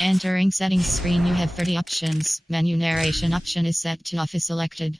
Entering settings screen, you have 30 options. Menu narration option is set to off is selected.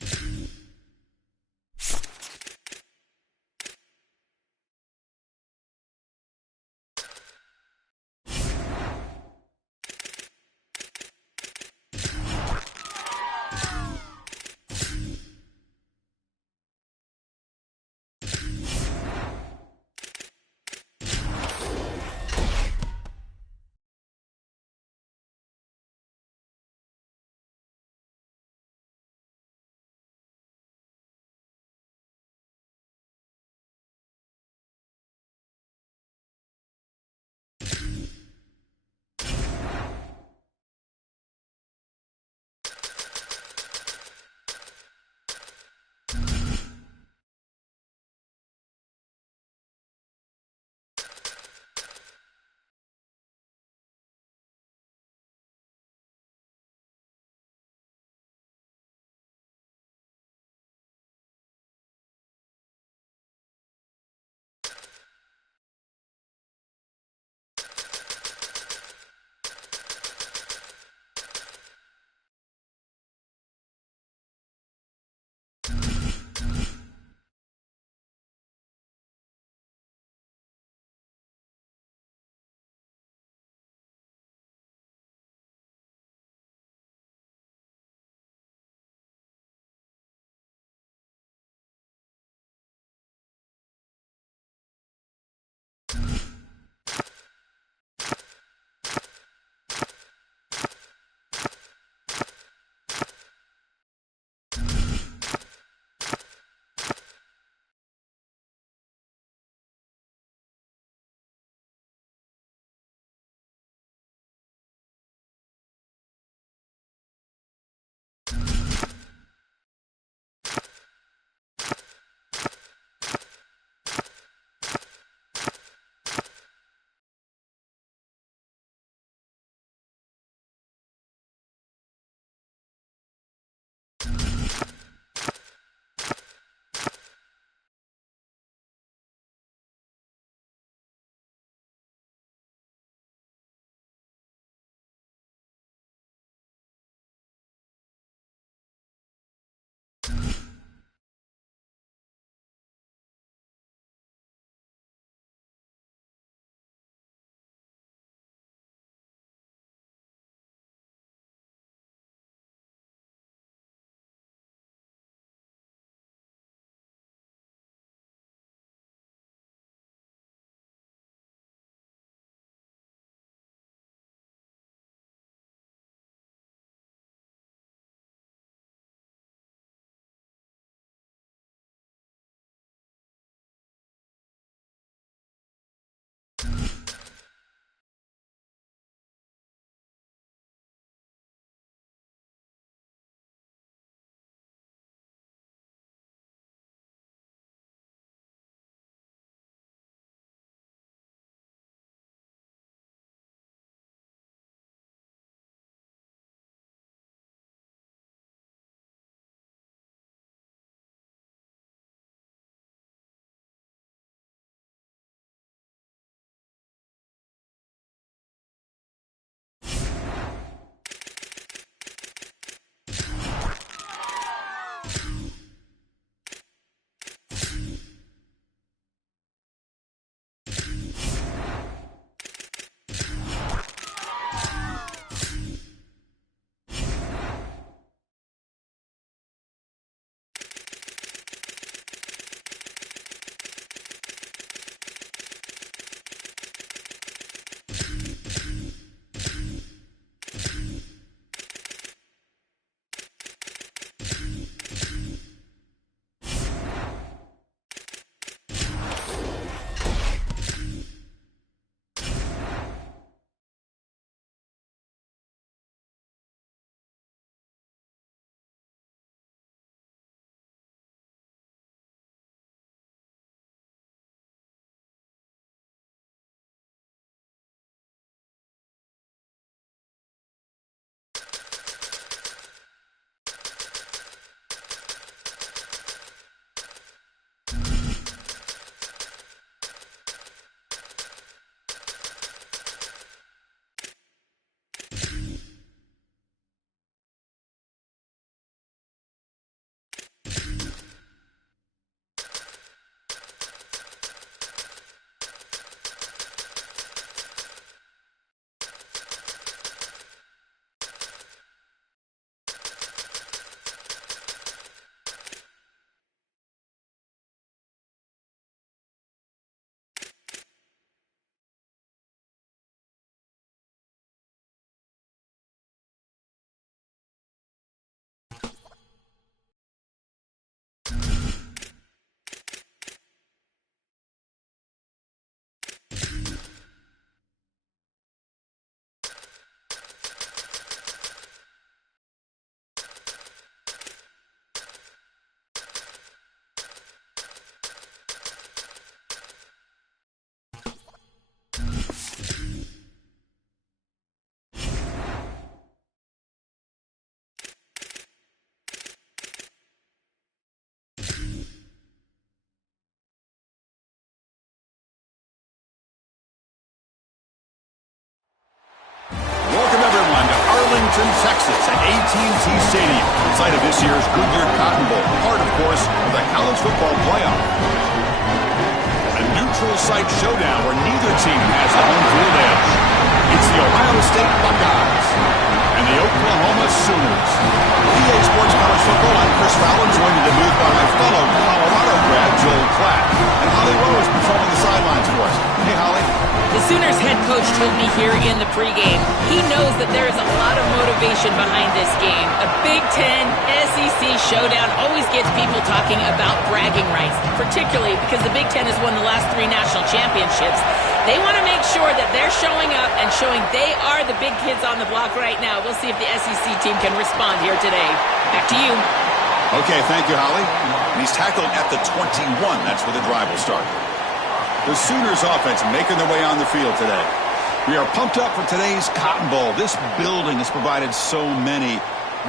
Austin, Texas at AT&T Stadium, site of this year's Goodyear Cotton Bowl, part, of course, of the college football playoff. A neutral site showdown where neither team has the home field edge. It's the Ohio State Buckeyes and the Oklahoma Sooners. PA Sports College Football, I'm Chris Fallon, joined in the booth by my fellow Colorado grad, Joel Klatt. And Holly Rose patrolling the sidelines for us. Hey, Holly. The Sooners head coach told me here in the pregame, he knows that there is a lot of motivation behind this game. A Big Ten SEC showdown always gets people talking about bragging rights, particularly because the Big Ten has won the last 3 national championships. They want to make sure that they're showing up and showing they are the big kids on the block right now. We'll see if the SEC team can respond here today. Back to you. Okay, thank you, Holly. And he's tackled at the 21. That's where the drive will start. The Sooners offense making their way on the field today. We are pumped up for today's Cotton Bowl. This building has provided so many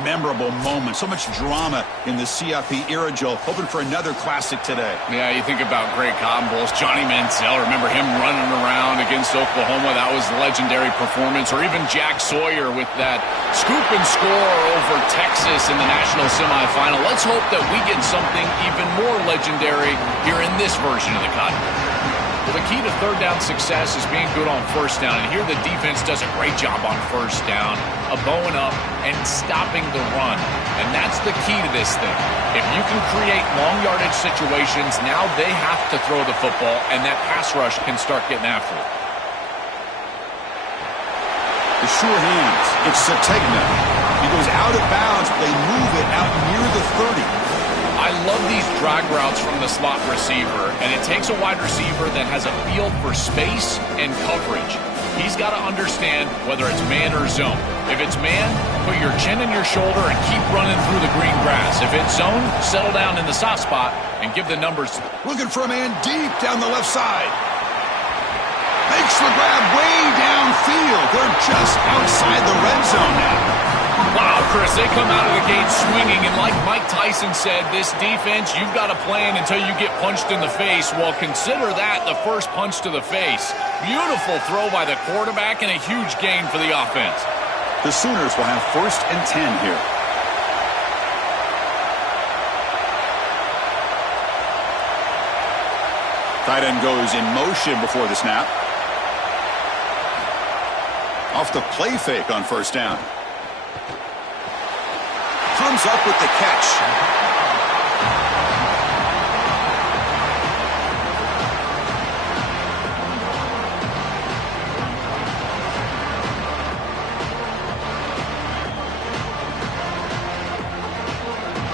memorable moments, so much drama in the CFP era, Joel. Hoping for another classic today. Yeah, you think about great Cotton Bowls. Johnny Manziel, remember him running around against Oklahoma? That was a legendary performance. Or even Jack Sawyer with that scoop and score over Texas in the national semifinal. Let's hope that we get something even more legendary here in this version of the Cotton Bowl. Well, the key to third down success is being good on first down. And here the defense does a great job on first down of bowing up and stopping the run. And that's the key to this thing. If you can create long yardage situations, now they have to throw the football, and that pass rush can start getting after it. The sure hands. It's Sategna. He goes out of bounds, but they move it out near the 30. I love these drag routes from the slot receiver, and it takes a wide receiver that has a feel for space and coverage. He's got to understand whether it's man or zone. If it's man, put your chin in your shoulder and keep running through the green grass. If it's zone, settle down in the soft spot and give the numbers. Looking for a man deep down the left side. Makes the grab way downfield. They're just outside the red zone now. Wow, Chris, they come out of the gate swinging, and like Mike Tyson said, this defense, you've got to plan until you get punched in the face. Well, consider that the first punch to the face. Beautiful throw by the quarterback and a huge gain for the offense. The Sooners will have 1st and 10 here. Tight end goes in motion before the snap. Off the play fake on first down. Comes up with the catch.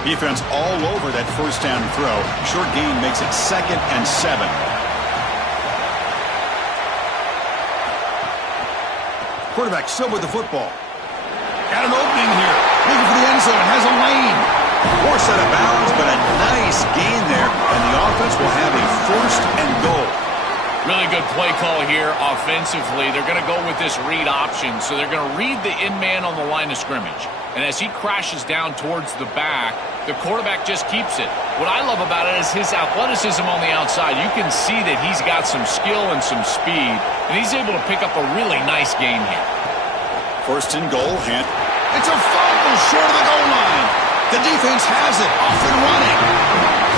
Defense all over that first down throw. Short gain makes it 2nd and 7. Quarterback still with the football. Got an opening here. Looking for the end zone. Has a lane. Forced out of bounds, but a nice gain there. And the offense will have a 1st and goal. Really good play call here offensively. They're going to go with this read option. So they're going to read the in man on the line of scrimmage. And as he crashes down towards the back, the quarterback just keeps it. What I love about it is his athleticism on the outside. You can see that he's got some skill and some speed. And he's able to pick up a really nice gain here. 1st and goal. It's a fumble short of the goal line. The defense has it. Off and running.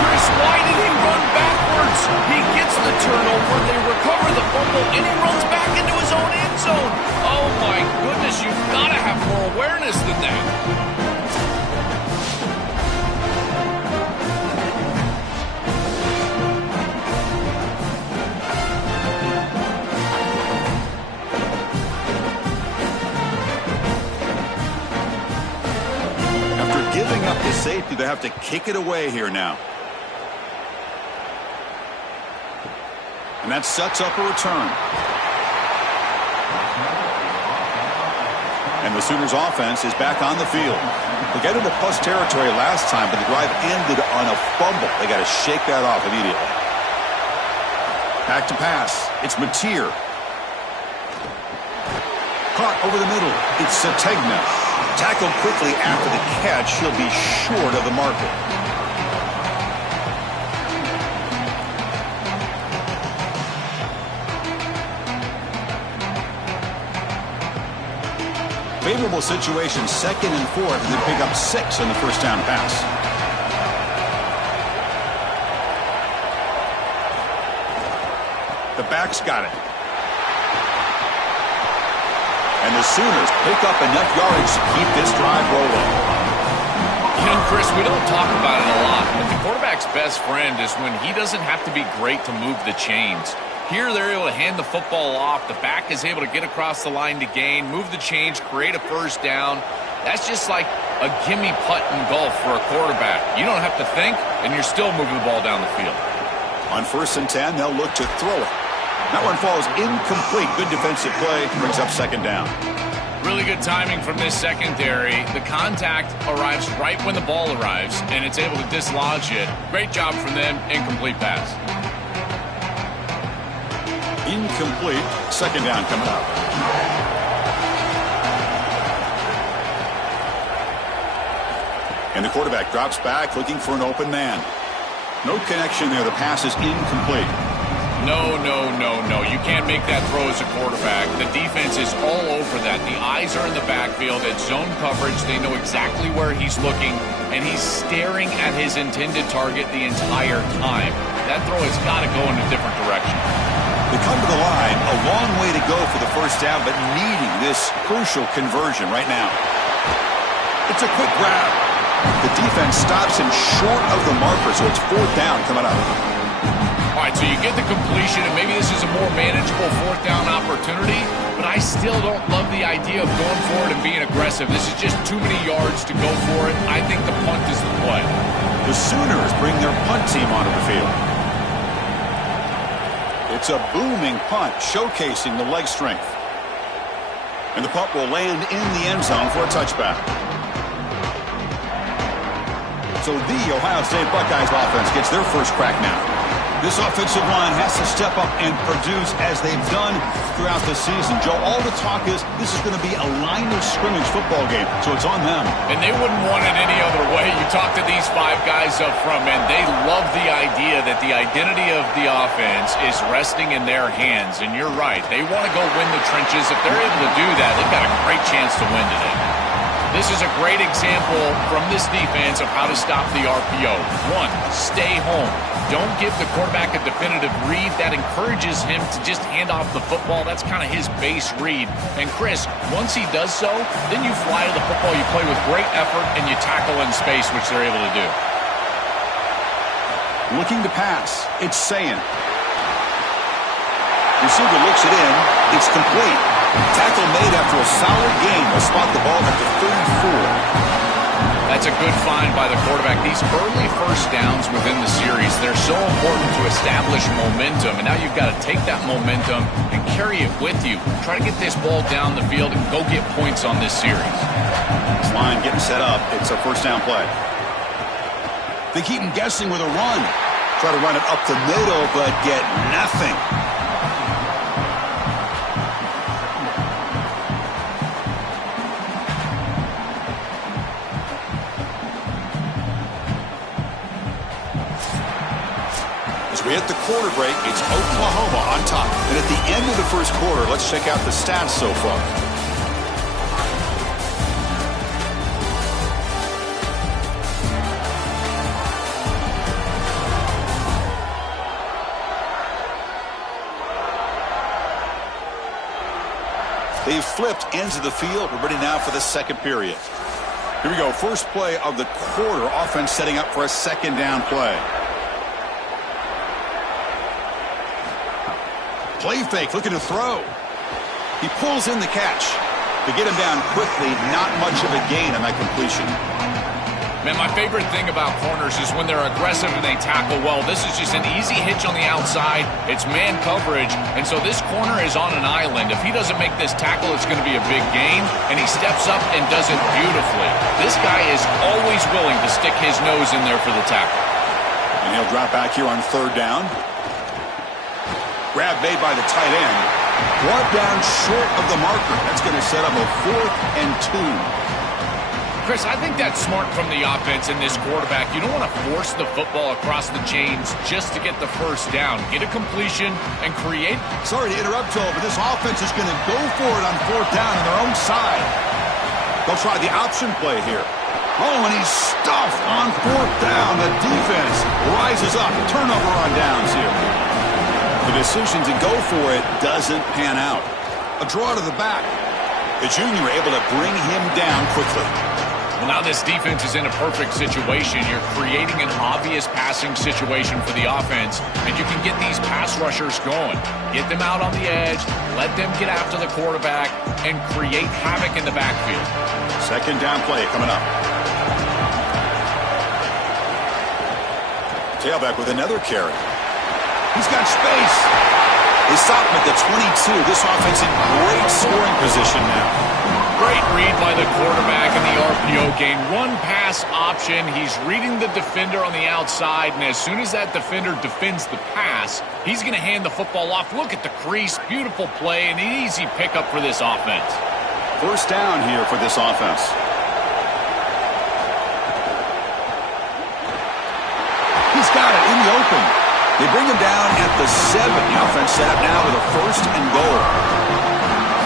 Chris, why did he run backwards? He gets the turnover, they recover the fumble, and he runs back into his own end zone. Oh, my goodness, you've got to have more awareness than that. Giving up the safety, they have to kick it away here now. And that sets up a return. And the Sooners offense is back on the field. They got into plus territory last time, but the drive ended on a fumble. They got to shake that off immediately. Back to pass. It's Mateer. Caught over the middle. It's Sategna. Tackled quickly after the catch. He'll be short of the marker. favorable situation, 2nd and 4, and they pick up 6 on the first down pass. The back's got it. And the Sooners pick up enough yardage to keep this drive rolling. You know, Chris, we don't talk about it a lot, but the quarterback's best friend is when he doesn't have to be great to move the chains. Here, they're able to hand the football off. The back is able to get across the line to gain, move the chains, create a first down. That's just like a gimme putt in golf for a quarterback. You don't have to think, and you're still moving the ball down the field. On 1st and 10, they'll look to throw it. That one falls incomplete. Good defensive play. Brings up 2nd down. Really good timing from this secondary. The contact arrives right when the ball arrives, and it's able to dislodge it. Great job from them. Incomplete pass. Incomplete. 2nd down coming up. And the quarterback drops back looking for an open man. No connection there. The pass is incomplete. No. You can't make that throw as a quarterback. The defense is all over that. The eyes are in the backfield. It's zone coverage. They know exactly where he's looking, and he's staring at his intended target the entire time. That throw has got to go in a different direction. They come to the line, a long way to go for the first down, but needing this crucial conversion right now. It's a quick grab. The defense stops him short of the marker, so it's 4th down coming up. All right, so you get the completion, and maybe this is a more manageable 4th down opportunity, but I still don't love the idea of going for it and being aggressive. This is just too many yards to go for it. I think the punt is the play. The Sooners bring their punt team onto the field. It's a booming punt, showcasing the leg strength. And the punt will land in the end zone for a touchback. So the Ohio State Buckeyes offense gets their first crack now. This offensive line has to step up and produce as they've done throughout the season. Joe, all the talk is this is going to be a line of scrimmage football game, so it's on them. And they wouldn't want it any other way. You talk to these 5 guys up front, man, they love the idea that the identity of the offense is resting in their hands. And you're right. They want to go win the trenches. If they're able to do that, they've got a great chance to win today. This is a great example from this defense of how to stop the RPO. 1, stay home. Don't give the quarterback a definitive read. That encourages him to just hand off the football. That's kind of his base read. And Chris, once he does so, then you fly to the football, you play with great effort, and you tackle in space, which they're able to do. Looking to pass. It's Sayin. Receiver looks it in. It's complete. Tackle made after a solid gain. Will spot the ball at the 34. That's a good find by the quarterback. These early first downs within the series, they're so important to establish momentum. And now you've got to take that momentum and carry it with you. Try to get this ball down the field and go get points on this series. This line getting set up. It's a first down play. They keep him guessing with a run. Try to run it up the middle, but get nothing. We hit the quarter break. It's Oklahoma on top. And at the end of the first quarter, let's check out the stats so far. They've flipped ends of the field. We're ready now for the second period. Here we go. First play of the quarter. Offense setting up for a 2nd down play. Play fake, looking to throw. He pulls in the catch. To get him down quickly, not much of a gain on that completion. Man, my favorite thing about corners is when they're aggressive and they tackle well. This is just an easy hitch on the outside. It's man coverage, and so this corner is on an island. If he doesn't make this tackle, it's going to be a big gain, and he steps up and does it beautifully. This guy is always willing to stick his nose in there for the tackle. And he'll drop back here on 3rd down. Grab made by the tight end. Brought down short of the marker. That's going to set up a 4th and 2. Chris, I think that's smart from the offense in this quarterback. You don't want to force the football across the chains just to get the first down. Get a completion and create. Sorry to interrupt, Joel, but this offense is going to go for it on 4th down on their own side. They'll try the option play here. Oh, and he's stuffed on fourth down. The defense rises up. Turnover on downs here. The decision to go for it doesn't pan out. A draw to the back. The junior able to bring him down quickly. Well, now this defense is in a perfect situation. You're creating an obvious passing situation for the offense, and you can get these pass rushers going. Get them out on the edge, let them get after the quarterback, and create havoc in the backfield. Second down play coming up. Tailback with another carry. He's got space. They stop him at the 22. This offense in great scoring position now. Great read by the quarterback in the RPO game. One pass option. He's reading the defender on the outside, and as soon as that defender defends the pass, he's going to hand the football off. Look at the crease. Beautiful play, and an easy pickup for this offense. First down here for this offense. He's got it in the open. They bring him down at the 7. The offense set up now with a first and goal.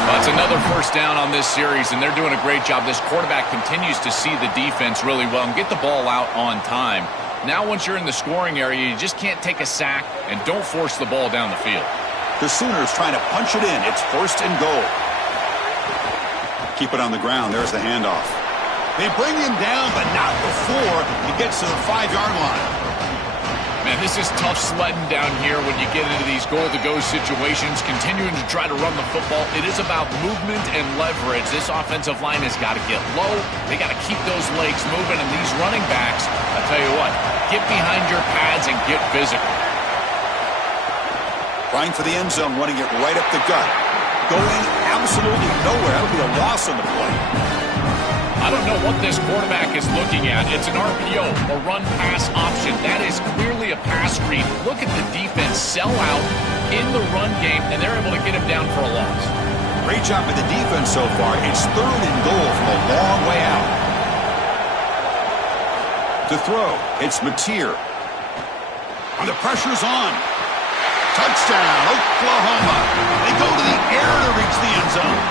That's another first down on this series, and they're doing a great job. This quarterback continues to see the defense really well and get the ball out on time. Now once you're in the scoring area, you just can't take a sack and don't force the ball down the field. The Sooners trying to punch it in. It's first and goal. Keep it on the ground. There's the handoff. They bring him down, but not before he gets to the 5-yard line. Man, this is tough sledding down here when you get into these goal-to-go situations, continuing to try to run the football. It is about movement and leverage. This offensive line has got to get low. They got to keep those legs moving, and these running backs, I tell you what, get behind your pads and get physical. Trying for the end zone, running it right up the gut. Going absolutely nowhere. That'll be a loss on the play. I don't know what this quarterback is looking at. It's an RPO, a run-pass option. That is clearly a pass read. Look at the defense sell out in the run game, and they're able to get him down for a loss. Great job by the defense so far. It's third and goal from a long way out. To throw, it's Mateer. And the pressure's on. Touchdown, Oklahoma. They go to the air to reach the end zone.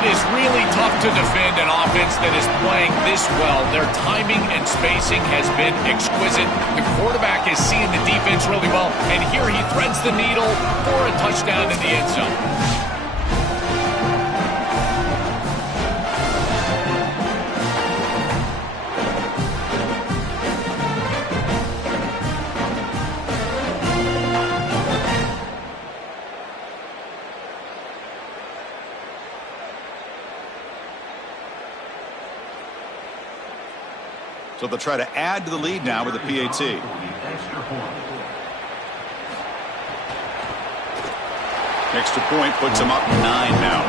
It is really tough to defend an offense that is playing this well. Their timing and spacing has been exquisite. The quarterback is seeing the defense really well, and here he threads the needle for a touchdown in the end zone. So they'll try to add to the lead now with the PAT. Extra point puts them up 9 now.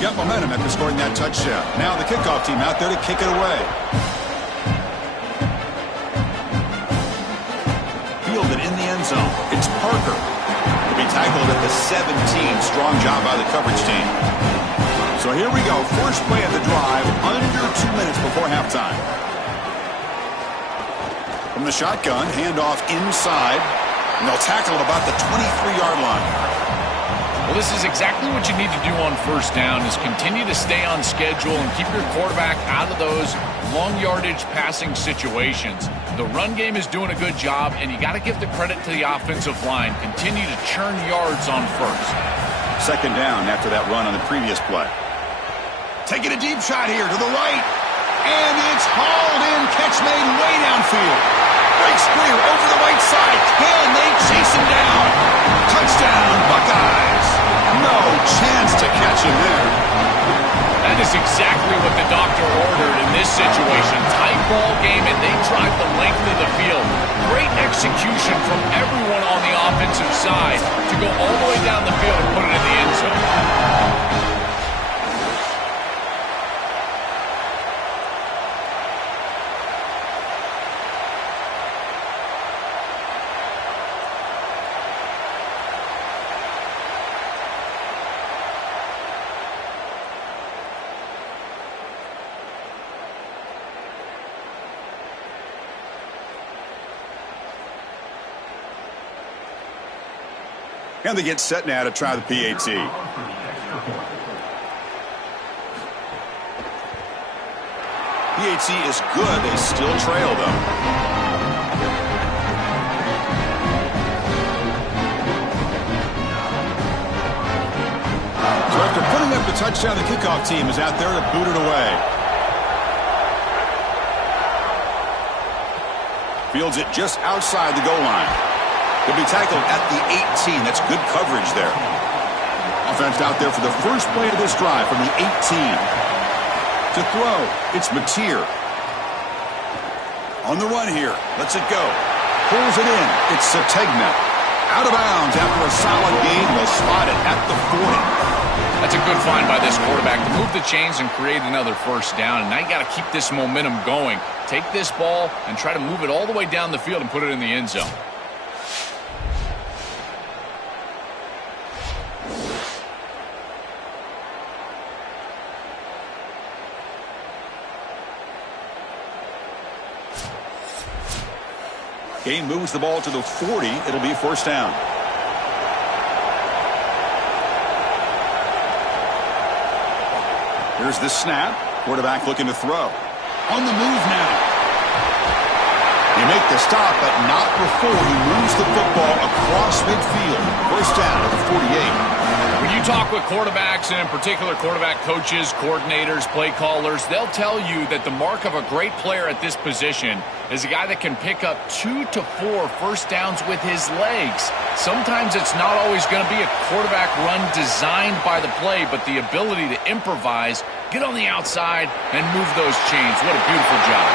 Got momentum after scoring that touchdown. Now the kickoff team out there to kick it away. Fielded in the end zone. It's Parker. He'll be tackled at the 17. Strong job by the coverage team. So here we go. First play of the drive, under 2 minutes before halftime. From the shotgun, handoff inside, and they'll tackle at about the 23-yard line. Well, this is exactly what you need to do on first down, is continue to stay on schedule and keep your quarterback out of those long yardage passing situations. The run game is doing a good job, and you got to give the credit to the offensive line. Continue to churn yards on first. Second down after that run on the previous play. Taking a deep shot here to the right. And it's hauled in. Catch made way downfield. Breaks clear over the right side. Can they chase him down? Touchdown, Buckeyes. No chance to catch him there. That is exactly what the doctor ordered in this situation. Tight ball game, and they drive the length of the field. Great execution from everyone on the offensive side to go all the way down the field and put it in the end zone. And they get set now to try the PAT. PAT is good. They still trail, though. So after putting up the touchdown, the kickoff team is out there to boot it away. Fields it just outside the goal line. He'll be tackled at the 18. That's good coverage there. Offense out there for the first play of this drive from the 18. To throw, it's Mateer. On the run here, lets it go. Pulls it in, it's Sategna. Out of bounds after a solid gain, will spot it at the 40. That's a good find by this quarterback to move the chains and create another first down. And now you got to keep this momentum going. Take this ball and try to move it all the way down the field and put it in the end zone. Gain moves the ball to the 40. It'll be first down. Here's the snap. Quarterback looking to throw. On the move now. He make the stop, but not before he moves the football across midfield. First down at the 48. When you talk with quarterbacks, and in particular quarterback coaches, coordinators, play callers, they'll tell you that the mark of a great player at this position is a guy that can pick up 2 to 4 first downs with his legs. Sometimes it's not always going to be a quarterback run designed by the play, but the ability to improvise, get on the outside, and move those chains. What a beautiful job.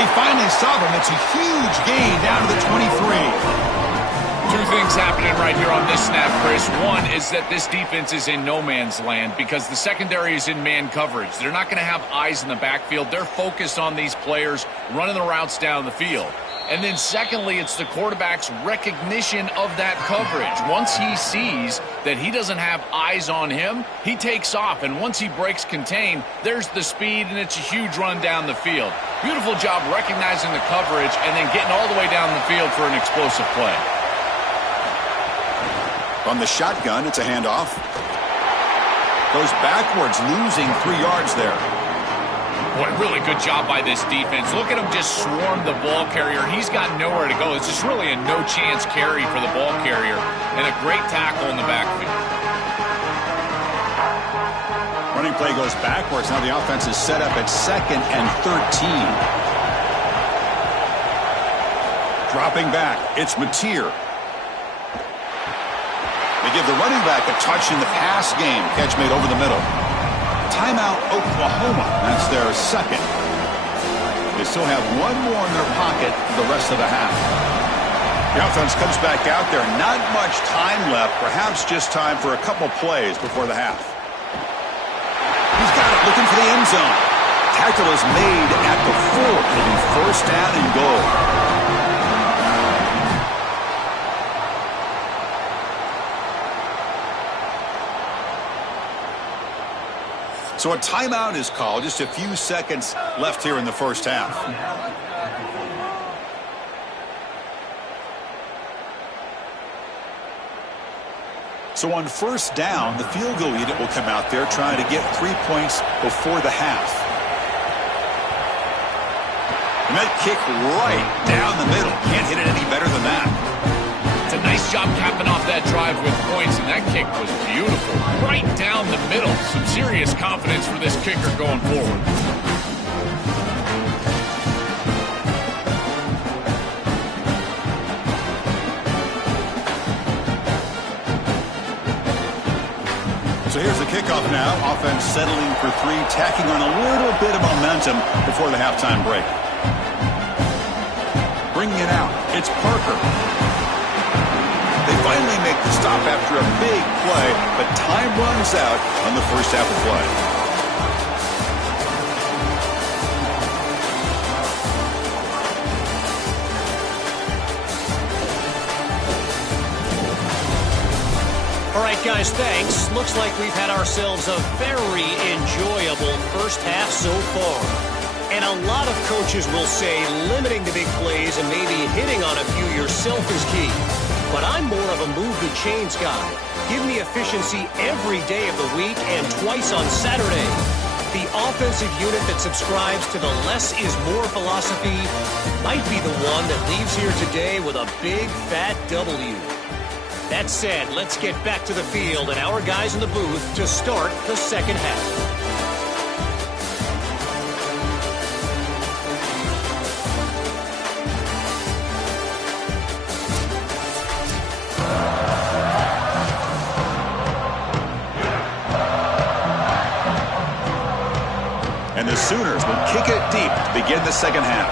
They finally stop him. It's a huge gain down to the 23. Two things happening right here on this snap, Chris. One is that this defense is in no man's land because the secondary is in man coverage. They're not going to have eyes in the backfield. They're focused on these players running the routes down the field. And then secondly, it's the quarterback's recognition of that coverage. Once he sees that he doesn't have eyes on him, he takes off. And once he breaks contain, there's the speed, and it's a huge run down the field. Beautiful job recognizing the coverage and then getting all the way down the field for an explosive play. On the shotgun, it's a handoff. Goes backwards, losing 3 yards there. Boy, really good job by this defense. Look at him just swarm the ball carrier. He's got nowhere to go. It's just really a no-chance carry for the ball carrier. And a great tackle in the backfield. Running play goes backwards. Now the offense is set up at 2nd and 13. Dropping back, it's Mateer. They give the running back a touch in the pass game. Catch made over the middle. Timeout, Oklahoma. That's their second. They still have one more in their pocket for the rest of the half. The offense comes back out there. Not much time left. Perhaps just time for a couple plays before the half. He's got it, looking for the end zone. Tackle is made at the 4. It'll be first down and goal. So a timeout is called. Just a few seconds left here in the first half. So on first down, the field goal unit will come out there trying to get 3 points before the half. And that kick right down the middle. Can't hit it any better than that. It's a nice job capping off that drive with points, and that kick was beautiful. Right down the middle. Some serious confidence for this kicker going forward. So here's the kickoff now. Offense settling for 3, tacking on a little bit of momentum before the halftime break. Bringing it out, it's Parker. They finally make the stop after a big play, but time runs out on the first half of play. All right, guys, thanks. Looks like we've had ourselves a very enjoyable first half so far. And a lot of coaches will say limiting the big plays and maybe hitting on a few yourself is key. but I'm more of a move the chains guy. Give me efficiency every day of the week and twice on Saturday. The offensive unit that subscribes to the less is more philosophy might be the one that leaves here today with a big fat W. That said, let's get back to the field and our guys in the booth to start the second half. And the Sooners will kick it deep to begin the second half.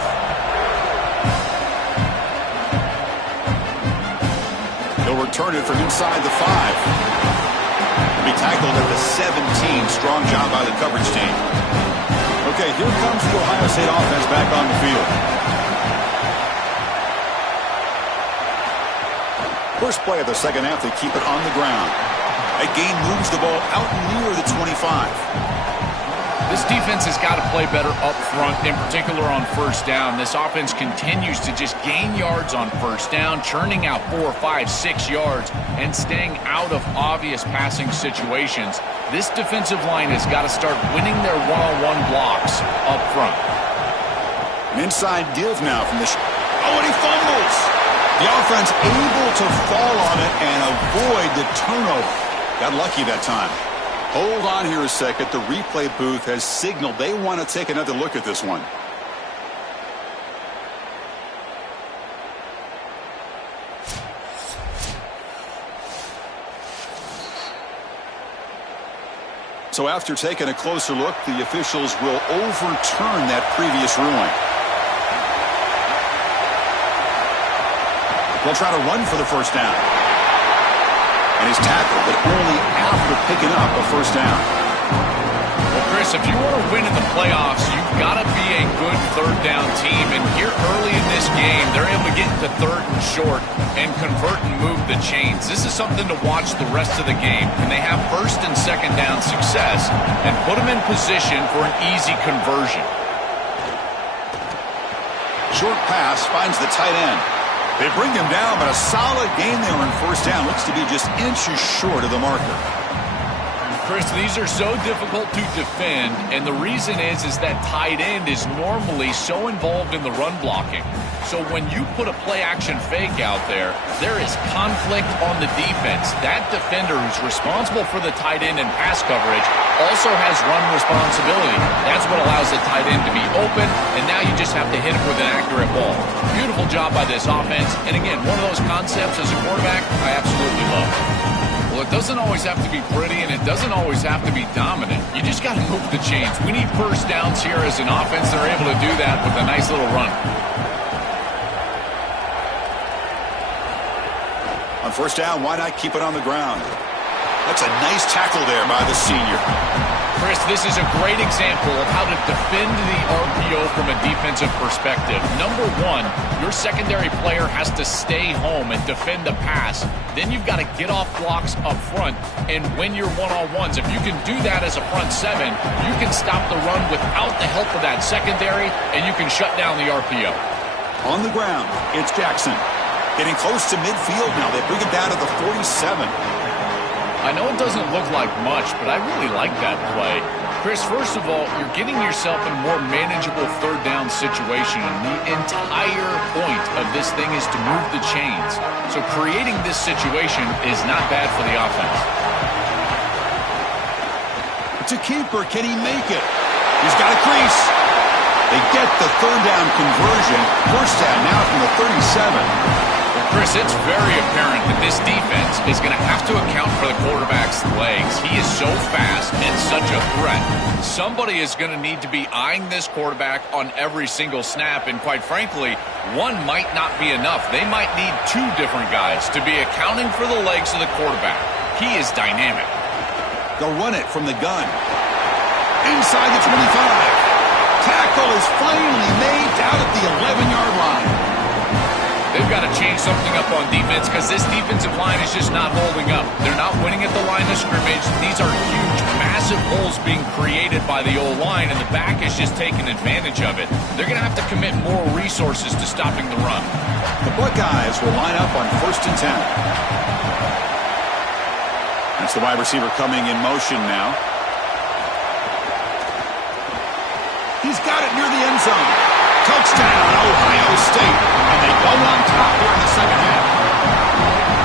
He'll return it from inside the 5. He'll be tackled at the 17. Strong job by the coverage team. Okay, here comes the Ohio State offense back on the field. First play of the second half, they keep it on the ground. That gain moves the ball out near the 25. This defense has got to play better up front, in particular on first down. This offense continues to just gain yards on first down, churning out 4, 5, 6 yards, and staying out of obvious passing situations. This defensive line has got to start winning their one-on-one blocks up front. An inside give now from the... Oh, and he fumbles! The offense able to fall on it and avoid the turnover. Got lucky that time. Hold on here a second. The replay booth has signaled they want to take another look at this one. So after taking a closer look, the officials will overturn that previous ruling. They'll try to run for the first down. And he's tackled, but only after picking up a first down. Well, Chris, if you want to win in the playoffs, you've got to be a good third down team. And here early in this game, they're able to get into third and short and convert and move the chains. This is something to watch the rest of the game. Can they have first and second down success and put them in position for an easy conversion? Short pass finds the tight end. They bring him down, but a solid gain there on first down. Looks to be just inches short of the marker. Chris, these are so difficult to defend, and the reason is that tight end is normally so involved in the run blocking. So when you put a play-action fake out there, there is conflict on the defense. That defender who's responsible for the tight end and pass coverage also has run responsibility. That's what allows the tight end to be open, and now you just have to hit him with an accurate ball. Beautiful job by this offense, and again, one of those concepts as a quarterback I absolutely love. Well, it doesn't always have to be pretty, and it doesn't always have to be dominant. You just got to move the chains. We need first downs here as an offense. They're able to do that with a nice little run. On first down, why not keep it on the ground? That's a nice tackle there by the senior. Chris, this is a great example of how to defend the RPO from a defensive perspective. Number one, your secondary player has to stay home and defend the pass. Then you've got to get off blocks up front and win your one-on-ones. If you can do that as a front seven, you can stop the run without the help of that secondary, and you can shut down the RPO. On the ground, it's Jackson. Getting close to midfield now. They bring it down to the 47. I know it doesn't look like much, but I really like that play. Chris, first of all, you're getting yourself in a more manageable third down situation, and the entire point of this thing is to move the chains. So creating this situation is not bad for the offense. It's a keeper. Can he make it? He's got a crease. They get the third down conversion. First down now from the 37. Chris, it's very apparent that this defense is going to have to account for the quarterback's legs. He is so fast and such a threat. Somebody is going to need to be eyeing this quarterback on every single snap, and quite frankly, one might not be enough. They might need two different guys to be accounting for the legs of the quarterback. He is dynamic. They'll run it from the gun. Inside the 25. Tackle is finally made down at the 11-yard line. They've got to change something up on defense because this defensive line is just not holding up. They're not winning at the line of scrimmage. These are huge, massive holes being created by the O-line, and the back is just taking advantage of it. They're going to have to commit more resources to stopping the run. The Buckeyes will line up on 1st and 10. That's the wide receiver coming in motion now. He's got it near the end zone. Touchdown, Ohio State. And they go on top here in the second half.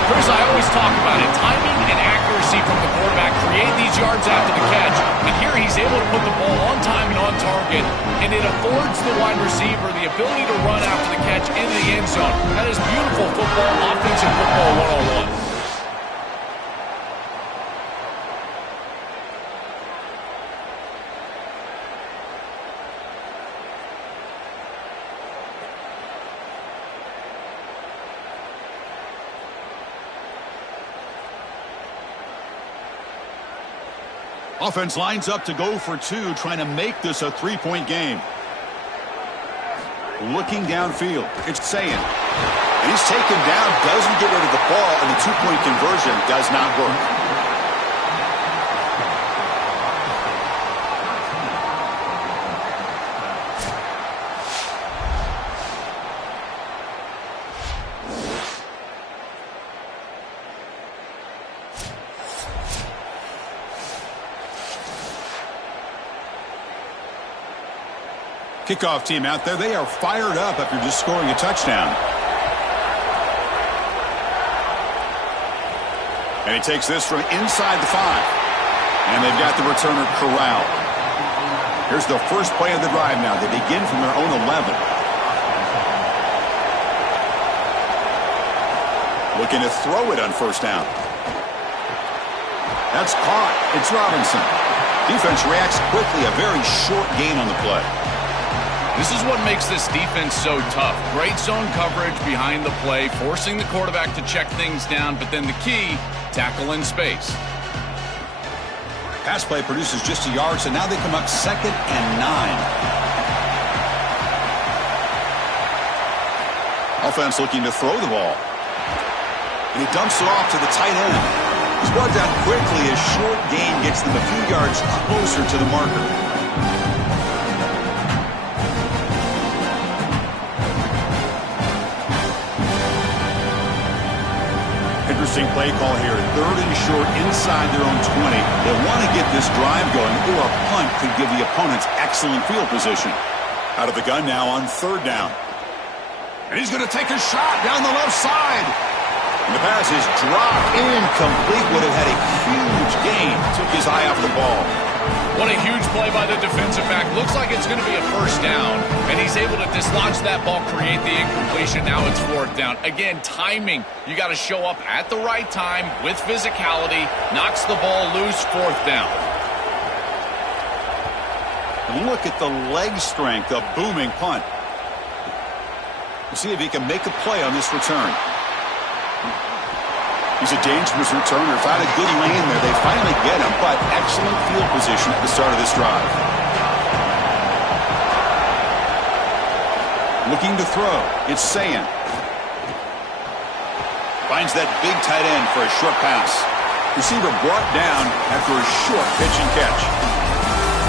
Chris, I always talk about it. Timing and accuracy from the quarterback create these yards after the catch. And here he's able to put the ball on time and on target. And it affords the wide receiver the ability to run after the catch into the end zone. That is beautiful football, offensive football 101. Offense lines up to go for 2, trying to make this a 3-point game. Looking downfield, it's Sayin. And he's taken down, doesn't get rid of the ball, and the 2-point conversion does not work. Kickoff team out there, they are fired up after just scoring a touchdown. And he takes this from inside the 5. And they've got the returner corralled. Here's the first play of the drive now. They begin from their own 11. Looking to throw it on 1st down. That's caught. It's Robinson. Defense reacts quickly. A very short gain on the play. This is what makes this defense so tough. Great zone coverage behind the play, forcing the quarterback to check things down, but then the key, tackle in space. Pass play produces just a yard, so now they come up 2nd and 9. Offense looking to throw the ball. And he dumps it off to the tight end. He's brought down quickly. A short gain gets them a few yards closer to the marker. Interesting play call here. 3rd and short inside their own 20. They want to get this drive going, or a punt could give the opponents excellent field position. Out of the gun now on 3rd down. And he's going to take a shot down the left side. And the pass is dropped incomplete. Would have had a huge gain. Took his eye off the ball. What a huge play by the defensive back. Looks like it's going to be a 1st down, and he's able to dislodge that ball, create the incompletion. Now it's 4th down. Again, timing. You got to show up at the right time with physicality. Knocks the ball loose, 4th down. Look at the leg strength, a booming punt. We'll see if he can make a play on this return. He's a dangerous returner. Found a good lane there. They finally get him, but excellent field position at the start of this drive. Looking to throw. It's Sayin. Finds that big tight end for a short pass. Receiver brought down after a short pitch and catch.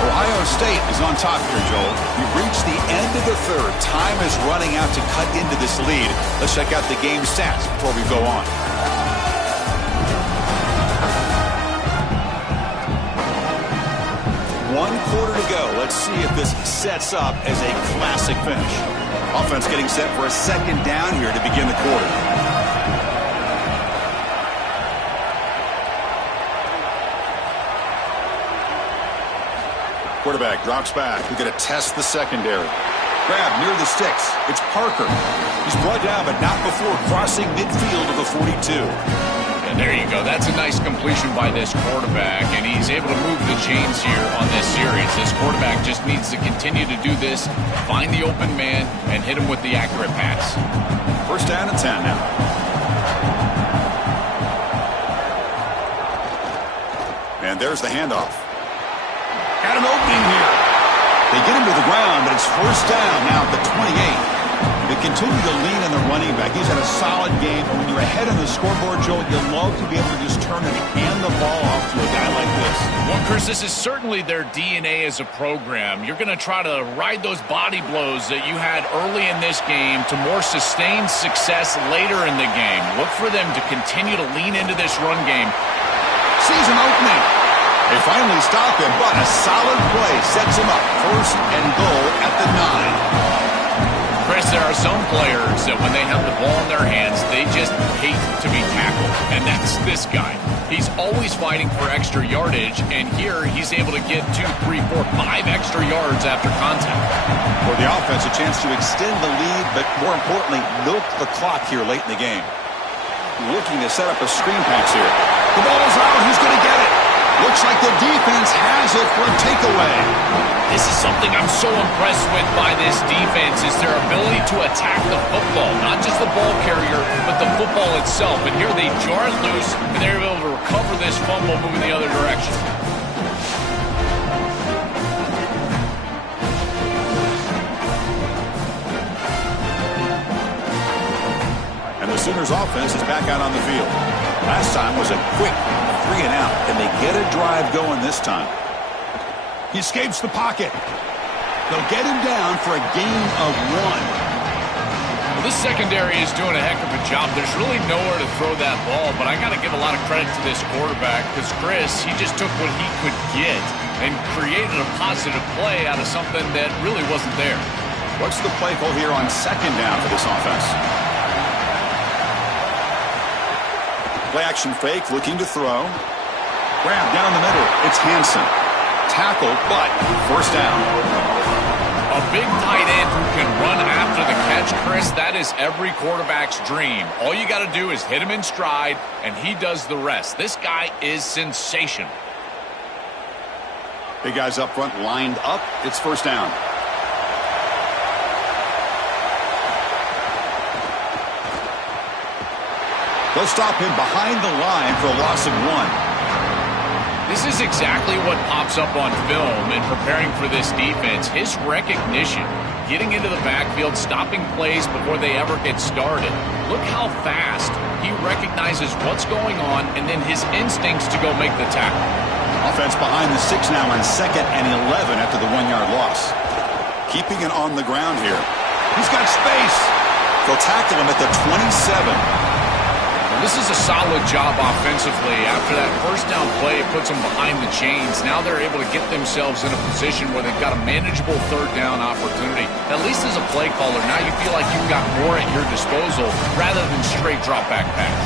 Ohio State is on top here, Joel. We've reached the end of the 3rd. Time is running out to cut into this lead. Let's check out the game stats before we go on. 1 quarter to go. Let's see if this sets up as a classic finish. Offense getting set for a 2nd down here to begin the quarter. Quarterback drops back. We're going to test the secondary. Grab near the sticks. It's Parker. He's brought down, but not before crossing midfield of the 42. And there you go. That's a nice completion by this quarterback, and he's able to move the chains here on this series. This quarterback just needs to continue to do this, find the open man, and hit him with the accurate pass. 1st down and 10 now. And there's the handoff. Got an opening here. They get him to the ground, but it's 1st down now at the 28. They continue to lean on the running back. He's had a solid game. When you're ahead on the scoreboard, Joe, you love to be able to just turn and hand the ball off to a guy like this. Well, Chris, this is certainly their DNA as a program. You're going to try to ride those body blows that you had early in this game to more sustained success later in the game. Look for them to continue to lean into this run game. Sees an opening. They finally stop him, but a solid play sets him up. First and goal at the 9. Chris, there are some players that when they have the ball in their hands, they just hate to be tackled. And that's this guy. He's always fighting for extra yardage, and here he's able to get 2, 3, 4, 5 extra yards after contact. For the offense, a chance to extend the lead, but more importantly, milk the clock here late in the game. Looking to set up a screen pass here. The ball is out. Who's going to get it? Looks like the defense has it for a takeaway. This is something I'm so impressed with by this defense is their ability to attack the football. Not just the ball carrier, but the football itself. And here they jar it loose, and they're able to recover this fumble moving the other direction. And the Sooners offense is back out on the field. Last time was a quick 3 and out. Can they get a drive going this time? He escapes the pocket. They'll get him down for a gain of 1. Well, this secondary is doing a heck of a job. There's really nowhere to throw that ball, but I got to give a lot of credit to this quarterback because Chris, he just took what he could get and created a positive play out of something that really wasn't there. What's the play call here on second down for this offense? Play action fake, looking to throw. Grab down the middle. It's Hansen. Tackle, but first down. A big tight end who can run after the catch, Chris, that is every quarterback's dream. All you got to do is hit him in stride, and he does the rest. This guy is sensational. Big guys up front lined up. It's first down. They'll stop him behind the line for a loss of 1. This is exactly what pops up on film in preparing for this defense. His recognition, getting into the backfield, stopping plays before they ever get started. Look how fast he recognizes what's going on and then his instincts to go make the tackle. Offense behind the 6 now on 2nd and 11 after the 1-yard loss. Keeping it on the ground here. He's got space. They'll tackle him at the 27. This is a solid job offensively. After that first down play, it puts them behind the chains. Now they're able to get themselves in a position where they've got a manageable third down opportunity. At least as a play caller, now you feel like you've got more at your disposal rather than straight drop back pass.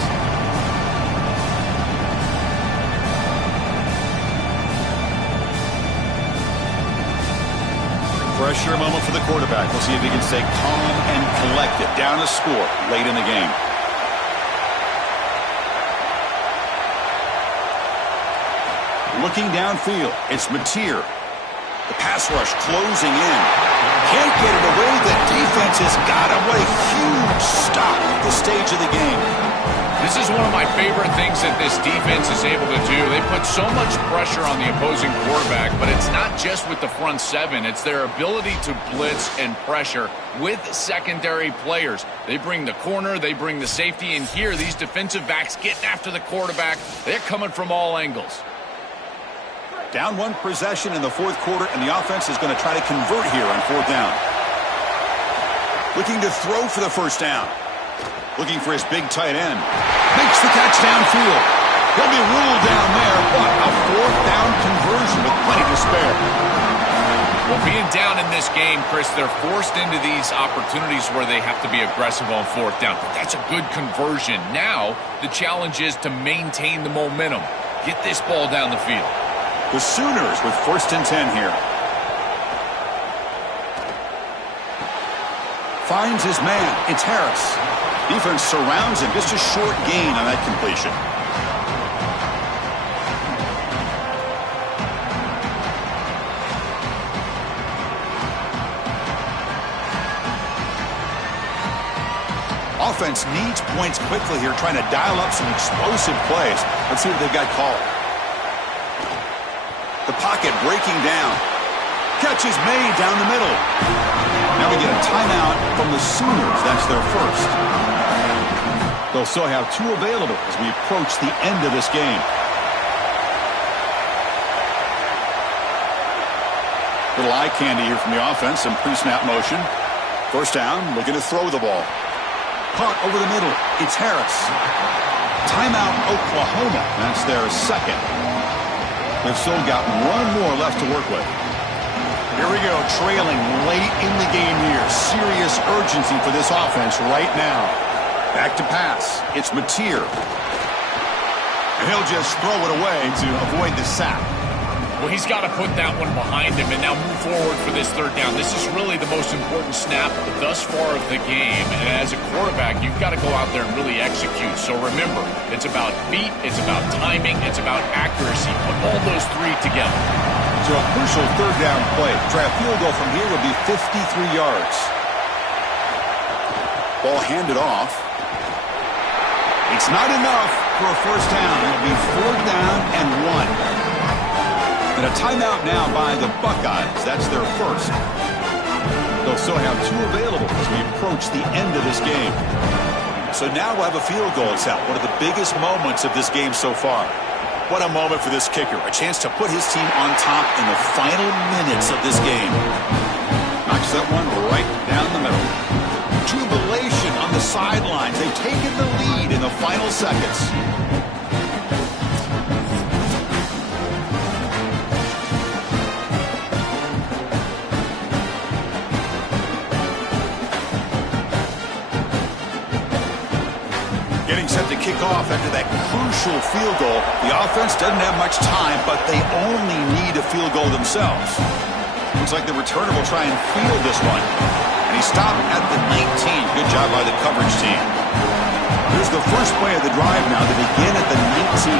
Pressure moment for the quarterback. We'll see if he can stay calm and collected. Down a score late in the game. Looking downfield, it's Mateer. The pass rush closing in. Can't get it away. The defense has got him. What a huge stop at this stage of the game. This is one of my favorite things that this defense is able to do. They put so much pressure on the opposing quarterback, but it's not just with the front 7. It's their ability to blitz and pressure with secondary players. They bring the corner, they bring the safety, and here these defensive backs getting after the quarterback. They're coming from all angles. Down 1 possession in the 4th quarter, and the offense is going to try to convert here on 4th down. Looking to throw for the first down. Looking for his big tight end. Makes the catch downfield. He'll be ruled down there, but a 4th down conversion with plenty to spare. Well, being down in this game, Chris, they're forced into these opportunities where they have to be aggressive on 4th down. But that's a good conversion. Now, the challenge is to maintain the momentum. Get this ball down the field. The Sooners with 1st and 10 here. Finds his man. It's Harris. Defense surrounds him. Just a short gain on that completion. Offense needs points quickly here, trying to dial up some explosive plays. Let's see what they've got called. The pocket breaking down. Catch is made down the middle. Now we get a timeout from the Sooners. That's their first. They'll still have 2 available as we approach the end of this game. Little eye candy here from the offense. Some pre-snap motion. First down, looking to throw the ball. Caught over the middle. It's Harris. Timeout, Oklahoma. That's their second. They've still got 1 more left to work with. Here we go, trailing late in the game here. Serious urgency for this offense right now. Back to pass. It's Mateer. And he'll just throw it away to avoid the sack. Well, he's got to put that one behind him and now move forward for this third down. This is really the most important snap thus far of the game. And as a quarterback, you've got to go out there and really execute. So remember, it's about feet, it's about timing, it's about accuracy. Put all those 3 together. So a crucial third down play. Try a field goal from here would be 53 yards. Ball handed off. It's not enough for a first down. It'll be 4th down and 1. And a timeout now by the Buckeyes. That's their first. They'll still have 2 available as we approach the end of this game. So now we'll have a field goal attempt. One of the biggest moments of this game so far. What a moment for this kicker. A chance to put his team on top in the final minutes of this game. Knocks that one right down the middle. Jubilation on the sidelines. They've taken the lead in the final seconds. Getting set to kick off after that crucial field goal. The offense doesn't have much time, but they only need a field goal themselves. Looks like the returner will try and field this one. And he stopped at the 19. Good job by the coverage team. Here's the first play of the drive now to begin at the 19.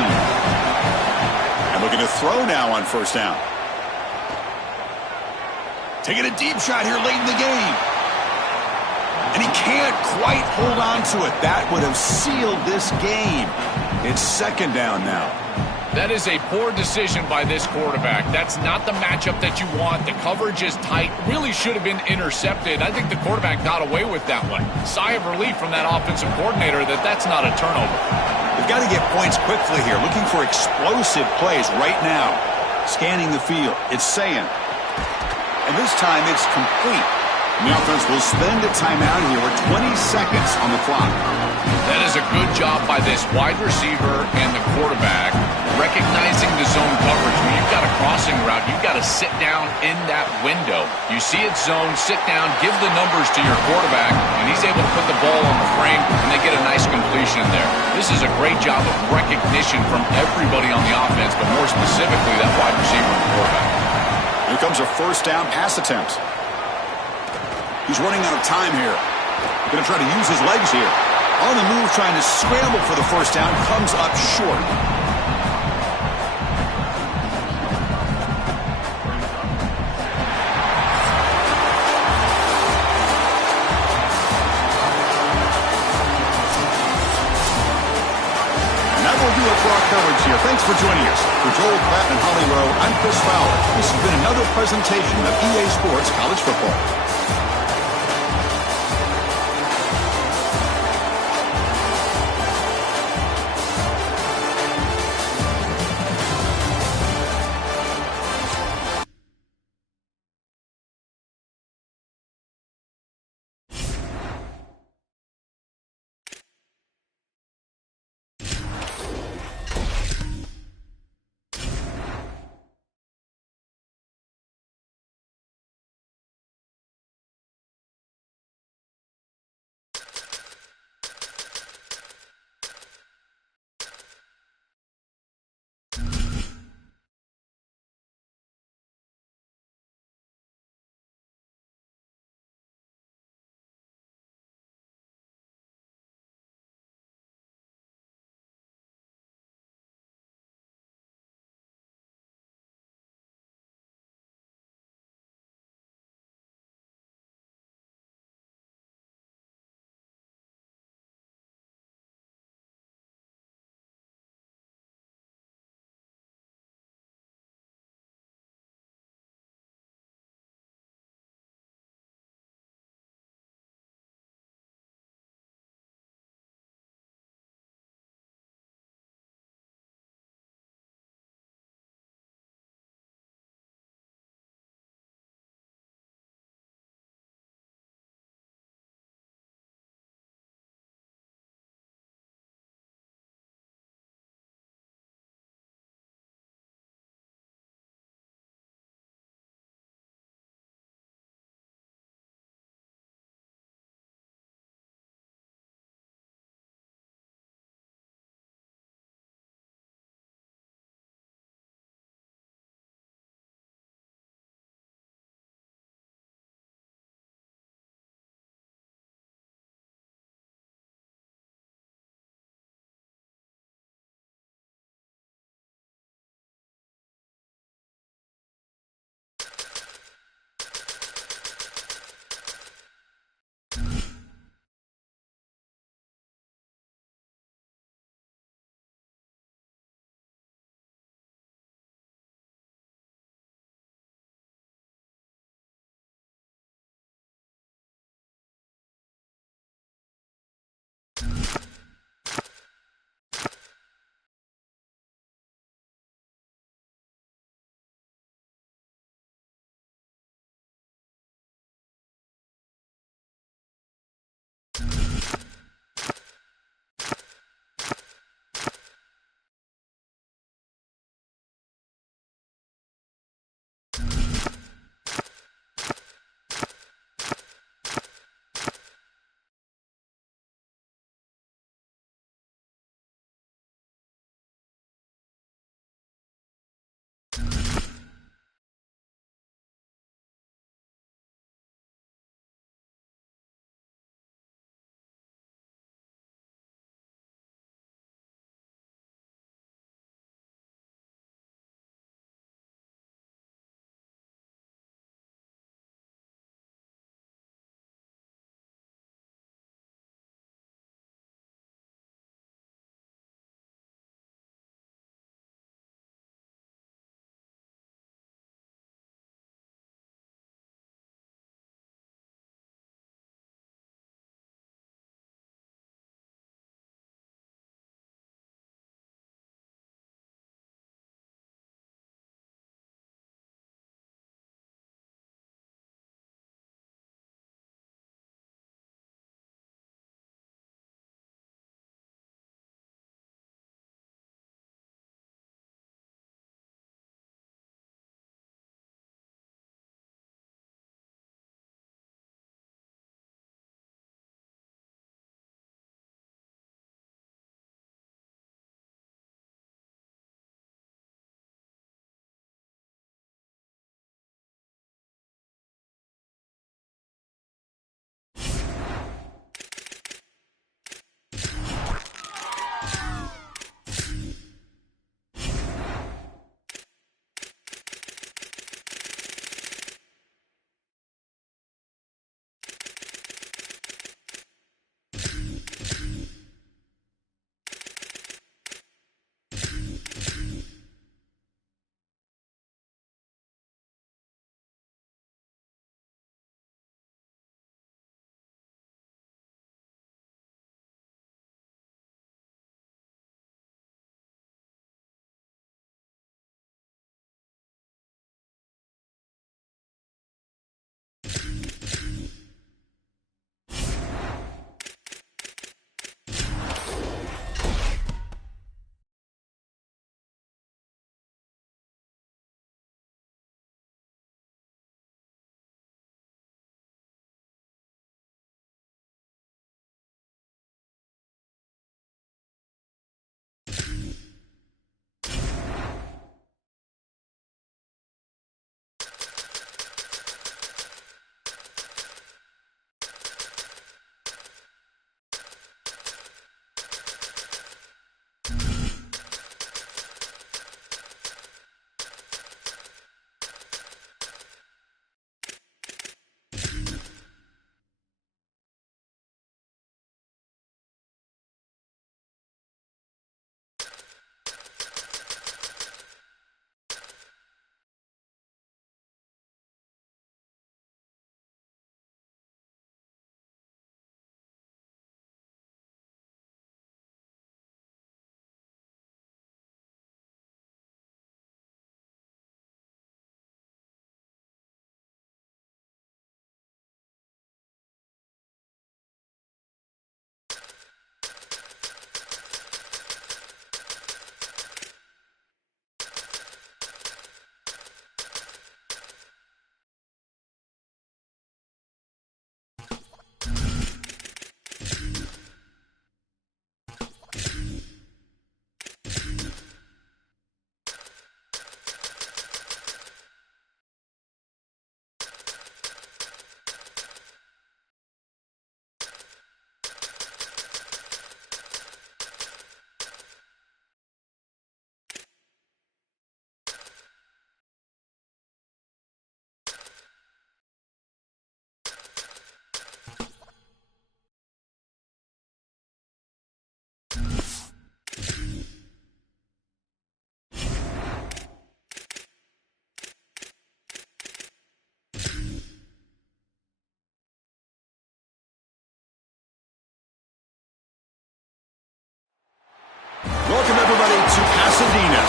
And looking to throw now on first down. Taking a deep shot here late in the game. And he can't quite hold on to it. That would have sealed this game. It's 2nd down now. That is a poor decision by this quarterback. That's not the matchup that you want. The coverage is tight. Really should have been intercepted. I think the quarterback got away with that one. Sigh of relief from that offensive coordinator that that's not a turnover. They've got to get points quickly here. Looking for explosive plays right now. Scanning the field. It's Sayin. And this time it's complete. The offense will spend a timeout here with 20 seconds on the clock. That is a good job by this wide receiver and the quarterback recognizing the zone coverage. When you've got a crossing route, you've got to sit down in that window. You see it zone, sit down, give the numbers to your quarterback, and he's able to put the ball on the frame, and they get a nice completion there. This is a great job of recognition from everybody on the offense, but more specifically that wide receiver and quarterback. Here comes a first down pass attempt. He's running out of time here. Going to try to use his legs here. On the move, trying to scramble for the first down. Comes up short. And that will do it for our coverage here. Thanks for joining us. For Joel Pratt and Holly Rowe, I'm Chris Fowler. This has been another presentation of EA Sports College Football.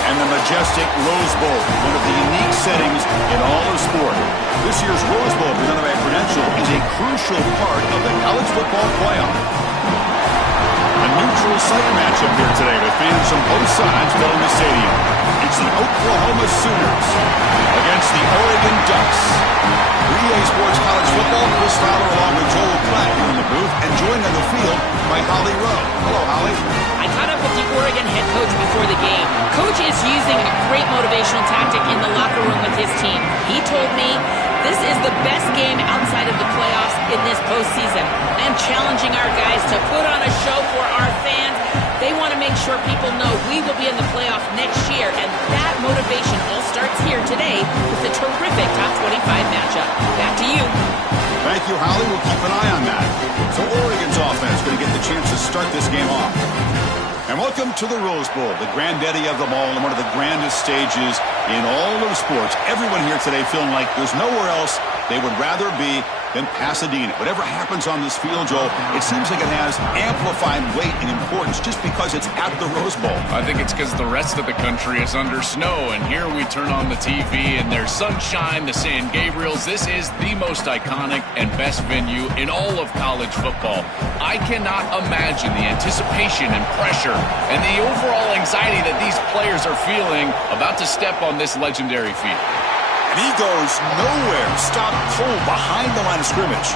And the majestic Rose Bowl, one of the unique settings in all of sport. This year's Rose Bowl, presented by Prudential, is a crucial part of the college football playoff. A neutral site matchup here today with fans from both sides filling the stadium. It's the Oklahoma Sooners against the Oregon Ducks. For EA Sports College Football, Chris Fowler along with Joel Klatt here in the booth, and joined on the field by Holly Rowe. Hello, Holly. I caught up with the Oregon head coach before the game. Coach is using a great motivational tactic in the locker room with his team. He told me this is the best game outside of the playoffs in this postseason. I am challenging our guys to put on a show for our fans. They want to make sure people know we will be in the playoff next year, and that motivation all starts here today with the terrific top 25 matchup. Back to you. Thank you, Holly. We'll keep an eye on that. So Oregon's offense going to get the chance to start this game off. And welcome to the Rose Bowl, the granddaddy of them all and one of the grandest stages in all of sports. Everyone here today feeling like there's nowhere else they would rather be than Pasadena. Whatever happens on this field, Joel, it seems like it has amplified weight and importance just because it's at the Rose Bowl. I think it's because the rest of the country is under snow, and here we turn on the TV and there's sunshine, the San Gabriels. This is the most iconic and best venue in all of college football. I cannot imagine the anticipation and pressure and the overall anxiety that these players are feeling about to step on this legendary field. And he goes nowhere. Stop cold behind the line of scrimmage.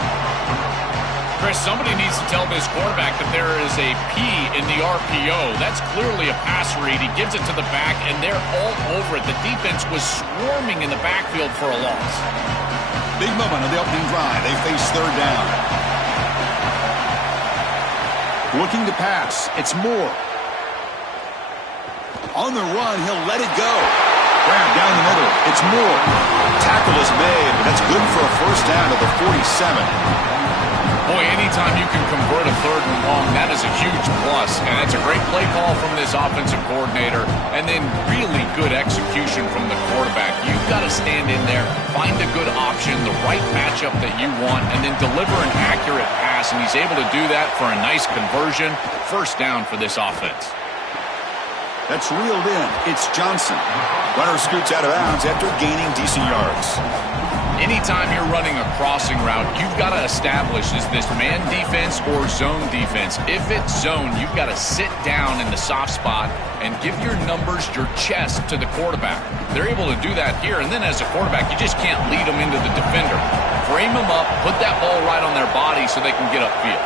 Chris, somebody needs to tell this quarterback that there is a P in the RPO. That's clearly a pass read. He gives it to the back, and they're all over it. The defense was swarming in the backfield for a loss. Big moment on the opening drive. They face third down. Looking to pass. It's Moore. On the run, he'll let it go. Grab down the middle. It's Moore. Tackle is made, but that's good for a first down to the 47. Boy, anytime you can convert a third and long, that is a huge plus. And it's a great play call from this offensive coordinator. And then really good execution from the quarterback. You've got to stand in there, find a good option, the right matchup that you want, and then deliver an accurate pass. And he's able to do that for a nice conversion. First down for this offense. That's reeled in. It's Johnson. Runner scoots out of bounds after gaining decent yards. Anytime you're running a crossing route, you've got to establish, is this man defense or zone defense? If it's zone, you've got to sit down in the soft spot and give your numbers, your chest to the quarterback. They're able to do that here, and then as a quarterback, you just can't lead them into the defender. Frame them up, put that ball right on their body so they can get upfield.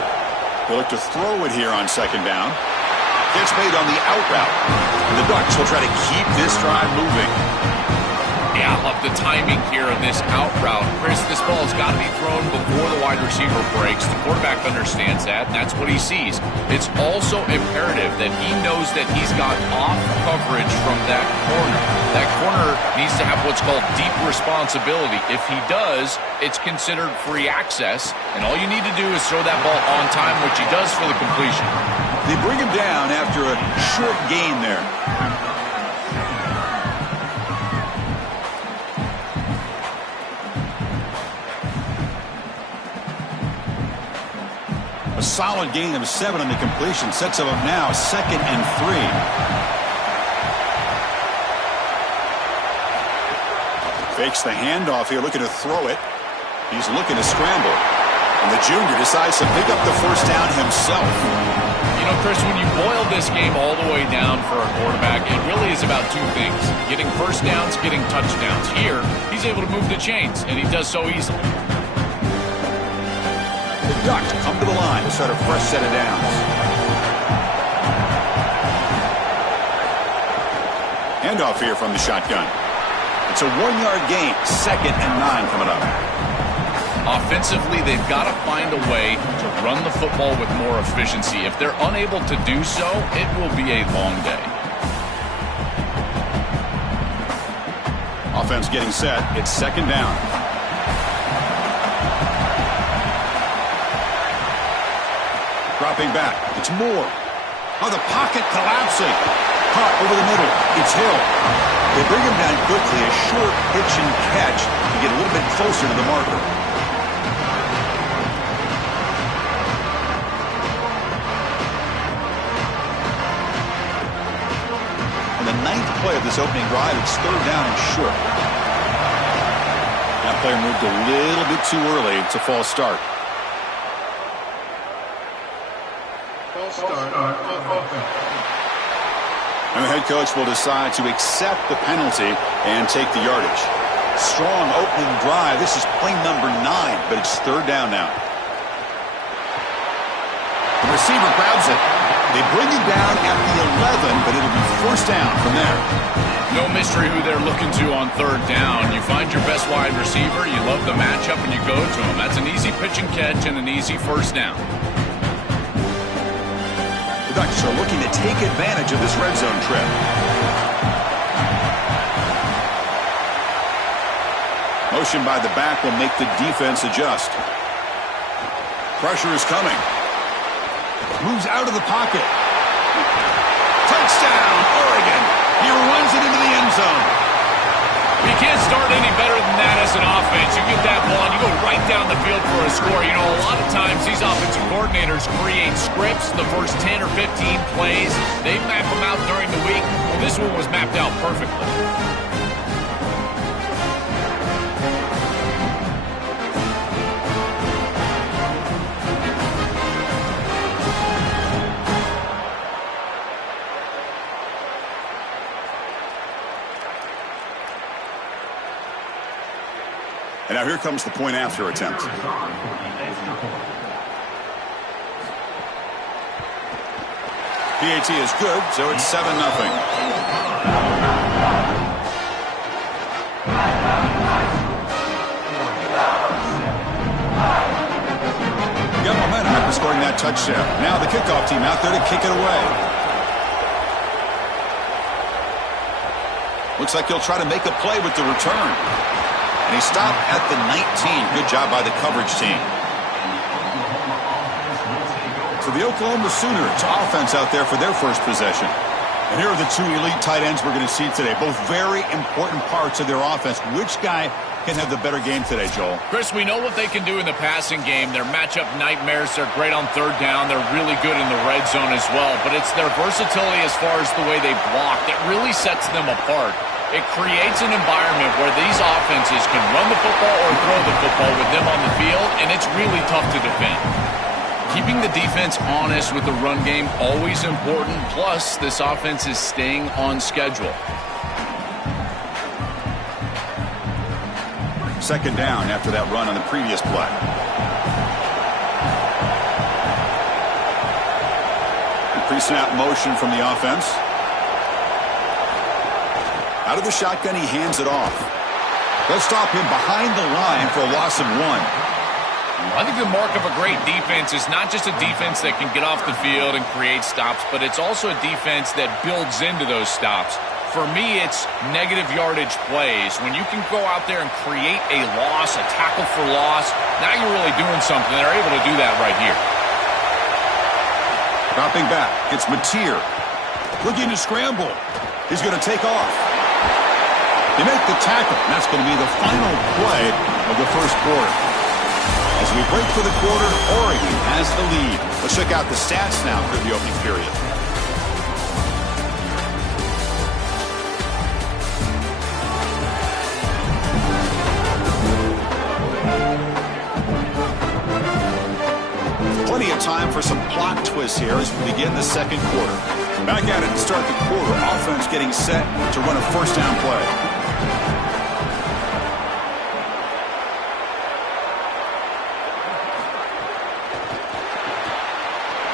They'll look to throw it here on second down. It's made on the out route. And the Ducks will try to keep this drive moving. Yeah, I love the timing here of this out route. Chris, this ball's got to be thrown before the wide receiver breaks. The quarterback understands that, and that's what he sees. It's also imperative that he knows that he's got off coverage from that corner. That corner needs to have what's called deep responsibility. If he does, it's considered free access, and all you need to do is throw that ball on time, which he does for the completion. They bring him down after a short gain there. A solid gain of 7 on the completion sets him up now, 2nd and 3. Fakes the handoff here, looking to throw it. He's looking to scramble. And the junior decides to pick up the first down himself. You know, Chris, when you boil this game all the way down for a quarterback, it really is about two things. Getting first downs, getting touchdowns. Here, he's able to move the chains, and he does so easily. The Ducks come to the line to start a fresh set of downs. Handoff here from the shotgun. It's a 1-yard gain, 2nd and 9 coming up. Offensively, they've got to find a way to run the football with more efficiency. If they're unable to do so, it will be a long day. Offense getting set. It's 2nd down. Dropping back. It's Moore. Oh, the pocket collapsing. Caught over the middle. It's Hill. They bring him down quickly. A short pitch and catch to get a little bit closer to the marker. On the 9th play of this opening drive. It's third down and short. That player moved a little bit too early. It's a false start. And the head coach will decide to accept the penalty and take the yardage. Strong opening drive. This is play number 9, but it's third down now. The receiver grabs it. They bring it down at the 11, but it'll be first down from there. No mystery who they're looking to on third down. You find your best wide receiver, you love the matchup, and you go to him. That's an easy pitch and catch and an easy first down. The Ducks are looking to take advantage of this red zone trip. Motion by the back will make the defense adjust. Pressure is coming. Moves out of the pocket. Touchdown, Oregon. He runs it into the end zone. You can't start any better than that as an offense. You get that ball and you go right down the field for a score. You know, a lot of times these offensive coordinators create scripts, the first 10 or 15 plays. They map them out during the week. Well, this one was mapped out perfectly. And now here comes the point after attempt. PAT is good, so it's 7-0. Got momentum after scoring that touchdown. Now the kickoff team out there to kick it away. Looks like he'll try to make a play with the return. And he stopped at the 19. Good job by the coverage team. So the Oklahoma Sooners offense out there for their first possession. And here are the two elite tight ends we're going to see today. Both very important parts of their offense. Which guy can have the better game today, Joel? Chris, we know what they can do in the passing game. They're matchup nightmares. They're great on third down. They're really good in the red zone as well. But it's their versatility as far as the way they block that really sets them apart. It creates an environment where these offenses can run the football or throw the football with them on the field, and it's really tough to defend. Keeping the defense honest with the run game, always important. Plus, this offense is staying on schedule. Second down after that run on the previous play. Pre-snap motion from the offense. Out of the shotgun, he hands it off. They'll stop him behind the line for a loss of 1. I think the mark of a great defense is not just a defense that can get off the field and create stops, but it's also a defense that builds into those stops. For me, it's negative yardage plays. When you can go out there and create a loss, a tackle for loss, now you're really doing something. They're able to do that right here. Dropping back, it's Mateer. Looking to scramble. He's going to take off. They make the tackle, and that's going to be the final play of the first quarter. As we break for the quarter, Oregon has the lead. Let's check out the stats now for the opening period. Plenty of time for some plot twists here as we begin the second quarter. Back at it to start the quarter. Offense getting set to run a first down play.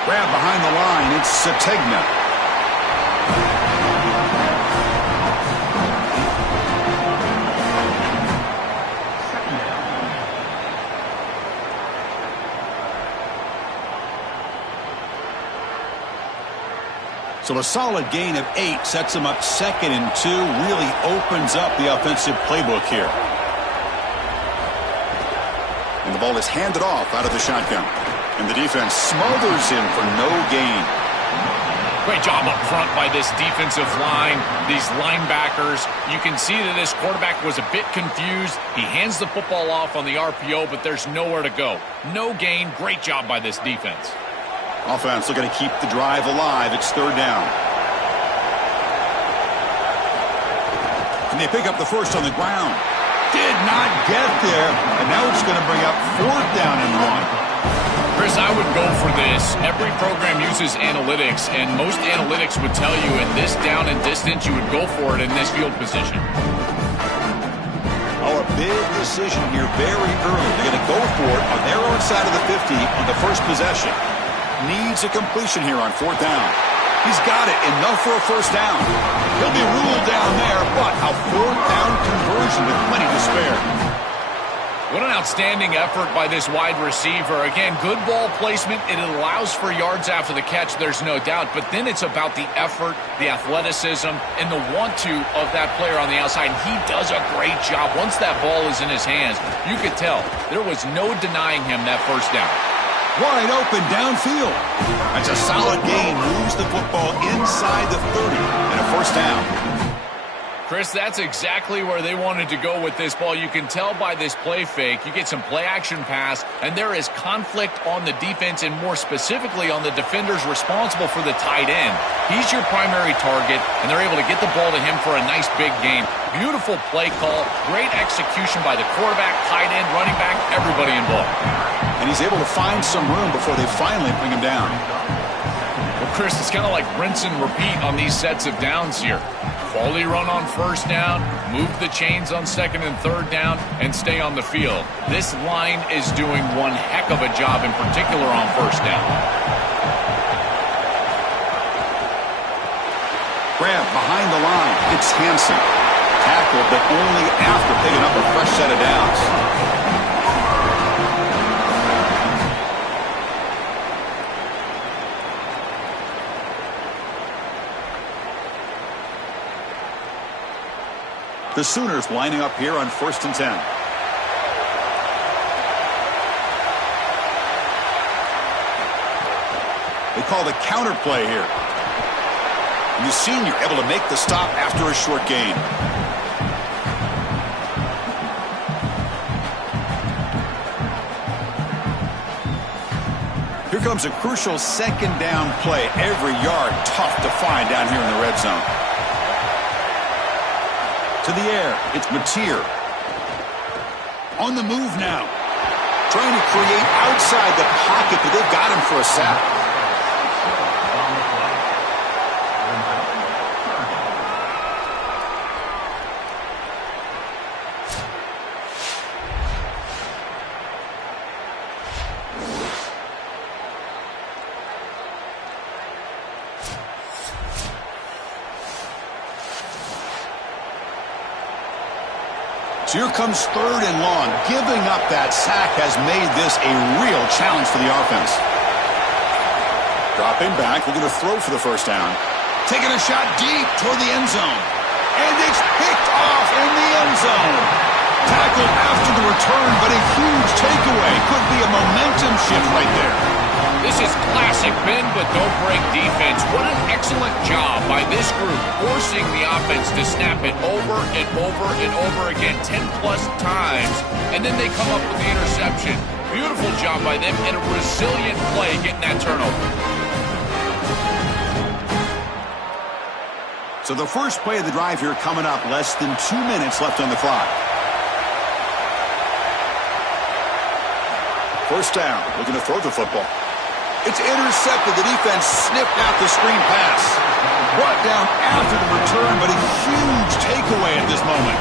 Grab behind the line. It's Sategna. So a solid gain of 8 sets him up 2nd and 2. Really opens up the offensive playbook here. And the ball is handed off out of the shotgun. And the defense smothers him for no gain. Great job up front by this defensive line, these linebackers. You can see that this quarterback was a bit confused. He hands the football off on the RPO, but there's nowhere to go. No gain. Great job by this defense. Offense looking to keep the drive alive. It's third down. And they pick up the first on the ground. Did not get there. And now it's going to bring up 4th down and 1. Chris, I would go for this. Every program uses analytics, and most analytics would tell you in this down and distance, you would go for it in this field position. Oh, a big decision here very early. They're going to go for it on their own side of the 50 on the first possession. Needs a completion here on 4th down. He's got it. Enough for a first down. He'll be ruled down there, but a 4th down conversion with plenty to spare. What an outstanding effort by this wide receiver. Again, good ball placement. It allows for yards after the catch, there's no doubt. But then it's about the effort, the athleticism, and the want-to of that player on the outside. And he does a great job. Once that ball is in his hands, you could tell there was no denying him that first down. Wide open downfield. That's a solid gain. Moves the football inside the 30 and a first down. Chris, that's exactly where they wanted to go with this ball. You can tell by this play fake. You get some play-action pass, and there is conflict on the defense and more specifically on the defenders responsible for the tight end. He's your primary target, and they're able to get the ball to him for a nice big gain. Beautiful play call, great execution by the quarterback, tight end, running back, everybody involved. And he's able to find some room before they finally bring him down. Well, Chris, it's kind of like rinse and repeat on these sets of downs here. Quality run on first down, move the chains on 2nd and 3rd down, and stay on the field. This line is doing one heck of a job, in particular on first down. Grab behind the line. It's Hansen. Tackled, but only after picking up a fresh set of downs. The Sooners lining up here on 1st and 10. They call the counter play here. And the senior able to make the stop after a short gain. Here comes a crucial 2nd down play. Every yard tough to find down here in the red zone. To the air, it's Mateer. On the move now. Trying to create outside the pocket, but they've got him for a sack. So here comes 3rd and long. Giving up that sack has made this a real challenge for the offense. Dropping back, looking to throw for the first down. Taking a shot deep toward the end zone. And it's picked off in the end zone. Tackled after the return, but a huge takeaway. Could be a momentum shift right there. This is classic bend but don't break defense. What an excellent job by this group, forcing the offense to snap it over and over and over again 10-plus times, and then they come up with the interception. Beautiful job by them and a resilient play getting that turnover. So the first play of the drive here coming up, less than 2 minutes left on the clock. First down, looking to throw the football. It's intercepted. The defense sniffed out the screen pass. Brought down after the return, but a huge takeaway at this moment.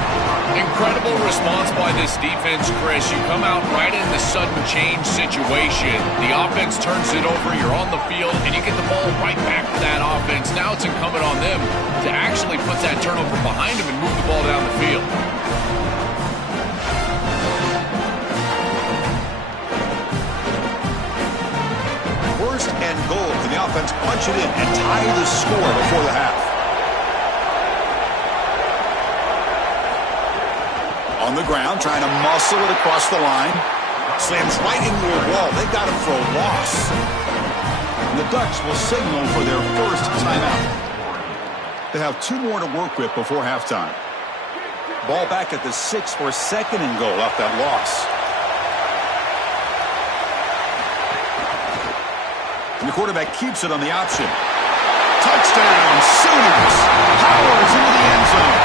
Incredible response by this defense, Chris. You come out right in the sudden change situation. The offense turns it over. You're on the field, and you get the ball right back to that offense. Now it's incumbent on them to actually put that turnover behind them and move the ball down the field. First and goal. Can the offense punch it in and tie the score before the half? On the ground, trying to muscle it across the line. Slams right into a wall. They got him for a loss. And the Ducks will signal for their first timeout. They have 2 more to work with before halftime. Ball back at the 6 for 2nd and goal off that loss. And the quarterback keeps it on the option. Touchdown, Sooners. Powers into the end zone.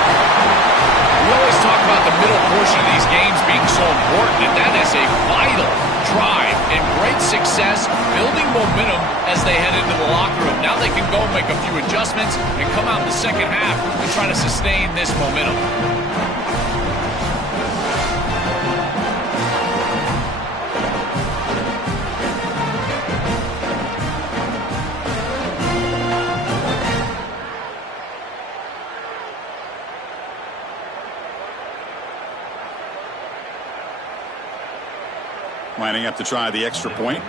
about the middle portion of these games being so important, and that is a vital drive and great success, building momentum as they head into the locker room. Now they can go make a few adjustments and come out in the second half and try to sustain this momentum. Lining up to try the extra point.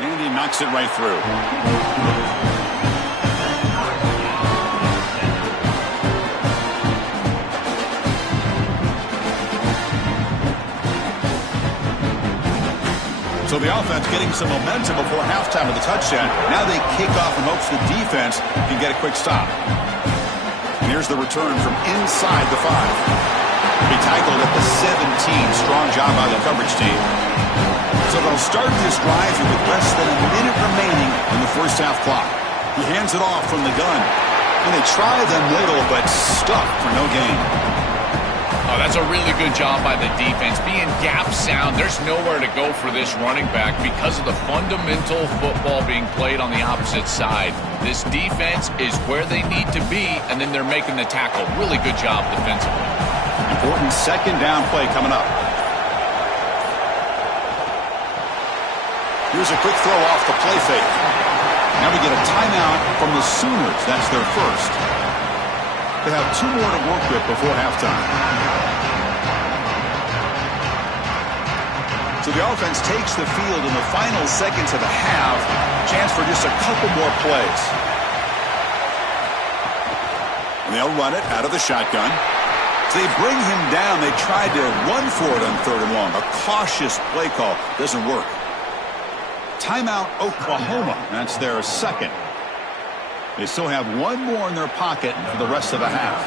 And he knocks it right through. So the offense getting some momentum before halftime with the touchdown. Now they kick off in hopes the defense can get a quick stop. And here's the return from inside the 5. He tackled at the 17. Strong job by the coverage team. So they'll start this drive with less than a minute remaining in the first half clock. He hands it off from the gun. And they try the middle, but stuck for no gain. Oh, that's a really good job by the defense. Being gap sound, there's nowhere to go for this running back because of the fundamental football being played on the opposite side. This defense is where they need to be, and then they're making the tackle. Really good job defensively. Important second down play coming up. Here's a quick throw off the play fake. Now we get a timeout from the Sooners. That's their first. They have 2 more to work with before halftime. So the offense takes the field in the final seconds of the half. Chance for just a couple more plays. And they'll run it out of the shotgun. So they bring him down. They tried to run for it on 3rd and long. A cautious play call. Doesn't work. Timeout, Oklahoma. That's their second. They still have 1 more in their pocket for the rest of the half.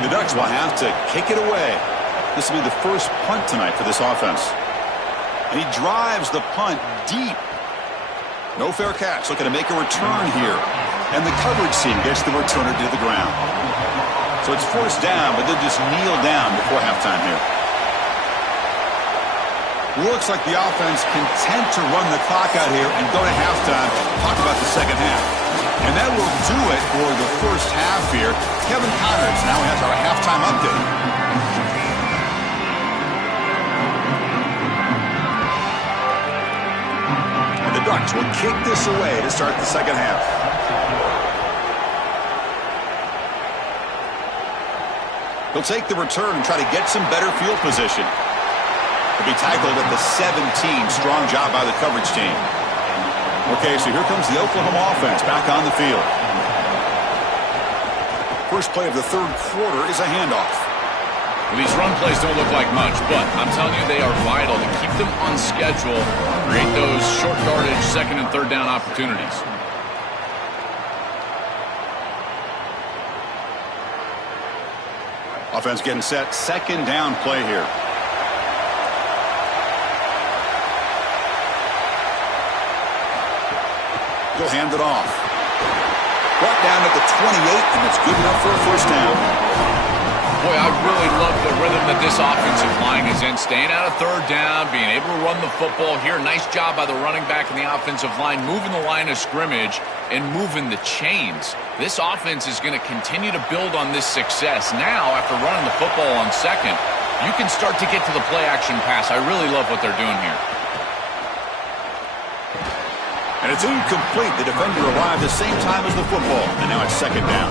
The Ducks will have to kick it away. This will be the first punt tonight for this offense. And he drives the punt deep. No fair catch. Looking to make a return here. And the coverage team gets the returner to the ground. So it's forced down, but they'll just kneel down before halftime here. Looks like the offense content to run the clock out here and go to halftime. Talk about the second half. And that will do it for the first half here. Kevin Connors now has our halftime update. And the Ducks will kick this away to start the second half. They'll take the return and try to get some better field position. He'll be tackled at the 17. Strong job by the coverage team. Okay, so here comes the Oklahoma offense back on the field. First play of the 3rd quarter is a handoff. Well, these run plays don't look like much, but I'm telling you they are vital to keep them on schedule, create those short yardage 2nd and 3rd down opportunities. Offense getting set. Second down play here. He'll hand it off. Brought down at the 28, and it's good enough for a first down. Boy, I really love the rhythm that this offensive line is in. Staying out of 3rd down, being able to run the football here. Nice job by the running back and the offensive line, moving the line of scrimmage and moving the chains. This offense is going to continue to build on this success. Now, after running the football on 2nd, you can start to get to the play-action pass. I really love what they're doing here. And it's incomplete. The defender arrived the same time as the football, and now it's 2nd down.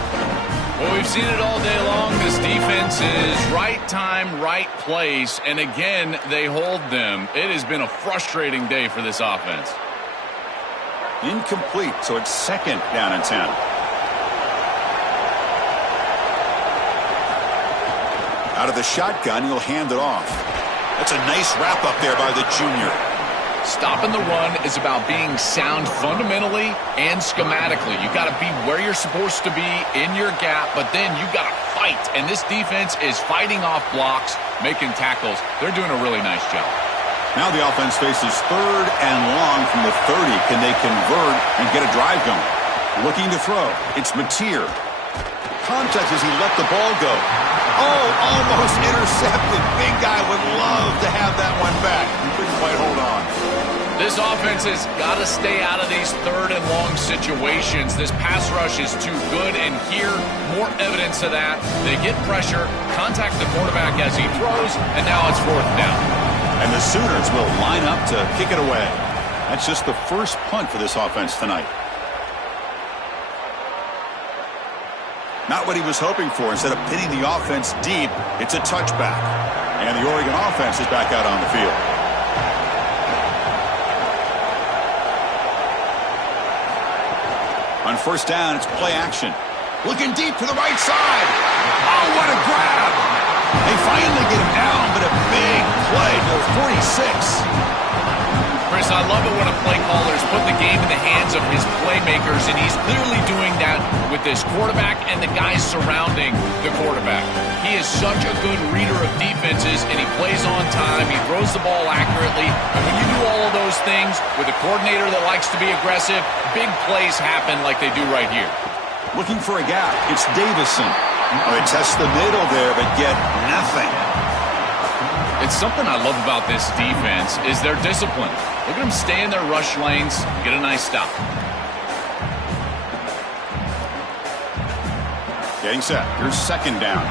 Well, we've seen it all day long. This defense is right time, right place, and again, they hold them. It has been a frustrating day for this offense. Incomplete, so it's 2nd down and 10. Out of the shotgun, he'll hand it off. That's a nice wrap up there by the junior. Stopping the run is about being sound fundamentally and schematically. You got to be where you're supposed to be in your gap, but then you got to fight. And this defense is fighting off blocks, making tackles. They're doing a really nice job. Now the offense faces 3rd and long from the 30. Can they convert and get a drive going? Looking to throw. It's Mateer. Contact as he let the ball go. Oh, almost intercepted. Big guy would love to have that one back. He couldn't quite hold on. This offense has got to stay out of these third and long situations. This pass rush is too good, and here, more evidence of that. They get pressure, contact the quarterback as he throws, and now it's fourth down. And the Sooners will line up to kick it away. That's just the first punt for this offense tonight. Not what he was hoping for. Instead of pinning the offense deep, it's a touchback. And the Oregon offense is back out on the field. On first down, it's play action. Looking deep to the right side. Oh, what a grab. They finally get him down, but a big play to the 46. Chris, I love it when a play callers put the game in the hands of his playmakers, and he's clearly doing that with this quarterback and the guys surrounding the quarterback. He is such a good reader of defenses, and he plays on time. He throws the ball accurately. And when you do all of those things with a coordinator that likes to be aggressive, big plays happen like they do right here. Looking for a gap. It's Davison. They test the middle there, but get nothing. It's something I love about this defense is their discipline. Look at them stay in their rush lanes, get a nice stop. Getting set. Here's second down.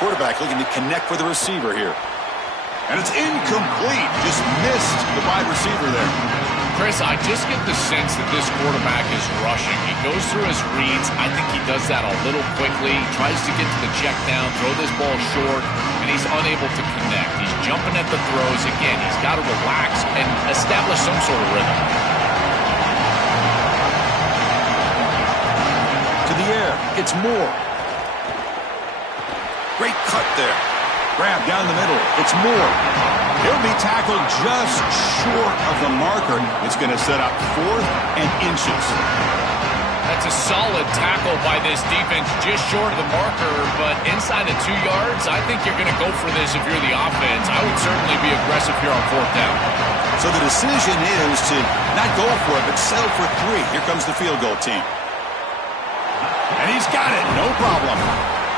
Quarterback looking to connect with the receiver here. And it's incomplete. Just missed the wide receiver there. Chris, I just get the sense that this quarterback is rushing. He goes through his reads. I think he does that a little quickly. He tries to get to the check down, throw this ball short, and he's unable to connect. He's jumping at the throws. Again, he's got to relax and establish some sort of rhythm. To the air. It's Moore. Great cut there. Grab down the middle. It's Moore. He'll be tackled just short of the marker. It's going to set up 4th and inches. That's a solid tackle by this defense, just short of the marker, but inside of 2 yards, I think you're going to go for this if you're the offense. I would certainly be aggressive here on 4th down. So the decision is to not go for it, but settle for 3. Here comes the field goal team. And he's got it. No problem.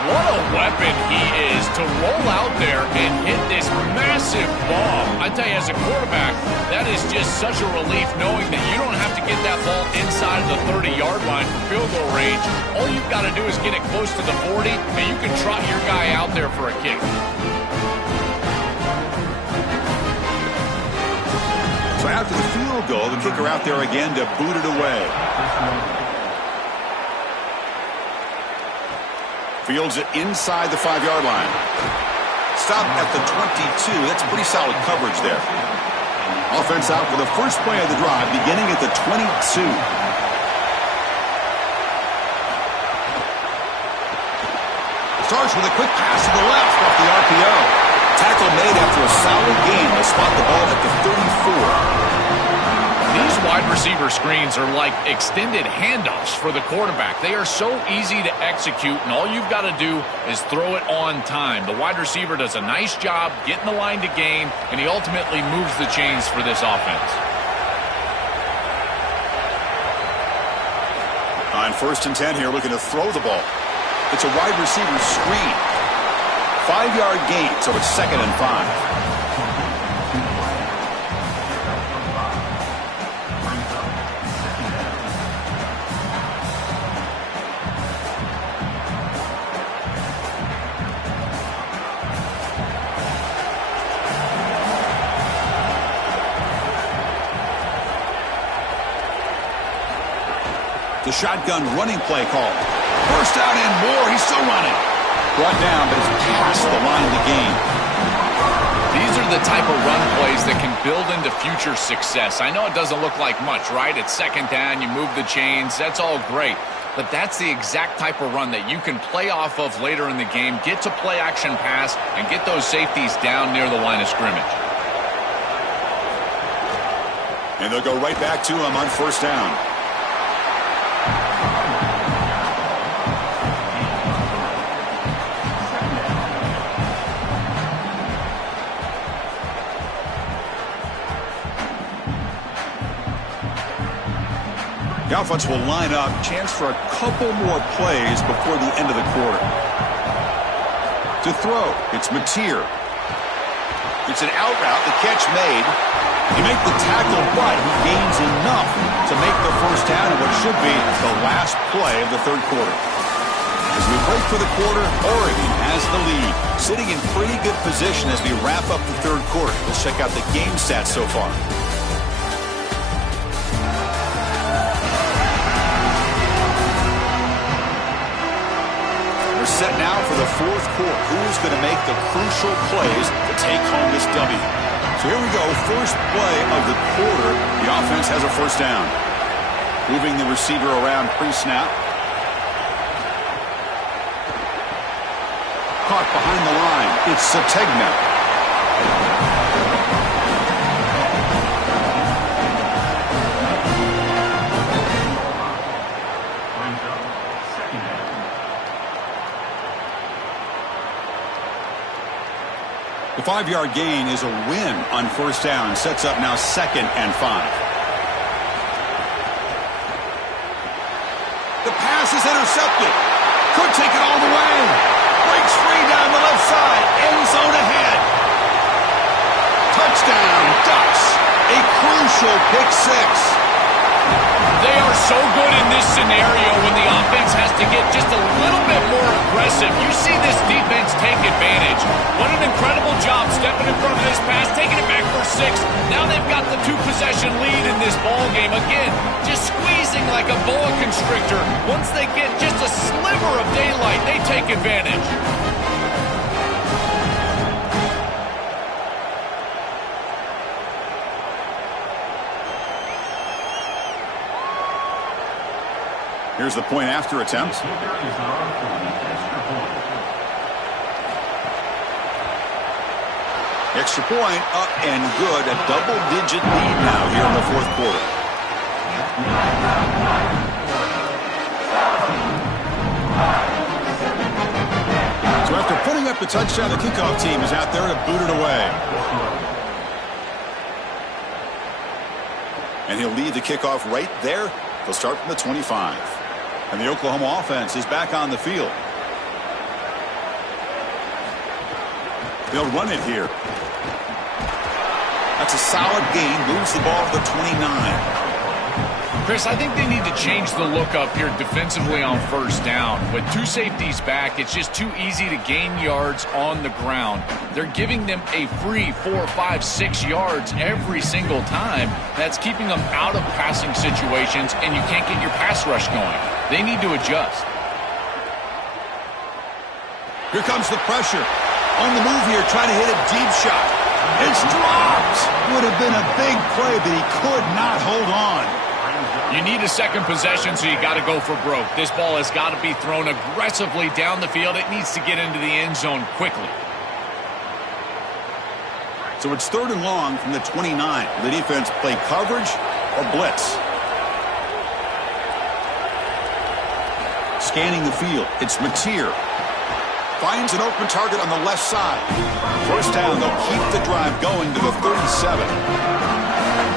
What a weapon he is to roll out there and hit this massive bomb. I tell you, as a quarterback, that is just such a relief knowing that you don't have to get that ball inside of the 30-yard line for field goal range. All you've got to do is get it close to the 40, and you can trot your guy out there for a kick. So after the field goal, the kicker out there again to boot it away. Fields it inside the 5-yard line. Stop at the 22. That's pretty solid coverage there. Offense out for the first play of the drive, beginning at the 22. Starts with a quick pass to the left off the RPO. Tackle made after a solid gain. They'll spot the ball at the 34. These wide receiver screens are like extended handoffs for the quarterback. They are so easy to execute, and all you've got to do is throw it on time. The wide receiver does a nice job getting the line to gain, and he ultimately moves the chains for this offense. On 1st and 10 here, looking to throw the ball. It's a wide receiver screen. 5-yard gain, so it's 2nd and 5. The shotgun running play call. First out and more. He's still running. Brought down, but it's past the line of the game. These are the type of run plays that can build into future success. I know it doesn't look like much, right? It's 2nd down, you move the chains, that's all great. But that's the exact type of run that you can play off of later in the game, get to play action pass, and get those safeties down near the line of scrimmage. And they'll go right back to him on 1st down. offense will line up. Chance for a couple more plays before the end of the quarter. To throw, it's Mateer. It's an out route. The catch made. He made the tackle, but he gains enough to make the first down in what should be the last play of the third quarter. As we break for the quarter, Oregon has the lead, sitting in pretty good position as we wrap up the third quarter. Let's check out the game stats so far. We're set now for the fourth quarter. Who's going to make the crucial plays to take home this W? So here we go, first play of the quarter. The offense has a first down. Moving the receiver around pre-snap. Caught behind the line. It's Sategna. The 5-yard gain is a win on first down. Sets up now 2nd and 5. The pass is intercepted. Could take it all the way. Breaks free down the left side. End zone ahead. Touchdown, Ducks. A crucial pick six. They are so good in this scenario when the offense has to get just a little bit more aggressive. You see this defense take advantage. What an incredible job stepping in front of this pass, taking it back for 6. Now they've got the 2-possession lead in this ball game. Again, just squeezing like a boa constrictor. Once they get just a sliver of daylight, they take advantage. Here's the point after attempt. Extra point up and good. A double-digit lead now here in the fourth quarter. So after putting up the touchdown, the kickoff team is out there to boot it away. And he'll lead the kickoff right there. They'll start from the 25. And the Oklahoma offense is back on the field. They'll run it here. That's a solid gain. Moves the ball to the 29. Chris, I think they need to change the look up here defensively on first down. With 2 safeties back, it's just too easy to gain yards on the ground. They're giving them a free 4, 5, 6 yards every single time. That's keeping them out of passing situations, and you can't get your pass rush going. They need to adjust. Here comes the pressure. On the move here, trying to hit a deep shot. It's dropped. Would have been a big play, but he could not hold on. You need a second possession, so you got to go for broke. This ball has got to be thrown aggressively down the field. It needs to get into the end zone quickly. So it's 3rd and long from the 29. The defense play coverage or blitz. Scanning the field. It's Mateer. Finds an open target on the left side. First down, they'll keep the drive going to the 37.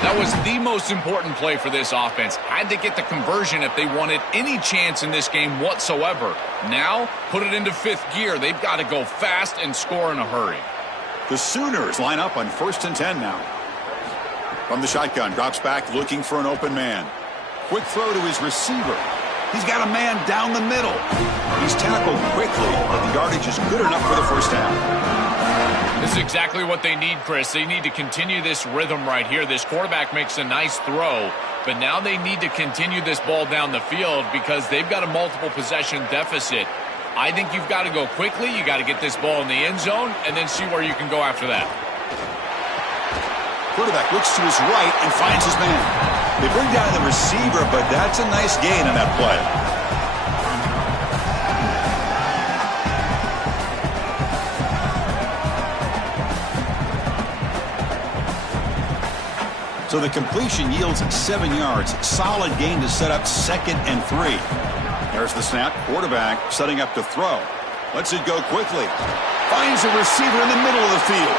That was the most important play for this offense. Had to get the conversion if they wanted any chance in this game whatsoever. Now, put it into 5th gear. They've got to go fast and score in a hurry. The Sooners line up on 1st and 10 now. From the shotgun, drops back looking for an open man. Quick throw to his receiver. He's got a man down the middle. He's tackled quickly, but the yardage is good enough for the first down. This is exactly what they need, Chris. They need to continue this rhythm right here. This quarterback makes a nice throw, but now they need to continue this ball down the field because they've got a multiple possession deficit. I think you've got to go quickly. You got to get this ball in the end zone and then see where you can go after that. Quarterback looks to his right and finds his man. They bring down the receiver, but that's a nice gain on that play. So the completion yields 7 yards. Solid gain to set up 2nd and 3. There's the snap. Quarterback setting up to throw. Lets it go quickly. Finds a receiver in the middle of the field.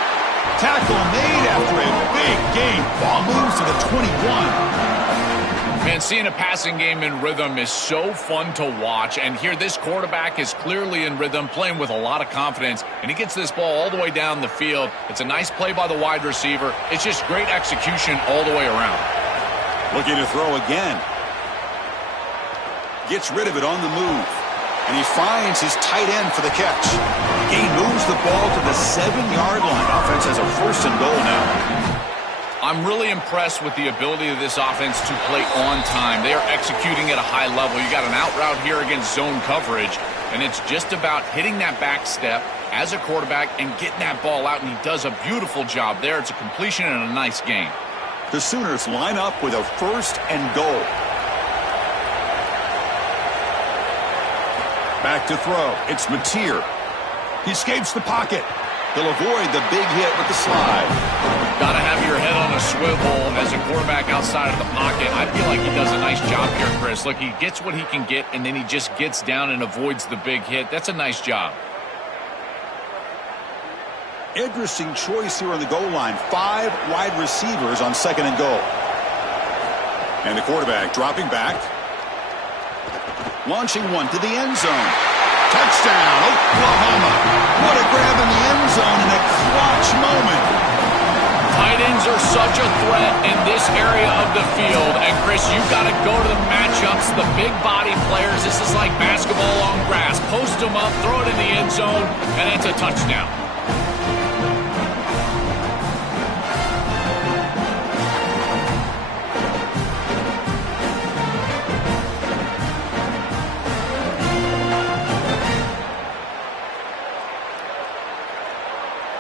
Tackle made after a big gain. Ball moves to the 21. Man, seeing a passing game in rhythm is so fun to watch. And here, this quarterback is clearly in rhythm, playing with a lot of confidence. And he gets this ball all the way down the field. It's a nice play by the wide receiver. It's just great execution all the way around. Looking to throw again. Gets rid of it on the move. And he finds his tight end for the catch. He moves the ball to the 7-yard line. Offense has a 1st and goal now. I'm really impressed with the ability of this offense to play on time. They are executing at a high level. You got an out route here against zone coverage, and it's just about hitting that back step as a quarterback and getting that ball out, and he does a beautiful job there. It's a completion and a nice game. The Sooners line up with a 1st and goal. Back to throw. It's Mateer. He escapes the pocket. He'll avoid the big hit with the slide. Got to have your head on a swivel as a quarterback outside of the pocket. I feel like he does a nice job here, Chris. Look, he gets what he can get, and then he just gets down and avoids the big hit. That's a nice job. Interesting choice here on the goal line. 5 wide receivers on 2nd and goal. And the quarterback dropping back. Launching one to the end zone. Touchdown, Oklahoma. What a grab in the end zone in a clutch moment. Tight ends are such a threat in this area of the field. And, Chris, you've got to go to the matchups, the big body players. This is like basketball on grass. Post them up, throw it in the end zone, and it's a touchdown.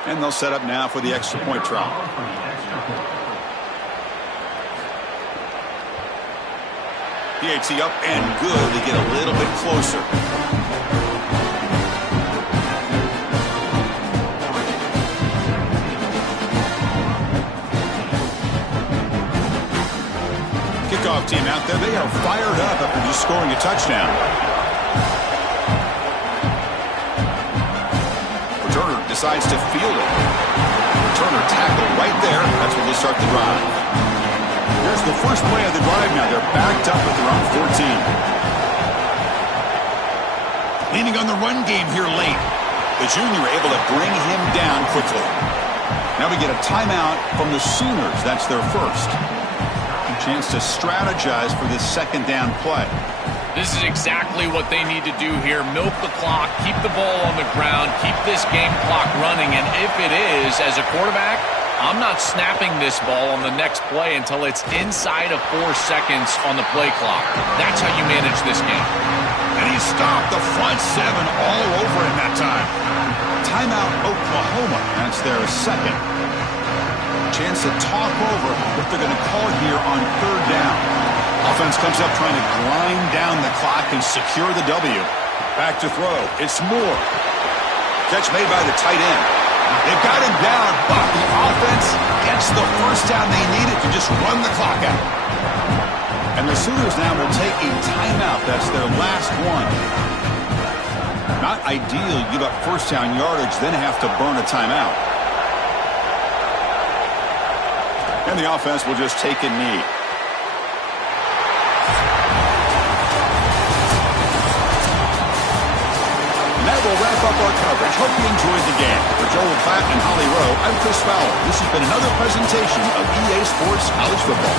And they'll set up now for the extra point try. PAT up and good. They get a little bit closer. Kickoff team out there. They are fired up after just scoring a touchdown. Decides to field it. Turner tackled right there. That's where they start the drive. Here's the first play of the drive now. They're backed up at their own 14. Leaning on the run game here late. The junior able to bring him down quickly. Now we get a timeout from the Sooners. That's their first. A chance to strategize for this 2nd down play. This is exactly what they need to do here. Milk the clock, keep the ball on the ground, keep this game clock running. And if it is, as a quarterback, I'm not snapping this ball on the next play until it's inside of 4 seconds on the play clock. That's how you manage this game. And he stopped the front 7 all over him that time. Timeout, Oklahoma. That's their 2nd. Chance to talk over what they're going to call here on 3rd down. Offense comes up trying to grind down the clock and secure the W. Back to throw. It's Moore. Catch made by the tight end. They've got him down, but the offense gets the first down they needed to just run the clock out. And the Sooners now will take a timeout. That's their last one. Not ideal. You give up first down yardage, then have to burn a timeout. And the offense will just take a knee. That will wrap up our coverage. Hope you enjoyed the game. For Joel Klatt and Holly Rowe, I'm Chris Fowler. This has been another presentation of EA Sports College Football.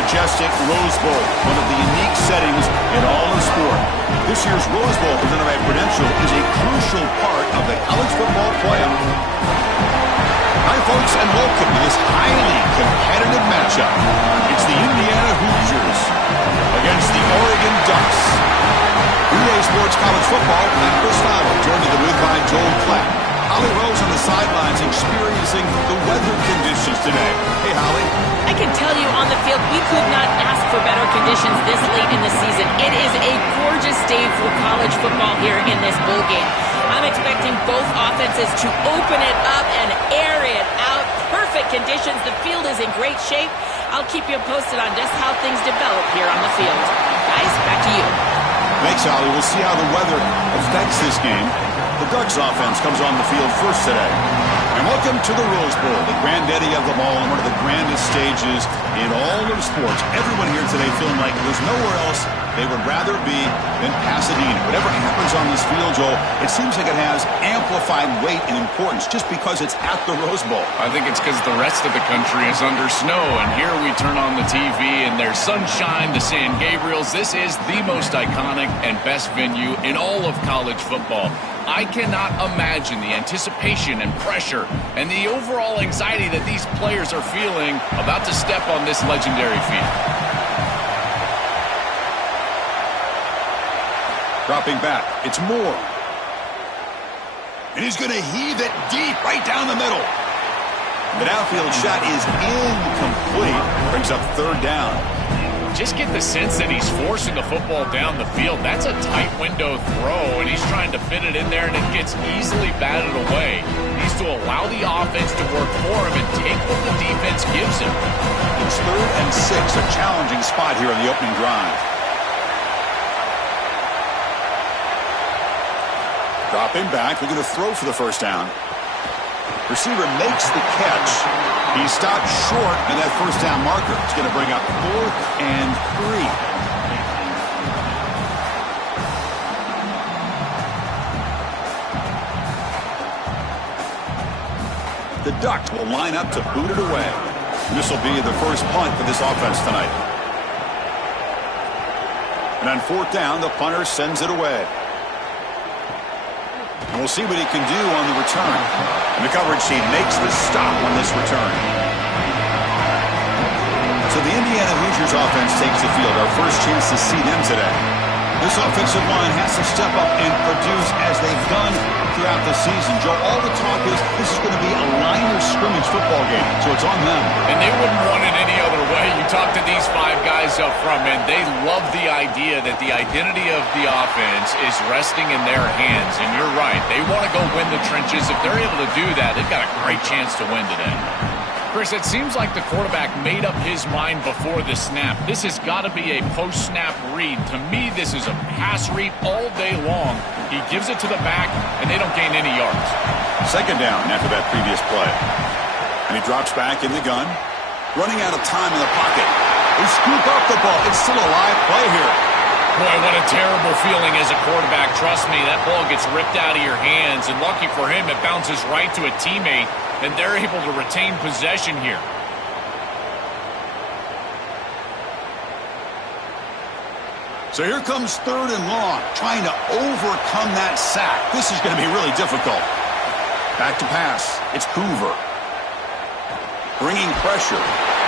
majestic Rose Bowl, one of the unique settings in all of sport. This year's Rose Bowl, presented by Prudential, is a crucial part of the college football playoff. Hi, folks, and welcome to this highly competitive matchup. It's the Indiana Hoosiers against the Oregon Ducks. Relay Sports College Football, I'm Chris Fowler, joined in the booth by Joel Klatt. Holly Rose on the sidelines experiencing the weather conditions today. Hey, Holly. I can tell you on the field, we could not ask for better conditions this late in the season. It is a gorgeous day for college football here in this bowl game. I'm expecting both offenses to open it up and air it out. Perfect conditions. The field is in great shape. I'll keep you posted on just how things develop here on the field. Guys, back to you. Thanks, Holly. We'll see how the weather affects this game. The Ducks offense comes on the field first today. And welcome to the Rose Bowl, the granddaddy of them all, and one of the grandest stages in all of sports. Everyone here today feeling like there's nowhere else they would rather be than Pasadena. Whatever happens on this field, Joel, it seems like it has amplified weight and importance just because it's at the Rose Bowl. I think it's because the rest of the country is under snow, and here we turn on the TV and there's sunshine, the San Gabriels. This is the most iconic and best venue in all of college football. I cannot imagine the anticipation and pressure and the overall anxiety that these players are feeling about to step on this legendary field. Dropping back, it's Moore. And he's going to heave it deep right down the middle. The downfield shot is incomplete. Brings up third down. Just get the sense that he's forcing the football down the field. That's a tight window throw, and he's trying to fit it in there, and it gets easily batted away. He needs to allow the offense to work for him and take what the defense gives him. It's 3rd and 6, a challenging spot here on the opening drive. Dropping back, looking to throw for the first down. Receiver makes the catch. He stopped short of that first down marker. It's going to bring up 4th and 3. The Ducks will line up to boot it away. This will be the first punt for this offense tonight. And on 4th down, the punter sends it away. And we'll see what he can do on the return. And the coverage team makes the stop on this return. So the Indiana Hoosiers offense takes the field. Our first chance to see them today. This offensive line has to step up and produce as they've done throughout the season. Joe, all the talk is this is going to be a line of scrimmage football game, so it's on them. And they wouldn't want it any other way. You talk to these 5 guys up front, man, they love the idea that the identity of the offense is resting in their hands. And you're right, they want to go win the trenches. If they're able to do that, they've got a great chance to win today. Chris, it seems like the quarterback made up his mind before the snap. This has got to be a post-snap read. To me, this is a pass read all day long. He gives it to the back, and they don't gain any yards. 2nd down after that previous play. And he drops back in the gun. Running out of time in the pocket. They scoop up the ball. It's still a live play here. Boy, what a terrible feeling as a quarterback. Trust me, that ball gets ripped out of your hands, and lucky for him, it bounces right to a teammate, and they're able to retain possession here. So here comes 3rd and long, trying to overcome that sack. This is going to be really difficult. Back to pass. It's Hoover. Bringing pressure.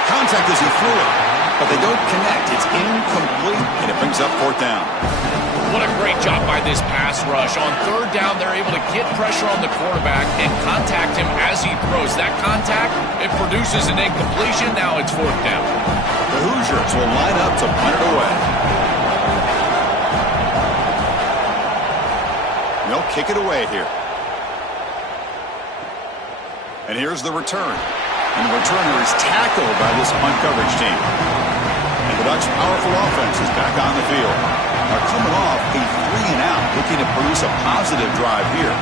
Contact as he threw it, but they don't connect. It's incomplete, and it brings up 4th down. What a great job by this pass rush. On 3rd down, they're able to get pressure on the quarterback and contact him as he throws. That contact, it produces an incompletion. Now it's 4th down. The Hoosiers will line up to punt it away. They'll kick it away here. And here's the return. And the returner is tackled by this punt coverage team. And the Ducks' powerful offense is back on the field. They're coming off a 3-and-out, looking to produce a positive drive here.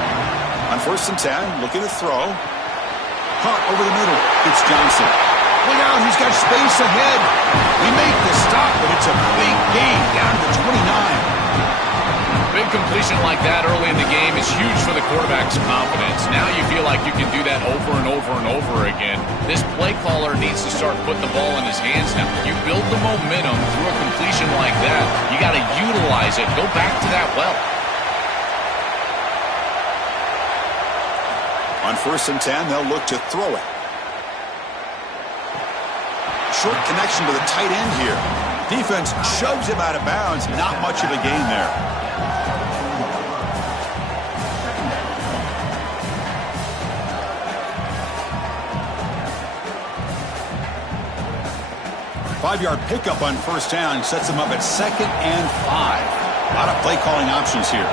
On 1st and 10, looking to throw. Caught over the middle. It's Johnson. Look out, he's got space ahead. We make the stop, but it's a big gain down to 29. big completion like that early in the game is huge for the quarterback's confidence. Now you feel like you can do that over and over and over again. This play caller needs to start putting the ball in his hands now. You build the momentum through a completion like that. You got to utilize it. Go back to that well. On 1st and 10, they'll look to throw it. Short connection to the tight end here. Defense shoves him out of bounds. Not much of a gain there. Five-yard pickup on 1st down sets him up at 2nd and 5. A lot of play calling options here.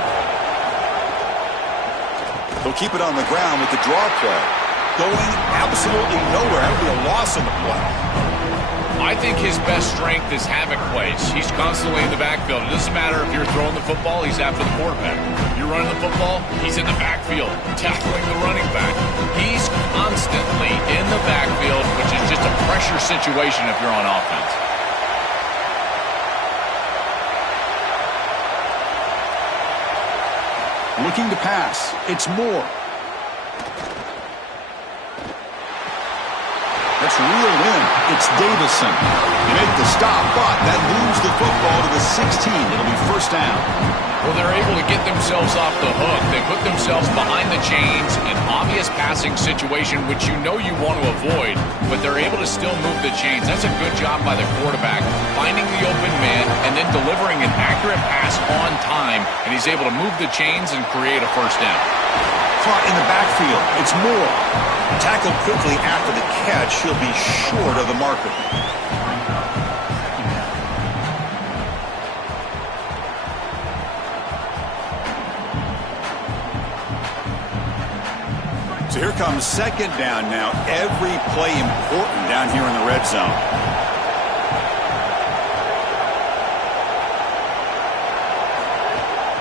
They'll keep it on the ground with the draw play. Going absolutely nowhere. That would be a loss on the play. I think his best strength is havoc plays. He's constantly in the backfield. It doesn't matter if you're throwing the football, he's after the quarterback. You're running the football, he's in the backfield, tackling the running back. He's constantly in the backfield, which is just a pressure situation if you're on offense. Looking to pass. It's Moore. That's reeled in. It's Davison. They make the stop, but that moves the football to the 16. It'll be 1st down. Well, they're able to get themselves off the hook. They put themselves behind the chains, an obvious passing situation, which you know you want to avoid, but they're able to still move the chains. That's a good job by the quarterback, finding the open man and then delivering an accurate pass on time, and he's able to move the chains and create a 1st down. Caught in the backfield. It's Moore. Tackled quickly after the catch. He'll be short of the marker. So here comes 2nd down now. Every play important down here in the red zone.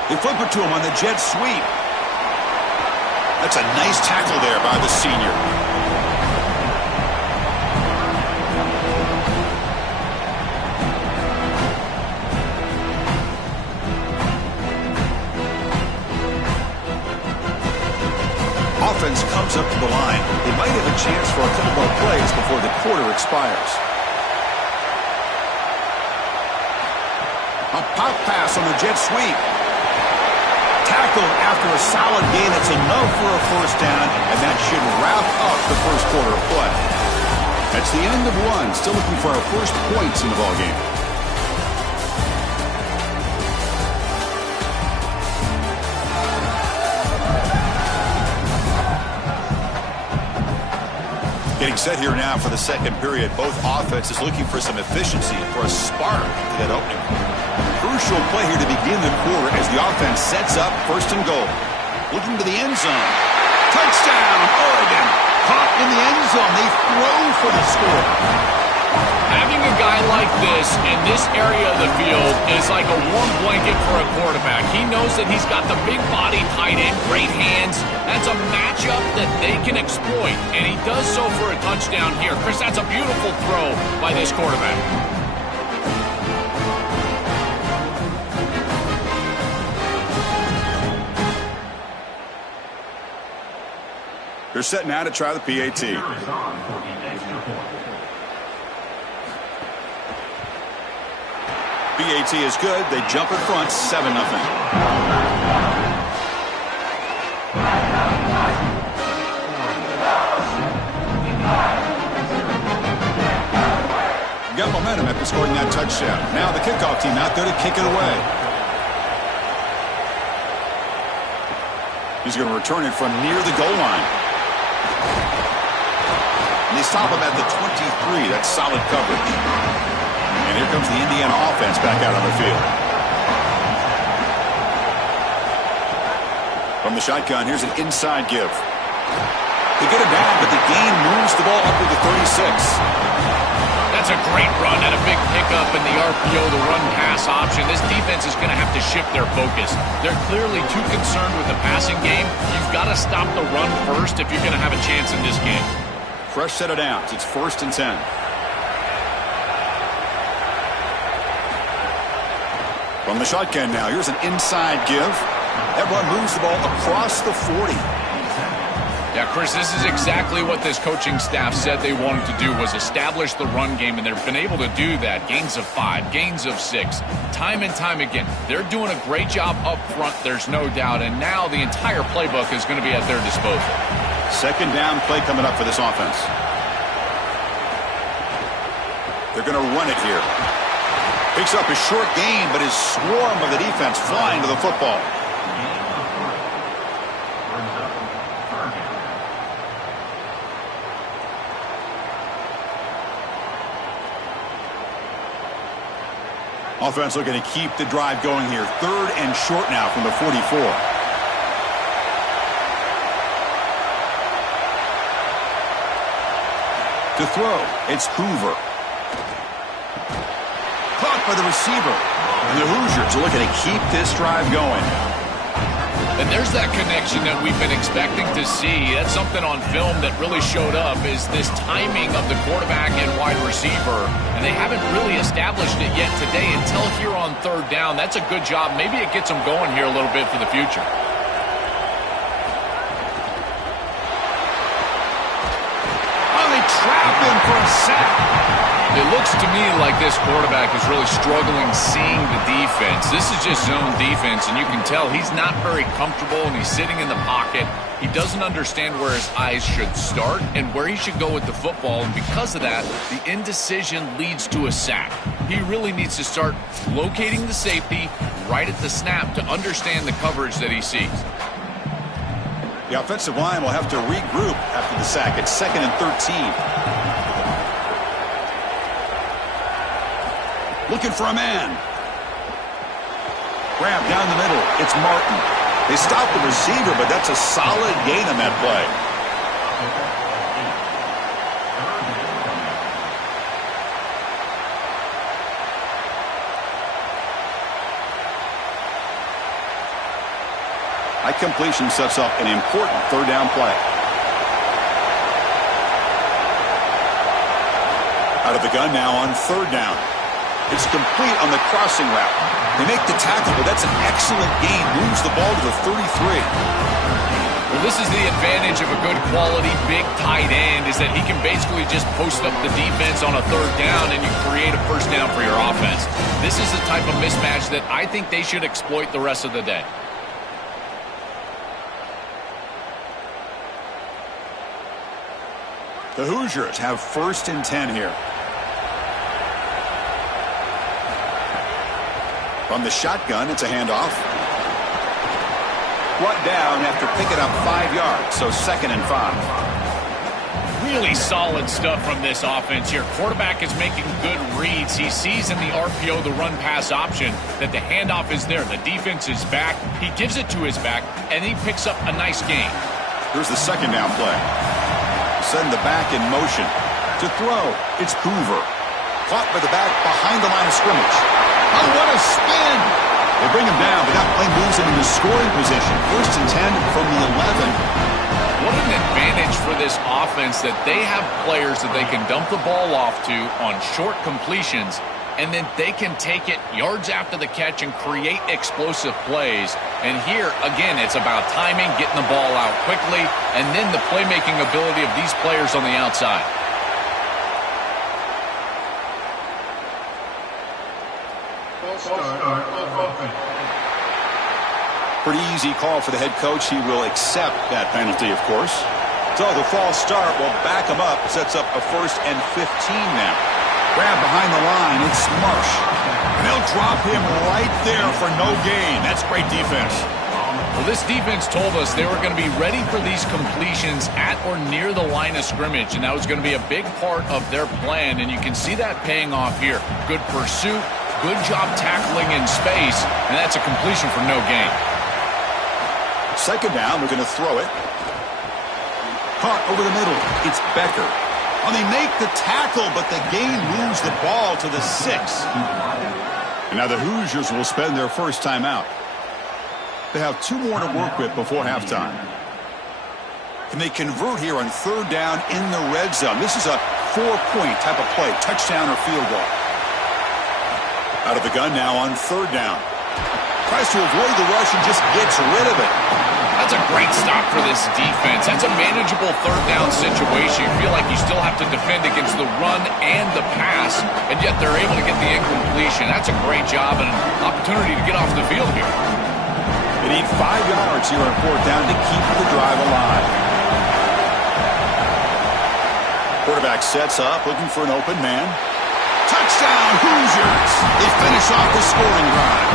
They flip it to him on the jet sweep. That's a nice tackle there by the senior. Offense comes up to the line. They might have a chance for a couple more plays before the quarter expires. A pop pass on the jet sweep. Tackled after a solid gain. It's enough for a 1st down, and that should wrap up the 1st quarter of play. That's the end of 1. Still looking for our first points in the ballgame. Getting set here now for the 2nd period. Both offenses looking for some efficiency, for a spark to that opening. Crucial play here to begin the quarter as the offense sets up 1st and goal. Looking to the end zone. Touchdown, Oregon. Caught in the end zone. They throw for the score. Having a guy like this in this area of the field is like a warm blanket for a quarterback. He knows that he's got the big body tight end, great hands. That's a matchup that they can exploit, and he does so for a touchdown here. Chris, that's a beautiful throw by this quarterback. They're set now to try the PAT. PAT is good. They jump in front, 7-0. Got momentum after scoring that touchdown. Now the kickoff team out there to kick it away. He's going to return it from near the goal line. And they stop him at the 23. That's solid coverage. And here comes the Indiana offense back out on the field. From the shotgun, here's an inside give. They get it back, but the gain moves the ball up to the 36. That's a great run and a big pickup in the RPO, the run-pass option. This defense is going to have to shift their focus. They're clearly too concerned with the passing game. You've got to stop the run first if you're going to have a chance in this game. Fresh set of downs. It's 1st and 10. From the shotgun now, here's an inside give. That run moves the ball across the 40. Yeah, Chris, this is exactly what this coaching staff said they wanted to do, was establish the run game, and they've been able to do that. Gains of 5, gains of 6, time and time again. They're doing a great job up front, there's no doubt, and now the entire playbook is going to be at their disposal. Second down play coming up for this offense. They're going to run it here. Picks up a short gain, but his swarm of the defense flying to the football. Offense looking to keep the drive going here. 3rd and short now from the 44. To throw, it's Hoover. Caught by the receiver. And the Hoosiers are looking to keep this drive going. And there's that connection that we've been expecting to see. That's something on film that really showed up, is this timing of the quarterback and wide receiver. And they haven't really established it yet today until here on 3rd down. That's a good job. Maybe it gets them going here a little bit for the future. Oh, they trap him for a sack. It looks to me like this quarterback is really struggling seeing the defense. This is just zone defense, and you can tell he's not very comfortable, and he's sitting in the pocket. He doesn't understand where his eyes should start and where he should go with the football, and because of that, the indecision leads to a sack. He really needs to start locating the safety right at the snap to understand the coverage that he sees. The offensive line will have to regroup after the sack. It's 2nd and 13. Looking for a man. Grab down the middle. It's Martin. They stop the receiver, but that's a solid gain on that play. High completion sets up an important 3rd down play. Out of the gun now on 3rd down. It's complete on the crossing route. They make the tackle, but that's an excellent gain. Moves the ball to the 33. Well, this is the advantage of a good quality big tight end, is that he can basically just post up the defense on a 3rd down and you create a 1st down for your offense. This is the type of mismatch that I think they should exploit the rest of the day. The Hoosiers have 1st and 10 here. From the shotgun, it's a handoff. Brought down after picking up 5 yards, so 2nd and 5. Really solid stuff from this offense here. Quarterback is making good reads. He sees in the RPO, the run-pass option, that the handoff is there. The defense is back. He gives it to his back, and he picks up a nice gain. Here's the 2nd down play. Send the back in motion. To throw, it's Hoover. Caught by the back behind the line of scrimmage. Oh, what a spin! They bring him down, but that play moves him into scoring position. 1st and 10 from the 11. What an advantage for this offense that they have players that they can dump the ball off to on short completions, and then they can take it yards after the catch and create explosive plays. And here, again, it's about timing, getting the ball out quickly, and then the playmaking ability of these players on the outside. Pretty easy call for the head coach. He will accept that penalty, of course. So the false start will back him up. Sets up a 1st and 15 now. Grab behind the line. It's Marsh. And they'll drop him right there for no gain. That's great defense. Well, this defense told us they were going to be ready for these completions at or near the line of scrimmage, and that was going to be a big part of their plan, and you can see that paying off here. Good pursuit, good job tackling in space, and that's a completion for no gain. 2nd down, they're going to throw it. Caught over the middle. It's Becker. Oh, they make the tackle, but the gain moves the ball to the 6. And now the Hoosiers will spend their first timeout. They have 2 more to work with before halftime. Can they convert here on 3rd down in the red zone? This is a 4-point type of play, touchdown or field goal. Out of the gun now on 3rd down. Tries to avoid the rush and just gets rid of it. That's a great stop for this defense. That's a manageable third down situation. You feel like you still have to defend against the run and the pass, and yet they're able to get the incompletion. That's a great job and an opportunity to get off the field here. They need 5 yards here on 4th down to keep the drive alive. Quarterback sets up, looking for an open man. Touchdown, Hoosiers! They finish off the scoring drive.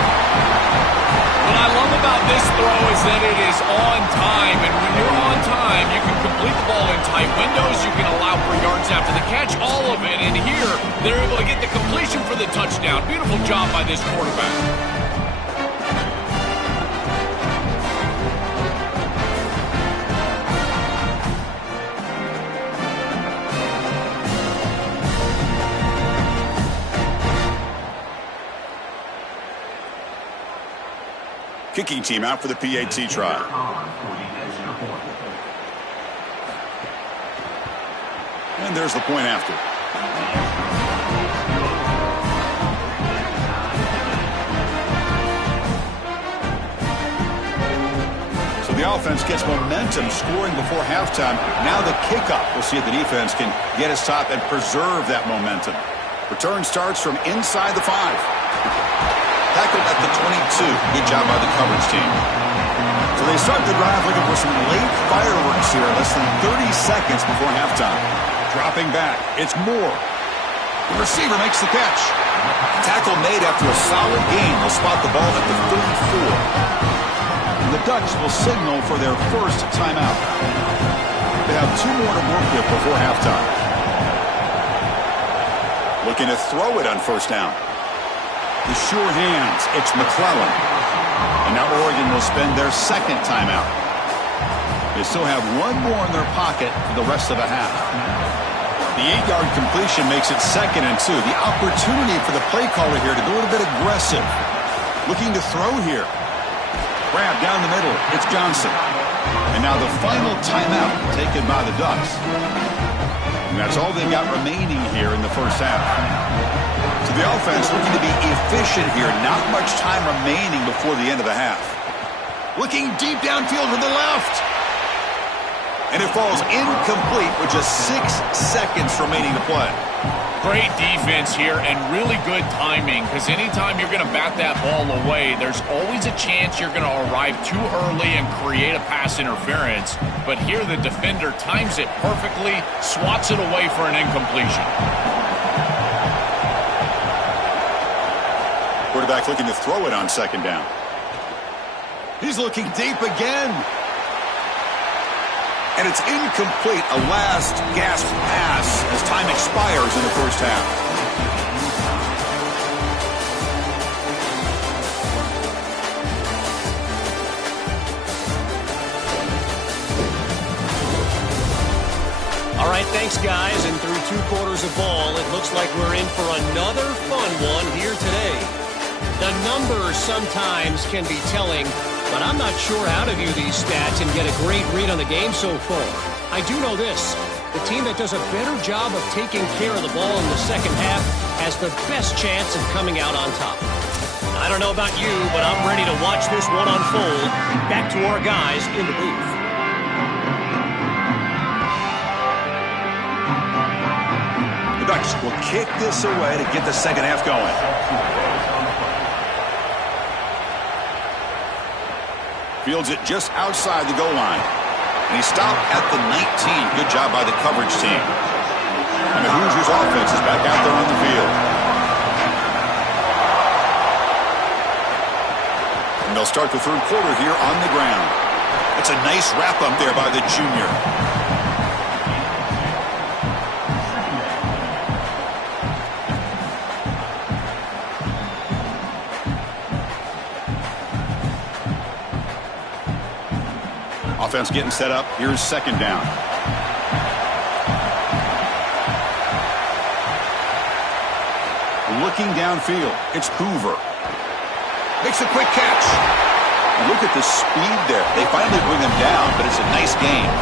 What I love about this throw is that it is on time, and when you're on time, you can complete the ball in tight windows, you can allow for yards after the catch, all of it, and here, they're able to get the completion for the touchdown. Beautiful job by this quarterback. Kicking team out for the PAT try. And there's the point after. So the offense gets momentum scoring before halftime. Now the kickoff. We'll see if the defense can get his top and preserve that momentum. Return starts from inside the 5. Tackled at the 22. Good job by the coverage team. So they start the drive looking for some late fireworks here, less than 30 seconds before halftime. Dropping back. It's Moore. The receiver makes the catch. Tackle made after a solid gain. They'll spot the ball at the 34. And the Ducks will signal for their first timeout. They have 2 more to work with before halftime. Looking to throw it on 1st down. The sure hands, it's McClellan. And now Oregon will spend their 2nd timeout. They still have 1 more in their pocket for the rest of the half. The 8-yard completion makes it 2nd and 2. The opportunity for the play caller here to go a little bit aggressive. Looking to throw here. Grab down the middle, it's Johnson. And now the final timeout taken by the Ducks. And that's all they've got remaining here in the first half. So the offense looking to be efficient here. Not much time remaining before the end of the half. Looking deep downfield to the left. And it falls incomplete with just 6 seconds remaining to play. Great defense here and really good timing, because anytime you're going to bat that ball away, there's always a chance you're going to arrive too early and create a pass interference. But here the defender times it perfectly, swats it away for an incompletion. Quarterback looking to throw it on 2nd down. He's looking deep again. And it's incomplete, a last gasp pass as time expires in the first half. All right, thanks, guys. And through 2 quarters of ball, it looks like we're in for another fun one here today. The numbers sometimes can be telling, but I'm not sure how to view these stats and get a great read on the game so far. I do know this. The team that does a better job of taking care of the ball in the second half has the best chance of coming out on top. I don't know about you, but I'm ready to watch this one unfold. Back to our guys in the booth. The Ducks will kick this away to get the second half going. Fields it just outside the goal line. And he stopped at the 19. Good job by the coverage team. And the Hoosiers offense is back out there on the field. And they'll start the 3rd quarter here on the ground. That's a nice wrap up there by the junior. Offense getting set up. Here's 2nd down. Looking downfield. It's Hoover. Makes a quick catch. Look at the speed there. They finally bring him down, but it's a nice game.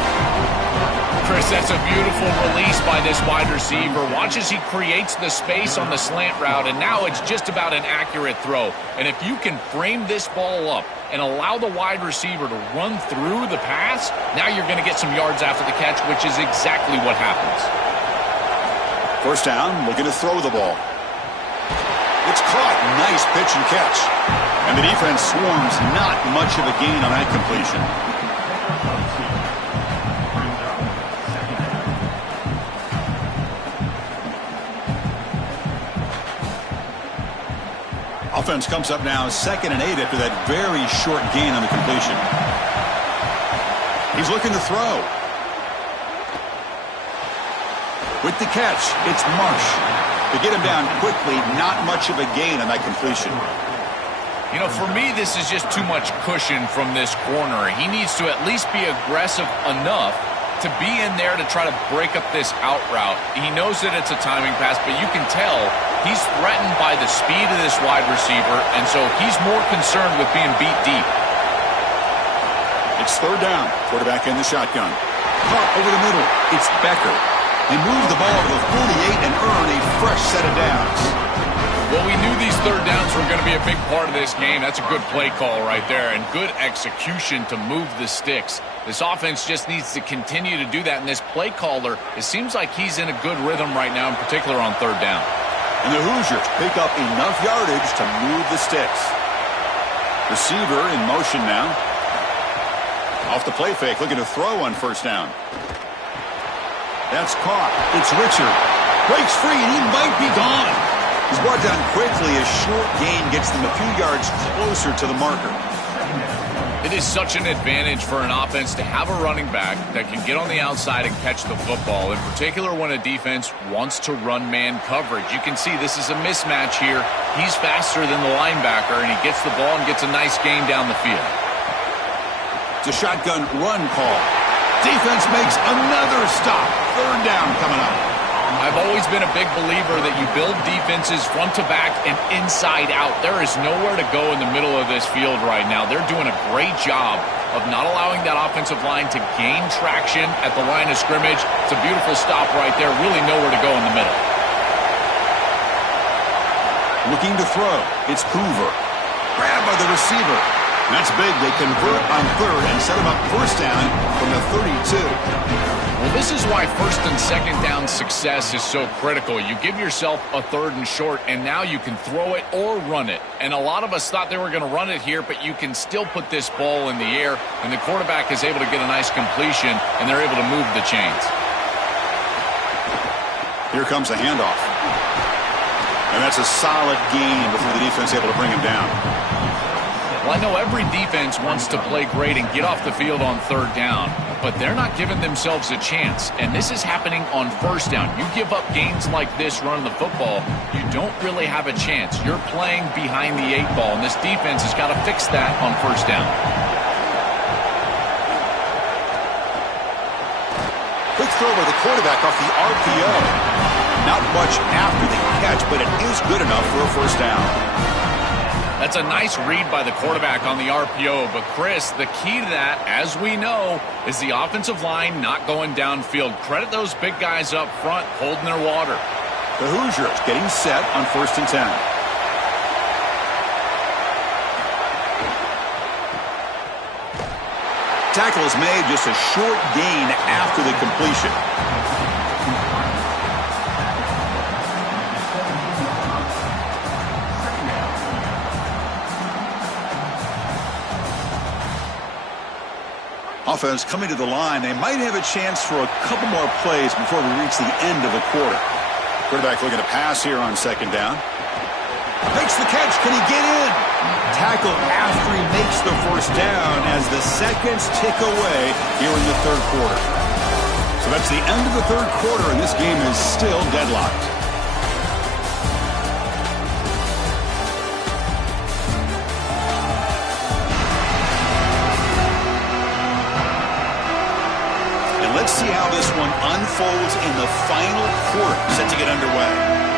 Chris, that's a beautiful release by this wide receiver. Watch as he creates the space on the slant route, and now it's just about an accurate throw. And if you can frame this ball up and allow the wide receiver to run through the pass, now you're going to get some yards after the catch, which is exactly what happens. First down, looking to throw the ball. It's caught. Nice pitch and catch. And the defense swarms. Not much of a gain on that completion. Offense comes up now 2nd and 8 after that very short gain on the completion. He's looking to throw. With the catch, it's Marsh. To get him down quickly, not much of a gain on that completion. You know, for me, this is just too much cushion from this corner. He needs to at least be aggressive enough to be in there to try to break up this out route. He knows that it's a timing pass, but you can tell he's threatened by the speed of this wide receiver, and so he's more concerned with being beat deep. It's third down. Quarterback in the shotgun. Caught over the middle. It's Becker. They move the ball to the 48 and earn a fresh set of downs. Well, we knew these third downs were going to be a big part of this game. That's a good play call right there, and good execution to move the sticks. This offense just needs to continue to do that, and this play caller, it seems like he's in a good rhythm right now, in particular on third down. And the Hoosiers pick up enough yardage to move the sticks. Receiver in motion now. Off the play fake, looking to throw on first down. That's caught. It's Richard. Breaks free, and he might be gone. He's brought down quickly. A short gain gets them a few yards closer to the marker. It is such an advantage for an offense to have a running back that can get on the outside and catch the football, in particular when a defense wants to run man coverage. You can see this is a mismatch here. He's faster than the linebacker, and he gets the ball and gets a nice gain down the field. It's a shotgun run call. Defense makes another stop. Third down coming up. I've always been a big believer that you build defenses front to back and inside out. There is nowhere to go in the middle of this field right now. They're doing a great job of not allowing that offensive line to gain traction at the line of scrimmage. It's a beautiful stop right there. Really nowhere to go in the middle. Looking to throw. It's Hoover. Grabbed by the receiver. That's big. They convert on third and set him up first down from the 32. Well, this is why first and second down success is so critical. You give yourself a third and short, and now you can throw it or run it. And a lot of us thought they were going to run it here, but you can still put this ball in the air, and the quarterback is able to get a nice completion, and they're able to move the chains. Here comes a handoff. And that's a solid gain before the defense is able to bring him down. Well, I know every defense wants to play great and get off the field on third down, but they're not giving themselves a chance, and this is happening on first down. You give up gains like this running the football, you don't really have a chance. You're playing behind the 8 ball, and this defense has got to fix that on first down. Quick throw by the quarterback off the RPO. Not much after the catch, but it is good enough for a first down. That's a nice read by the quarterback on the RPO, but Chris, the key to that, as we know, is the offensive line not going downfield. Credit those big guys up front holding their water. The Hoosiers getting set on first and 10. Tackle is made, just a short gain after the completion. Offense coming to the line. They might have a chance for a couple more plays before we reach the end of the quarter. Quarterback looking to pass here on second down. Makes the catch. Can he get in? Tackle after he makes the first down as the seconds tick away here in the third quarter. So that's the end of the third quarter, and this game is still deadlocked. Let's see how this one unfolds in the final quarter, set to get underway.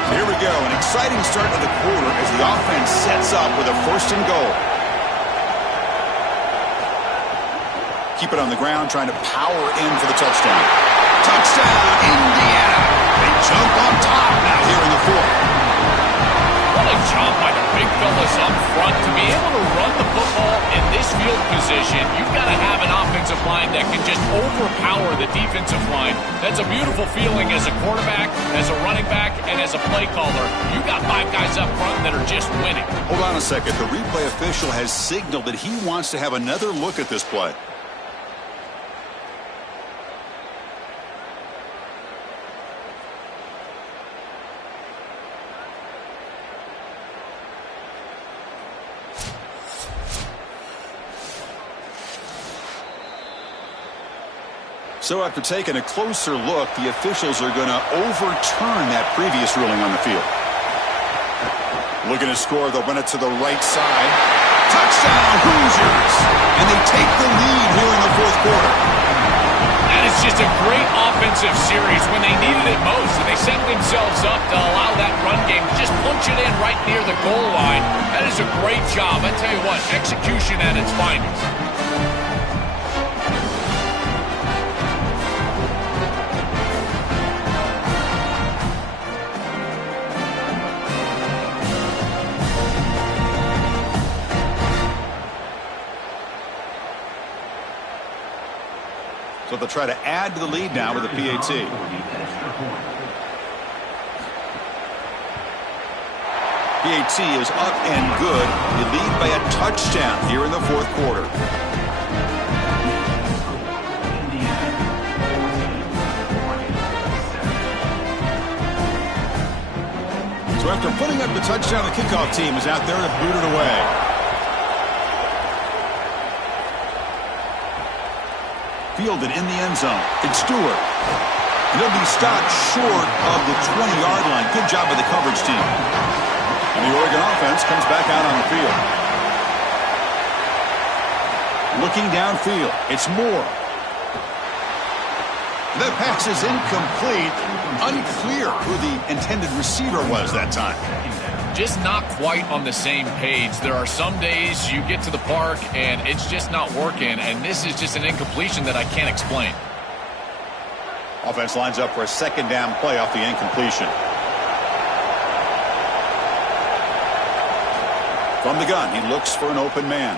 So here we go, an exciting start to the quarter as the offense sets up with a first and goal. Keep it on the ground, trying to power in for the touchdown. big fellas up front. To be able to run the football in this field position, you've got to have an offensive line that can just overpower the defensive line. That's a beautiful feeling as a quarterback, as a running back, and as a play caller. You've got 5 guys up front that are just winning. Hold on a second. The replay official has signaled that he wants to have another look at this play. So after taking a closer look, the officials are going to overturn that previous ruling on the field. Looking to score, they'll run it to the right side. Touchdown, Hoosiers! And they take the lead here in the fourth quarter. That is just a great offensive series when they needed it most, and they set themselves up to allow that run game to just punch it in right near the goal line. That is a great job. I tell you what, execution at its finest. So they'll try to add to the lead now with a PAT. PAT is up and good. You lead by a touchdown here in the fourth quarter. So after putting up the touchdown, the kickoff team is out there to boot it away. Fielded in the end zone. It's Stewart. He'll be stopped short of the 20-yard line. Good job by the coverage team. And the Oregon offense comes back out on the field. Looking downfield. It's Moore. The pass is incomplete. Unclear who the intended receiver was that time. Just not quite on the same page. There are some days you get to the park and it's just not working, and this is just an incompletion that I can't explain. Offense lines up for a second down play off the incompletion. From the gun, he looks for an open man.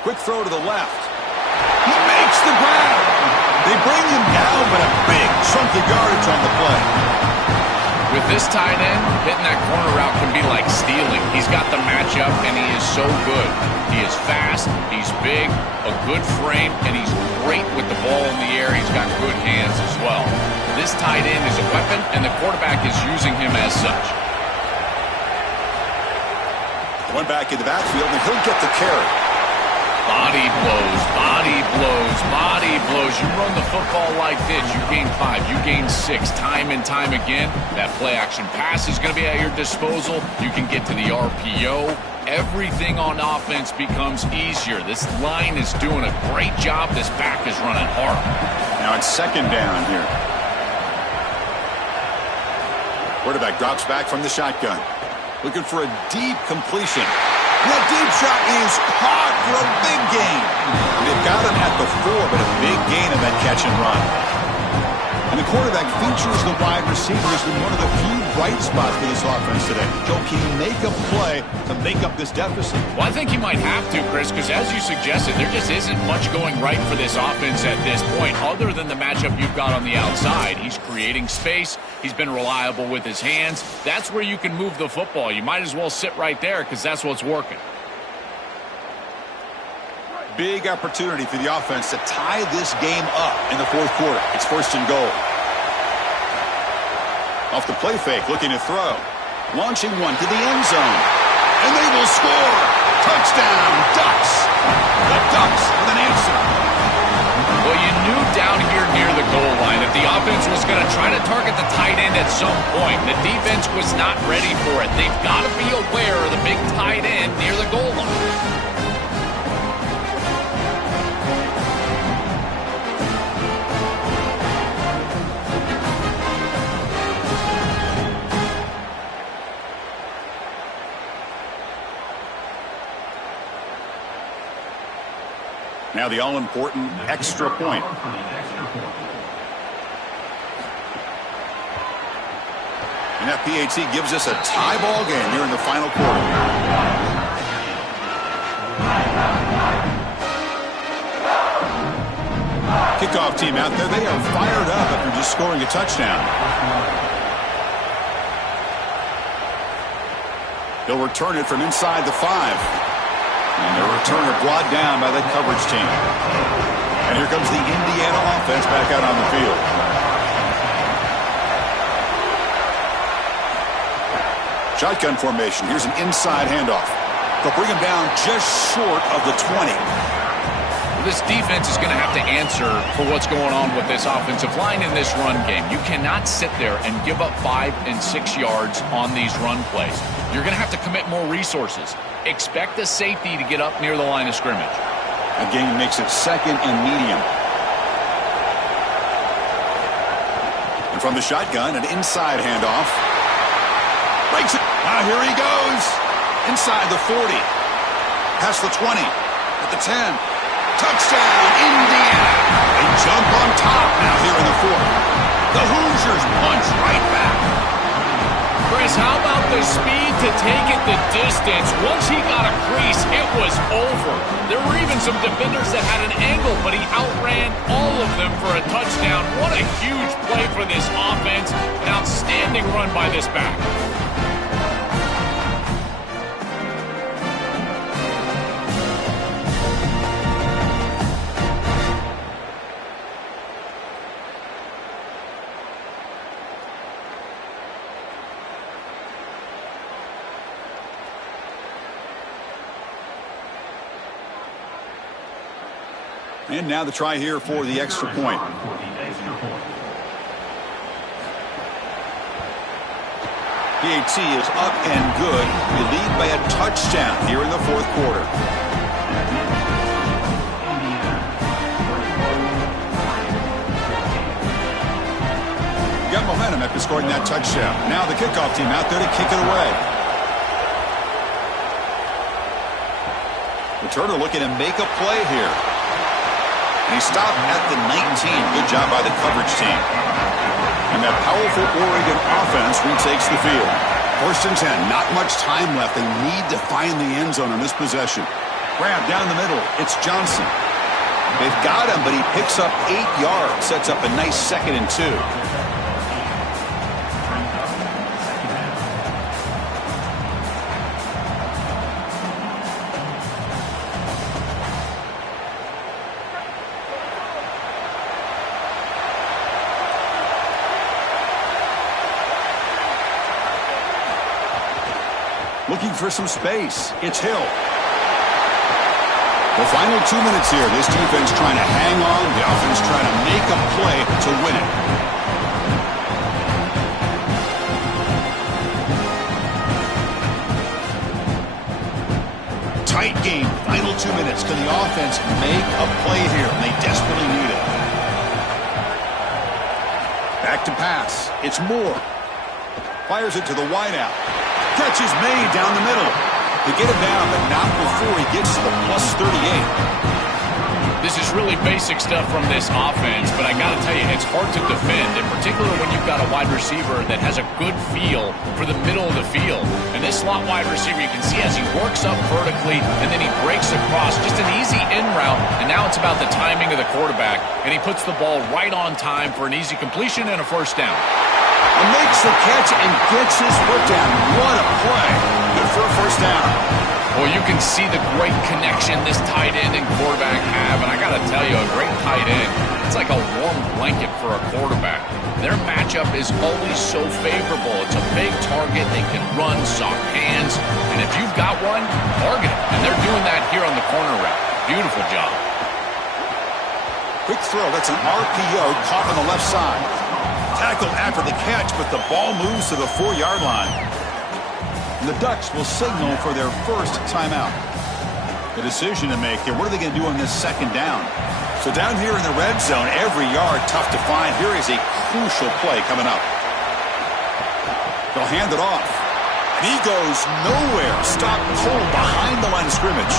Quick throw to the left. He makes the grab. They bring him down, but a big chunk of yardage on the play. With this tight end, hitting that corner route can be like stealing. He's got the matchup, and he is so good. He is fast, he's big, a good frame, and he's great with the ball in the air. He's got good hands as well. This tight end is a weapon, and the quarterback is using him as such. One back in the backfield, and he'll get the carry. Body blows, body blows, body blows. You run the football like this, you gain 5, you gain 6, time and time again. That play-action pass is going to be at your disposal. You can get to the RPO. Everything on offense becomes easier. This line is doing a great job. This back is running hard. Now it's second down here. Quarterback drops back from the shotgun. Looking for a deep completion. That deep shot is caught for a big gain. They've got him at the 4, but a big gain in that catch and run. And the quarterback features the wide receivers in one of the few bright spots for this offense today. Joe, can he make a play to make up this deficit? Well, I think he might have to, Chris, because as you suggested, there just isn't much going right for this offense at this point other than the matchup you've got on the outside. He's creating space. He's been reliable with his hands. That's where you can move the football. You might as well sit right there because that's what's working. Big opportunity for the offense to tie this game up in the fourth quarter. It's first and goal. Off the play fake, looking to throw. Launching one to the end zone. And they will score. Touchdown, Ducks. The Ducks with an answer. Well, you knew down here near the goal line that the offense was going to try to target the tight end at some point. The defense was not ready for it. They've got to be aware of the big tight end near the goal line. Now the all-important extra point. And that PAT gives us a tie ball game here in the final quarter. Kickoff team out there, they are fired up after just scoring a touchdown. They'll return it from inside the 5. And the returner brought down by the coverage team. And here comes the Indiana offense back out on the field. Shotgun formation. Here's an inside handoff. They'll bring him down just short of the 20. This defense is going to have to answer for what's going on with this offensive line in this run game. You cannot sit there and give up 5 and 6 yards on these run plays. You're going to have to commit more resources. Expect the safety to get up near the line of scrimmage. Again, makes it 2nd and medium. And from the shotgun, an inside handoff. Breaks it. Now here he goes. Inside the 40. Past the 20. At the 10. Touchdown, Indiana. They jump on top now here in the 4th. The Hoosiers punch right back. Chris, how about the speed to take it the distance? Once he got a crease, it was over. There were even some defenders that had an angle, but he outran all of them for a touchdown. What a huge play for this offense. An outstanding run by this back. And now the try here for the extra point. PAT is up and good. We lead by a touchdown here in the 4th quarter. Got momentum after scoring that touchdown. Now the kickoff team out there to kick it away. Returner looking to make a play here. And he stopped at the 19. Good job by the coverage team. And that powerful Oregon offense retakes the field. 1st and 10. Not much time left. They need to find the end zone on this possession. Grab down the middle. It's Johnson. They've got him, but he picks up 8 yards. Sets up a nice 2nd and 2. Looking for some space. It's Hill. The final 2 minutes here. This defense trying to hang on. The offense trying to make a play to win it. Tight game. Final 2 minutes. Can the offense make a play here? And they desperately need it. Back to pass. It's Moore. Fires it to the wideout. Catch is made down the middle. They get him down, but not before he gets to the +38. This is really basic stuff from this offense, but I got to tell you, it's hard to defend, in particular when you've got a wide receiver that has a good feel for the middle of the field. And this slot wide receiver, you can see as he works up vertically, and then he breaks across, just an easy in route, and now it's about the timing of the quarterback, and he puts the ball right on time for an easy completion and a 1st down. And makes the catch and gets his foot down. What a play. Good for a 1st down. Well, you can see the great connection this tight end and quarterback have, and I got to tell you, a great tight end, it's like a warm blanket for a quarterback. Their matchup is always so favorable. It's a big target. They can run, soft hands, and if you've got one, target them. And they're doing that here on the corner route. Beautiful job. Quick throw. That's an RPO caught on the left side. Tackled after the catch, but the ball moves to the 4-yard line. And the Ducks will signal for their 1st timeout. The decision to make here, what are they going to do on this 2nd down? So down here in the red zone, every yard tough to find. Here is a crucial play coming up. They'll hand it off. And he goes nowhere. Stopped cold behind the line of scrimmage.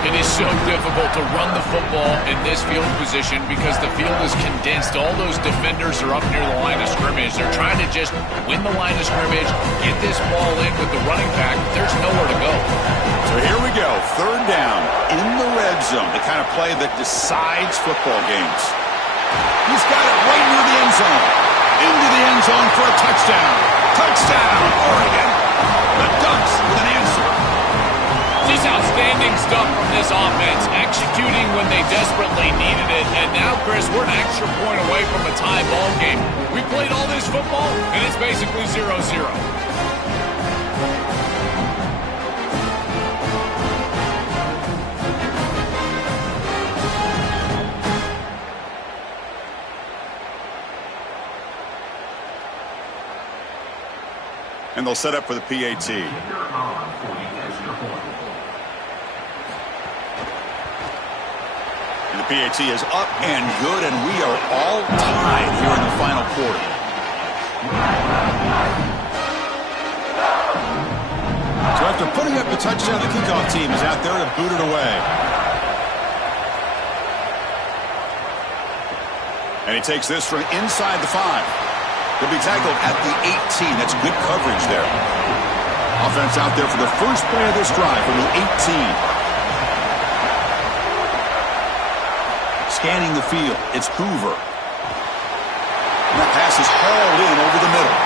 It is so difficult to run the football in this field position because the field is condensed. All those defenders are up near the line of scrimmage. They're trying to just win the line of scrimmage, get this ball in with the running back. There's nowhere to go. So here we go, third down in the red zone, the kind of play that decides football games. He's got it right near the end zone. Into the end zone for a touchdown. Touchdown, Oregon. The Ducks with an answer. Just outstanding stuff from this offense, executing when they desperately needed it. And now, Chris, we're an extra point away from a tie ball game. We played all this football, and it's basically 0-0. And they'll set up for the PAT. And the PAT is up and good, and we are all tied here in the final quarter. So after putting up the touchdown, the kickoff team is out there to boot it away. And he takes this from inside the 5. He'll be tackled at the 18. That's good coverage there. Offense out there for the first play of this drive from the 18. Scanning the field, it's Hoover. And that pass is hauled in over the middle.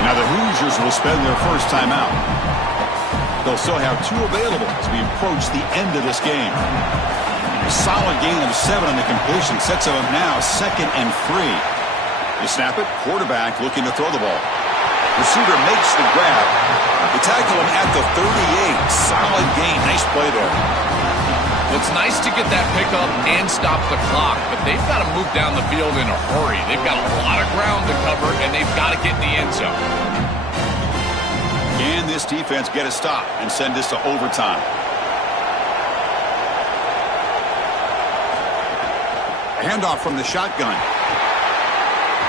And now the Hoosiers will spend their first time out. They'll still have 2 available as we approach the end of this game. A solid gain of 7 on the completion sets them up now 2nd and 3. You snap it, quarterback looking to throw the ball. Receiver makes the grab. They tackle him at the 38. Solid gain. Nice play there. It's nice to get that pickup and stop the clock, but they've got to move down the field in a hurry. They've got a lot of ground to cover, and they've got to get in the end zone. Can this defense get a stop and send this to overtime? A handoff from the shotgun.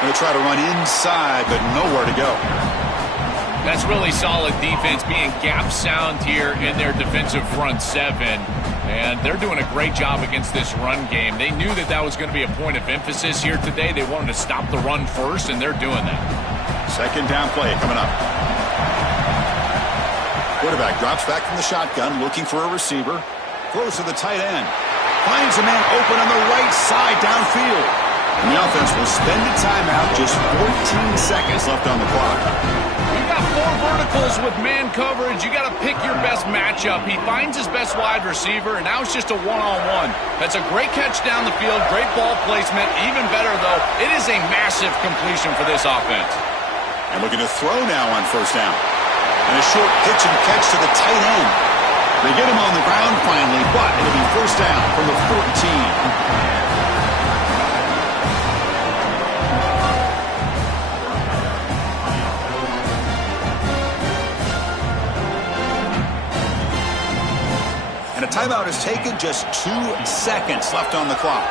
Going to try to run inside, but nowhere to go. That's really solid defense, being gap sound here in their defensive front 7. And they're doing a great job against this run game. They knew that that was going to be a point of emphasis here today. They wanted to stop the run first, and they're doing that. Second down play coming up. Quarterback drops back from the shotgun, looking for a receiver. Throws to the tight end. Finds a man open on the right side downfield. And the offense will spend a timeout, just 14 seconds left on the clock. You've got 4 verticals with man coverage. You got to pick your best matchup. He finds his best wide receiver, and now it's just a one-on-one. That's a great catch down the field, great ball placement. Even better, though, it is a massive completion for this offense. And looking to throw now on first down. And a short pitch and catch to the tight end. They get him on the ground finally, but it'll be first down from the 14. And a timeout is taken, just 2 seconds left on the clock.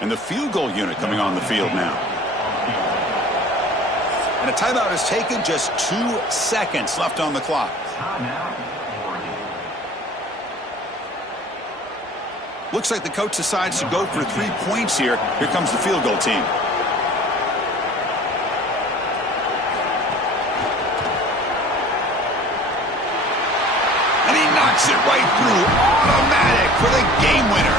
And the field goal unit coming on the field now. And a timeout is taken, just 2 seconds left on the clock. Looks like the coach decides to go for 3 points here. Here comes the field goal team. And he knocks it right through, automatic for the game winner.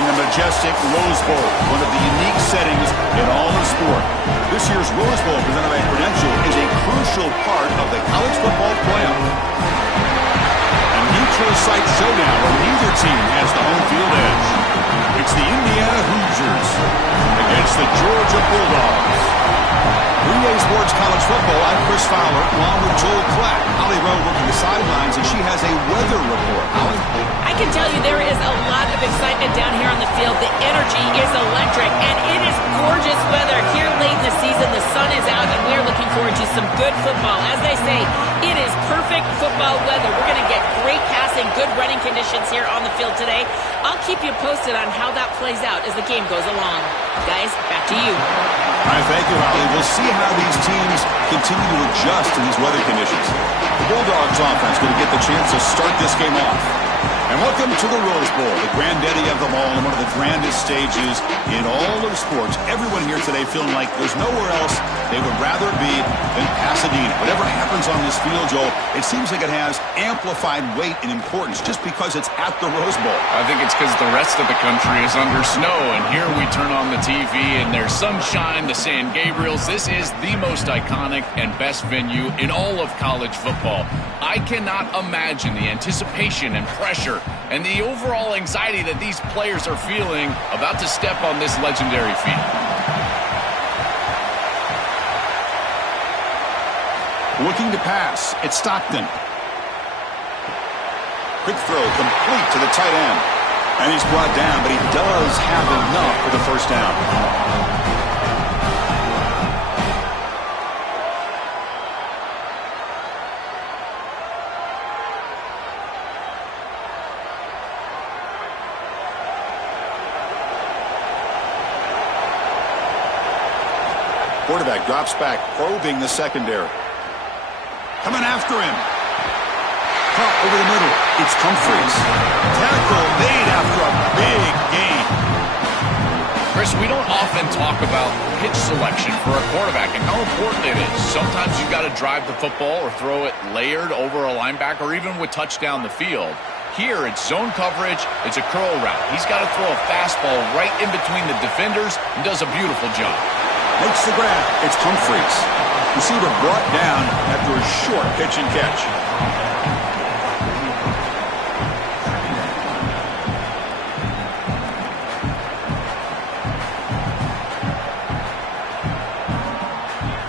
and the majestic Rose Bowl, one of the unique settings in all of sport. This year's Rose Bowl, presented by Prudential, is a crucial part of the college football playoff. A neutral site showdown where neither team has the home field edge. It's the Indiana Hoosiers against the Georgia Bulldogs. 3A Sports College Football, I'm Chris Fowler, along with Joel Klatt. Holly Rowe working the sidelines, and she has a weather report. Holly? I can tell you there is a lot of excitement down here on the field. The energy is electric, and it is gorgeous weather here late in the season. The sun is out, and we're looking forward to some good football. As they say, it is perfect football weather. We're going to get great passing, good running conditions here on the field today. I'll keep you posted on how that plays out as the game goes along. Guys, back to you. All right, thank you, Holly. We'll see how these teams continue to adjust to these weather conditions. The Bulldogs offense going to get the chance to start this game off. And welcome to the Rose Bowl, the granddaddy of them all, and one of the grandest stages in all of sports. Everyone here today feeling like there's nowhere else they would rather be than Pasadena. Whatever happens on this field, Joel, it seems like it has amplified weight and importance just because it's at the Rose Bowl. I think it's because the rest of the country is under snow, and here we turn on the TV and there's sunshine, the San Gabriels. This is the most iconic and best venue in all of college football. I cannot imagine the anticipation and pressure and the overall anxiety that these players are feeling about to step on this legendary field. Looking to pass, it's Stockton. Quick throw, complete to the tight end. And he's brought down, but he does have enough for the first down. Quarterback drops back, probing the secondary. Coming after him. Caught over the middle. It's Humphries. Tackle made after a big gain. Chris, we don't often talk about pitch selection for a quarterback and how important it is. Sometimes you've got to drive the football or throw it layered over a linebacker or even with touch down the field. Here, it's zone coverage. It's a curl route. He's got to throw a fastball right in between the defenders and does a beautiful job. Makes the grab. It's Humphries. Receiver brought down after a short pitch and catch.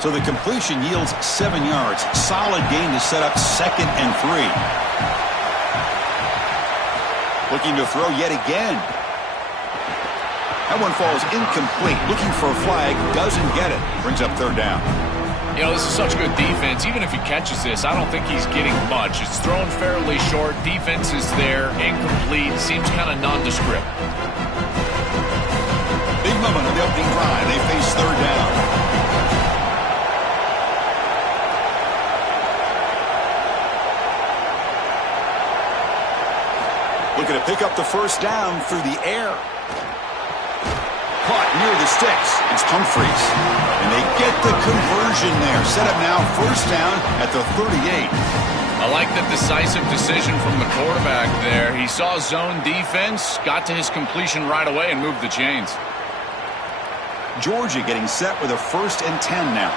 So the completion yields 7 yards. Solid gain to set up 2nd and 3. Looking to throw yet again. That one falls incomplete. Looking for a flag. Doesn't get it. Brings up 3rd down. You know, this is such good defense. Even if he catches this, I don't think he's getting much. It's thrown fairly short. Defense is there. Incomplete. Seems kind of nondescript. Big moment on the opening drive. They face 3rd down. Looking to pick up the first down through the air. Caught near the sticks. It's Humphries. And they get the conversion there. Set up now 1st down at the 38. I like the decisive decision from the quarterback there. He saw zone defense, got to his completion right away, and moved the chains. Georgia getting set with a 1st and 10 now.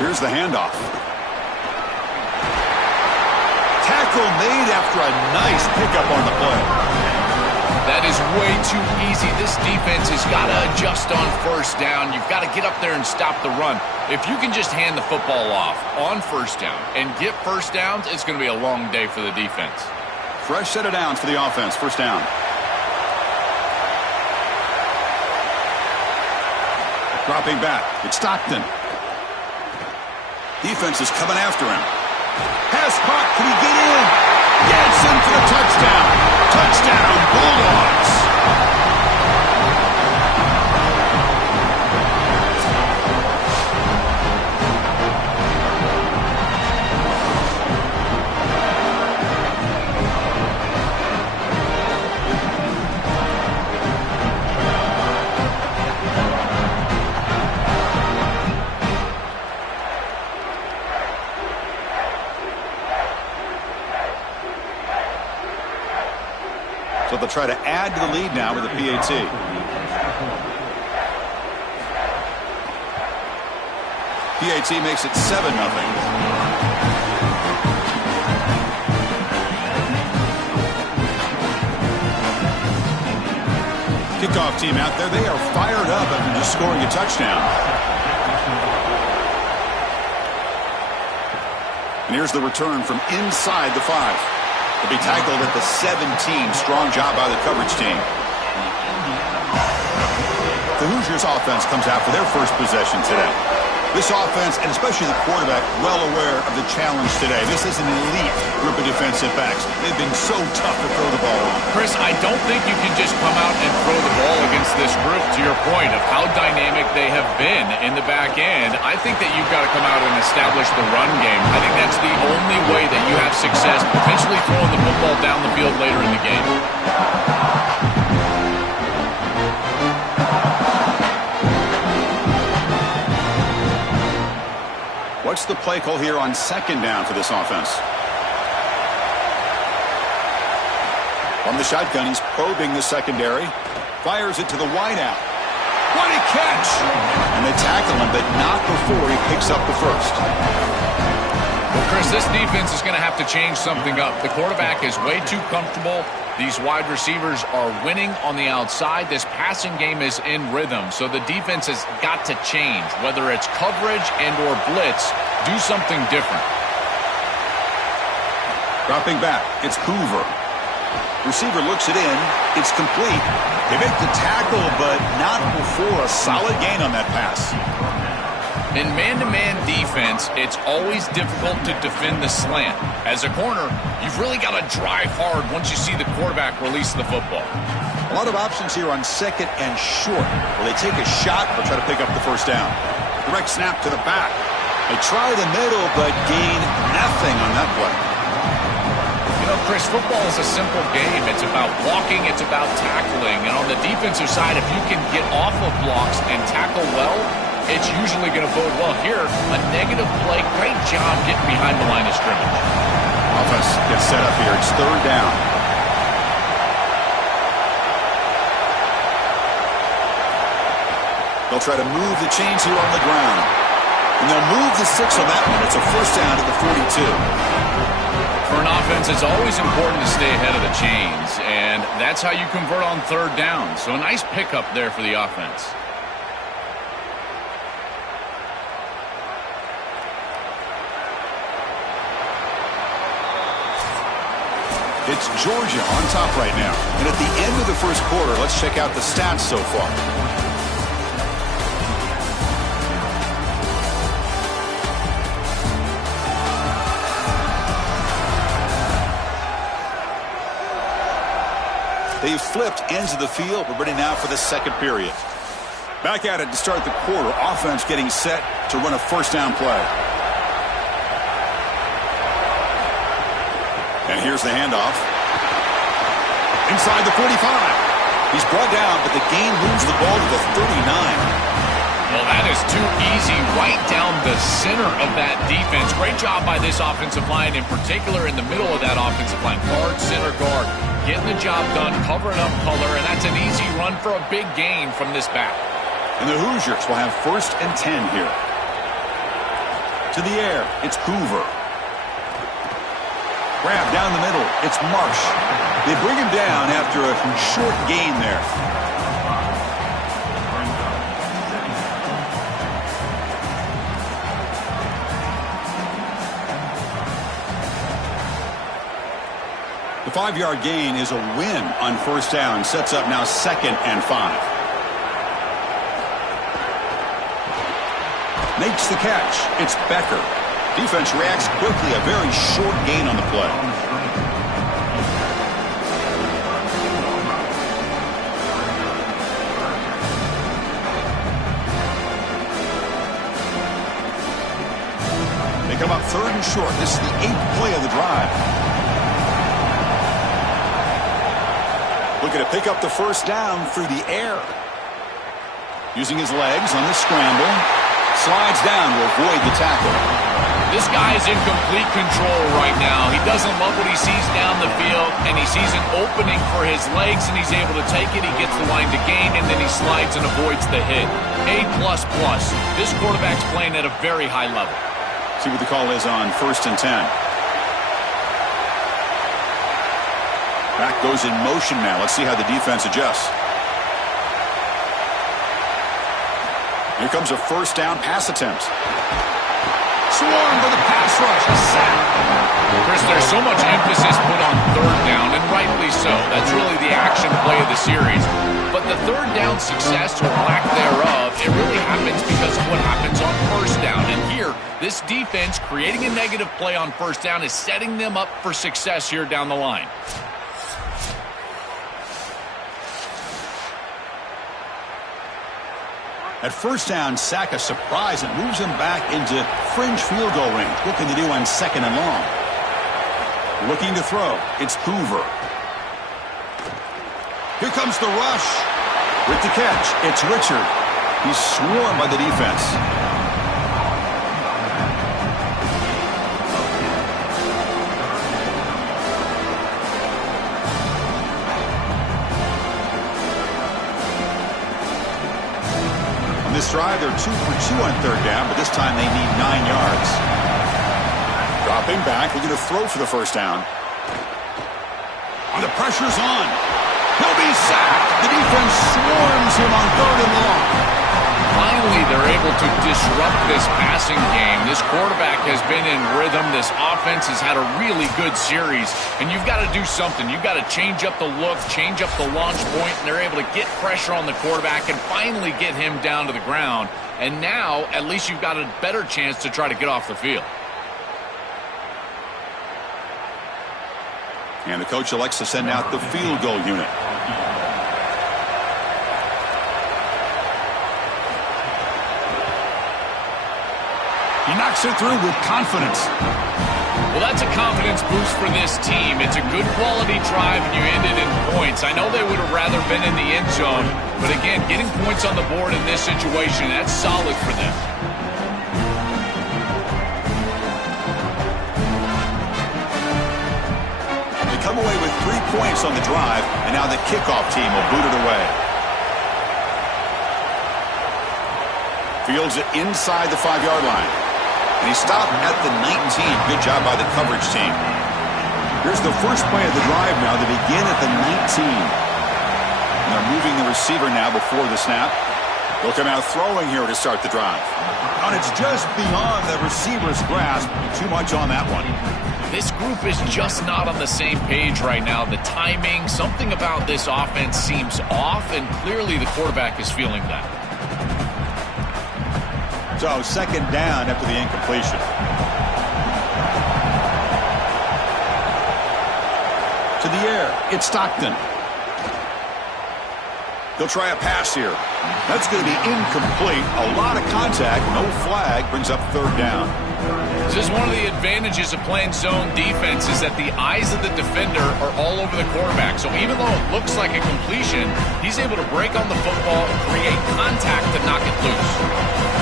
Here's the handoff. Tackle made after a nice pickup on the play. That is way too easy. This defense has got to adjust on 1st down. You've got to get up there and stop the run. If you can just hand the football off on 1st down and get 1st downs, it's going to be a long day for the defense. Fresh set of downs for the offense. 1st down. Dropping back. It's Stockton. Defense is coming after him. Pass caught. Can he get in? Gets in for the touchdown. Touchdown, Bulldogs. So they'll try to add to the lead now with a PAT. PAT makes it 7-0. Kickoff team out there. They are fired up after just scoring a touchdown. And here's the return from inside the 5. They'll be tackled at the 17. Strong job by the coverage team. The Hoosiers offense comes out for their first possession today. This offense, and especially the quarterback, well aware of the challenge today. This is an elite group of defensive backs. They've been so tough to throw the ball on. Chris, I don't think you can just come out and throw the ball against this group, to your point of how dynamic they have been in the back end. I think that you've got to come out and establish the run game. I think that's the only way that you have success, potentially throwing the football down the field later in the game. What's the play call here on second down for this offense? From the shotgun, he's probing the secondary. Fires it to the wideout. What a catch! And they tackle him, but not before he picks up the first. Well, Chris, this defense is going to have to change something up. The quarterback is way too comfortable. These wide receivers are winning on the outside. This passing game is in rhythm, so the defense has got to change. Whether it's coverage and or blitz, do something different. Dropping back, it's Hoover. Receiver looks it in. It's complete. They make the tackle, but not before a solid gain on that pass. In man-to-man defense, it's always difficult to defend the slant. As a corner, you've really got to drive hard once you see the quarterback release the football. A lot of options here on second and short. Will they take a shot or try to pick up the first down? Direct snap to the back. They try the middle, but gain nothing on that play. You know, Chris, football is a simple game. It's about blocking, it's about tackling. And on the defensive side, if you can get off of blocks and tackle well, it's usually going to bode well. Here, a negative play. Great job getting behind the line of scrimmage. Offense gets set up here. It's third down. They'll try to move the chains here on the ground. And they'll move the 6 on that one. It's a first down at the 42. For an offense, it's always important to stay ahead of the chains. And that's how you convert on third down. So a nice pickup there for the offense. It's Georgia on top right now. And at the end of the first quarter, let's check out the stats so far. They've flipped ends of the field. We're ready now for the second period. Back at it to start the quarter. Offense getting set to run a first down play. And here's the handoff. Inside the 45. He's brought down, but the gain moves the ball to the 39. Well, that is too easy. Right down the center of that defense. Great job by this offensive line, in particular in the middle of that offensive line. Guard, center, guard. Getting the job done, covering up color, and that's an easy run for a big gain from this back. And the Hoosiers will have 1st and 10 here. To the air, it's Hoover. Grab down the middle. It's Marsh. They bring him down after a short gain there. The 5-yard gain is a win on first down. Sets up now 2nd and 5. Makes the catch. It's Becker. Defense reacts quickly. A very short gain on the play. They come up 3rd and short. This is the 8th play of the drive. Looking to pick up the first down through the air. Using his legs on the scramble. Slides down to avoid the tackle. This guy is in complete control right now. He doesn't love what he sees down the field, and he sees an opening for his legs, and he's able to take it. He gets the line to gain, and then he slides and avoids the hit. A++. This quarterback's playing at a very high level. See what the call is on 1st and 10. Back goes in motion now. Let's see how the defense adjusts. Here comes a first down pass attempt. Swarmed by the pass rush. A sack. Chris, there's so much emphasis put on third down, and rightly so. That's really the action play of the series. But the third down success, or lack thereof, it really happens because of what happens on first down. And here, this defense creating a negative play on first down is setting them up for success here down the line. At first down, sack a surprise and moves him back into fringe field goal range. What can they do on 2nd and long? Looking to throw. It's Hoover. Here comes the rush. With the catch, it's Richard. He's swarmed by the defense. This drive, they're 2 for 2 on third down, but this time they need 9 yards. Dropping back, looking to throw for the first down. And the pressure's on. He'll be sacked. The defense swarms him on 3rd and long. Finally, they're able to disrupt this passing game. This quarterback has been in rhythm. This offense has had a really good series, and you've got to do something. You've got to change up the look, change up the launch point, and they're able to get pressure on the quarterback and finally get him down to the ground. And now, at least you've got a better chance to try to get off the field. And the coach elects to send out the field goal unit. He knocks it through with confidence. Well, that's a confidence boost for this team. It's a good quality drive, and you ended in points. I know they would have rather been in the end zone, but again, getting points on the board in this situation, that's solid for them. They come away with 3 points on the drive, and now the kickoff team will boot it away. Fields it inside the 5-yard line. And he stopped at the 19. Good job by the coverage team. Here's the first play of the drive now. They begin at the 19. And they're moving the receiver now before the snap. They'll come out throwing here to start the drive. And it's just beyond the receiver's grasp. Too much on that one. This group is just not on the same page right now. The timing, something about this offense seems off, and clearly the quarterback is feeling that. So 2nd down after the incompletion. To the air, it's Stockton. They'll try a pass here. That's going to be incomplete. A lot of contact, no flag, brings up 3rd down. This is one of the advantages of playing zone defense is that the eyes of the defender are all over the quarterback. So even though it looks like a completion, he's able to break on the football and create contact to knock it loose.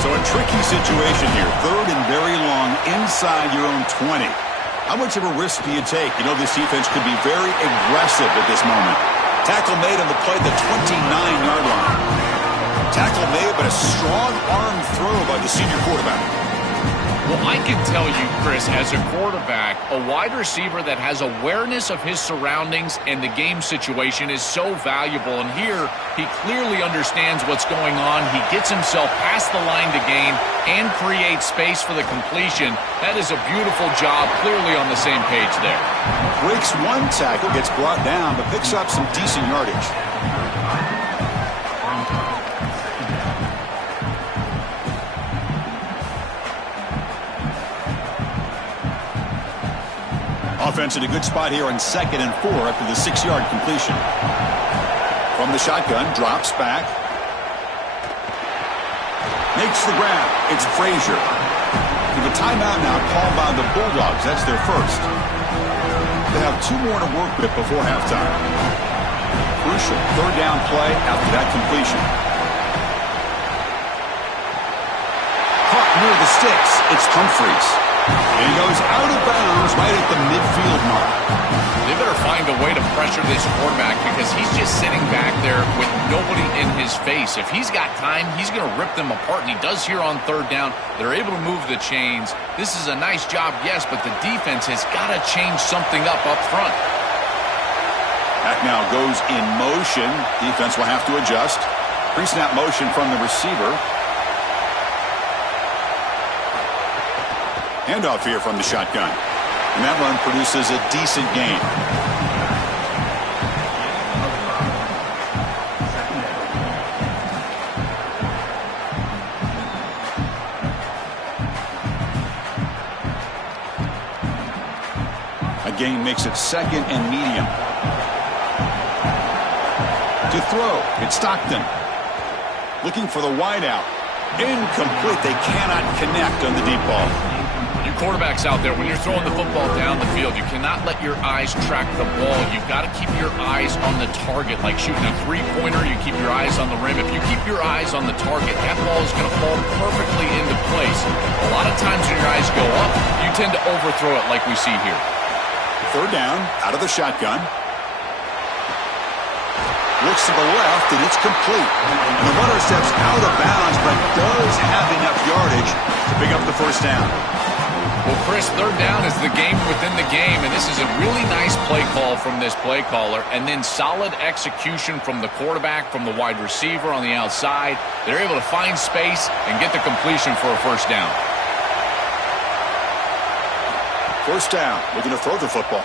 So a tricky situation here. 3rd and very long inside your own 20. How much of a risk do you take? You know this defense could be very aggressive at this moment. Tackle made on the play at the 29-yard line. Tackle made, but a strong arm throw by the senior quarterback. Well, I can tell you, Chris, as a quarterback, a wide receiver that has awareness of his surroundings and the game situation is so valuable. And here, he clearly understands what's going on. He gets himself past the line to gain and creates space for the completion. That is a beautiful job, clearly on the same page there. Breaks one tackle, gets brought down, but picks up some decent yardage. Offense in a good spot here on 2nd and 4 after the 6-yard completion. From the shotgun, drops back. Makes the grab. It's Frazier. With a timeout now called by the Bulldogs. That's their first. They have 2 more to work with before halftime. Crucial 3rd down play after that completion. Caught near the sticks. It's Humphreys. And he goes out of bounds right at the midfield mark. They better find a way to pressure this quarterback because he's just sitting back there with nobody in his face. If he's got time, he's going to rip them apart, and he does here on third down. They're able to move the chains. This is a nice job, yes, but the defense has got to change something up front. That now goes in motion. Defense will have to adjust. Pre-snap motion from the receiver. Handoff here from the shotgun. And that run produces a decent gain. A gain makes it second and medium. To throw, it's Stockton. Looking for the wideout. Incomplete. They cannot connect on the deep ball. Quarterbacks out there, when you're throwing the football down the field, you cannot let your eyes track the ball. You've got to keep your eyes on the target. Like shooting a three-pointer, you keep your eyes on the rim. If you keep your eyes on the target, that ball is going to fall perfectly into place. A lot of times when your eyes go up, you tend to overthrow it like we see here. Third down, out of the shotgun. Looks to the left, and it's complete. And the runner steps out of bounds, but does have enough yardage to pick up the first down. Well, Chris, third down is the game within the game, and this is a really nice play call from this play caller, and then solid execution from the quarterback, from the wide receiver on the outside. They're able to find space and get the completion for a first down. First down, looking to throw the football.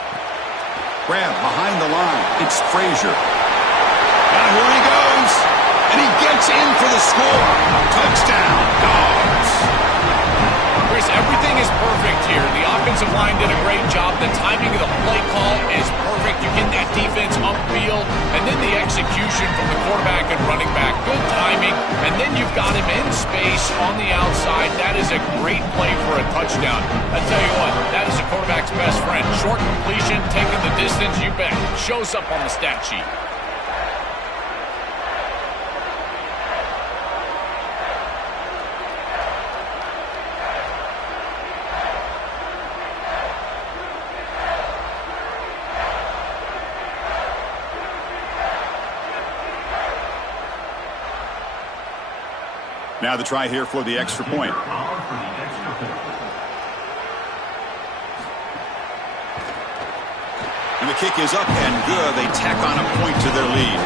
Grab behind the line. It's Frazier. And here he goes. And he gets in for the score. Touchdown, Dogs. Chris, everything is perfect here. The offensive line did a great job. The timing of the play call is perfect. You get that defense upfield, and then the execution from the quarterback and running back. Good timing, and then you've got him in space on the outside. That is a great play for a touchdown. I tell you what, that is a quarterback's best friend. Short completion, taking the distance, you bet. Shows up on the stat sheet. Now the try here for the extra point. And the kick is up and good. They tack on a point to their lead.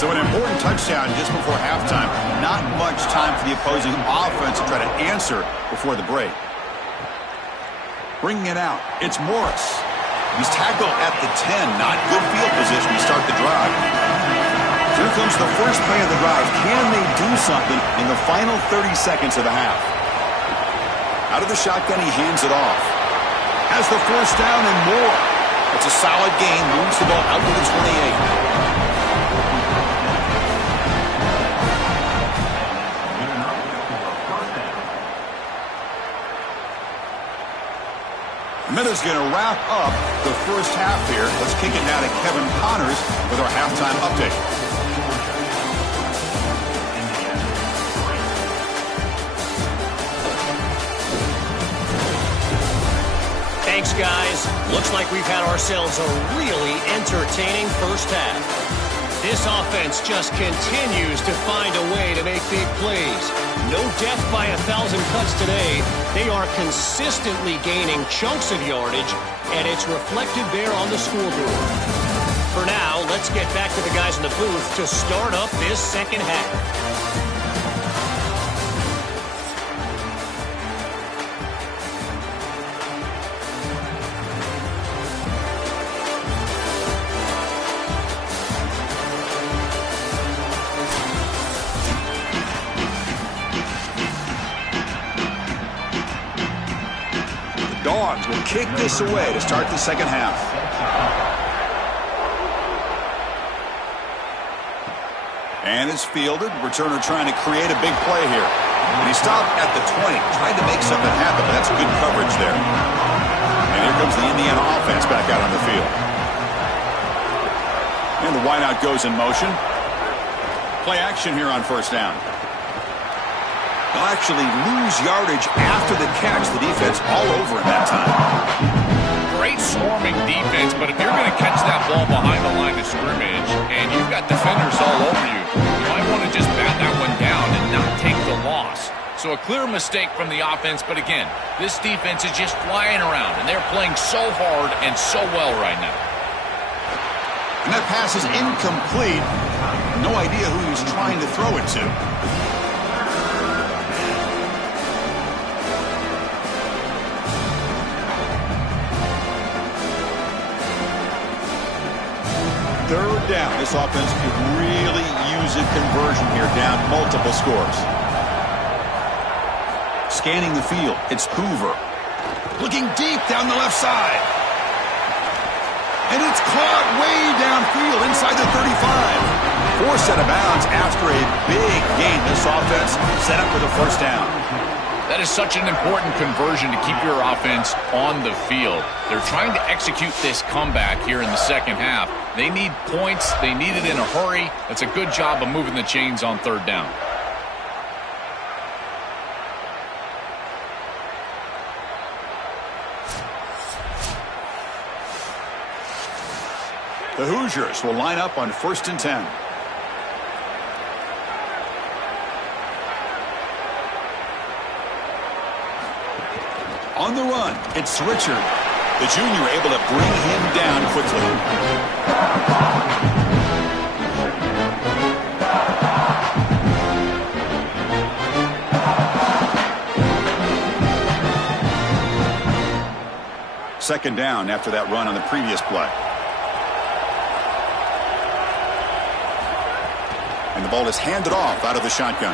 So an important touchdown just before halftime. Not much time for the opposing offense to try to answer before the break. Bringing it out, it's Morris. He's tackled at the 10. Not good field position to start the drive. Here comes the first play of the drive. Can they do something in the final 30 seconds of the half? Out of the shotgun, he hands it off. Has the first down and more. It's a solid gain. Moves the ball out to the 28. Minutes going to wrap up the first half here. Let's kick it now to Kevin Connors with our halftime update. Thanks, guys. Looks like we've had ourselves a really entertaining first half. This offense just continues to find a way to make big plays. No death by 1,000 cuts today. They are consistently gaining chunks of yardage, and it's reflected there on the scoreboard. For now, let's get back to the guys in the booth to start up this second half. Dogs will kick this away to start the second half. And it's fielded. Returner trying to create a big play here. And he stopped at the 20. Tried to make something happen, but that's good coverage there. And here comes the Indiana offense back out on the field. And the wideout goes in motion. Play action here on first down. They'll actually lose yardage after the catch. The defense all over in that time. Great swarming defense, but if you're going to catch that ball behind the line of scrimmage and you've got defenders all over you, you might want to just bat that one down and not take the loss. So a clear mistake from the offense, but again, this defense is just flying around, and they're playing so hard and so well right now. And that pass is incomplete. No idea who he was trying to throw it to. Third down. This offense could really use a conversion here, down multiple scores. Scanning the field, it's Hoover. Looking deep down the left side. And it's caught way downfield inside the 35. Forced out of bounds after a big gain. This offense set up for the first down. That is such an important conversion to keep your offense on the field. They're trying to execute this comeback here in the second half. They need points. They need it in a hurry. That's a good job of moving the chains on third down. The Hoosiers will line up on 1st and 10. On the run, it's Richard. The junior able to bring him down quickly. Second down after that run on the previous play. And the ball is handed off out of the shotgun.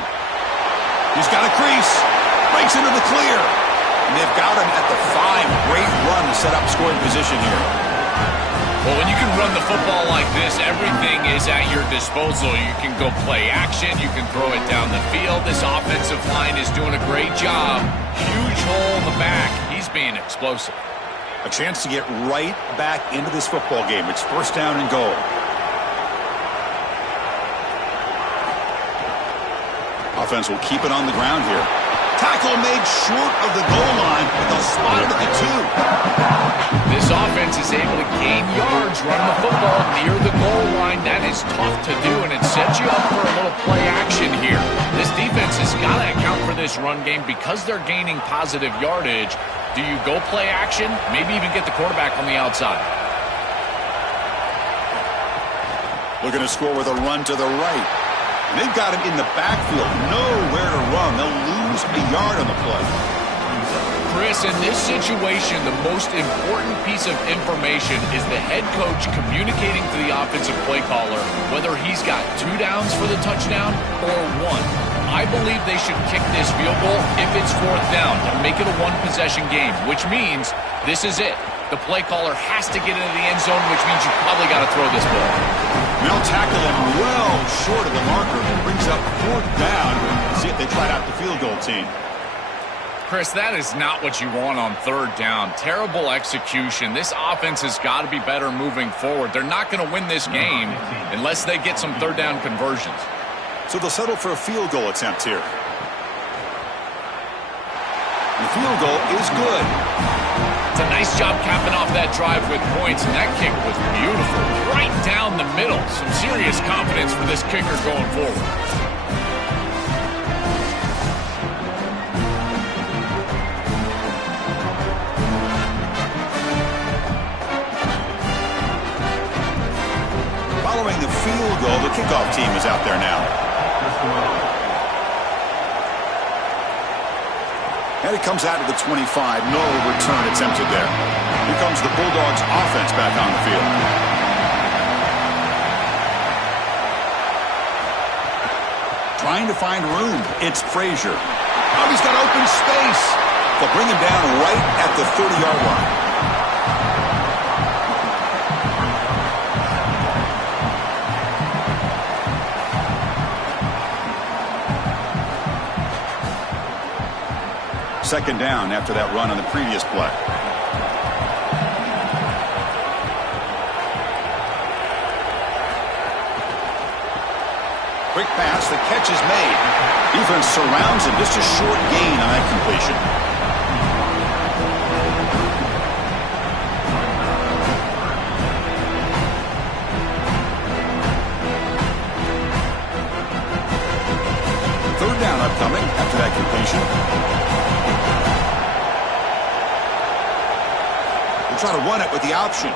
He's got a crease. Breaks into the clear. And they've got him at the 5. Great run to set up scoring position here. Well, when you can run the football like this, everything is at your disposal. You can go play action. You can throw it down the field. This offensive line is doing a great job. Huge hole in the back. He's being explosive. A chance to get right back into this football game. It's first down and goal. Offense will keep it on the ground here. Tackle made short of the goal line, but they'll spot it at the 2. This offense is able to gain yards running the football near the goal line. That is tough to do, and it sets you up for a little play action here. This defense has got to account for this run game because they're gaining positive yardage. Do you go play action? Maybe even get the quarterback on the outside. Looking to score with a run to the right. They've got him in the backfield. Nowhere to run. They'll lose a yard on the play. Chris, in this situation, the most important piece of information is the head coach communicating to the offensive play caller whether he's got 2 downs for the touchdown or 1. I believe they should kick this field goal if it's 4th down to make it a 1-possession game, which means this is it. The play caller has to get into the end zone, which means you probably got to throw this ball. They'll tackle him well short of the marker. Brings up 4th down. See if they try out the field goal team. Chris, that is not what you want on 3rd down. Terrible execution. This offense has got to be better moving forward. They're not going to win this game unless they get some 3rd down conversions. So they'll settle for a field goal attempt here. The field goal is good. It's a nice job capping off that drive with points, and that kick was beautiful. Right down the middle. Some serious confidence for this kicker going forward. Following the field goal, the kickoff team is out there now. And it comes out of the 25. No return attempted there. Here comes the Bulldogs offense back on the field. Trying to find room. It's Frazier. Oh, he's got open space. They'll bring him down right at the 30-yard line. Second down after that run on the previous play. Quick pass. The catch is made. Defense surrounds him. Just a short gain on that completion. Third down upcoming after that completion. We'll try to run it with the option.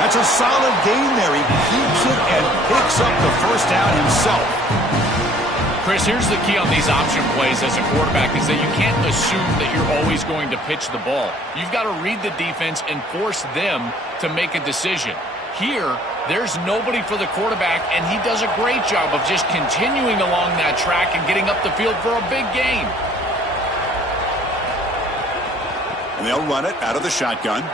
That's a solid gain there. He keeps it and picks up the first down himself. Chris, here's the key on these option plays as a quarterback is that you can't assume that you're always going to pitch the ball. You've got to read the defense and force them to make a decision. Here, there's nobody for the quarterback, and he does a great job of just continuing along that track and getting up the field for a big gain. And they'll run it out of the shotgun.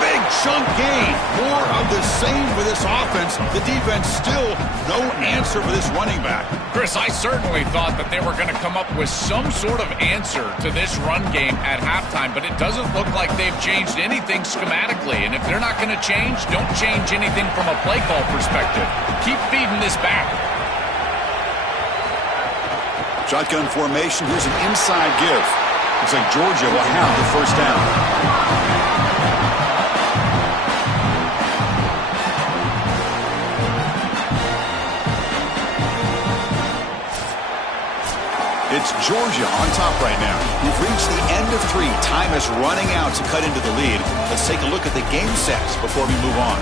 Big chunk gain. More of the same for this offense. The defense still no answer for this running back. Chris, I certainly thought that they were going to come up with some sort of answer to this run game at halftime, but it doesn't look like they've changed anything schematically. And if they're not going to change, don't change anything from a play call perspective. Keep feeding this back. Shotgun formation. Here's an inside give. Looks like Georgia will have the first down. It's Georgia on top right now. We've reached the end of 3. Time is running out to cut into the lead. Let's take a look at the game sets before we move on.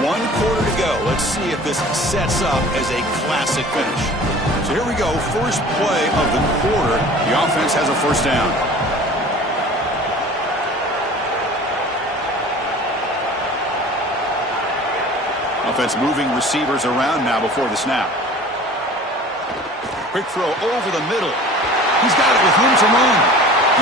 One quarter to go. Let's see if this sets up as a classic finish. So here we go. First play of the quarter. The offense has a first down. Offense moving receivers around now before the snap. Quick throw over the middle. He's got it with room to run.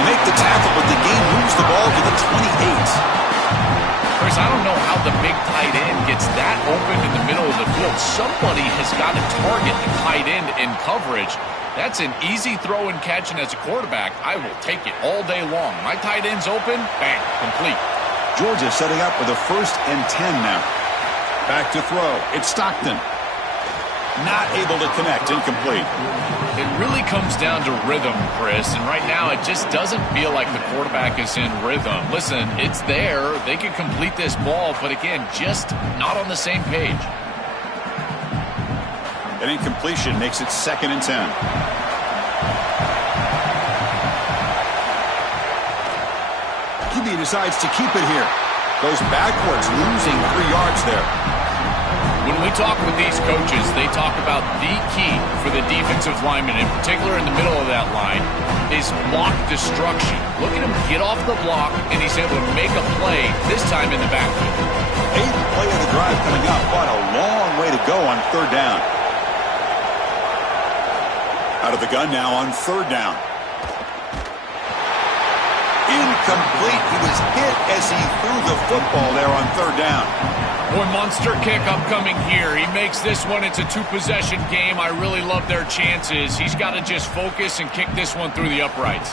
You make the tackle, but the game moves the ball to the 28. Chris, I don't know how the big tight end gets that open in the middle of the field. Somebody has got to target the tight end in coverage. That's an easy throw and catch, and as a quarterback, I will take it all day long. My tight end's open, bang, complete. Georgia setting up for the 1st and 10 now. Back to throw. It's Stockton. Not able to connect. Incomplete. It really comes down to rhythm, Chris, and right now it just doesn't feel like the quarterback is in rhythm. Listen, it's there. They can complete this ball, but again, just not on the same page. An incompletion makes it 2nd and 10. QB decides to keep it here. Goes backwards, losing 3 yards there. When we talk with these coaches, they talk about the key for the defensive lineman, in particular in the middle of that line, is block destruction. Look at him get off the block, and he's able to make a play, this time in the backfield. 8th play of the drive coming up. What a long way to go on 3rd down. Out of the gun now on 3rd down. Incomplete. He was hit as he threw the football there on 3rd down. Boy, monster kick upcoming here. He makes this one. It's a 2-possession game. I really love their chances. He's got to just focus and kick this one through the uprights.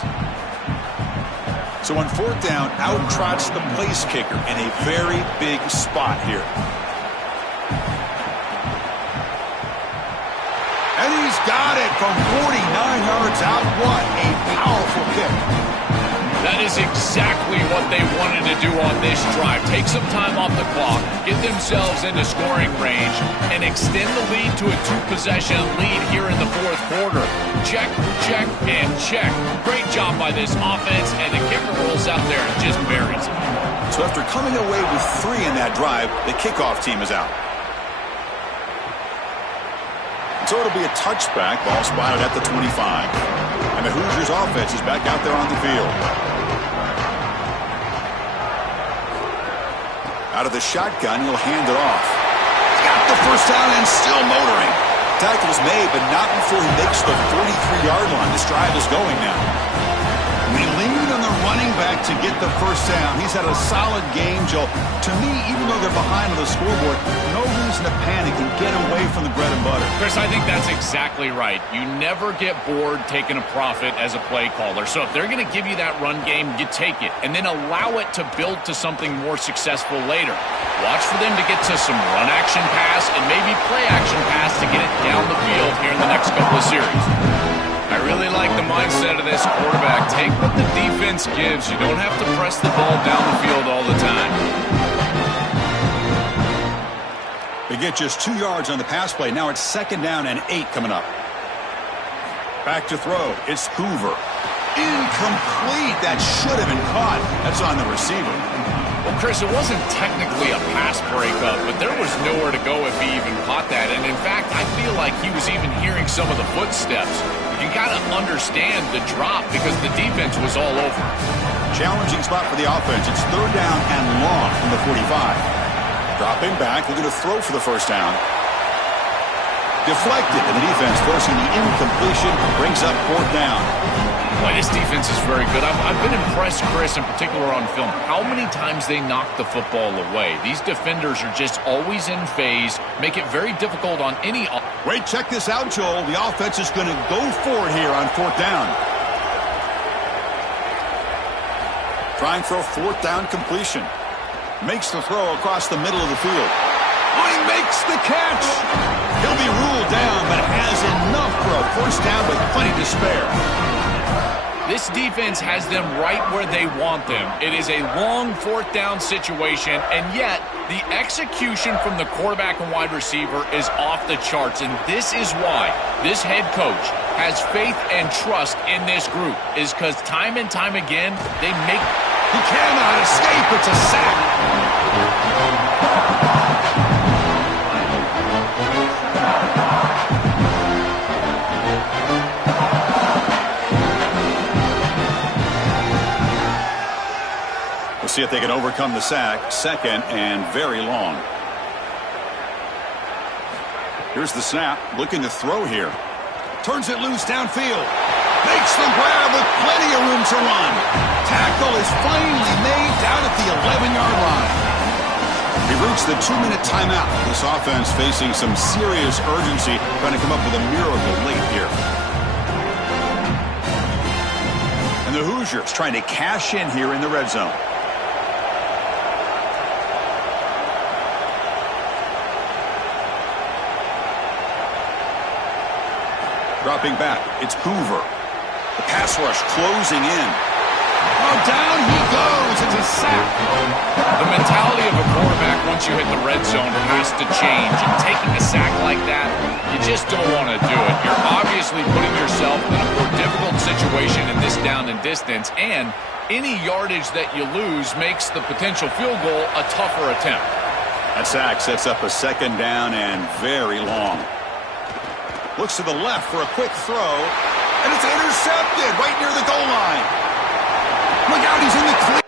So on 4th down, out trots the place kicker in a very big spot here. And he's got it from 49 yards out. What a powerful kick. That is exactly what they wanted to do on this drive. Take some time off the clock, get themselves into scoring range, and extend the lead to a 2-possession lead here in the 4th quarter. Check, check, and check. Great job by this offense, and the kicker rolls out there and just buries it. So after coming away with 3 in that drive, the kickoff team is out. So it'll be a touchback, ball spotted at the 25. And the Hoosiers offense is back out there on the field. Out of the shotgun, he'll hand it off. He's got the first down and still motoring. Tackle's made, but not before he makes the 43-yard line. This drive is going now. We lean on the running back to get the first down. He's had a solid game, Joe. To me, even though they're behind on the scoreboard, no reason to panic and get away from the bread and butter. Chris, I think that's exactly right. You never get bored taking a profit as a play caller. So if they're going to give you that run game, you take it. And then allow it to build to something more successful later. Watch for them to get to some run action pass and maybe play action pass to get it down the field here in the next couple of series. I really like the mindset of this quarterback. Take what the defense gives. You don't have to press the ball down the field all the time. They get just 2 yards on the pass play. Now it's 2nd down and 8 coming up. Back to throw. It's Hoover. Incomplete. That should have been caught. That's on the receiver. Well, Chris, it wasn't technically a pass breakup, but there was nowhere to go if he even caught that. And in fact, I feel like he was even hearing some of the footsteps. You got to understand the drop because the defense was all over. Challenging spot for the offense. It's 3rd down and long from the 45. Dropping back, looking to throw for the first down. Deflected, and the defense forcing the incompletion, brings up 4th down. Boy, this defense is very good. I've been impressed, Chris, in particular on film, how many times they knock the football away. These defenders are just always in phase, make it very difficult on any... Wait, check this out, Joel. The offense is going to go for it here on 4th down. Trying for a 4th down completion. Makes the throw across the middle of the field. Oh, he makes the catch. He'll be ruled down, but has enough for a first down with plenty to spare. This defense has them right where they want them. It is a long 4th down situation, and yet the execution from the quarterback and wide receiver is off the charts, and this is why this head coach has faith and trust in this group, is because time and time again, they make... He cannot escape. It's a sack. See if they can overcome the sack. 2nd and very long. Here's the snap. Looking to throw here. Turns it loose downfield. Makes the grab with plenty of room to run. Tackle is finally made down at the 11-yard line. He roots the 2-minute timeout. This offense facing some serious urgency, trying to come up with a miracle late here. And the Hoosiers trying to cash in here in the red zone. Dropping back, it's Hoover. The pass rush closing in. Oh, down he goes. It's a sack. The mentality of a quarterback once you hit the red zone has to change. And taking a sack like that, you just don't want to do it. You're obviously putting yourself in a more difficult situation in this down and distance, and any yardage that you lose makes the potential field goal a tougher attempt. That sack sets up a 2nd down and very long. Looks to the left for a quick throw, and it's intercepted right near the goal line. Look out, he's in the clear.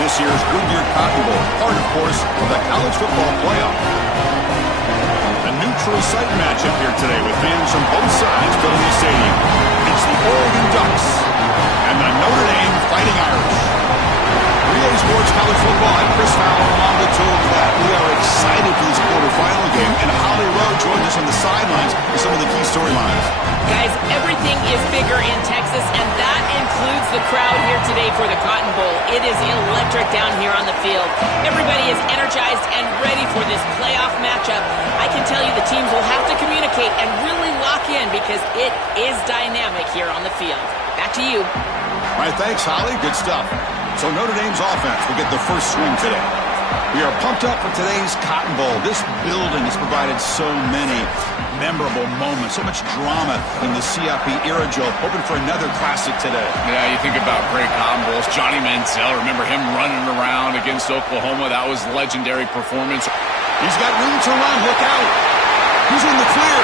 this year's Goodyear Cotton Bowl, part, of course, of the college football playoff. A neutral site matchup here today with fans from both sides filling the stadium. It's the Oregon Ducks and the Notre Dame Fighting Irish. Relay Sports College Football, I'm Chris Fowler along with Joel Klatt. We are excited for this quarterfinal game, and Holly Rowe joins us on the sidelines with some of the key storylines. Guys, everything is bigger in Texas, and that includes the crowd here today for the Cotton Bowl. It is electric down here on the field. Everybody is energized and ready for this playoff matchup. I can tell you the teams will have to communicate and really lock in because it is dynamic here on the field. Back to you. All right, thanks, Holly. Good stuff. So Notre Dame's offense will get the first swing today. We are pumped up for today's Cotton Bowl. This building has provided so many memorable moments, so much drama in the CIP era, Joe. Hoping for another classic today. Yeah, you think about great Cotton Bowls. Johnny Manziel, remember him running around against Oklahoma? That was a legendary performance. He's got room to run. Look out. He's in the clear.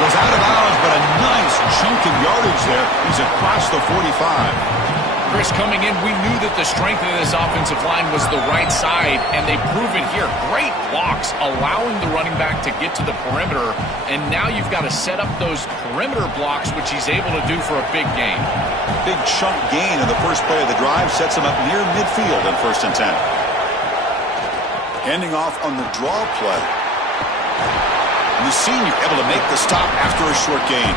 Goes out of bounds, but a nice chunk of yardage there. He's across the 45. Chris, coming in, we knew that the strength of this offensive line was the right side, and they prove it here. Great blocks, allowing the running back to get to the perimeter, and now you've got to set up those perimeter blocks, which he's able to do for a big gain. Big chunk gain in the first play of the drive sets him up near midfield on 1st and 10. Handing off on the draw play. And the senior able to make the stop after a short gain.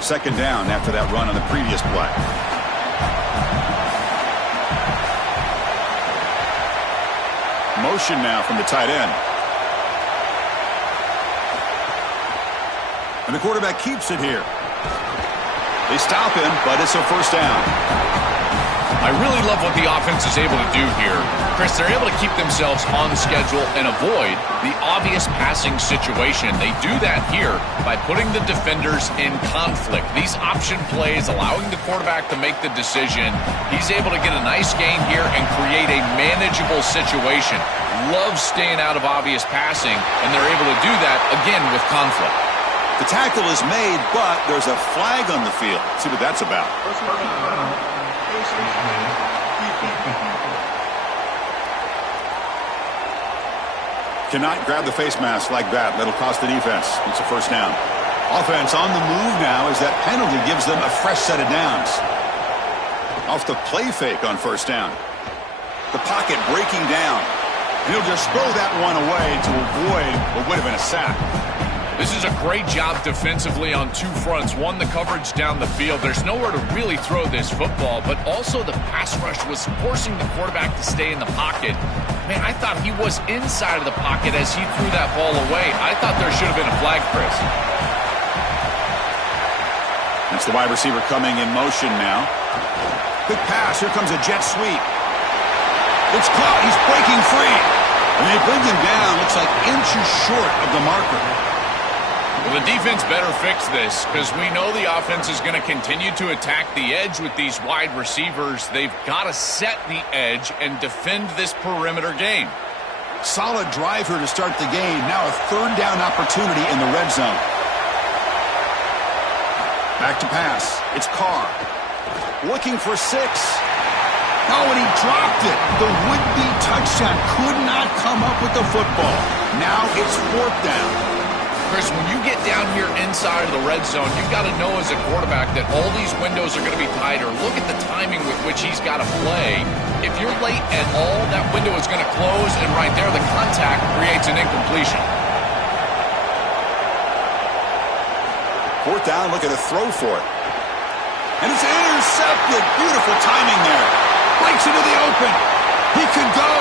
Second down after that run on the previous play. Motion now from the tight end. And the quarterback keeps it here. They stop him, but it's a first down. I really love what the offense is able to do here. Chris, they're able to keep themselves on schedule and avoid the obvious passing situation. They do that here by putting the defenders in conflict. These option plays, allowing the quarterback to make the decision. He's able to get a nice gain here and create a manageable situation. Love staying out of obvious passing, and they're able to do that, again, with conflict. The tackle is made, but there's a flag on the field. Let's see what that's about. Cannot grab the face mask like that. That'll cost the defense. It's a first down. Offense on the move now as that penalty gives them a fresh set of downs. Off the play fake on first down. The pocket breaking down. And he'll just throw that one away to avoid what would have been a sack. This is a great job defensively on two fronts. One, the coverage down the field. There's nowhere to really throw this football, but also the pass rush was forcing the quarterback to stay in the pocket. Man, I thought he was inside of the pocket as he threw that ball away. I thought there should have been a flag, Chris. That's the wide receiver coming in motion now. Quick pass. Here comes a jet sweep. It's caught. He's breaking free. And they bring him down. Looks like inches short of the marker. Well, the defense better fix this because we know the offense is going to continue to attack the edge with these wide receivers. They've got to set the edge and defend this perimeter game. Solid drive here to start the game. Now a third down opportunity in the red zone. Back to pass. It's Carr. Looking for 6. Oh, and he dropped it. The would-be touchdown could not come up with the football. Now it's 4th down. Chris, when you get down here inside of the red zone, you've got to know as a quarterback that all these windows are going to be tighter. Look at the timing with which he's got to play. If you're late at all, that window is going to close, and right there, the contact creates an incompletion. 4th down, look at a throw for it. And it's intercepted. Beautiful timing there. Breaks into the open. He could go.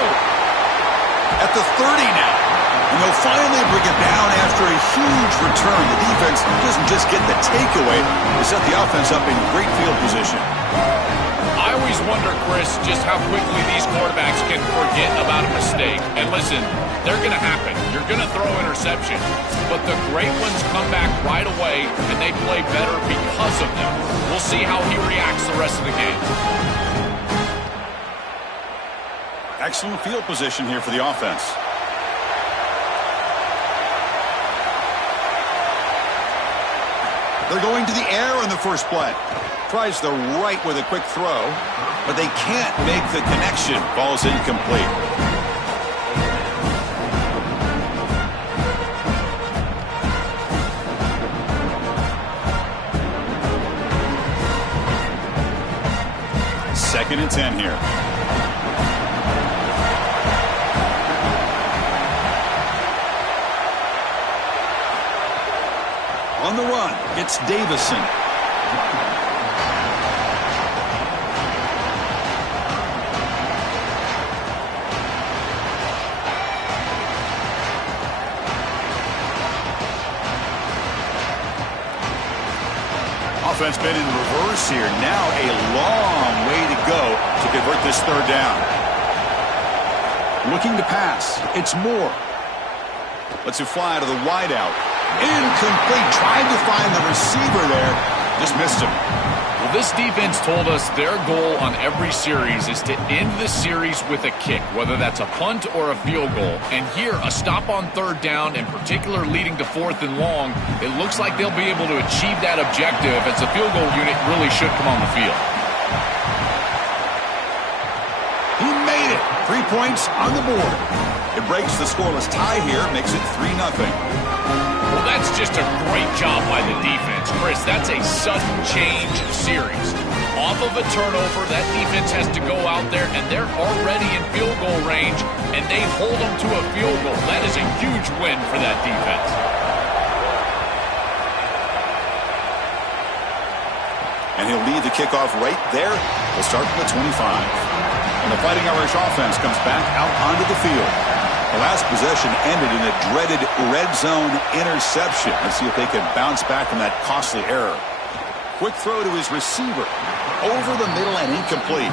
At the 30 now. And they'll finally bring it down after a huge return. The defense doesn't just get the takeaway. They set the offense up in great field position. I always wonder, Chris, just how quickly these quarterbacks can forget about a mistake. And listen, they're going to happen. You're going to throw interceptions. But the great ones come back right away, and they play better because of them. We'll see how he reacts the rest of the game. Excellent field position here for the offense. They're going to the air on the first play. Tries the right with a quick throw, but they can't make the connection. Ball's incomplete. Second and 10 here. On the run, it's Davison. Offense been in reverse here. Now a long way to go to convert this third down. Looking to pass. It's Moore. Lets it fly to the wideout. Incomplete. Tried to find the receiver there. Just missed him. Well, this defense told us their goal on every series is to end the series with a kick, whether that's a punt or a field goal. And here, a stop on third down, in particular leading to fourth and long, it looks like they'll be able to achieve that objective as the field goal unit really should come on the field. He made it. 3 points on the board. It breaks the scoreless tie here, makes it 3-0. Well, that's just a great job by the defense. Chris, that's a sudden change series. Off of a turnover, that defense has to go out there, and they're already in field goal range, and they hold them to a field goal. That is a huge win for that defense. And he'll lead the kickoff right there. They'll start from the 25. And the Fighting Irish offense comes back out onto the field. The last possession ended in a dreaded red zone interception. Let's see if they can bounce back from that costly error. Quick throw to his receiver. Over the middle and incomplete.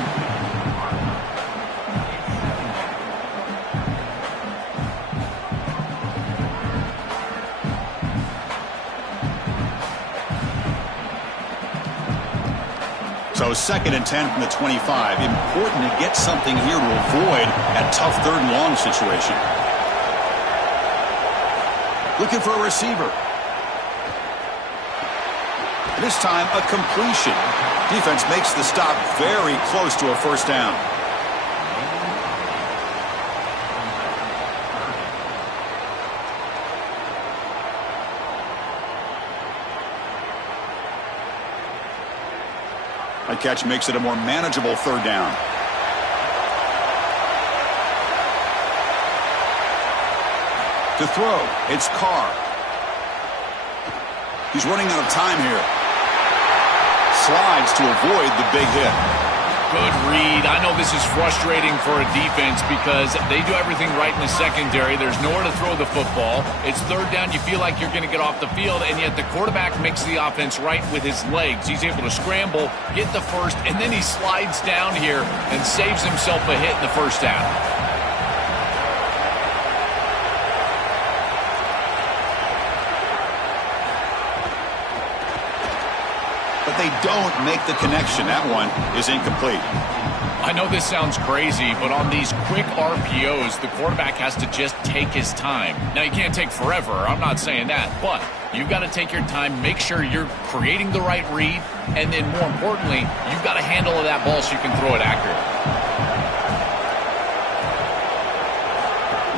So second and 10 from the 25. Important to get something here to avoid that tough third and long situation. Looking for a receiver. This time a completion. Defense makes the stop very close to a first down. That catch makes it a more manageable third down. To throw, it's Carr. He's running out of time here. Slides to avoid the big hit. Good read. I know this is frustrating for a defense because they do everything right in the secondary. There's nowhere to throw the football. It's third down. You feel like you're going to get off the field, and yet the quarterback makes the offense right with his legs. He's able to scramble, get the first, and then he slides down here and saves himself a hit in the first down. But they don't make the connection. That one is incomplete. I know this sounds crazy, but on these quick RPOs, the quarterback has to just take his time. Now, you can't take forever. I'm not saying that. But you've got to take your time, make sure you're creating the right read, and then more importantly, you've got a handle of that ball so you can throw it accurately.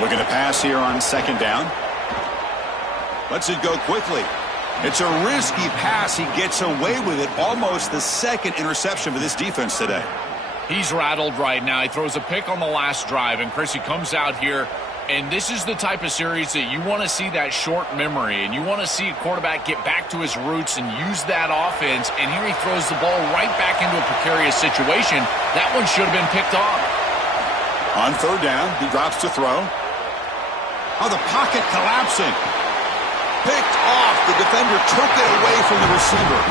Looking to pass here on second down. Lets it go quickly. It's a risky pass. He gets away with it. Almost the second interception for this defense today. He's rattled right now. He throws a pick on the last drive, and Chris, he comes out here, and this is the type of series that you want to see that short memory, and you want to see a quarterback get back to his roots and use that offense, and here he throws the ball right back into a precarious situation. That one should have been picked off. On third down, he drops to throw. Oh, the pocket collapsing. Picked off. The defender took it away from the receiver.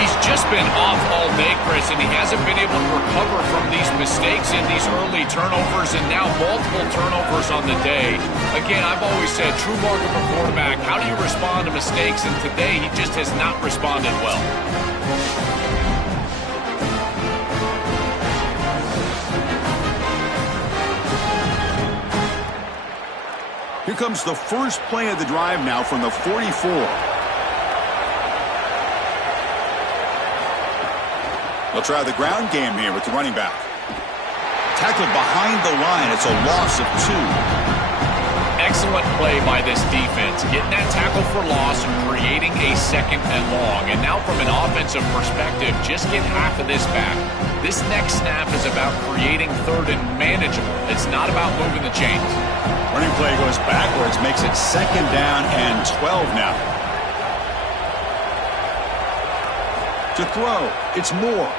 He's just been off all day, Chris, and he hasn't been able to recover from these mistakes and these early turnovers, and now multiple turnovers on the day. Again, I've always said, true mark of a quarterback, how do you respond to mistakes? And today, he just has not responded well. Here comes the first play of the drive now from the 44. They'll try the ground game here with the running back. Tackled behind the line. It's a loss of 2. Excellent play by this defense, getting that tackle for loss and creating a 2nd and long. And now from an offensive perspective, just get half of this back. This next snap is about creating 3rd and manageable. It's not about moving the chains. Running play goes backwards, makes it 2nd down and 12 now. To throw, it's Moore.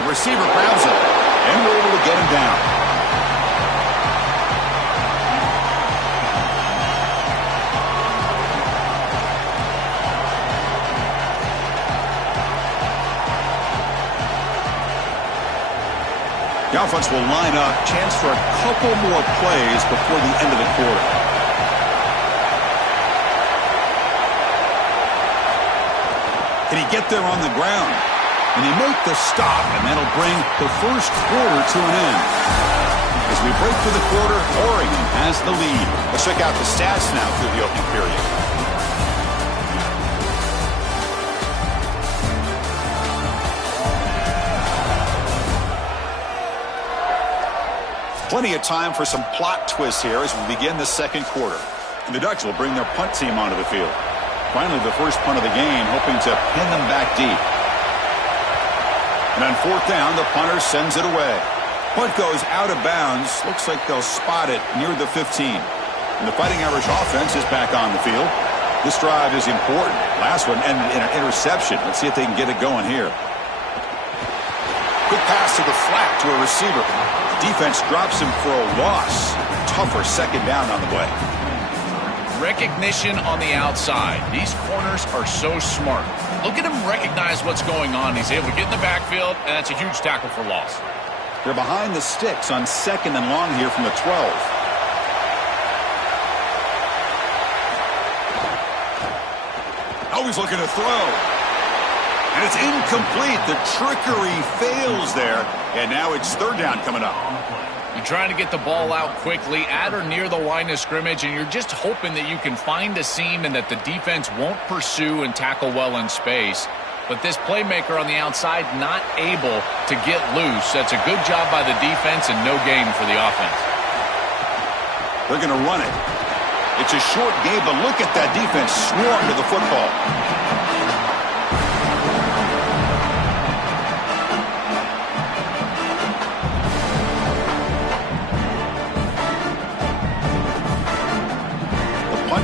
The receiver grabs it, and we're able to get him down. The offense will line up, chance for a couple more plays before the end of the quarter. Can he get there on the ground? And he make the stop, and that'll bring the first quarter to an end. As we break for the quarter, Oregon has the lead. Let's check out the stats now through the opening period. Plenty of time for some plot twists here as we begin the second quarter. And the Ducks will bring their punt team onto the field. Finally, the first punt of the game, hoping to pin them back deep. And on 4th down, the punter sends it away. Punt goes out of bounds. Looks like they'll spot it near the 15. And the Fighting Irish offense is back on the field. This drive is important. Last one ended in an interception. Let's see if they can get it going here. Quick pass to the flat to a receiver. Defense drops him for a loss. Tougher 2nd down on the way. Recognition on the outside. These corners are so smart. Look at him recognize what's going on. He's able to get in the backfield, and that's a huge tackle for loss. They're behind the sticks on 2nd and long here from the 12. Always looking to throw. And it's incomplete. The trickery fails there. And now it's 3rd down coming up. You're trying to get the ball out quickly at or near the line of scrimmage, and you're just hoping that you can find a seam and that the defense won't pursue and tackle well in space. But this playmaker on the outside not able to get loose. That's a good job by the defense and no gain for the offense. They're going to run it. It's a short game, but look at that defense swarm to the football.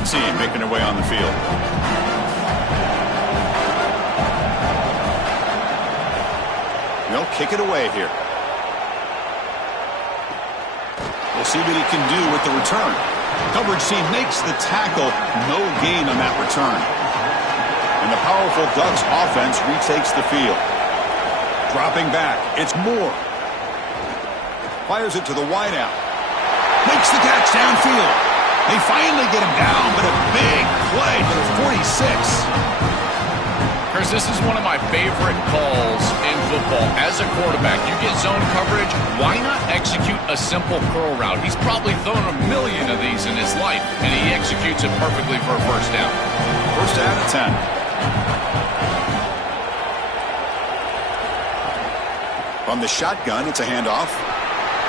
Team making their way on the field. They'll kick it away here. We'll see what he can do with the return. Coverage team makes the tackle. No gain on that return. And the powerful Ducks offense retakes the field. Dropping back. It's Moore. Fires it to the wideout. Makes the catch downfield. They finally get him down, but a big play to the 46. Chris, this is one of my favorite calls in football. As a quarterback, you get zone coverage. Why not execute a simple curl route? He's probably thrown a million of these in his life, and he executes it perfectly for a 1st down. 1st down and 10. From the shotgun, it's a handoff.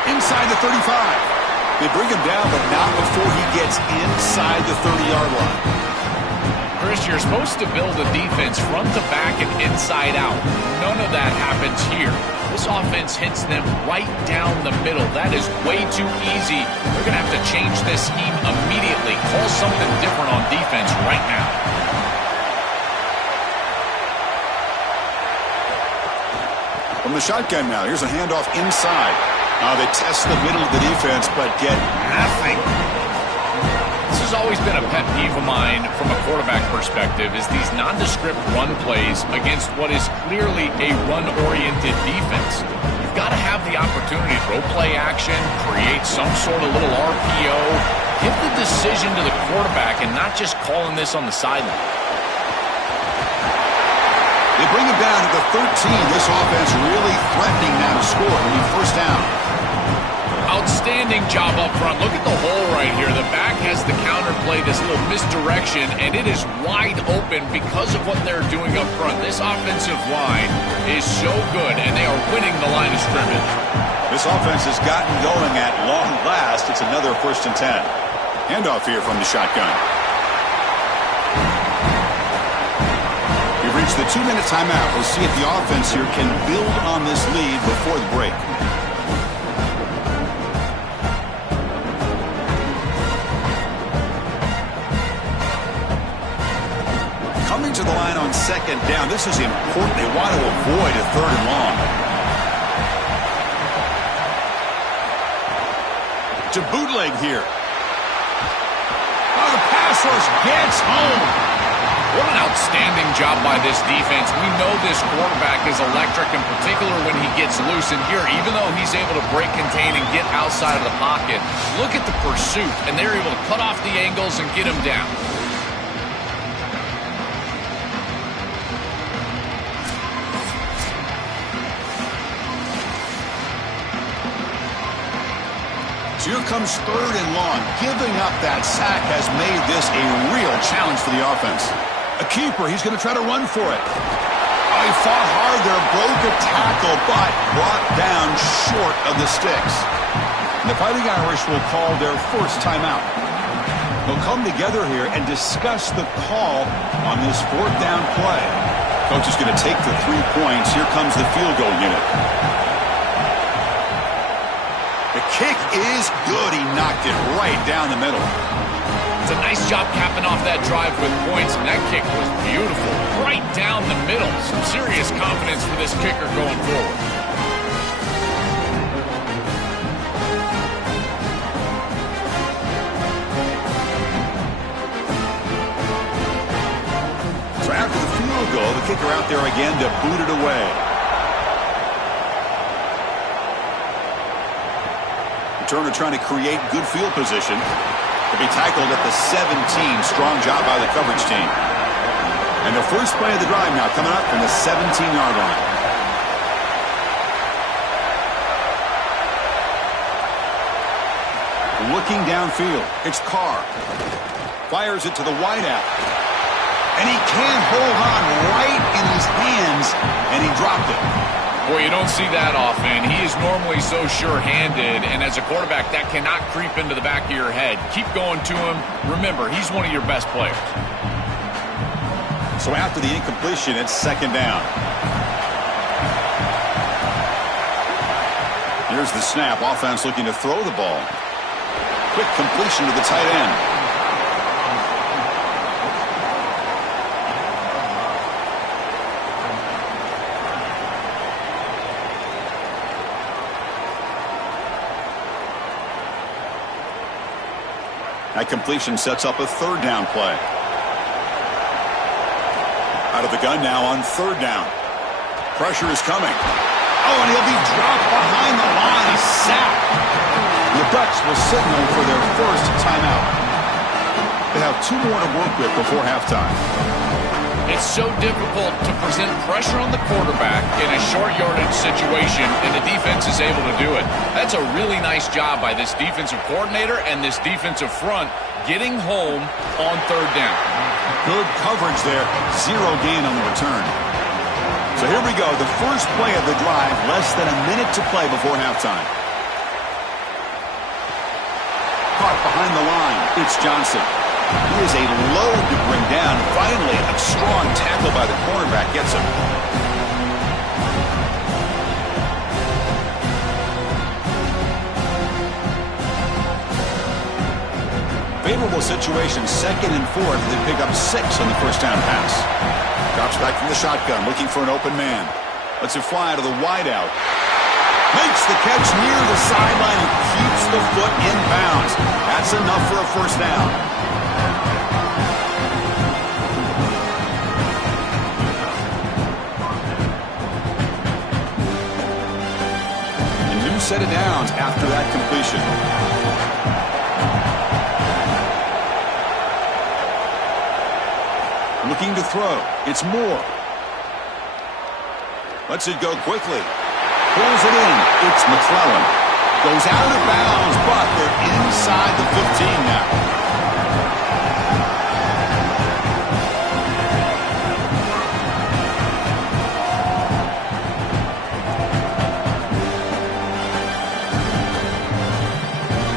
Inside the 35. They bring him down, but not before he gets inside the 30-yard line. Chris, you're supposed to build a defense front to back and inside out. None of that happens here. This offense hits them right down the middle. That is way too easy. They're going to have to change this scheme immediately. Call something different on defense right now. From the shotgun now, here's a handoff inside. They test the middle of the defense, but get nothing. This has always been a pet peeve of mine from a quarterback perspective, is these nondescript run plays against what is clearly a run-oriented defense. You've got to have the opportunity to throw play action, create some sort of little RPO, give the decision to the quarterback and not just calling this on the sideline. They bring him down to the 13. This offense really threatening now to score. It'll be 1st down. Outstanding job up front. Look at the hole right here. The back has the counter play, this little misdirection, and it is wide open because of what they're doing up front. This offensive line is so good, and they are winning the line of scrimmage. This offense has gotten going at long last. It's another 1st and 10. Handoff here from the shotgun. We've reached the 2-minute timeout. We'll see if the offense here can build on this lead before the break. Coming to the line on 2nd down. This is important. They want to avoid a 3rd and long. To bootleg here. Oh, the pass rush gets home. What an outstanding job by this defense. We know this quarterback is electric, in particular when he gets loose. And here, even though he's able to break, contain, and get outside of the pocket, look at the pursuit. And they're able to cut off the angles and get him down. Here comes 3rd and long. Giving up that sack has made this a real challenge for the offense. A keeper. He's going to try to run for it. Oh, he fought hard there. Broke a tackle, but brought down short of the sticks. And the Fighting Irish will call their first timeout. They'll come together here and discuss the call on this 4th down play. Coach is going to take the 3 points. Here comes the field goal unit. The kick is good. He knocked it right down the middle. It's a nice job capping off that drive with points, and that kick was beautiful. Right down the middle. Some serious confidence for this kicker going forward. So after the field goal, the kicker out there again to boot it away. Turner trying to create good field position. To be tackled at the 17. Strong job by the coverage team. And the first play of the drive now coming up from the 17-yard line. Looking downfield. It's Carr. Fires it to the wideout. And he can't hold on right in his hands. And he dropped it. Boy, you don't see that often. He is normally so sure-handed, and as a quarterback, that cannot creep into the back of your head. Keep going to him. Remember, he's one of your best players. So after the incompletion, it's 2nd down. Here's the snap. Offense looking to throw the ball. Quick completion to the tight end. That completion sets up a 3rd down play. Out of the gun now on 3rd down. Pressure is coming. Oh, and he'll be dropped behind the line. A sack. The Ducks will signal for their first timeout. They have 2 more to work with before halftime. It's so difficult to present pressure on the quarterback in a short yardage situation, and the defense is able to do it. That's a really nice job by this defensive coordinator and this defensive front getting home on 3rd down. Good coverage there. 0 gain on the return. So here we go. The first play of the drive. Less than a minute to play before halftime. Caught behind the line. It's Johnson. He is a load to bring down. Finally, a strong tackle by the cornerback gets him. Favorable situation, 2nd and 4th. They pick up 6 on the first down pass. Drops back from the shotgun, looking for an open man. Lets it fly to the wideout. Makes the catch near the sideline and keeps the foot in bounds. That's enough for a first down. Set it down after that completion. Looking to throw. It's Moore. Lets it go quickly. Pulls it in. It's McClellan. Goes out of bounds, but they're inside the 15 now.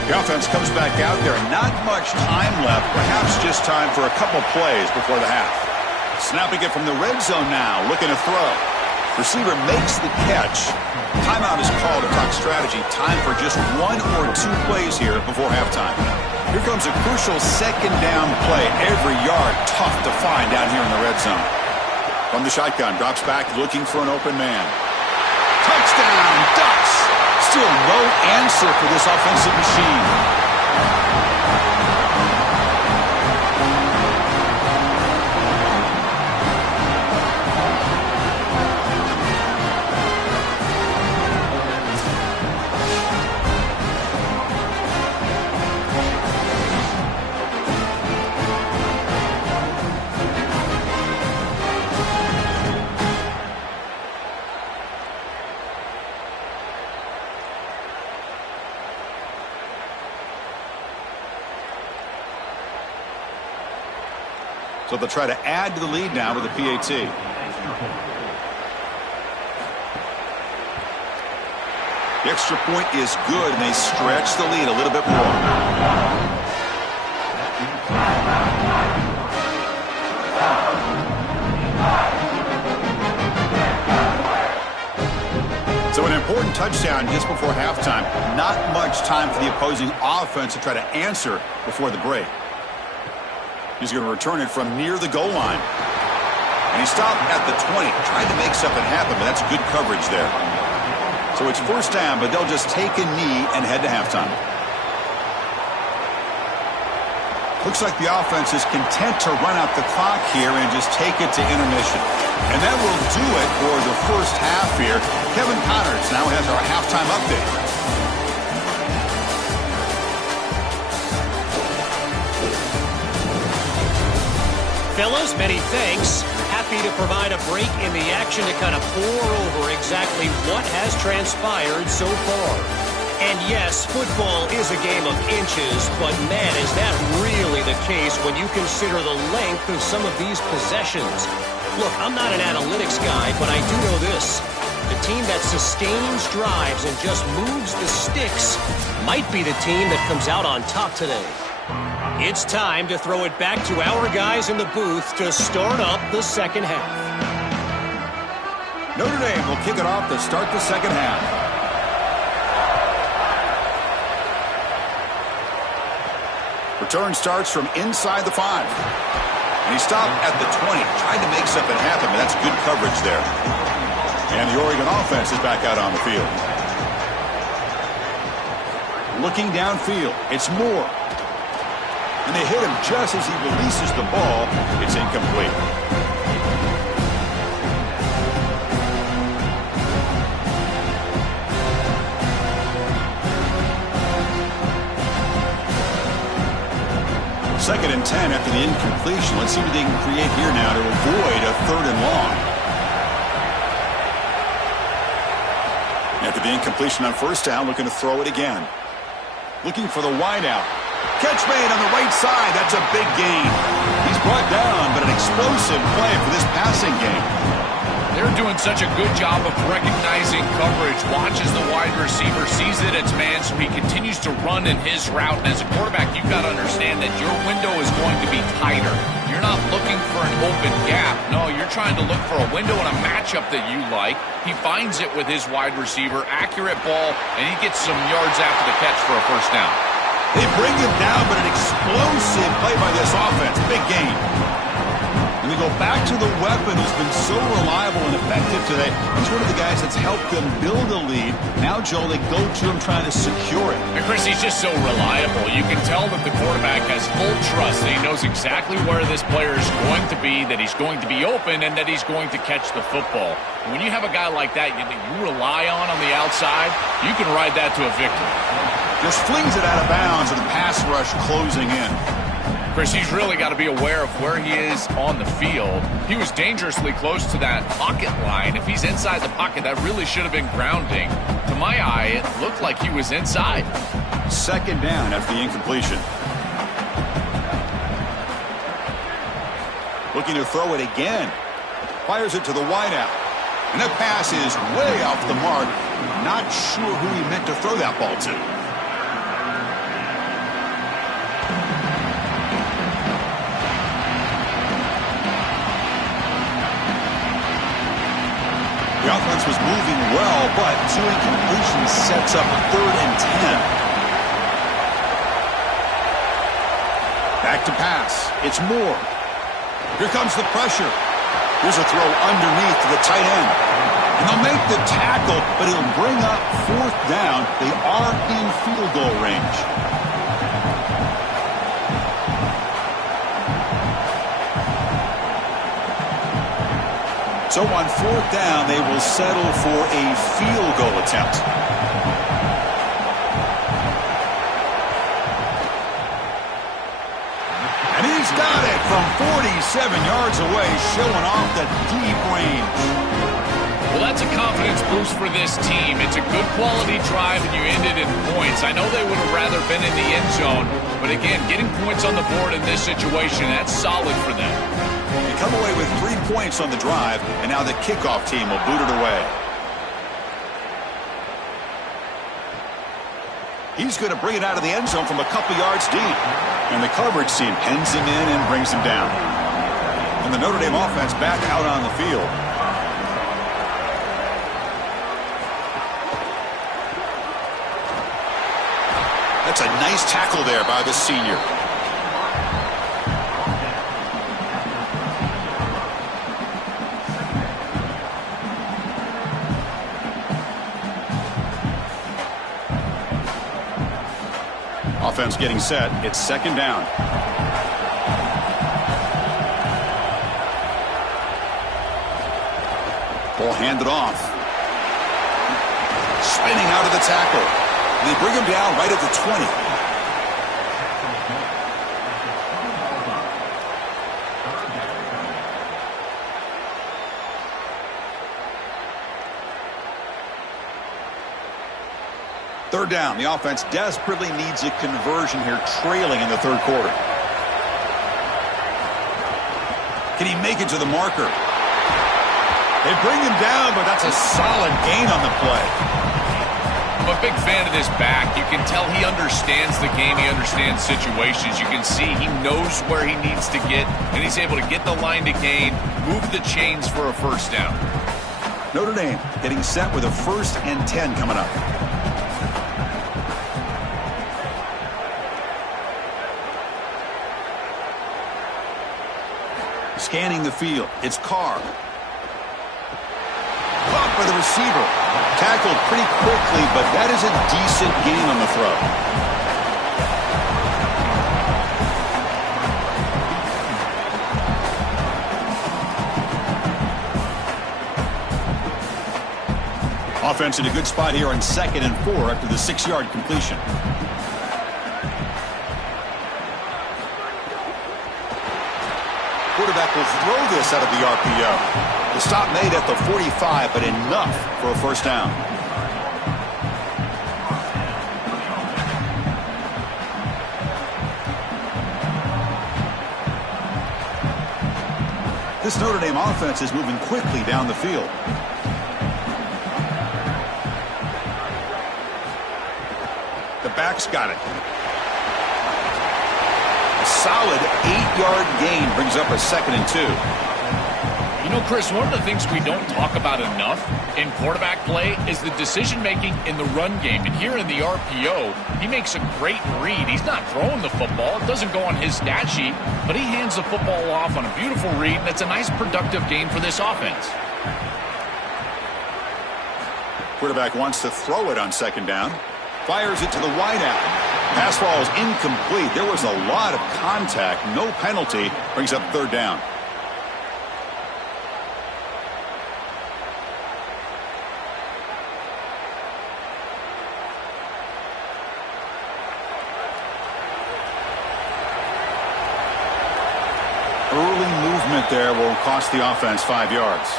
The offense comes back out there. Not much time left. Perhaps just time for a couple plays before the half. Snapping it from the red zone now. Looking to throw. Receiver makes the catch. Timeout is called to talk strategy. Time for just 1 or 2 plays here before halftime. Here comes a crucial second down play. Every yard tough to find down here in the red zone. From the shotgun. Drops back looking for an open man. Touchdown, Ducks! Still no answer for this offensive machine. So they'll try to add to the lead now with a PAT. The extra point is good, and they stretch the lead a little bit more. So an important touchdown just before halftime. Not much time for the opposing offense to try to answer before the break. He's going to return it from near the goal line. And he stopped at the 20. Tried to make something happen, but that's good coverage there. So it's first down, but they'll just take a knee and head to halftime. Looks like the offense is content to run out the clock here and just take it to intermission. And that will do it for the first half here. Kevin Connors now has our halftime update. Fellas, many thanks. Happy to provide a break in the action to kind of pour over exactly what has transpired so far. And yes, football is a game of inches, but man, is that really the case when you consider the length of some of these possessions. Look, I'm not an analytics guy, but I do know this. The team that sustains drives and just moves the sticks might be the team that comes out on top today. It's time to throw it back to our guys in the booth to start up the second half. Notre Dame will kick it off to start the second half. Return starts from inside the 5. And he stopped at the 20. Tried to make something happen, but that's good coverage there. And the Oregon offense is back out on the field. Looking downfield, it's Moore. And they hit him just as he releases the ball. It's incomplete. Second and 10 after the incompletion. Let's see what they can create here now to avoid a 3rd and long. After the incompletion on first down, looking to throw it again. Looking for the wideout. Catch made on the right side. That's a big gain. He's brought down, but an explosive play for this passing game. They're doing such a good job of recognizing coverage. Watches the wide receiver, sees that it's man, so he continues to run in his route. And as a quarterback, you've got to understand that your window is going to be tighter. You're not looking for an open gap. No, you're trying to look for a window and a matchup that you like. He finds it with his wide receiver. Accurate ball, and he gets some yards after the catch for a first down. They bring him down, but an explosive play by this offense. Big gain. And we go back to the weapon who's been so reliable and effective today. He's one of the guys that's helped them build a lead. Now, Joel, they go to him trying to secure it. And Chris, he's just so reliable. You can tell that the quarterback has full trust that he knows exactly where this player is going to be, that he's going to be open, and that he's going to catch the football. And when you have a guy like that you rely on the outside, you can ride that to a victory. Just flings it out of bounds and the pass rush closing in. Chris, he's really got to be aware of where he is on the field. He was dangerously close to that pocket line. If he's inside the pocket, that really should have been grounding. To my eye, it looked like he was inside. Second down after the incompletion. Looking to throw it again. Fires it to the wideout. And that pass is way off the mark. Not sure who he meant to throw that ball to. The offense was moving well, but two incompletions sets up a 3rd and 10. Back to pass. It's Moore. Here comes the pressure. Here's a throw underneath to the tight end. And they'll make the tackle, but it'll bring up 4th down. They are in field goal range. So on 4th down, they will settle for a field goal attempt. And he's got it from 47 yards away, showing off the deep range. Well, that's a confidence boost for this team. It's a good quality drive, and you ended in points. I know they would have rather been in the end zone, but again, getting points on the board in this situation, that's solid for them. They come away with 3 points on the drive, and now the kickoff team will boot it away. He's going to bring it out of the end zone from a couple yards deep. And the coverage team pins him in and brings him down. And the Notre Dame offense back out on the field. That's a nice tackle there by the senior. Offense getting set. It's 2nd down. Ball handed off. Spinning out of the tackle. They bring him down right at the 20. Third down. The offense desperately needs a conversion here, trailing in the 3rd quarter. Can he make it to the marker? They bring him down, but that's a solid gain on the play. I'm a big fan of this back. You can tell he understands the game. He understands situations. You can see he knows where he needs to get, and he's able to get the line to gain, move the chains for a 1st down. Notre Dame getting set with a 1st and 10 coming up. Scanning the field. It's Carr. Caught by the receiver. Tackled pretty quickly, but that is a decent gain on the throw. Offense in a good spot here on 2nd and 4 after the 6-yard completion. Quarterback will throw this out of the RPO. The stop made at the 45, but enough for a 1st down. This Notre Dame offense is moving quickly down the field. The back's got it. A solid 8-yard gain brings up a 2nd and 2. You know, Chris, one of the things we don't talk about enough in quarterback play is the decision-making in the run game. And here in the RPO, he makes a great read. He's not throwing the football. It doesn't go on his stat sheet, but he hands the football off on a beautiful read, and it's a nice, productive game for this offense. Quarterback wants to throw it on 2nd down. Fires it to the wideout. Pass ball is incomplete. There was a lot of contact. No penalty. Brings up 3rd down. Early movement there will cost the offense 5 yards.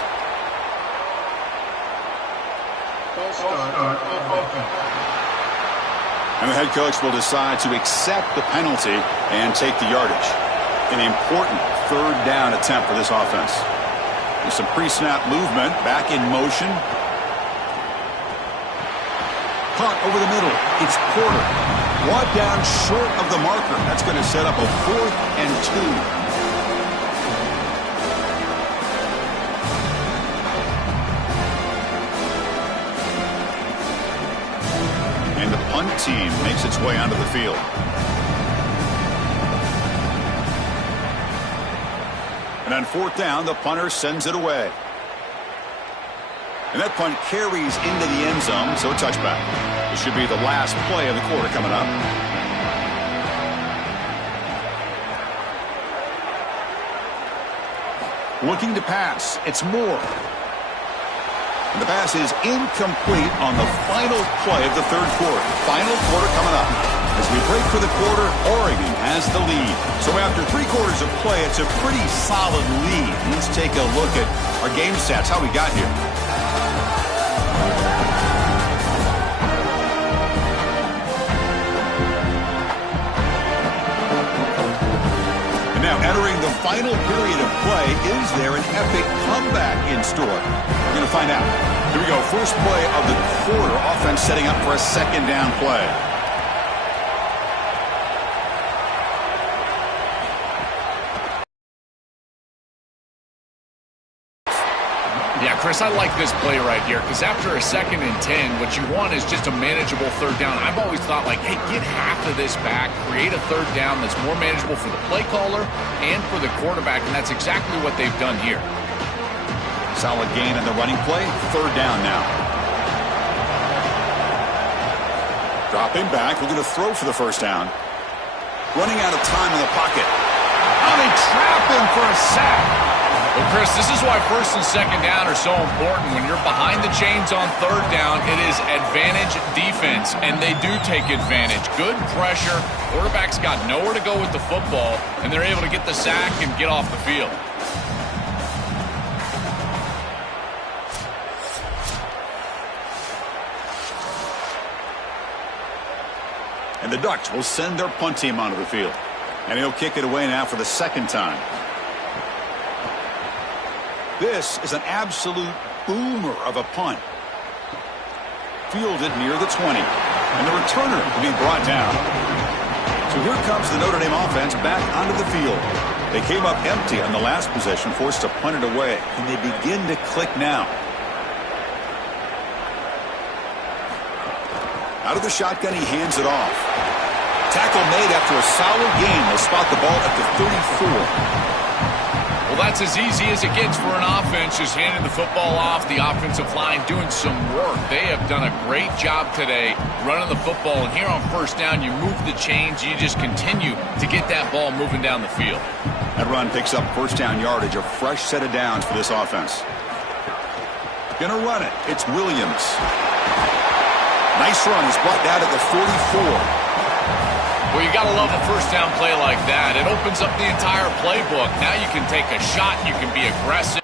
And the head coach will decide to accept the penalty and take the yardage. An important third down attempt for this offense. There's some pre-snap movement, back in motion. Caught over the middle. It's Porter. Brought down short of the marker. That's going to set up a 4th and 2. And the punt team makes its way onto the field. And on 4th down, the punter sends it away. And that punt carries into the end zone, so a touchback. This should be the last play of the quarter coming up. Looking to pass. It's Moore. And the pass is incomplete on the final play of the third quarter. Final quarter coming up. As we break for the quarter, Oregon has the lead. So after 3 quarters of play, it's a pretty solid lead. Let's take a look at our game stats, how we got here. And now entering the final period of play, is there an epic comeback in store? We're going to find out. Here we go. First play of the quarter. Offense setting up for a 2nd down play. Yeah, Chris, I like this play right here because after a 2nd and 10, what you want is just a manageable 3rd down. I've always thought, like, hey, get half of this back, create a 3rd down that's more manageable for the play caller and for the quarterback, and that's exactly what they've done here. Solid gain in the running play. 3rd down now. Dropping back. We're going to throw for the 1st down. Running out of time in the pocket. Oh, they trap him for a sack. Well, Chris, this is why 1st and 2nd down are so important. When you're behind the chains on 3rd down, it is advantage defense, and they do take advantage. Good pressure. Quarterback's got nowhere to go with the football, and they're able to get the sack and get off the field. And the Ducks will send their punt team onto the field. And he'll kick it away now for the 2nd time. This is an absolute boomer of a punt. Fielded near the 20. And the returner will be brought down. So here comes the Notre Dame offense back onto the field. They came up empty on the last possession, forced to punt it away. And they begin to click now. Out of the shotgun, he hands it off. Tackle made after a solid gain. They'll spot the ball at the 34. Well, that's as easy as it gets for an offense, just handing the football off. The offensive line doing some work. They have done a great job today running the football. And here on 1st down, you move the chains. You just continue to get that ball moving down the field. That run picks up 1st down yardage, a fresh set of downs for this offense. Gonna run it. It's Williams. Nice run. He's brought down at the 44. Well, you got to love a 1st down play like that. It opens up the entire playbook. Now you can take a shot. You can be aggressive.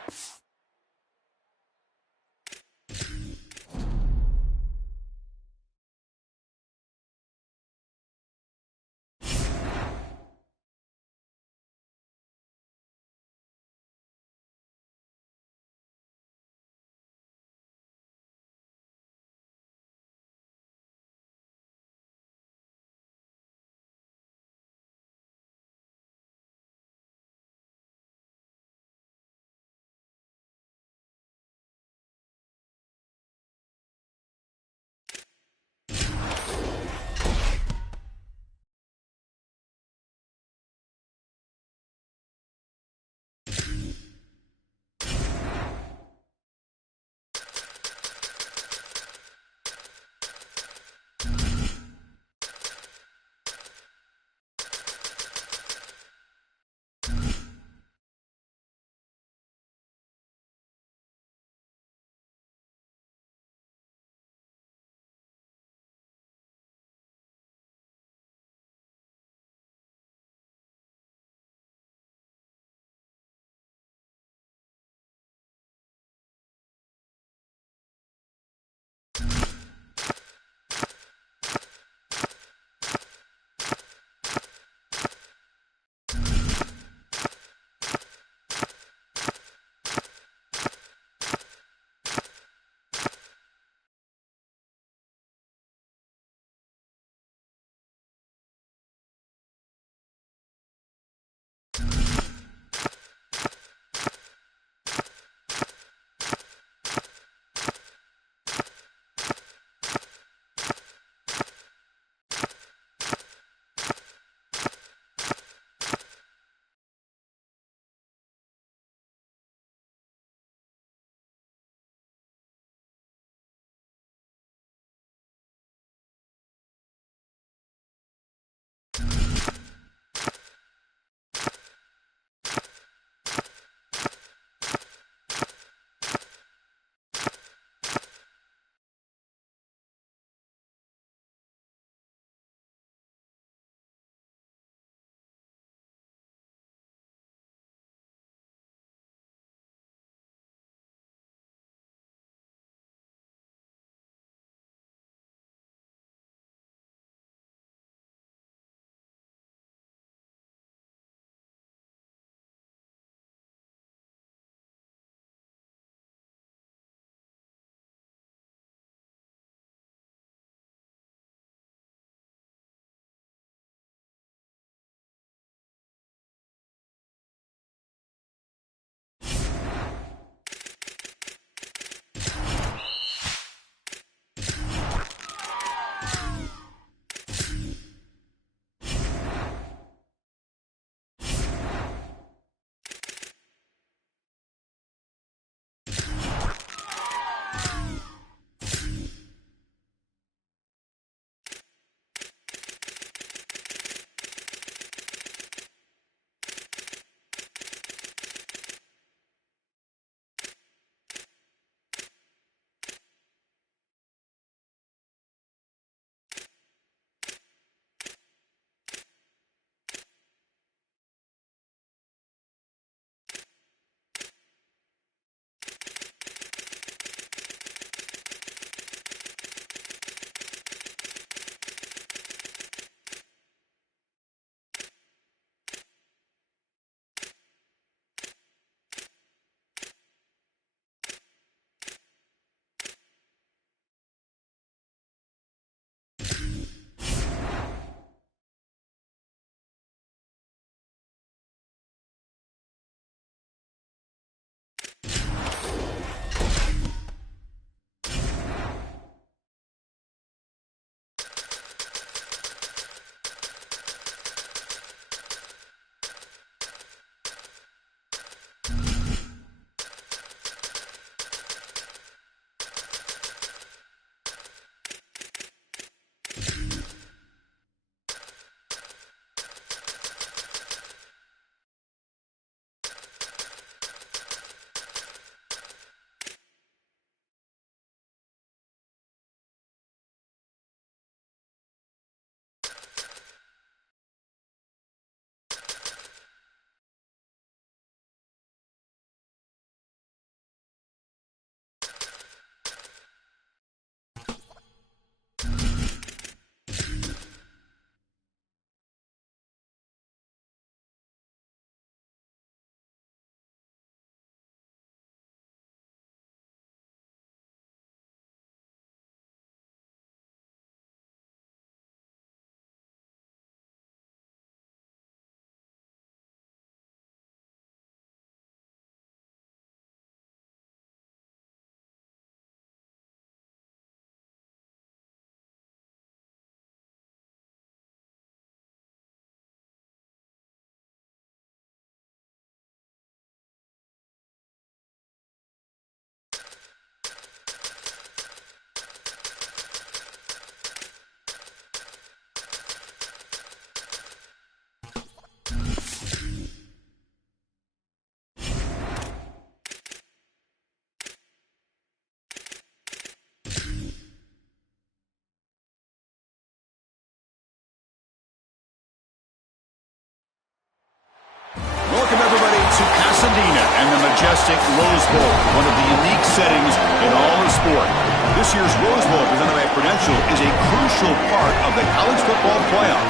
Pasadena and the majestic Rose Bowl, one of the unique settings in all of sport. This year's Rose Bowl, presented by Prudential, is a crucial part of the college football playoff.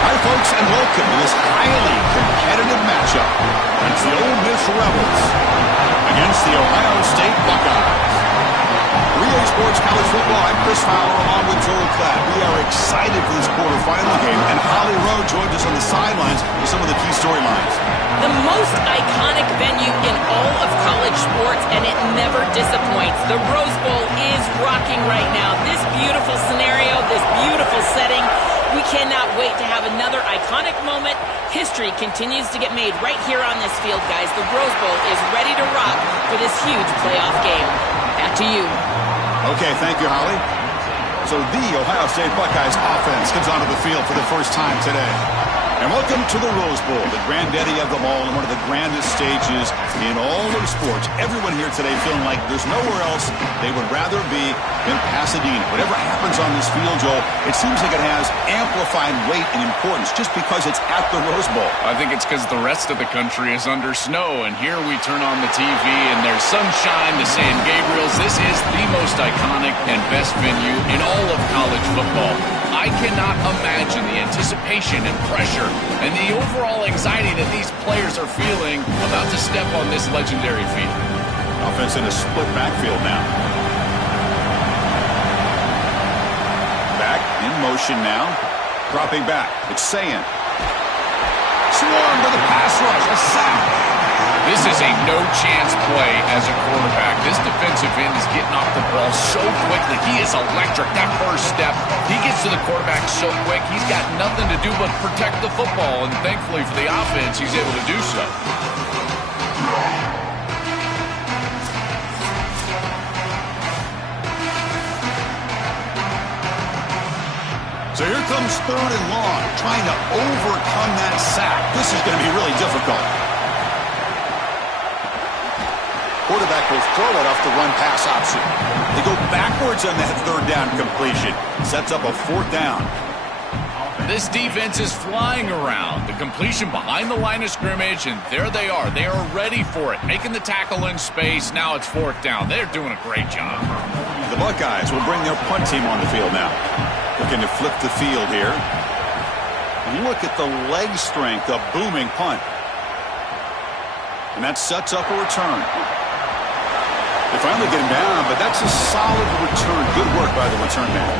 Hi, folks, and welcome to this highly competitive matchup. It's the Ole Miss Rebels against the Ohio State Buckeyes. Relay Sports College Football, I'm Chris Fowler along with Joel Klatt. We are excited for this quarterfinal game, and Holly Rowe joins us on the sidelines with some of the key storylines. The most iconic venue in all of college sports, and it never disappoints. The Rose Bowl is rocking right now. This beautiful scenario, this beautiful setting. We cannot wait to have another iconic moment. History continues to get made right here on this field, guys. The Rose Bowl is ready to rock for this huge playoff game. Back to you. Okay, thank you, Holly. So the Ohio State Buckeyes offense comes onto the field for the first time today. And welcome to the Rose Bowl, the granddaddy of them all, and one of the grandest stages in all of sports. Everyone here today feeling like there's nowhere else they would rather be than Pasadena. Whatever happens on this field, Joel, it seems like it has amplified weight and importance just because it's at the Rose Bowl. I think it's because the rest of the country is under snow, and here we turn on the TV and there's sunshine to San Gabriel's. This is the most iconic and best venue in all of college football. I cannot imagine the anticipation and pressure and the overall anxiety that these players are feeling about to step on this legendary field. Offense in a split backfield now. Back in motion now. Dropping back. It's Sayin. Swarm to the pass rush. A sack. This is a no-chance play as a quarterback. This defensive end is getting off the ball so quickly. He is electric. That first step, he gets to the quarterback so quick, he's got nothing to do but protect the football. And thankfully for the offense, he's able to do so. So here comes 3rd and long, trying to overcome that sack. This is going to be really difficult. Quarterback will throw it off the run-pass option. They go backwards on that 3rd down completion. Sets up a 4th down. This defense is flying around. The completion behind the line of scrimmage, and there they are. They are ready for it. Making the tackle in space. Now it's 4th down. They're doing a great job. The Buckeyes will bring their punt team on the field now. Looking to flip the field here. Look at the leg strength, a booming punt. And that sets up a return. They finally get him down, but that's a solid return. Good work by the return man.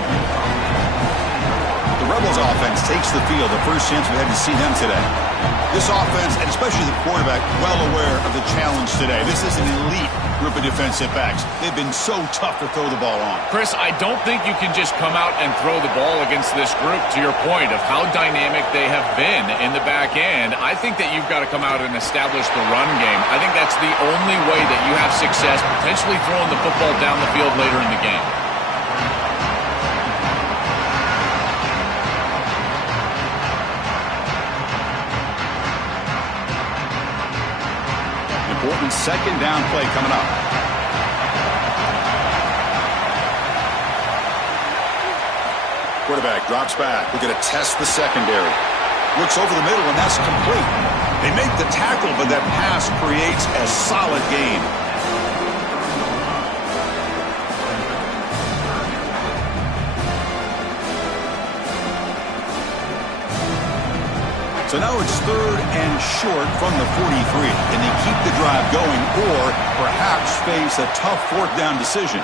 The Rebels offense takes the field, the first chance we had to see them today. This offense, and especially the quarterback, well aware of the challenge today. This is an elite group of defensive backs. They've been so tough to throw the ball on. Chris, I don't think you can just come out and throw the ball against this group, to your point of how dynamic they have been in the back end. I think that you've got to come out and establish the run game. I think that's the only way that you have success, potentially throwing the football down the field later in the game. Important 2nd down play coming up. Quarterback drops back. We're going to test the secondary. Looks over the middle, and that's complete. They make the tackle, but that pass creates a solid gain. So now it's 3rd and short from the 43. Can they keep the drive going or perhaps face a tough 4th down decision?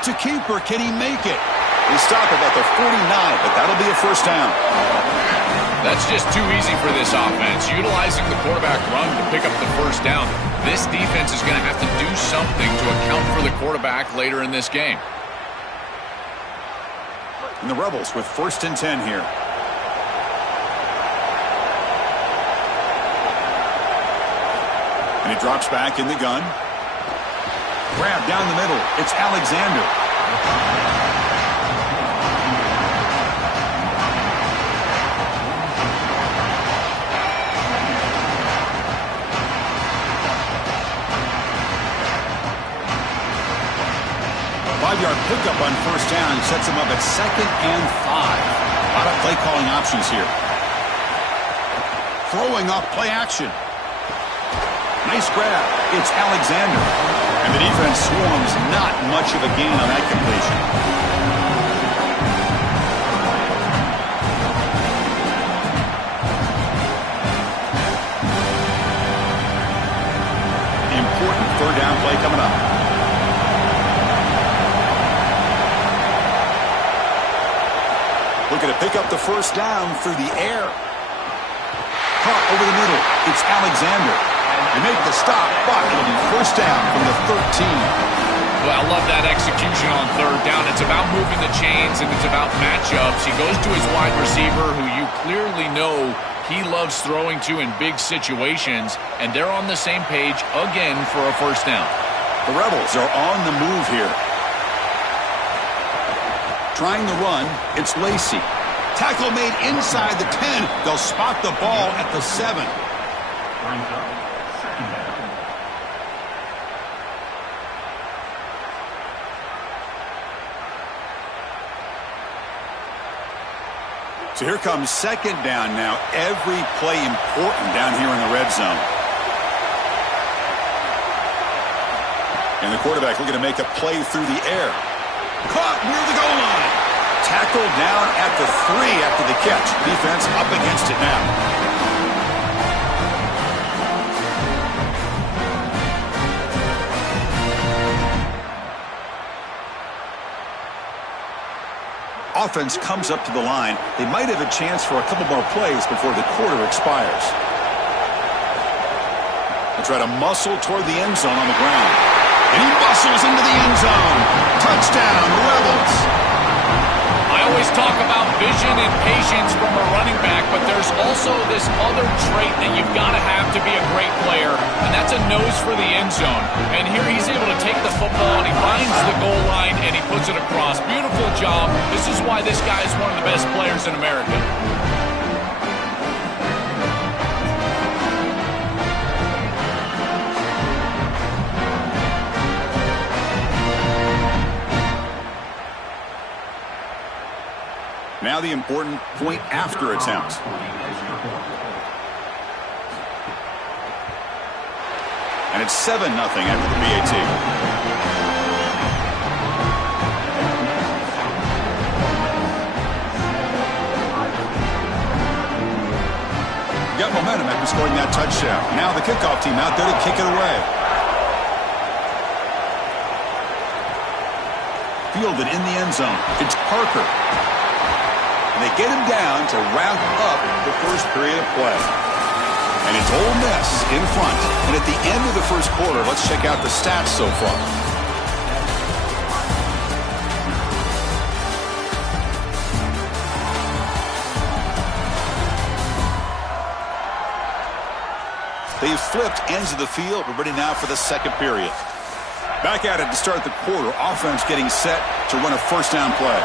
It's a keeper. Can he make it? They stop about the 49, but that'll be a 1st down. That's just too easy for this offense. Utilizing the quarterback run to pick up the 1st down. This defense is going to have to do something to account for the quarterback later in this game. And the Rebels with 1st and 10 here. And he drops back in the gun. Grab down the middle. It's Alexander. Five-yard pickup on 1st down sets him up at 2nd and 5. A lot of play calling options here. Throwing up play action. Nice grab. It's Alexander. And the defense swarms. Not much of a gain on that completion. Important third down play coming up. Looking to pick up the first down through the air. Caught over the middle. It's Alexander. They make the stop, but it'll be first down from the 13. Well, I love that execution on third down. It's about moving the chains, and it's about matchups. He goes to his wide receiver, who you clearly know he loves throwing to in big situations, and they're on the same page again for a first down. The Rebels are on the move here. Trying the run, it's Lacy. Tackle made inside the 10. They'll spot the ball at the 7. So here comes second down now. Every play important down here in the red zone. And the quarterback looking to make a play through the air. Caught near the goal line. Tackled down at the 3 after the catch. Defense up against it now. Offense comes up to the line. They might have a chance for a couple more plays before the quarter expires. They try to muscle toward the end zone on the ground. And he muscles into the end zone. Touchdown, Rebels. I always talk about vision and patience from a running back, but there's also this other trait that you've got to have to be a great player, and that's a nose for the end zone. And here he's able to take the football, and he finds the goal line, and he puts it across. Beautiful job. This is why this guy is one of the best players in America. Now the important point after attempt. And it's 7-0 after the PAT. Got momentum after scoring that touchdown. Now the kickoff team out there to kick it away. Fielded in the end zone. It's Parker. They get him down to wrap up the first period of play. And it's Ole Miss in front. And at the end of the first quarter, let's check out the stats so far. They've flipped ends of the field. We're ready now for the second period. Back at it to start the quarter. Offense getting set to run a first down play.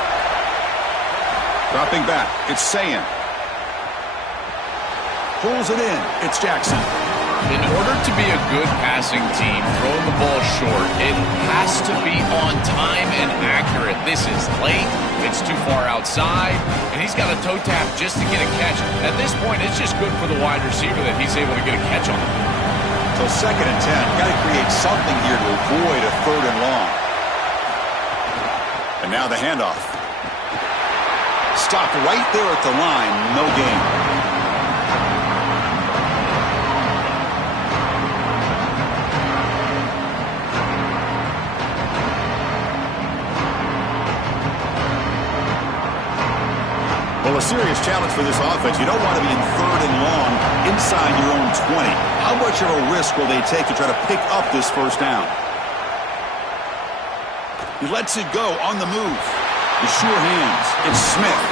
Dropping back, it's Sayin. Pulls it in, it's Jackson. In order to be a good passing team, throwing the ball short, it has to be on time and accurate. This is late, it's too far outside, and he's got a toe tap just to get a catch. At this point, it's just good for the wide receiver that he's able to get a catch on him. So 2nd and 10, got to create something here to avoid a 3rd and long. And now the handoff. Stopped right there at the line, no gain. Well, a serious challenge for this offense. You don't want to be in 3rd and long inside your own 20. How much of a risk will they take to try to pick up this first down? He lets it go on the move. The sure hands. It's Smith.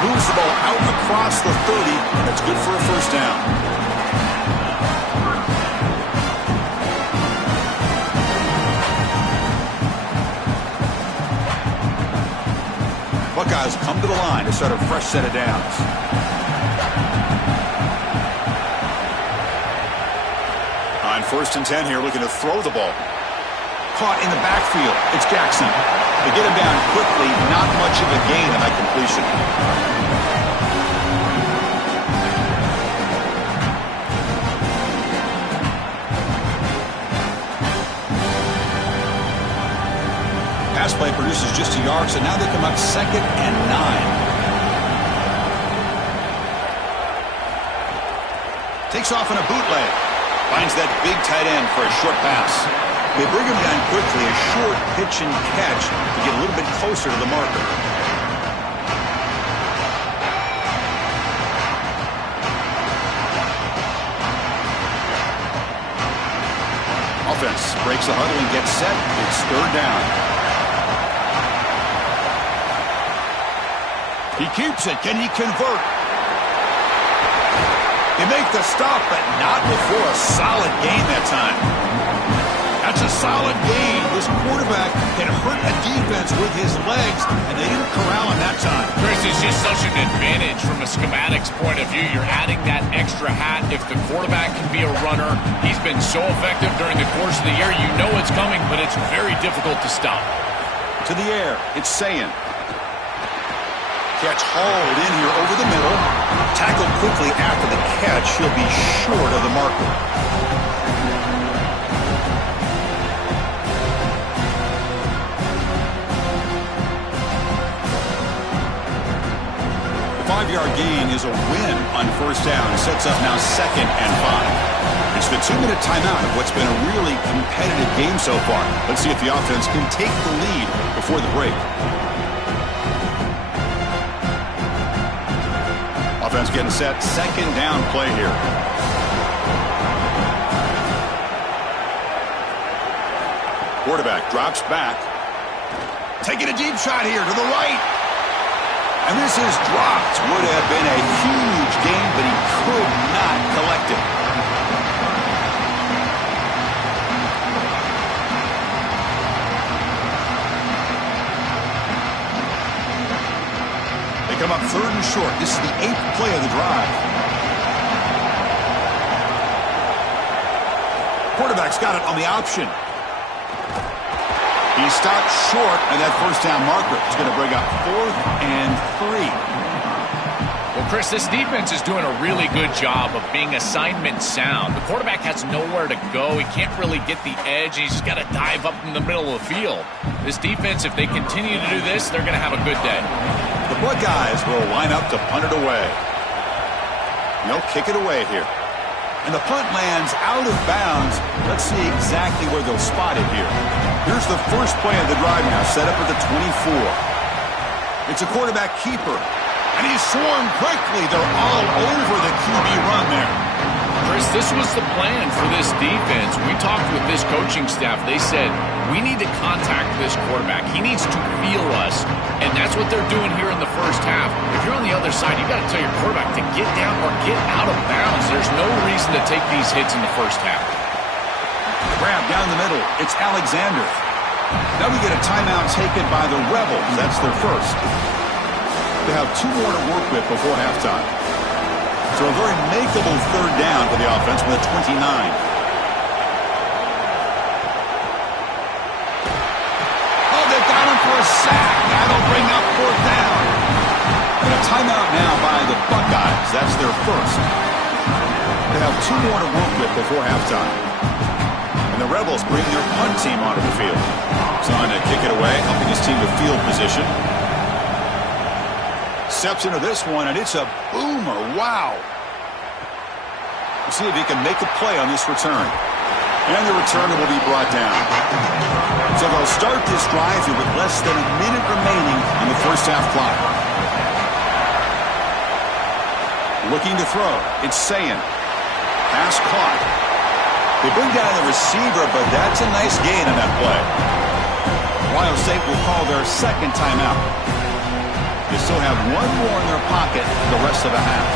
Moves the ball out across the 30. That's good for a first down. Buckeyes come to the line to start a fresh set of downs. On 1st and 10 here, looking to throw the ball. Caught in the backfield. It's Jackson. They get him down quickly. Not much of a gain on that completion. Pass play produces just a yard, so now they come up 2nd and 9. Takes off in a bootleg. Finds that big tight end for a short pass. They bring him down quickly, a short pitch and catch to get a little bit closer to the marker. Offense breaks the huddle and gets set. It's 3rd down. He keeps it. Can he convert? They make the stop, but not before a solid gain that time. That's a solid gain. This quarterback can hurt a defense with his legs, and they didn't corral him that time. Chris, it's just such an advantage from a schematics point of view. You're adding that extra hat. If the quarterback can be a runner, he's been so effective during the course of the year. You know it's coming, but it's very difficult to stop. To the air, it's Sayin. Catch hauled in here over the middle. Tackled quickly after the catch. He'll be short of the marker. The 5-yard gain is a win on 1st down. Sets up now 2nd and 5. It's the 2-minute timeout of what's been a really competitive game so far. Let's see if the offense can take the lead before the break. Offense getting set. 2nd down play here. Quarterback drops back. Taking a deep shot here to the right. And this is dropped. Would have been a huge gain, but he could not collect it. Come up 3rd and short. This is the 8th play of the drive. Quarterback's got it on the option. He stopped short of that 1st down marker. He's going to bring up 4th and 3. Well, Chris, this defense is doing a really good job of being assignment sound. The quarterback has nowhere to go. He can't really get the edge. He's just got to dive up in the middle of the field. This defense, if they continue to do this, they're going to have a good day. The Buckeyes will line up to punt it away. And they'll kick it away here. And the punt lands out of bounds. Let's see exactly where they'll spot it here. Here's the first play of the drive now, set up at the 24. It's a quarterback keeper. And he's swarmed quickly. They're all over the QB run there. Chris, this was the plan for this defense. We talked with this coaching staff. They said, we need to contact this quarterback. He needs to feel us. And that's what they're doing here in the first half. If you're on the other side, you got to tell your quarterback to get down or get out of bounds. There's no reason to take these hits in the first half. Grab down the middle. It's Alexander. Now we get a timeout taken by the Rebels. That's their first. They have 2 more to work with before halftime. So a very makeable 3rd down for the offense with a 29. Oh, they've got him for a sack. That'll bring up 4th down. And a timeout now by the Buckeyes. That's their first. They have 2 more to work with before halftime. And the Rebels bring their punt team onto the field. Son to kick it away, helping his team with field position. Steps into this one, and it's a boomer. Wow. We'll see if he can make a play on this return. And the returner will be brought down. So they'll start this drive here with less than a minute remaining on the first half clock. Looking to throw. It's Sayin. Pass caught. They bring down the receiver, but that's a nice gain on that play. Ohio State will call their 2nd timeout. They still have 1 more in their pocket for the rest of the half.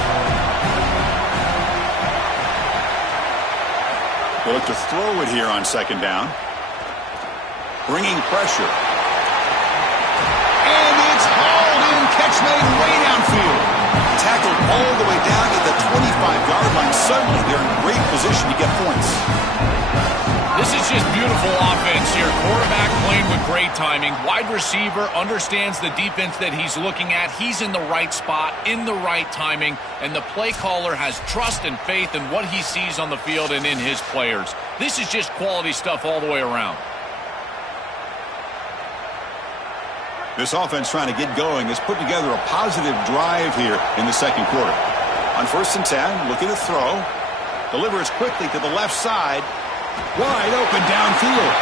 They look to throw it here on 2nd down. Bringing pressure. And it's hauled in. Catch made way downfield. Tackled all the way down to the 25-yard line. Suddenly they're in great position to get points. This is just beautiful offense here. Quarterback playing with great timing. Wide receiver understands the defense that he's looking at. He's in the right spot, in the right timing, and the play caller has trust and faith in what he sees on the field and in his players. This is just quality stuff all the way around. This offense trying to get going has put together a positive drive here in the second quarter. On 1st and 10, looking to throw. Delivers quickly to the left side. Wide open downfield.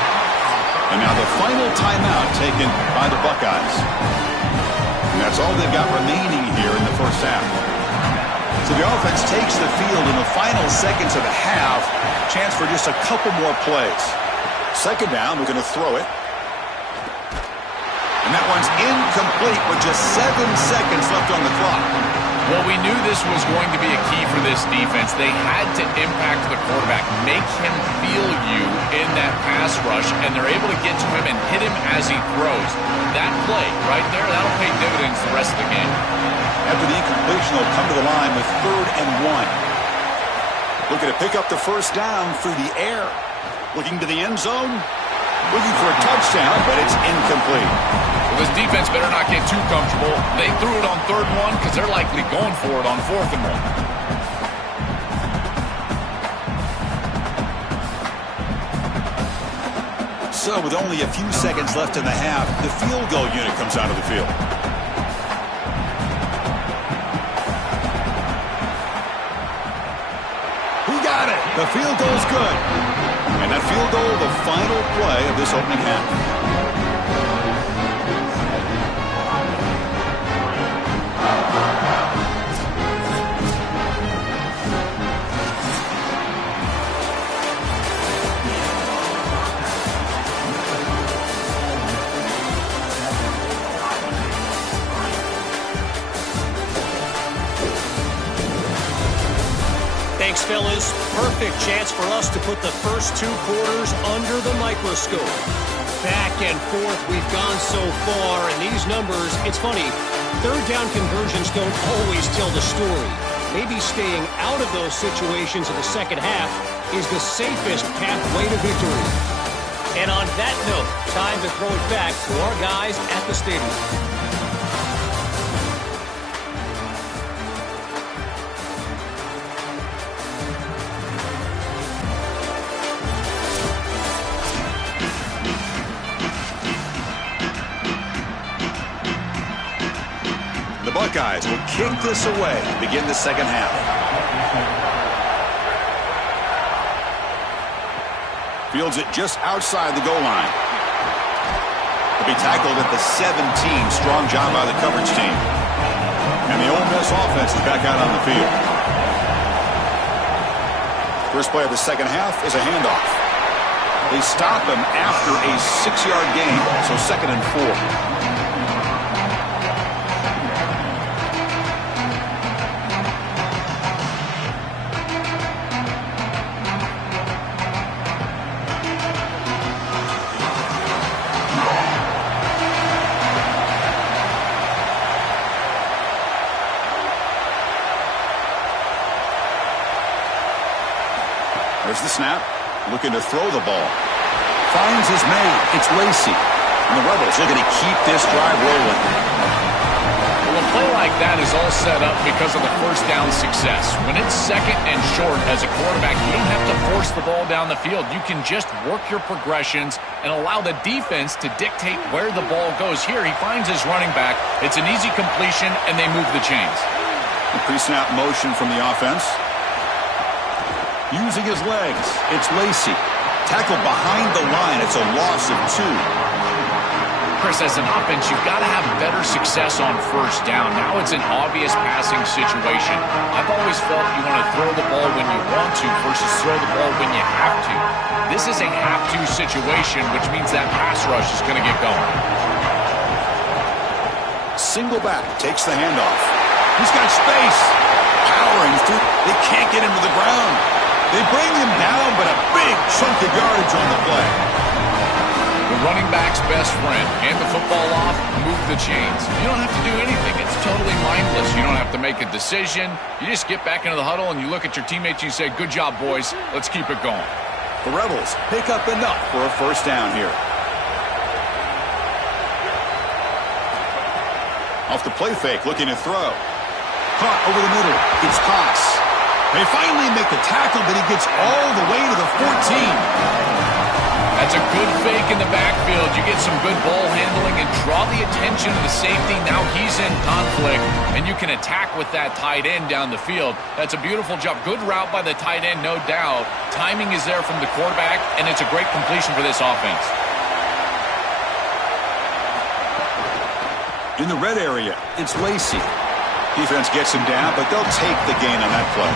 And now the final timeout taken by the Buckeyes. And that's all they've got remaining here in the first half. So the offense takes the field in the final seconds of the half. Chance for just a couple more plays. Second down, we're going to throw it. And that one's incomplete with just 7 seconds left on the clock. Well, we knew this was going to be a key for this defense. They had to impact the quarterback, make him feel you in that pass rush, and they're able to get to him and hit him as he throws. That play right there, that'll pay dividends the rest of the game. After the incompletion, they'll come to the line with 3rd and 1. Looking to pick up the first down through the air. Looking to the end zone. Looking for a touchdown, but it's incomplete. Well, this defense better not get too comfortable. They threw it on 3rd and 1 because they're likely going for it on 4th and 1. So with only a few seconds left in the half, the field goal unit comes out of the field. He got it. The field goal's good. And that field goal, the final play of this opening half. Thanks, fellas. Perfect chance for us to put the first 2 quarters under the microscope. Back and forth we've gone so far, and these numbers, it's funny, 3rd down conversions don't always tell the story. Maybe staying out of those situations in the second half is the safest pathway to victory. And on that note, time to throw it back to our guys at the stadium. The Buckeyes will kick this away to begin the second half. Fields it just outside the goal line. He'll be tackled at the 17. Strong job by the coverage team. And the Ole Miss offense is back out on the field. First play of the second half is a handoff. They stop him after a 6-yard gain, so 2nd and 4. There's the snap. Looking to throw the ball. Finds his man. It's Lacy. And the Rebels looking to keep this drive rolling. Well, a play like that is all set up because of the first down success. When it's 2nd and short as a quarterback, you don't have to force the ball down the field. You can just work your progressions and allow the defense to dictate where the ball goes. Here, he finds his running back. It's an easy completion, and they move the chains. The pre-snap motion from the offense. Using his legs, it's Lacy. Tackled behind the line. It's a loss of 2. Chris, as an offense, you've got to have better success on first down. Now it's an obvious passing situation. I've always felt you want to throw the ball when you want to versus throw the ball when you have to. This is a have-to situation, which means that pass rush is going to get going. Single back takes the handoff. He's got space. Powering through. They can't get him to the ground. They bring him down, but a big chunk of yardage on the play. The running back's best friend. Hand the football off, move the chains. You don't have to do anything. It's totally mindless. You don't have to make a decision. You just get back into the huddle and you look at your teammates and you say, good job, boys. Let's keep it going. The Rebels pick up enough for a first down here. Off the play fake, looking to throw. Caught over the middle. It's Haas. They finally make the tackle, but he gets all the way to the 14. At That's a good fake in the backfield. You get some good ball handling and draw the attention of the safety. Now he's in conflict, and you can attack with that tight end down the field. That's a beautiful job. Good route by the tight end, no doubt. Timing is there from the quarterback, and it's a great completion for this offense. In the red area, it's Lacey. Defense gets him down, but they'll take the gain on that play.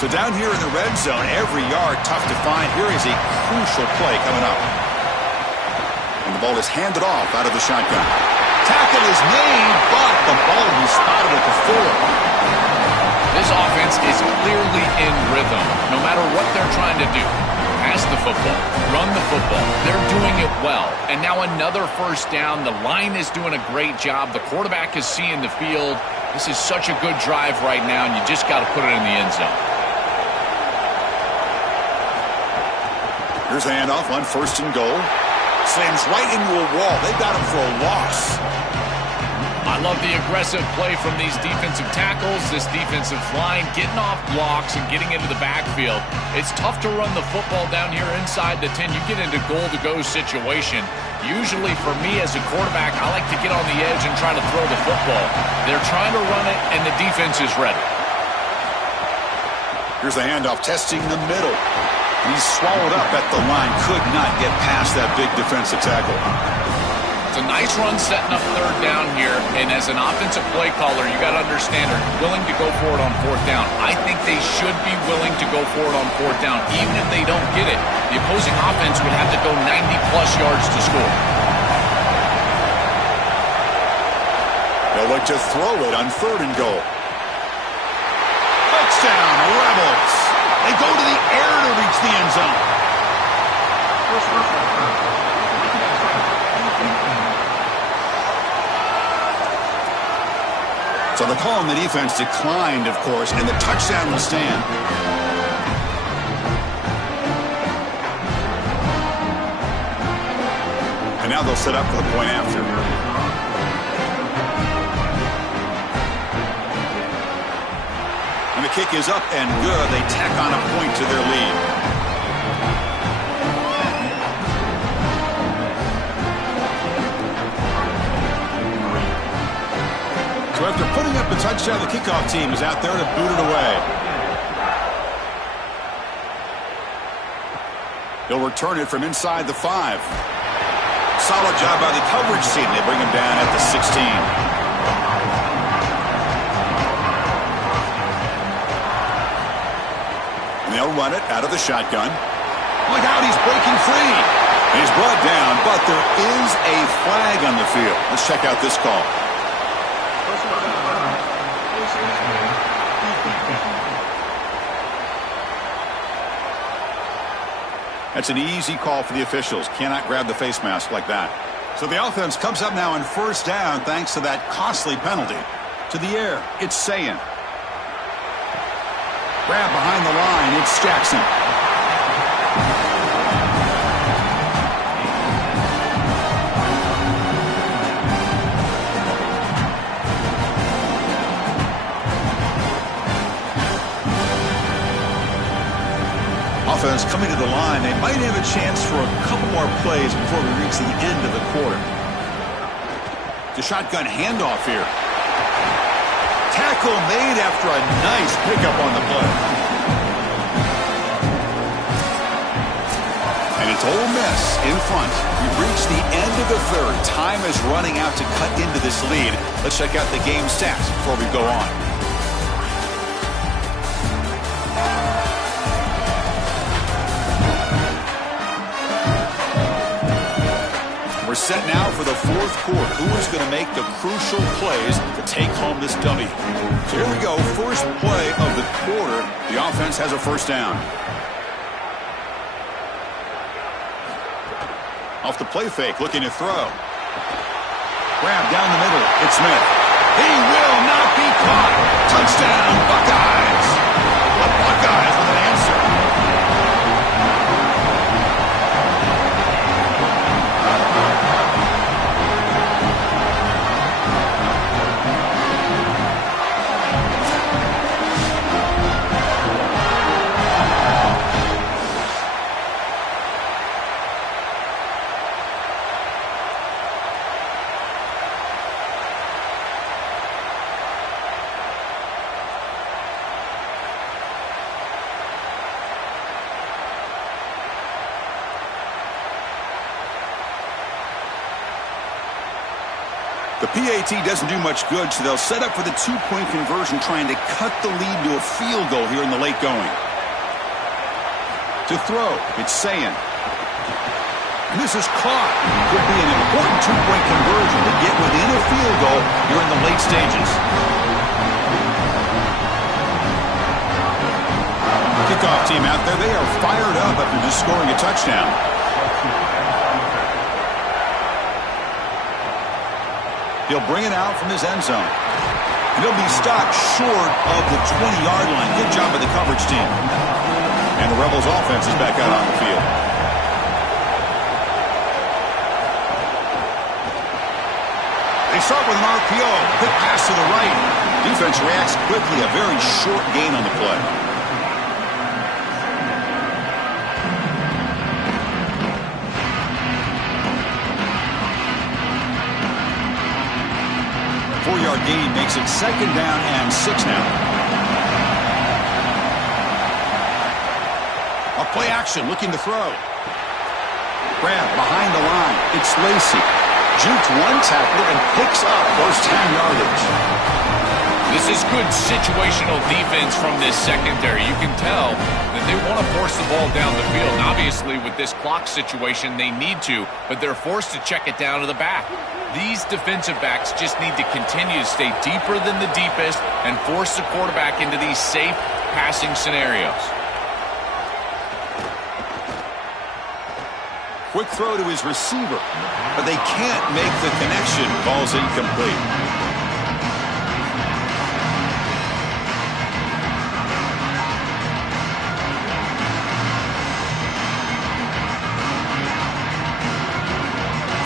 So down here in the red zone, every yard tough to find. Here is a crucial play coming up. And the ball is handed off out of the shotgun. Tackle is made, but the ball will be spotted at the 4. This offense is clearly in rhythm, no matter what they're trying to do. Pass the football, run the football. They're doing it well. And now another first down. The line is doing a great job. The quarterback is seeing the field. This is such a good drive right now, and you just got to put it in the end zone. Here's the handoff on 1st and goal. Slams right into a wall. They've got him for a loss. I love the aggressive play from these defensive tackles, this defensive line, getting off blocks and getting into the backfield. It's tough to run the football down here inside the 10. You get into goal-to-go situation. Usually for me as a quarterback, I like to get on the edge and try to throw the football. They're trying to run it, and the defense is ready. Here's the handoff, testing the middle. He's swallowed up at the line. Could not get past that big defensive tackle. It's a nice run setting up 3rd down here, and as an offensive play caller, you got to understand, are you willing to go for it on 4th down? I think they should be willing to go for it on 4th down, even if they don't get it. The opposing offense would have to go 90-plus yards to score. They'll look to throw it on 3rd and goal. Touchdown, Rebels. They go to the air to reach the end zone. So the call on the defense declined, of course, and the touchdown will stand. And now they'll set up for the point after. And the kick is up and good. They tack on a point to their lead. So after putting up the touchdown, the kickoff team is out there to boot it away. They'll return it from inside the 5. Solid job by the coverage team. They bring him down at the 16. They'll run it out of the shotgun. Look out, he's breaking free. He's brought down, but there is a flag on the field. Let's check out this call. That's an easy call for the officials. Cannot grab the face mask like that. So the offense comes up now on 1st down thanks to that costly penalty. To the air, it's Sayin. Grab behind the line, it's Jackson. Offense coming to the line. They might have a chance for a couple more plays before we reach the end of the quarter. The shotgun handoff here. Tackle made after a nice pickup on the play. And it's Ole Miss in front. We've reached the end of the 3rd. Time is running out to cut into this lead. Let's check out the game stats before we go on. We're set now for the 4th quarter. Who is going to make the crucial plays to take home this W? So here we go. First play of the quarter. The offense has a 1st down. Off the play fake, looking to throw. Grab down the middle. It's Smith. He will not be caught. Touchdown, Buckeyes. The Buckeyes with an answer. The PAT doesn't do much good, so they'll set up for the two-point conversion, trying to cut the lead to a field goal here in the late going. To throw, it's Sayin. And this is caught. Could be an important two-point conversion to get within a field goal here in the late stages. Kickoff team out there, they are fired up after just scoring a touchdown. He'll bring it out from his end zone. And he'll be stopped short of the 20-yard line. Good job by the coverage team. And the Rebels offense is back out on the field. They start with an RPO. Quick pass to the right. Defense reacts quickly. A very short gain on the play. Four-yard gain makes it 2nd down and 6 now. A play action, looking to throw. Grab behind the line. It's Lacy. Jukes one tackler and picks up first-down yardage. This is good situational defense from this secondary. You can tell that they want to force the ball down the field. And obviously, with this clock situation, they need to, but they're forced to check it down to the back. These defensive backs just need to continue to stay deeper than the deepest and force the quarterback into these safe passing scenarios. Quick throw to his receiver, but they can't make the connection. Ball's incomplete.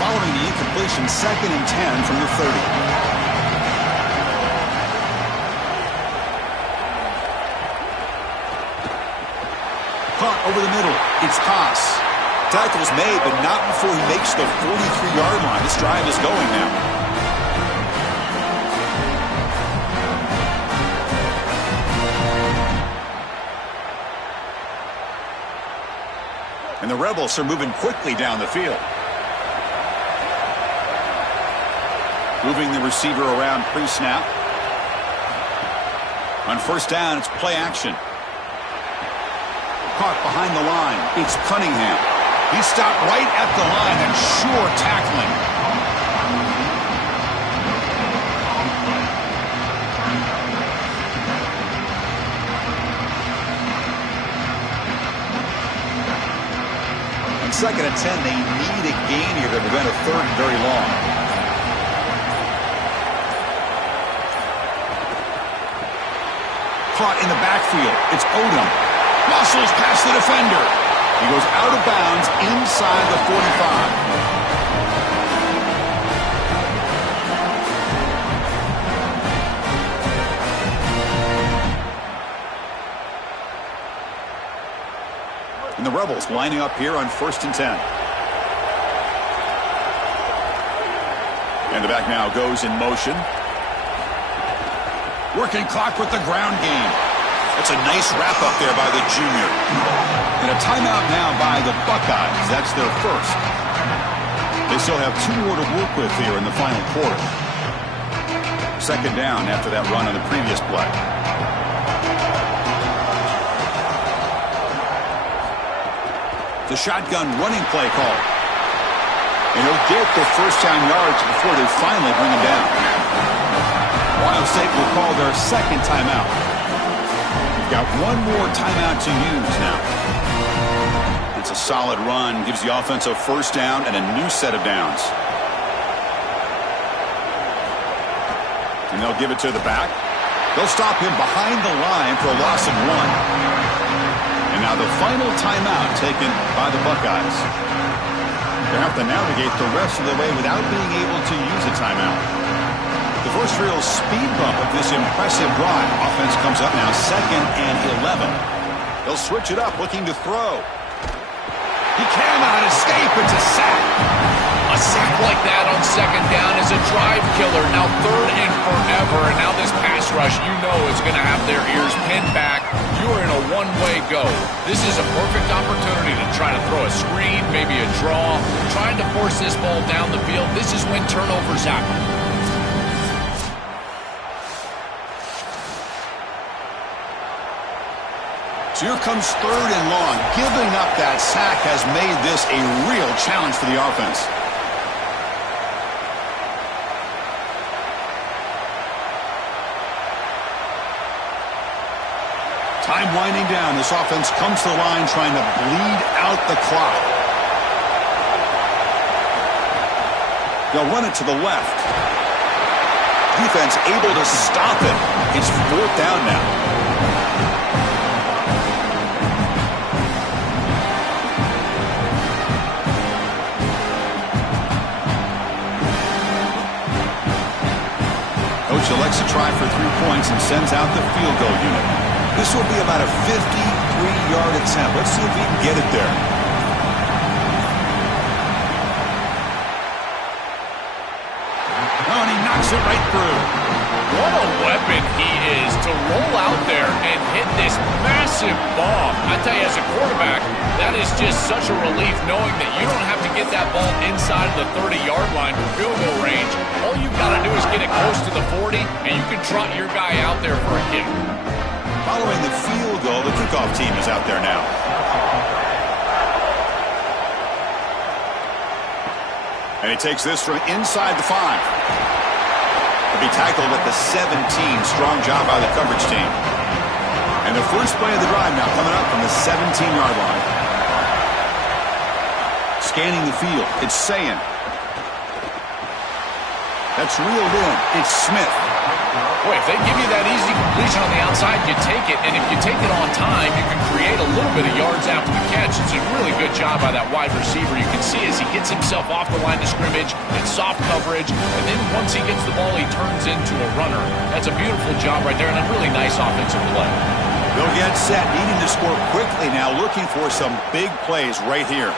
Following the incompletion, 2nd and 10 from the 30. Caught over the middle. It's Haas. Tackle's made, but not before he makes the 43-yard line. This drive is going now. And the Rebels are moving quickly down the field. Moving the receiver around pre-snap. On 1st down, it's play action. Caught behind the line. It's Cunningham. He stopped right at the line and sure tackling. On 2nd and 10, they need a gain here to prevent a 3rd and very long. Caught in the backfield. It's Odom. Muscles past the defender. He goes out of bounds inside the 45. And the Rebels lining up here on 1st and 10. And the back now goes in motion. Working clock with the ground game. That's a nice wrap-up there by the junior. And a timeout now by the Buckeyes. That's their first. They still have 2 more to work with here in the final quarter. 2nd down after that run on the previous play. The shotgun running play call. And he'll get the first-down yards before they finally bring him down. Ohio State will call their 2nd timeout. Got 1 more timeout to use now. It's a solid run. Gives the offense a 1st down and a new set of downs. And they'll give it to the back. They'll stop him behind the line for a loss of 1. And now the final timeout taken by the Buckeyes. They have to navigate the rest of the way without being able to use a timeout. The first real speed bump of this impressive drive. Offense comes up now 2nd and 11. They'll switch it up, looking to throw. He cannot escape. It's a sack. A sack like that on 2nd down is a drive killer. Now 3rd and forever. And now this pass rush, you know, is going to have their ears pinned back. You are in a one-way go. This is a perfect opportunity to try to throw a screen, maybe a draw. Trying to force this ball down the field. This is when turnovers happen. Here comes 3rd and long. Giving up that sack has made this a real challenge for the offense. Time winding down. This offense comes to the line trying to bleed out the clock. They'll run it to the left. Defense able to stop it. It's 4th down now. Coach elects to try for 3 points and sends out the field goal unit. This will be about a 53-yard attempt. Let's see if he can get it there. Oh, and he knocks it right through. What a weapon he is to roll out there and hit this massive bomb. I tell you, as a quarterback, that is just such a relief knowing that you don't have to get that ball inside of the 30-yard line for field goal range. All you've got to do is get it close to the 40, and you can trot your guy out there for a kick. Following the field goal, the kickoff team is out there now. And he takes this from inside the 5. He'll be tackled at the 17. Strong job by the coverage team. And the first play of the drive now coming up from the 17-yard line. Scanning the field, it's Sayin. That's reeled in. It's Smith. Boy, if they give you that easy completion on the outside, you take it. And if you take it on time, you can create a little bit of yards after the catch. It's a really good job by that wide receiver. You can see as he gets himself off the line of scrimmage, it's soft coverage, and then once he gets the ball, he turns into a runner. That's a beautiful job right there and a really nice offensive play. They'll get set, needing to score quickly now, looking for some big plays right here.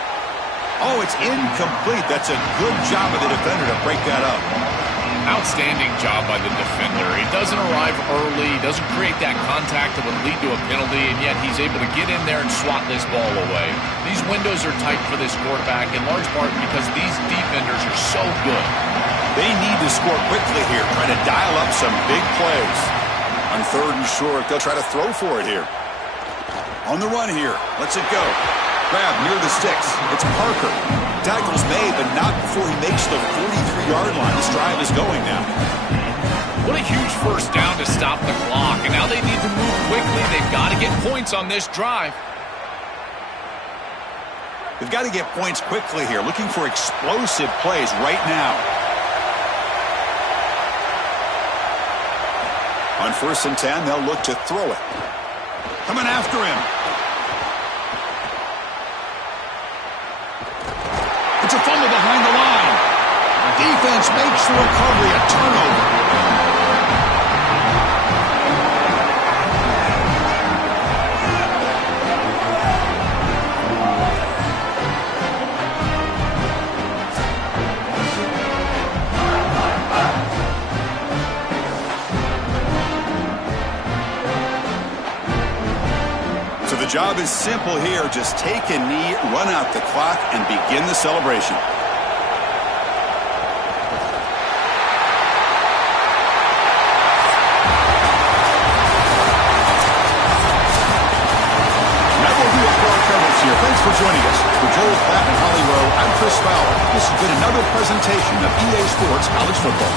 Oh, it's incomplete. That's a good job of the defender to break that up. Outstanding job by the defender. He doesn't arrive early, doesn't create that contact that would lead to a penalty, and yet he's able to get in there and swat this ball away. These windows are tight for this quarterback, in large part because these defenders are so good. They need to score quickly here, trying to dial up some big plays. On 3rd and short, they'll try to throw for it here. On the run here, lets it go. Grab near the sticks. It's Parker. Tackle's made, but not before he makes the 43-yard line. This drive is going now. What a huge first down to stop the clock. And now they need to move quickly. They've got to get points on this drive. They've got to get points quickly here. Looking for explosive plays right now. On 1st and 10, they'll look to throw it. Coming after him. It's a fumble behind the line. Defense makes the recovery, a turnover. So the job is simple here. Just take a knee, run out the clock, and begin the celebration. That will do it for our coverage here. Thanks for joining us. For Joel Platt and Holly Rowe, I'm Chris Fowler. This has been another presentation of EA Sports College Football.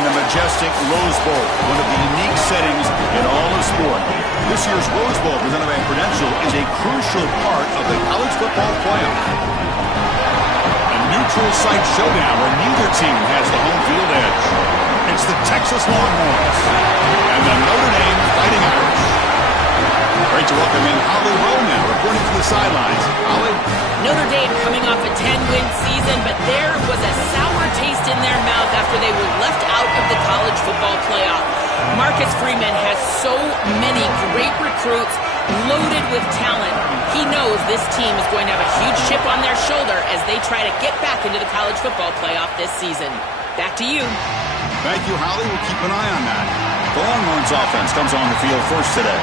And the majestic Rose Bowl, one of the unique settings in all of sport. This year's Rose Bowl, presented by Prudential, is a crucial part of the college football playoff. A neutral site showdown where neither team has the home field edge. It's the Texas Longhorns and the Notre Dame Fighting Irish. Great to welcome in Holly Rowe now, reporting from the sidelines. Holly? Notre Dame coming off a 10-win season, but there was a sour taste in their mouth after they were left out of the college football playoff. Marcus Freeman has so many great recruits, loaded with talent. He knows this team is going to have a huge chip on their shoulder as they try to get back into the college football playoff this season. Back to you. Thank you, Holly. We'll keep an eye on that. The Longhorns offense comes on the field first today.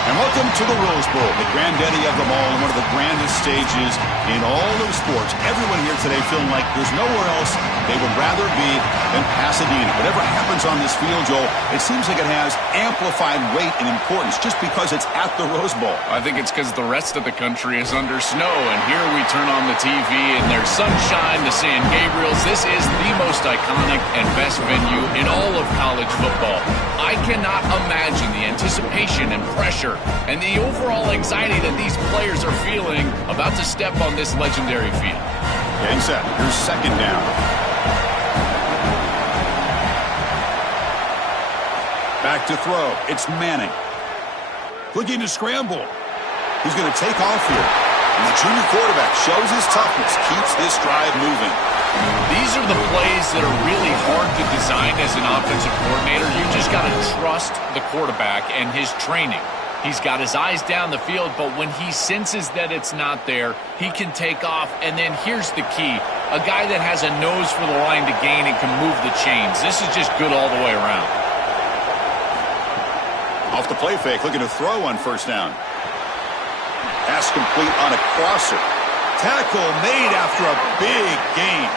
And welcome to the Rose Bowl, the granddaddy of them all, and one of the grandest stages in all of sports. Everyone here today feeling like there's nowhere else they would rather be than Pasadena. Whatever happens on this field, Joel, it seems like it has amplified weight and importance just because it's at the Rose Bowl. I think it's because the rest of the country is under snow, and here we turn on the TV and there's sunshine to San Gabriel's. This is the most iconic and best venue in all of college football. I cannot imagine the anticipation and pressure and the overall anxiety that these players are feeling about to step on this legendary field. Getting set. Here's second down. Back to throw. It's Manning. Looking to scramble. He's going to take off here. And the junior quarterback shows his toughness, keeps this drive moving. These are the plays that are really hard to design as an offensive coordinator. You just got to trust the quarterback and his training. He's got his eyes down the field, but when he senses that it's not there, he can take off. And then here's the key. A guy that has a nose for the line to gain and can move the chains. This is just good all the way around. Off the play fake, looking to throw on first down. Pass complete on a crosser. Tackle made after a big gain.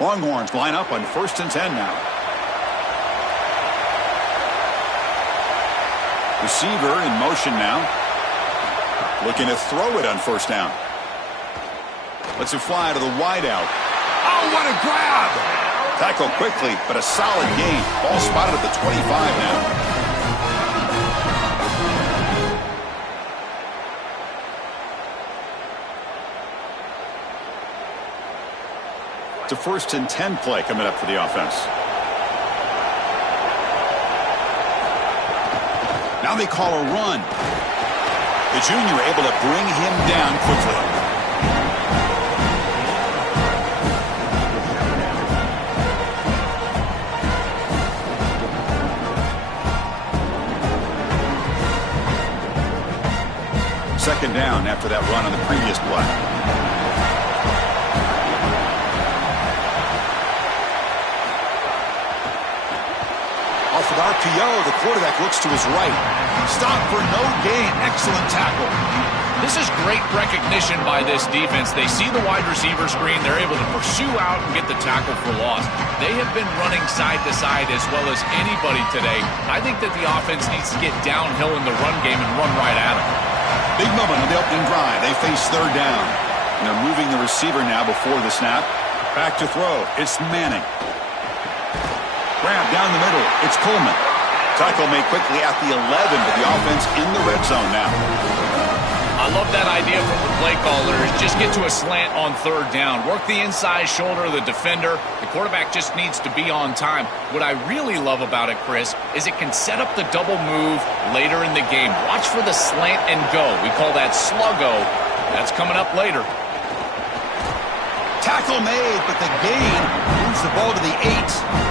Longhorns line up on 1st and 10 now. Receiver in motion now. Looking to throw it on first down. Lets it fly to the wideout. Oh, what a grab! Tackle quickly, but a solid gain. Ball spotted at the 25 now. It's a 1st and 10 play coming up for the offense. Now they call a run. The junior able to bring him down quickly. Second down after that run on the previous play. Off with RPO, the quarterback looks to his right. Stop for no gain. Excellent tackle. This is great recognition by this defense. They see the wide receiver screen. They're able to pursue out and get the tackle for loss. They have been running side to side as well as anybody today. I think that the offense needs to get downhill in the run game and run right at them. Big moment on the opening drive. They face third down. And they're moving the receiver now before the snap. Back to throw. It's Manning. Grab down the middle. It's Coleman. Tackle made quickly at the 11, but the offense in the red zone now. I love that idea from the play caller. Just get to a slant on third down. Work the inside shoulder of the defender. The quarterback just needs to be on time. What I really love about it, Chris, is it can set up the double move later in the game. Watch for the slant and go. We call that sluggo. That's coming up later. Tackle made, but the gain moves the ball to the 8.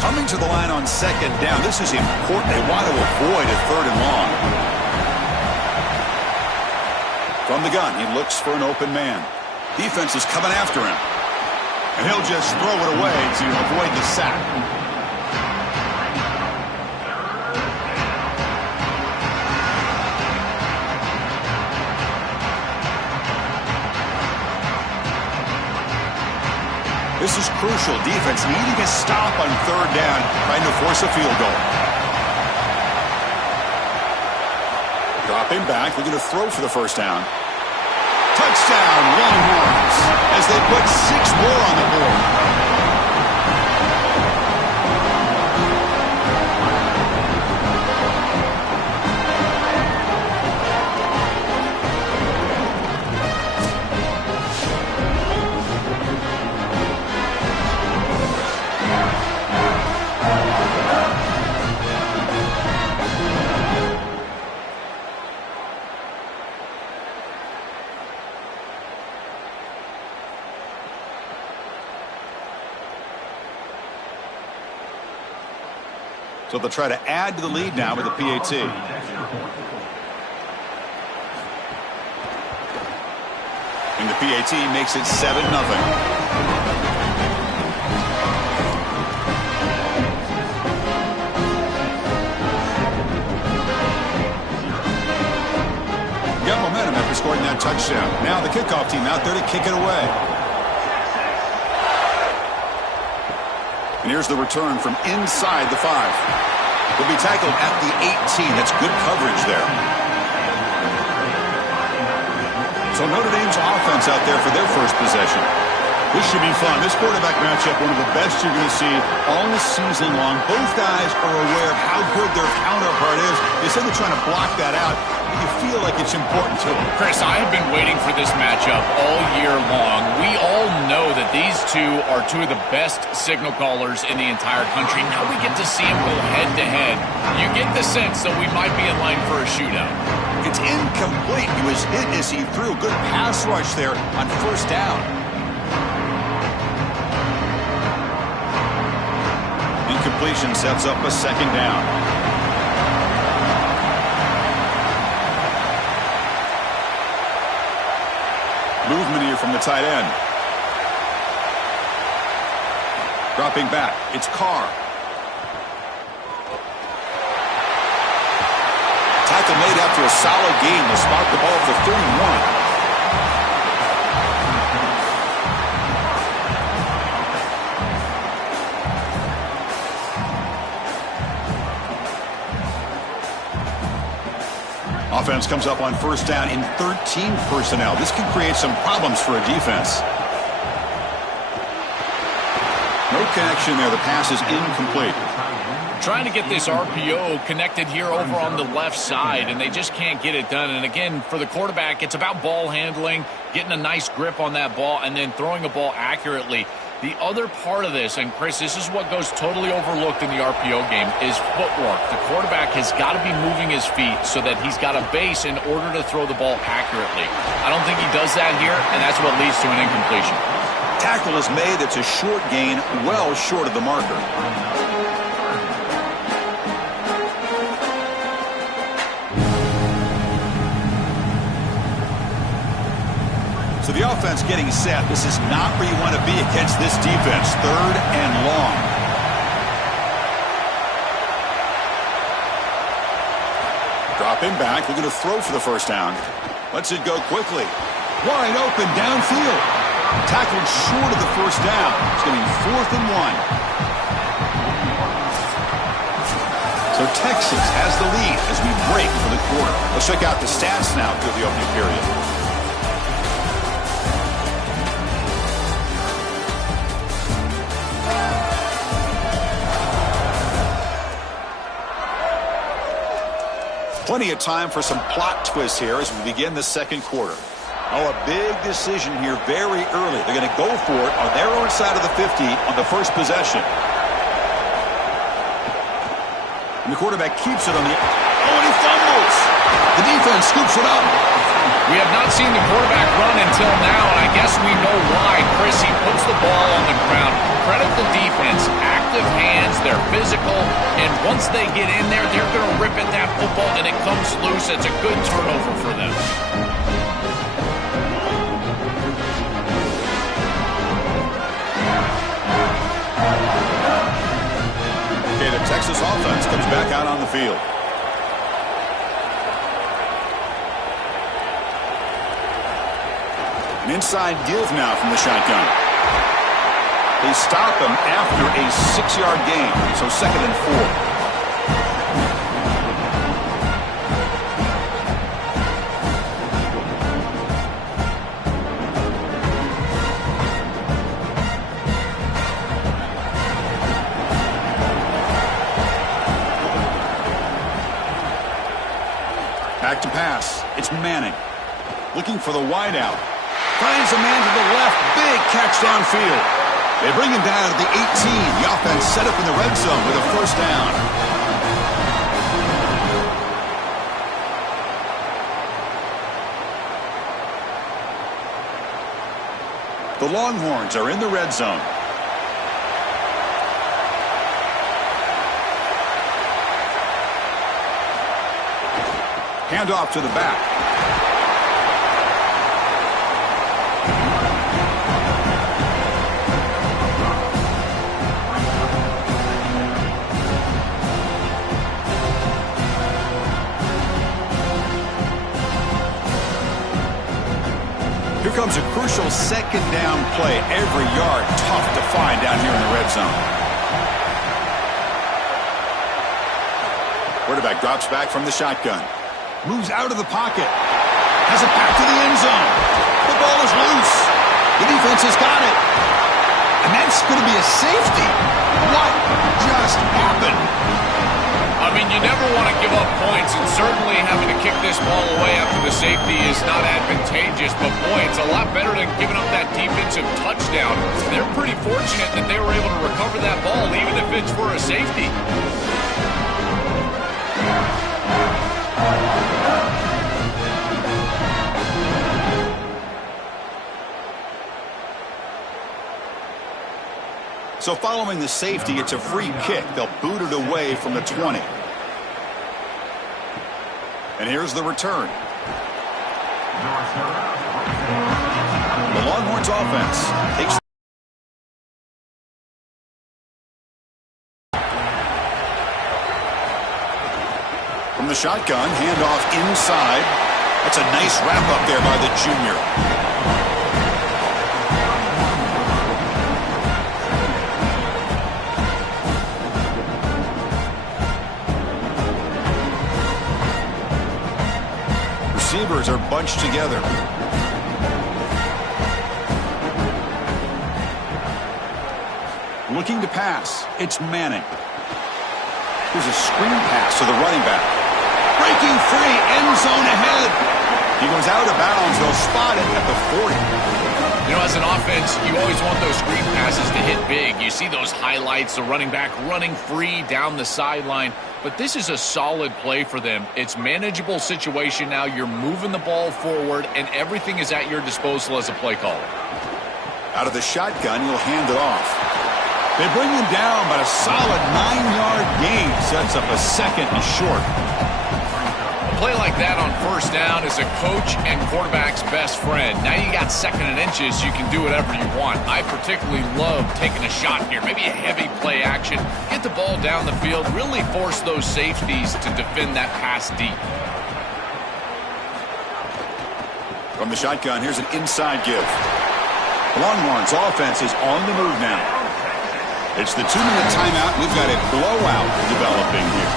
Coming to the line on second down. This is important. They want to avoid a third and long. From the gun, he looks for an open man. Defense is coming after him. And he'll just throw it away to avoid the sack. This is crucial. Defense needing a stop on third down, trying to force a field goal. Dropping back, looking to throw for the first down. Touchdown, Longhorns, as they put 6 more on the board. So they'll try to add to the lead now with the PAT. And the PAT makes it 7-0. Got momentum after scoring that touchdown. Now the kickoff team out there to kick it away. And here's the return from inside the 5. Will be tackled at the 18. That's good coverage there. So Notre Dame's offense out there for their first possession. This should be fun. This quarterback matchup, one of the best you're going to see all season long. Both guys are aware of how good their counterpart is. They said they're trying to block that out. You feel like it's important to them. Chris, I have been waiting for this matchup all year long. We all know that these two are two of the best signal callers in the entire country. Now we get to see them go head-to-head. You get the sense that we might be in line for a shootout. It's incomplete. He was hit as he threw. Good pass rush there on first down. Incompletion sets up a second down. Movement here from the tight end. Dropping back, it's Carr. Tackle made after a solid gain. Will spot the ball for 31. Offense comes up on first down in 13 personnel. This can create some problems for a defense. No connection there. The pass is incomplete. Trying to get this RPO connected here over on the left side, and they just can't get it done. And again, for the quarterback, it's about ball handling, getting a nice grip on that ball, and then throwing a ball accurately. The other part of this, and Chris, this is what goes totally overlooked in the RPO game, is footwork. The quarterback has got to be moving his feet so that he's got a base in order to throw the ball accurately. I don't think he does that here, and that's what leads to an incompletion. Tackle is made. It's a short gain, well short of the marker. So the offense getting set. This is not where you want to be against this defense. 3rd and long. Dropping back. We're going to throw for the first down. Lets it go quickly. Wide open downfield. Tackled short of the first down. It's going to be 4th and 1. So Texas has the lead as we break for the quarter. Let's check out the stats now through the opening period. Plenty of time for some plot twists here as we begin the second quarter. Oh, a big decision here very early. They're going to go for it on their own side of the 50 on the first possession. And the quarterback keeps it on the... Oh, and he fumbles! The defense scoops it up. We have not seen the quarterback run until now, and I guess we know why. Chris, he puts the ball on the ground. Credit the defense. Active hands, they're physical, and once they get in there, they're going to rip at that football, and it comes loose. It's a good turnover for them. field. An inside give now from the shotgun. They stop him after a 6-yard gain, so 2nd and 4. Back to pass. It's Manning. Looking for the wideout. Finds a man to the left. Big catch downfield. They bring him down at the 18. The offense set up in the red zone with a first down. The Longhorns are in the red zone. Handoff to the back. Here comes a crucial 2nd down play. Every yard tough to find down here in the red zone. Quarterback drops back from the shotgun. Moves out of the pocket. Has it back to the end zone. The ball is loose. The defense has got it. And that's going to be a safety. What just happened? I mean, you never want to give up points, and certainly having to kick this ball away after the safety is not advantageous, but boy, it's a lot better than giving up that defensive touchdown. They're pretty fortunate that they were able to recover that ball, even if it's for a safety. So following the safety, it's a free kick. They'll boot it away from the 20. And here's the return. The Longhorns offense takes from the shotgun, handoff inside. That's a nice wrap up there by the junior. Receivers are bunched together. Looking to pass. It's Manning. Here's a screen pass to the running back. Breaking free, end zone ahead. He goes out of bounds. They'll spot it at the 40. You know, as an offense, you always want those screen passes to hit big. You see those highlights, the running back running free down the sideline. But this is a solid play for them. It's manageable situation now. You're moving the ball forward, and everything is at your disposal as a play caller. Out of the shotgun, he'll hand it off. They bring him down, but a solid 9-yard gain sets up a 2nd and short. A play like that on first down is a coach and quarterback's best friend. Now you got 2nd and inches, you can do whatever you want. I particularly love taking a shot here, maybe a heavy play action, get the ball down the field, really force those safeties to defend that pass deep. From the shotgun, here's an inside give. Longhorns offense is on the move now. It's the 2-minute timeout. We've got a blowout developing here.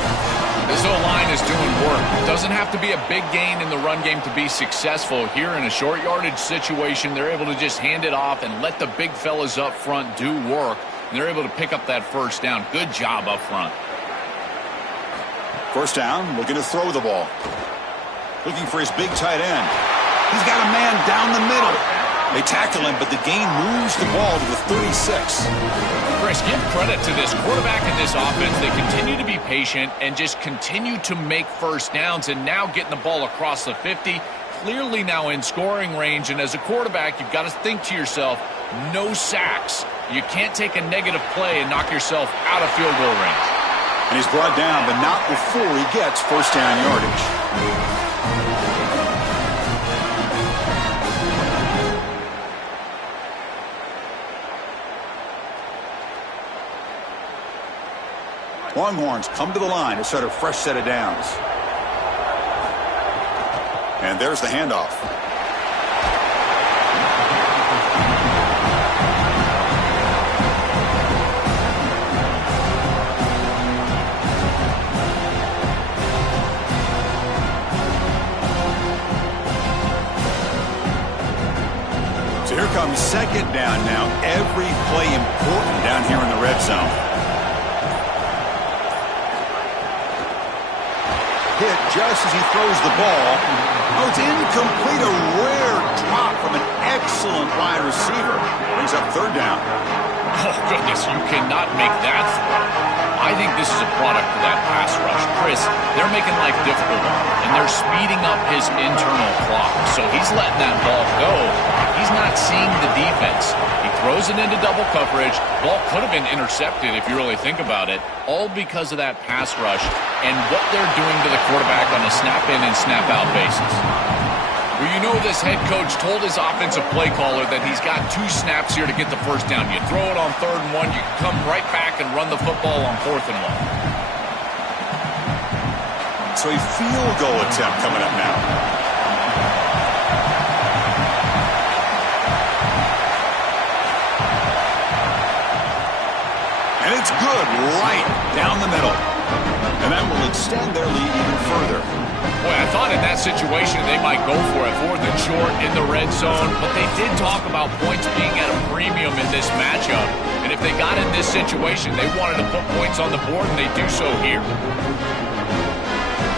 This O-line is doing work. Doesn't have to be a big gain in the run game to be successful. Here in a short yardage situation, they're able to just hand it off and let the big fellas up front do work. And they're able to pick up that first down. Good job up front. First down, looking to throw the ball. Looking for his big tight end. He's got a man down the middle. They tackle him, but the gain moves the ball to the 36. Chris, give credit to this quarterback and this offense. They continue to be patient and just continue to make first downs, and now getting the ball across the 50, clearly now in scoring range. And as a quarterback, you've got to think to yourself, no sacks. You can't take a negative play and knock yourself out of field goal range. And he's brought down, but not before he gets first down yardage. Longhorns come to the line to start a fresh set of downs. And there's the handoff. So here comes second down now. Every play important down here in the red zone. Hit just as he throws the ball. Oh, it's incomplete. A rare drop from an excellent wide receiver. Brings up third down. Oh, goodness, you cannot make that throw. I think this is a product of that pass rush. Chris, they're making life difficult on him, and they're speeding up his internal clock. So he's letting that ball go. He's not seeing the defense. He throws it into double coverage. Ball could have been intercepted if you really think about it, all because of that pass rush and what they're doing to the quarterback on a snap-in and snap-out basis. Well, you know this head coach told his offensive play caller that he's got 2 snaps here to get the first down. You throw it on 3rd and 1, you can come right back and run the football on 4th and 1. So a field goal attempt coming up now. And it's good right down the middle. And that will extend their lead even further. Boy, I thought in that situation they might go for it, 4th and short in the red zone, but they did talk about points being at a premium in this matchup. And if they got in this situation, they wanted to put points on the board, and they do so here.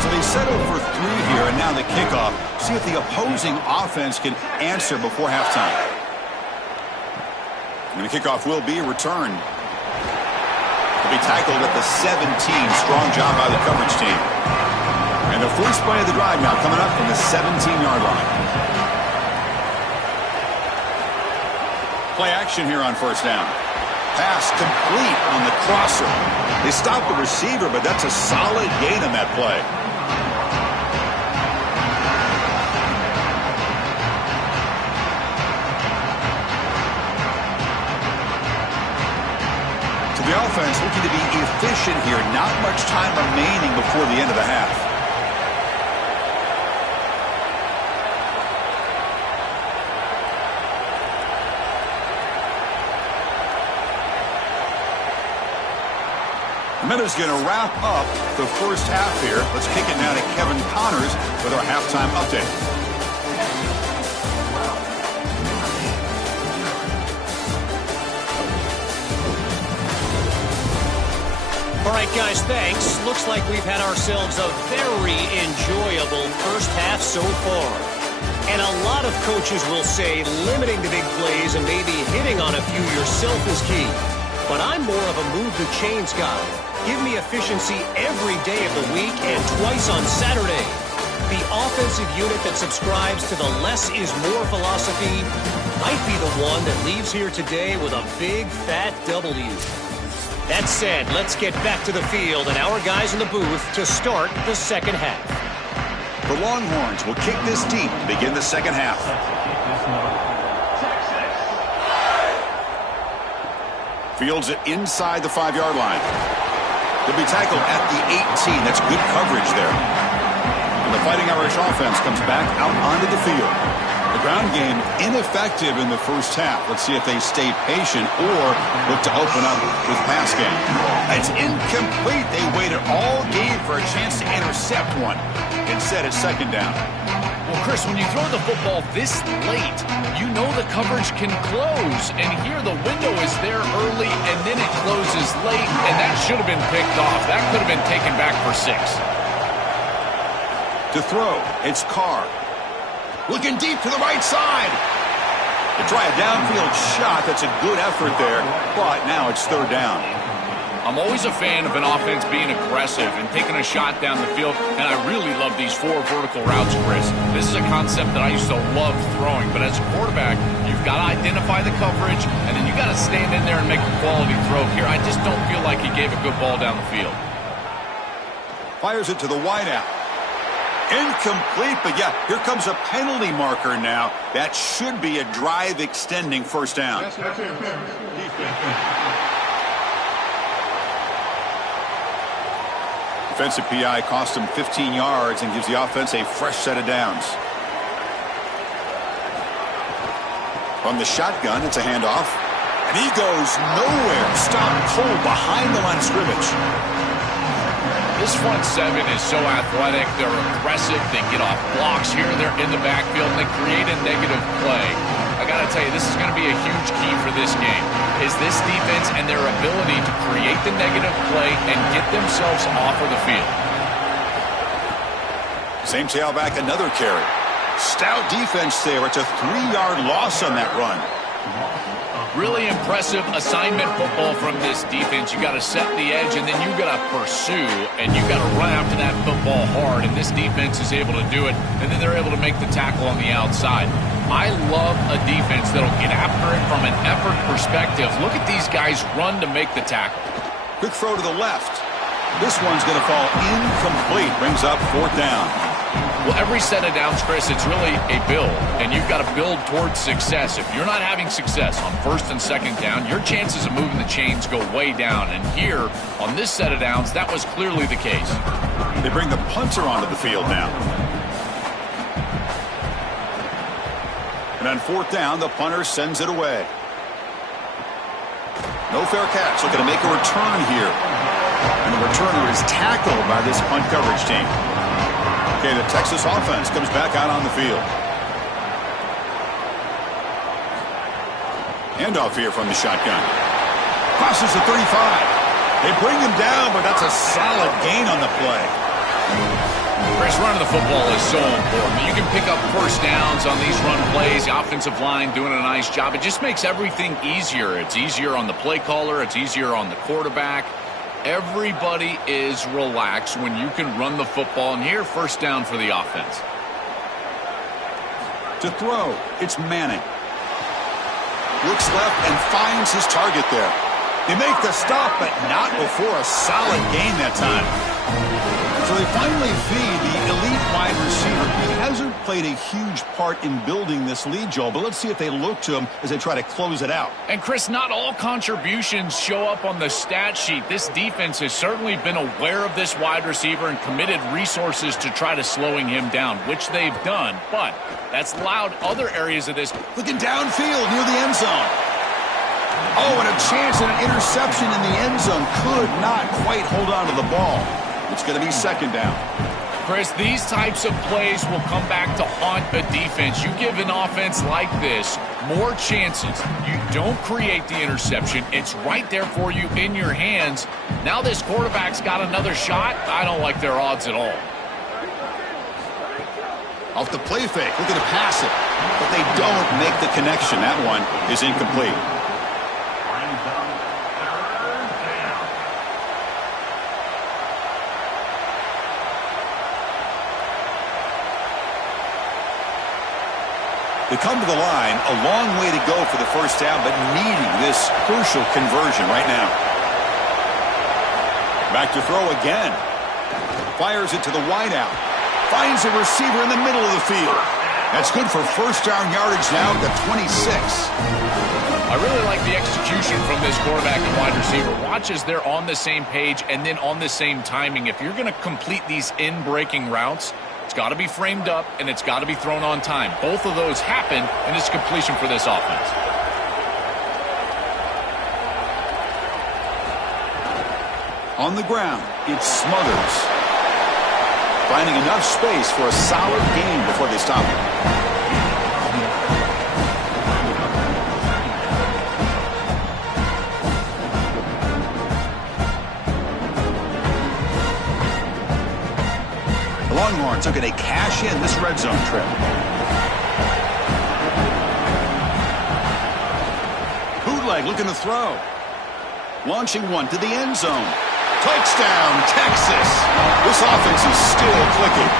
So they settle for 3 here, and now the kickoff. See if the opposing offense can answer before halftime. And the kickoff will be returned. Will be tackled at the 17. Strong job by the coverage team. And the first play of the drive now coming up from the 17-yard line. Play action here on first down. Pass complete on the crosser. They stopped the receiver, but that's a solid gain on that play. So the offense looking to be efficient here. Not much time remaining before the end of the half. Minutes going to wrap up the first half here. Let's kick it now to Kevin Connors with our halftime update. All right, guys, thanks. Looks like we've had ourselves a very enjoyable first half so far. And a lot of coaches will say limiting the big plays and maybe hitting on a few yourself is key. But I'm more of a move the chains guy. Give me efficiency every day of the week and twice on Saturday. The offensive unit that subscribes to the less is more philosophy might be the one that leaves here today with a big fat W. That said, let's get back to the field and our guys in the booth to start the second half. The Longhorns will kick this deep to begin the second half. Fields it inside the 5-yard line. They'll be tackled at the 18. That's good coverage there. And the Fighting Irish offense comes back out onto the field. The ground game ineffective in the first half. Let's see if they stay patient or look to open up with pass game. It's incomplete. They waited all game for a chance to intercept one. Instead, it's second down. Well, Chris, when you throw the football this late, you know the coverage can close. And here the window is there early, and then it closes late, and that should have been picked off. That could have been taken back for 6. To throw, it's Carr. Looking deep to the right side. To try a downfield shot, that's a good effort there, but now it's third down. I'm always a fan of an offense being aggressive and taking a shot down the field, and I really love these 4 vertical routes, Chris. This is a concept that I used to love throwing, but as a quarterback, you've got to identify the coverage, and then you got to stand in there and make a quality throw. Here, I just don't feel like he gave a good ball down the field. Fires it to the wideout. Incomplete, but yeah, here comes a penalty marker now. That should be a drive-extending first down. Defensive PI cost him 15 yards and gives the offense a fresh set of downs. From the shotgun, it's a handoff. And he goes nowhere. Stop cold behind the line of scrimmage. This front seven is so athletic. They're aggressive. They get off blocks here. They're in the backfield, and they create a negative play. I got to tell you, this is going to be a huge key for this game, is this defense and their ability to create the negative play and get themselves off of the field. Same tailback, another carry. Stout defense there. It's a 3-yard loss on that run. Really impressive assignment football from this defense. You got to set the edge, and then you got to pursue, and you got to run after that football hard. And this defense is able to do it, and then they're able to make the tackle on the outside. I love a defense that'll get after it from an effort perspective. Look at these guys run to make the tackle. Quick throw to the left. This one's going to fall incomplete. Brings up 4th down. Well, every set of downs, Chris, it's really a build, and you've got to build towards success. If you're not having success on 1st and 2nd down, your chances of moving the chains go way down. And here, on this set of downs, that was clearly the case. They bring the punter onto the field now. And on 4th down, the punter sends it away. No fair catch. Looking to make a return here. And the returner is tackled by this punt coverage team. Okay, the Texas offense comes back out on the field. Handoff here from the shotgun. Crosses the 35. They bring him down, but that's a solid gain on the play. Chris, running the football is so important. You can pick up first downs on these run plays. The offensive line doing a nice job. It just makes everything easier. It's easier on the play caller. It's easier on the quarterback. Everybody is relaxed when you can run the football. And here, 1st down for the offense. To throw, it's Manning. Looks left and finds his target there. They make the stop, but not before a solid gain that time. So they finally feed the elite wide receiver. He hasn't played a huge part in building this lead, Joel, but let's see if they look to him as they try to close it out. And, Chris, not all contributions show up on the stat sheet. This defense has certainly been aware of this wide receiver and committed resources to try to slowing him down, which they've done. But that's allowed other areas of this. Looking downfield near the end zone. Oh, and a chance at an interception in the end zone. Could not quite hold on to the ball. It's going to be 2nd down. Chris, these types of plays will come back to haunt a defense. You give an offense like this more chances. You don't create the interception. It's right there for you in your hands. Now this quarterback's got another shot. I don't like their odds at all. Off the play fake, looking to pass it. But they don't make the connection. That one is incomplete. They come to the line, a long way to go for the 1st down, but needing this crucial conversion right now. Back to throw again. Fires it to the wideout. Finds a receiver in the middle of the field. That's good for 1st down yardage now at the 26. I really like the execution from this quarterback and wide receiver. Watch as they're on the same page and then on the same timing. If you're going to complete these in-breaking routes, it's got to be framed up, and it's got to be thrown on time. Both of those happen, and it's completion for this offense. On the ground, it's Smothers. Finding enough space for a solid gain before they stop him. Longhorns looking to cash in this red zone trip. Bootleg looking to throw. Launching one to the end zone. Touchdown, Texas. This offense is still clicking.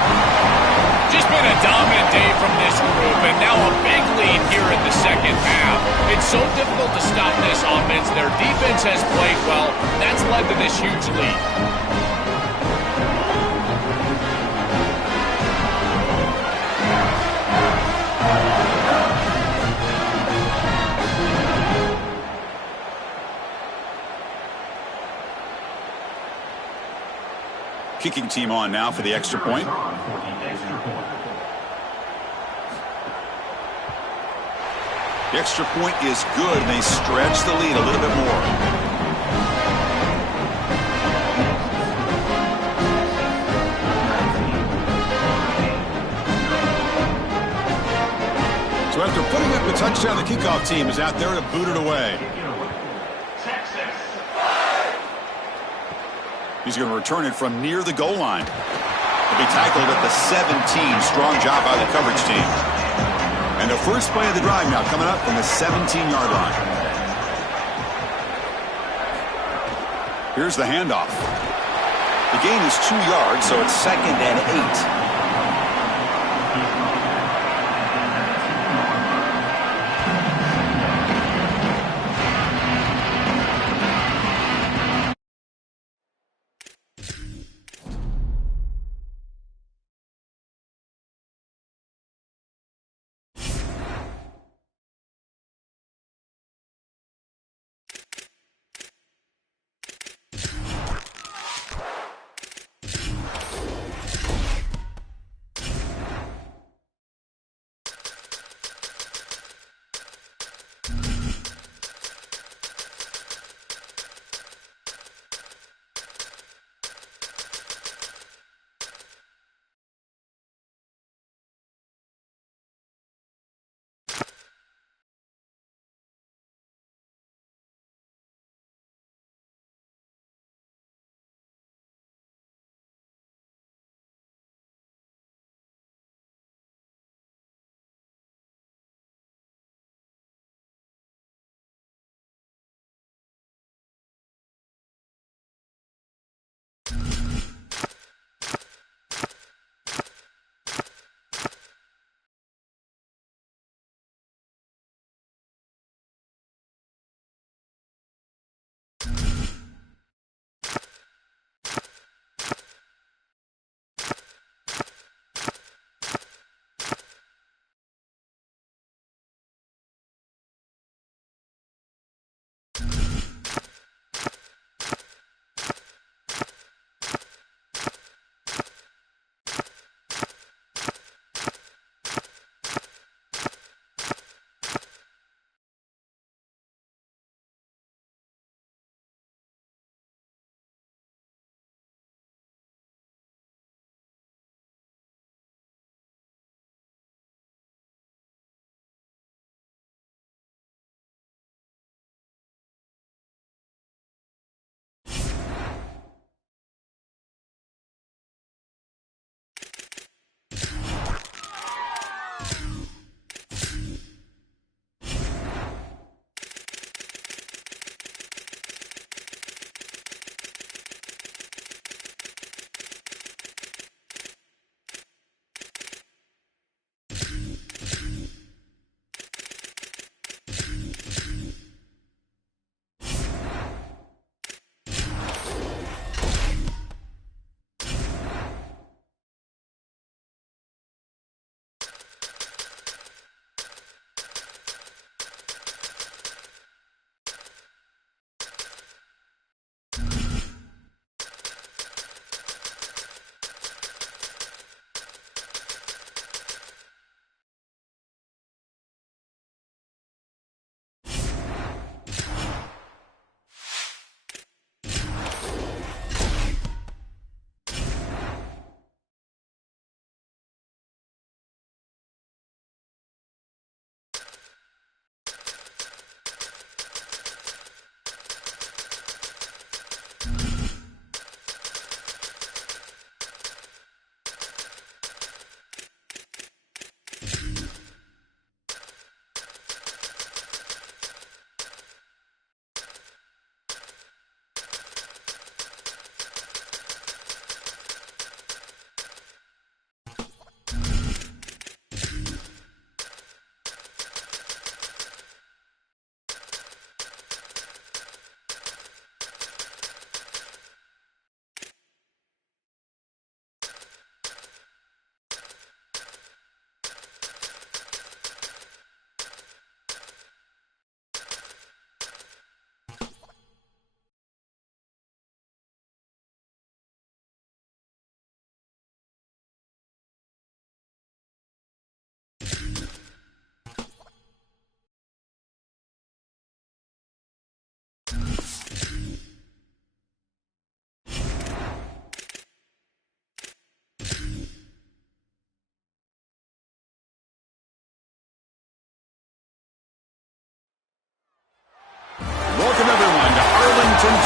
Just been a dominant day from this group, and now a big lead here in the 2nd half. It's so difficult to stop this offense. Their defense has played well. That's led to this huge lead. kicking team on now for the extra point. The extra point is good, and they stretch the lead a little bit more. So after putting up the touchdown, the kickoff team is out there to boot it away. He's going to return it from near the goal line. He'll be tackled at the 17. Strong job by the coverage team. And the first play of the drive now coming up from the 17-yard line. Here's the handoff. The gain is 2 yards, so it's 2nd and 8.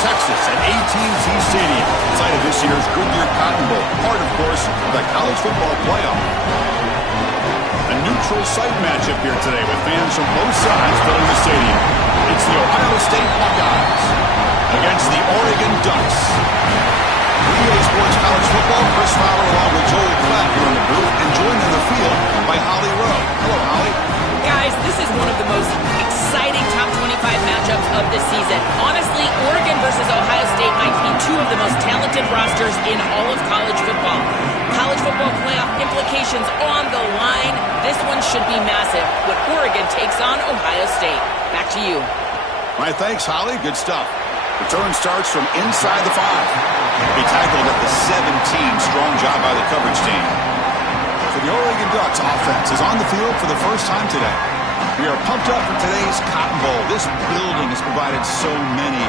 Texas at AT&T Stadium, site of this year's Goodyear Cotton Bowl, part, of course, of the college football playoff. A neutral site matchup here today with fans from both sides filling the stadium. It's the Ohio State Buckeyes against the Oregon Ducks. EA Sports College Football, Chris Fowler along with Joel Klatt here in the booth, and joined in the field by Holly Rowe. Hello, Holly. Guys, this is one of the most exciting top 25 matchups of the season. Honestly, Oregon versus Ohio State might be two of the most talented rosters in all of college football. College football playoff implications on the line. This one should be massive when Oregon takes on Ohio State. Back to you. All right, thanks, Holly. Good stuff. Return starts from inside the 5. He tackled at the 17. Strong job by the coverage team. So the Oregon Ducks offense is on the field for the first time today. We are pumped up for today's Cotton Bowl. This building has provided so many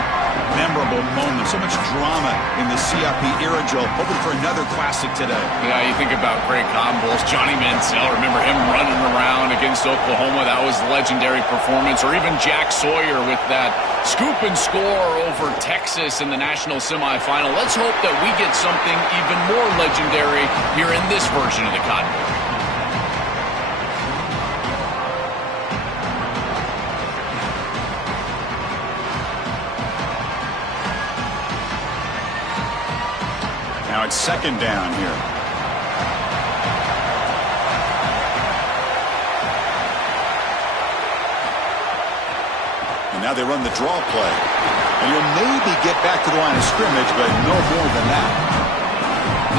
memorable moments, so much drama in the CIP era, Joe. Hoping for another classic today. Yeah, you think about great Cotton Bowls. Johnny Manziel, remember him running around against Oklahoma. That was a legendary performance. Or even Jack Sawyer with that scoop and score over Texas in the national semifinal. Let's hope that we get something even more legendary here in this version of the Cotton Bowl. Now it's second down here. And now they run the draw play. And you'll maybe get back to the line of scrimmage, but no more than that.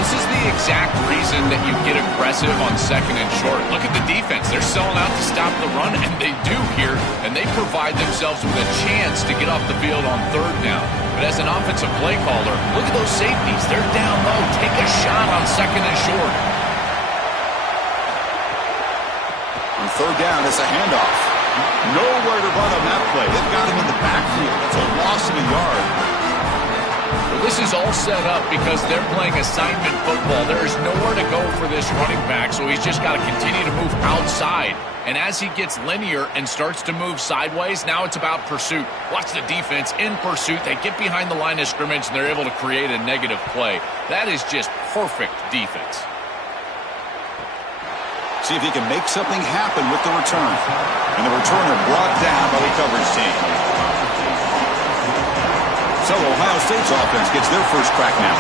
This is the exact reason that you get aggressive on second and short. Look at the defense. They're selling out to stop the run, and they do here. And they provide themselves with a chance to get off the field on third down. But as an offensive play caller, look at those safeties. They're down low. Take a shot on second and short. On third down, it's a handoff. Nowhere to run on that play. They've got him in the backfield. That's a loss of a yard. Well, this is all set up because they're playing assignment football. There is nowhere to go for this running back, so he's just got to continue to move outside. And as he gets linear and starts to move sideways, now it's about pursuit. Watch the defense in pursuit. They get behind the line of scrimmage, and they're able to create a negative play. That is just perfect defense. See if he can make something happen with the return. And the returner brought down by the coverage team. So Ohio State's offense gets their first crack now.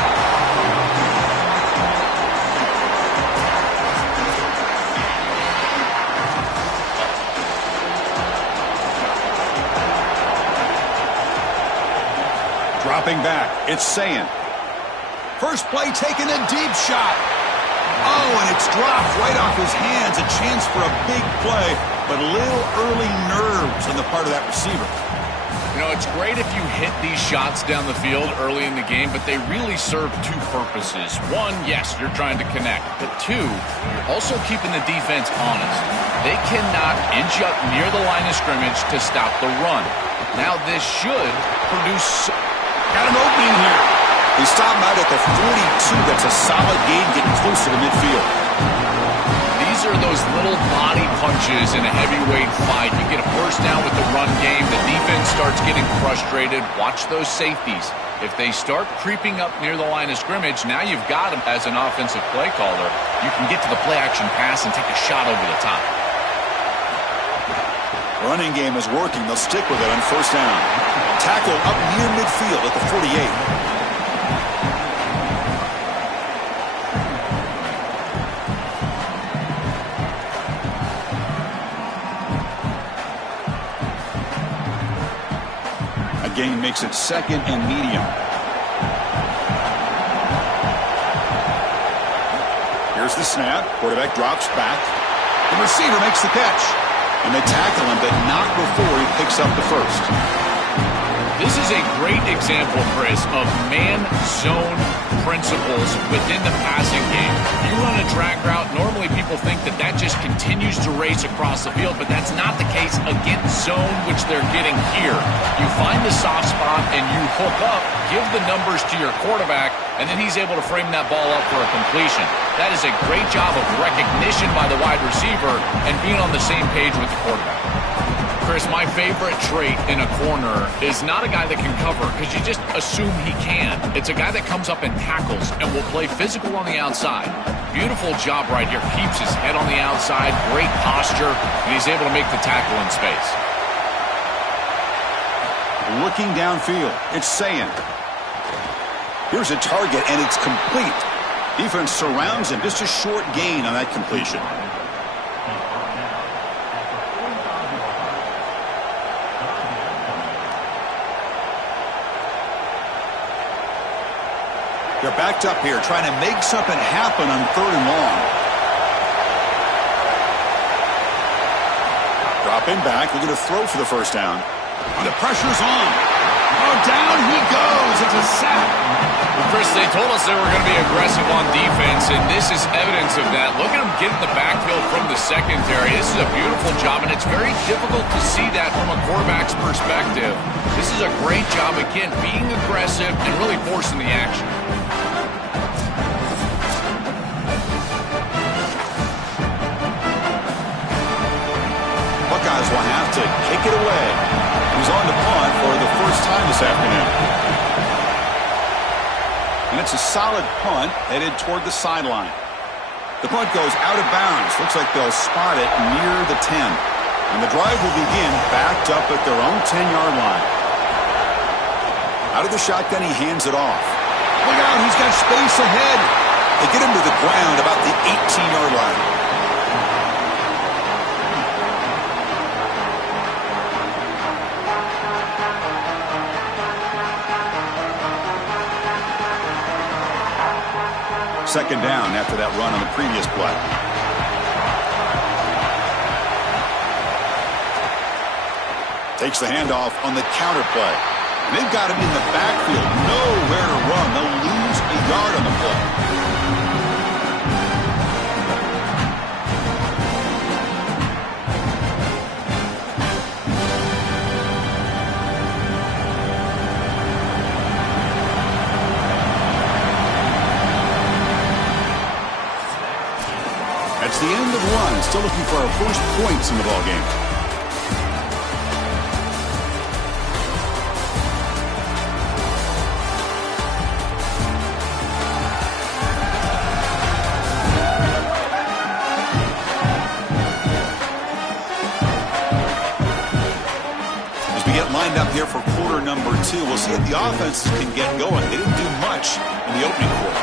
Dropping back, it's Sayin. First play taken, a deep shot. Oh, and it's dropped right off his hands. A chance for a big play, but a little early nerves on the part of that receiver. You know, it's great if you hit these shots down the field early in the game, but they really serve two purposes. One, yes, you're trying to connect. But two, you're also keeping the defense honest. They cannot inch up near the line of scrimmage to stop the run. Now, this should produce... Got an opening here. They stop him out at the 42. That's a solid gain getting closer to midfield. These are those little body punches in a heavyweight fight. You get a first down with the run game. The defense starts getting frustrated. Watch those safeties. If they start creeping up near the line of scrimmage, now you've got them as an offensive play caller. You can get to the play-action pass and take a shot over the top. Running game is working. They'll stick with it on first down. Tackle up near midfield at the 48. Gain makes it second and medium. Here's the snap. Quarterback drops back. The receiver makes the catch. And they tackle him, but not before he picks up the first. This is a great example, Chris, of man-zone principles within the passing game. You run a drag route, normally people think that that just continues to race across the field, but that's not the case against zone, which they're getting here. You find the soft spot and you hook up, give the numbers to your quarterback, and then he's able to frame that ball up for a completion. That is a great job of recognition by the wide receiver and being on the same page with the quarterback. Chris, my favorite trait in a corner is not a guy that can cover because you just assume he can. It's a guy that comes up and tackles and will play physical on the outside. Beautiful job right here. Keeps his head on the outside, great posture, and he's able to make the tackle in space. Looking downfield, it's Sayin. Here's a target, and it's complete. Defense surrounds him. Just a short gain on that completion. They're backed up here, trying to make something happen on 3rd and long. Dropping back, looking to throw for the first down. And the pressure's on. Oh, down he goes. It's a sack. Well, Chris, they told us they were going to be aggressive on defense, and this is evidence of that. Look at him get in the backfield from the secondary. This is a beautiful job, and it's very difficult to see that from a quarterback's perspective. This is a great job, again, being aggressive and really forcing the action. Buckeyes will have to kick it away. He's on to punt for the first time this afternoon. And it's a solid punt headed toward the sideline. The punt goes out of bounds. Looks like they'll spot it near the 10. And the drive will begin backed up at their own 10-yard line. Out of the shotgun, he hands it off. Look out, he's got space ahead. They get him to the ground about the 18-yard line. Second down after that run on the previous play. Takes the handoff on the counter play. And they've got him in the backfield. Nowhere to run. They'll lose a yard on the play. That's the end of one. Still looking for our first points in the ballgame. As we get lined up here for quarter number 2, we'll see if the offense can get going. They didn't do much in the opening quarter.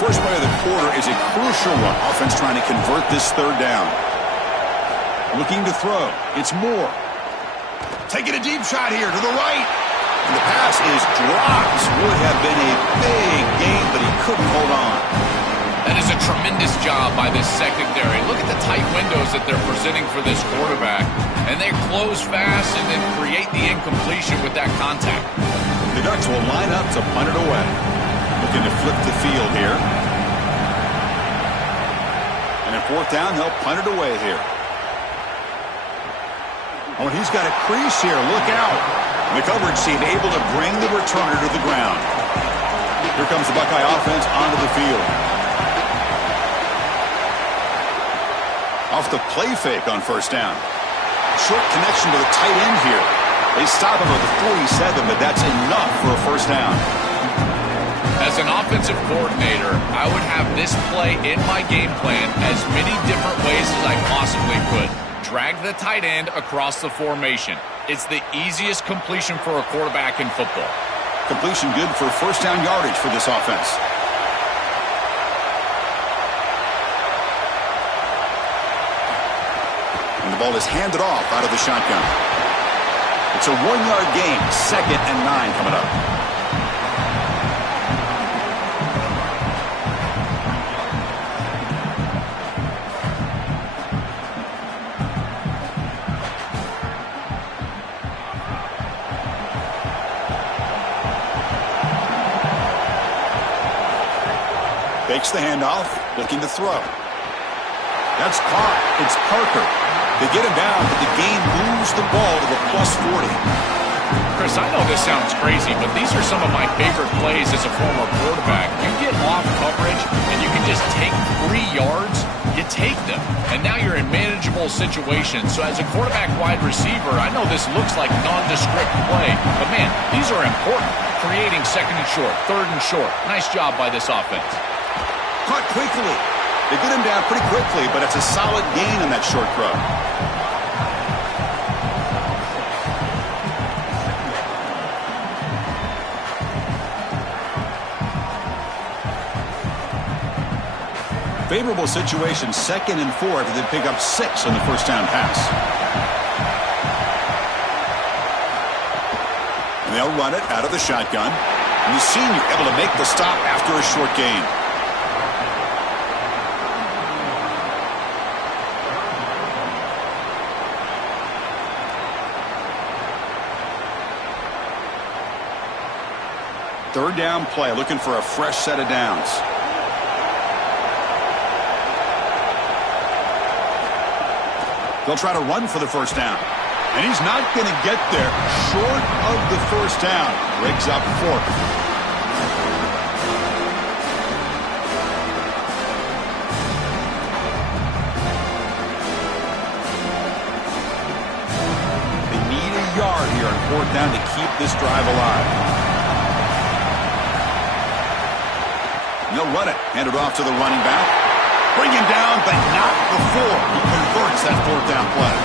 First play of the quarter is a crucial one. Offense trying to convert this third down. Looking to throw. It's Moore. Taking a deep shot here to the right. And the pass is dropped. Would have been a big gain, but he couldn't hold on. That is a tremendous job by this secondary. Look at the tight windows that they're presenting for this quarterback. And they close fast and then create the incompletion with that contact. The Ducks will line up to punt it away. Looking to flip the field here. And in fourth down, they'll punt it away here. Oh, and he's got a crease here. Look out. And the coverage team able to bring the returner to the ground. Here comes the Buckeye offense onto the field. Off the play fake on first down. Short connection to the tight end here. They stop him at the 47, but that's enough for a first down. As an offensive coordinator, I would have this play in my game plan as many different ways as I possibly could. Drag the tight end across the formation. It's the easiest completion for a quarterback in football. Completion good for first down yardage for this offense. And the ball is handed off out of the shotgun. It's a 1-yard gain. 2nd and 9 coming up. Fakes the handoff, looking to throw. That's caught. It's Parker. They get him down, but the game moves the ball to the +40. Chris, I know this sounds crazy, but these are some of my favorite plays as a former quarterback. You get off coverage, and you can just take 3 yards you take them. And now you're in manageable situations. So as a quarterback wide receiver, I know this looks like nondescript play. But, man, these are important. Creating second and short, third and short. Nice job by this offense. Caught quickly. They get him down pretty quickly, but it's a solid gain on that short throw. Favorable situation, 2nd and 4 after they pick up 6 on the first down pass. And they'll run it out of the shotgun. And the senior able to make the stop after a short gain. Third down play, looking for a fresh set of downs. They'll try to run for the first down. And he's not going to get there. Short of the first down. Brings up 4th. They need a yard here on 4th down to keep this drive alive. And they'll run it. Hand it off to the running back. Bring him down, but not before he converts that 4th down play.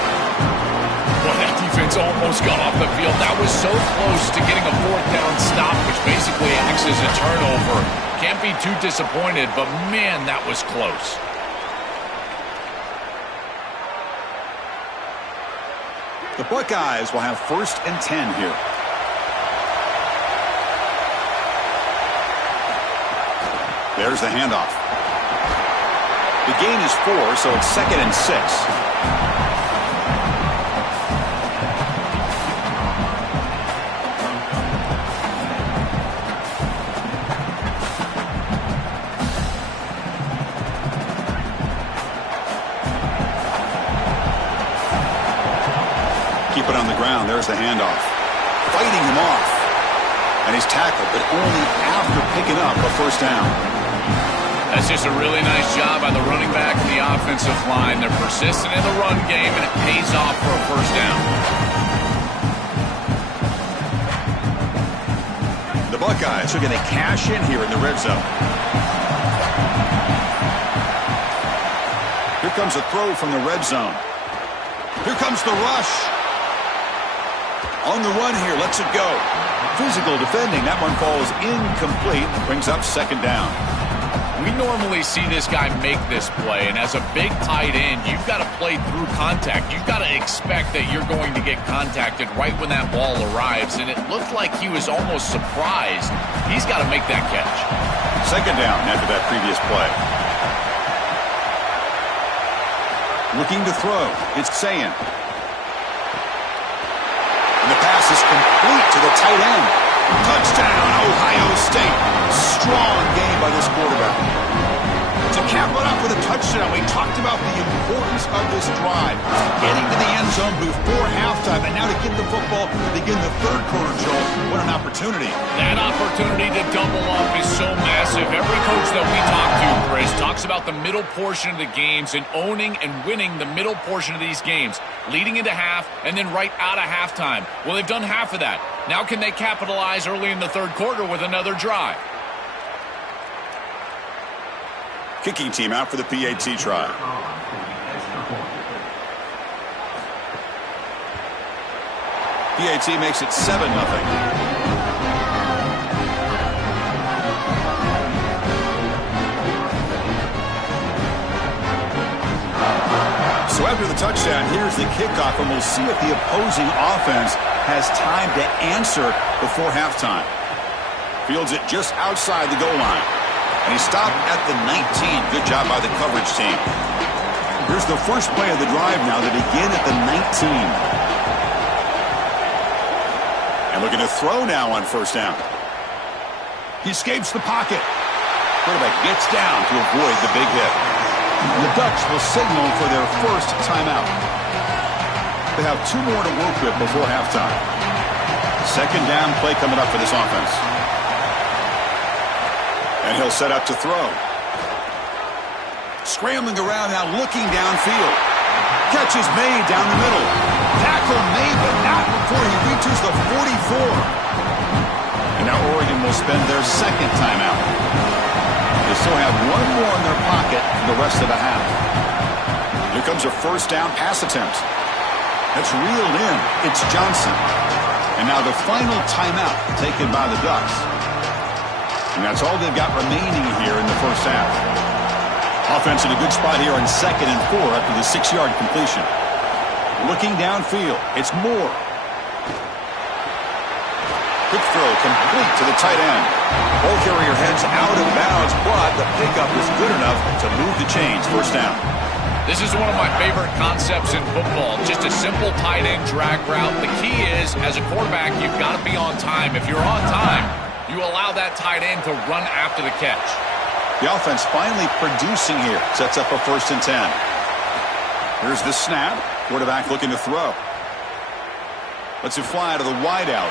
Boy, that defense almost got off the field. That was so close to getting a 4th down stop, which basically acts as a turnover. Can't be too disappointed, but man, that was close. The Buckeyes will have 1st and 10 here. There's the handoff. The gain is 4, so it's 2nd and 6. Keep it on the ground. There's the handoff. Fighting him off. And he's tackled, but only after picking up a first down. That's just a really nice job by the running back and the offensive line. They're persistent in the run game, and it pays off for a first down. The Buckeyes are going to cash in here in the red zone. Here comes a throw from the red zone. Here comes the rush. On the run here, lets it go. Physical defending. That one falls incomplete. Brings up 2nd down. We normally see this guy make this play, and as a big tight end, you've got to play through contact. You've got to expect that you're going to get contacted right when that ball arrives, and it looked like he was almost surprised. He's got to make that catch. 2nd down after that previous play. Looking to throw. It's Sayin. And the pass is complete to the tight end. Touchdown, Ohio State. Strong game by this quarterback. To cap it up with a touchdown, we talked about the importance of this drive. Getting to the end zone before halftime, and now to get the football to begin the third quarter, Joel. What an opportunity. That opportunity to double up is so massive. Every coach that we talk to, Chris, talks about the middle portion of the games and owning and winning the middle portion of these games, leading into half and then right out of halftime. Well, they've done half of that. Now can they capitalize early in the third quarter with another drive? Kicking team out for the PAT try. PAT makes it 7-0. So after the touchdown, here's the kickoff, and we'll see if the opposing offense has time to answer before halftime. Fields it just outside the goal line. And he stopped at the 19. Good job by the coverage team. Here's the first play of the drive now to begin at the 19. And looking to throw now on first down. He escapes the pocket. Quarterback gets down to avoid the big hit. The Ducks will signal for their first timeout. They have 2 more to work with before halftime. 2nd down play coming up for this offense. And he'll set up to throw. Scrambling around now, looking downfield. Catch is made down the middle. Tackle made, but not before he reaches the 44. And now Oregon will spend their second timeout. They still have one more in their pocket for the rest of the half. Here comes a first down pass attempt. That's reeled in. It's Johnson. And now the final timeout taken by the Ducks. And that's all they've got remaining here in the first half. Offense in a good spot here on 2nd and 4 after the 6-yard completion. Looking downfield, it's Moore. Quick throw complete to the tight end. Ball carrier heads out of bounds, but the pickup is good enough to move the chains. First down. This is one of my favorite concepts in football. Just a simple tight end drag route. The key is, as a quarterback, you've got to be on time. If you're on time, you allow that tight end to run after the catch. The offense finally producing here. Sets up a 1st and 10. Here's the snap. Quarterback looking to throw. Lets it fly to the wideout.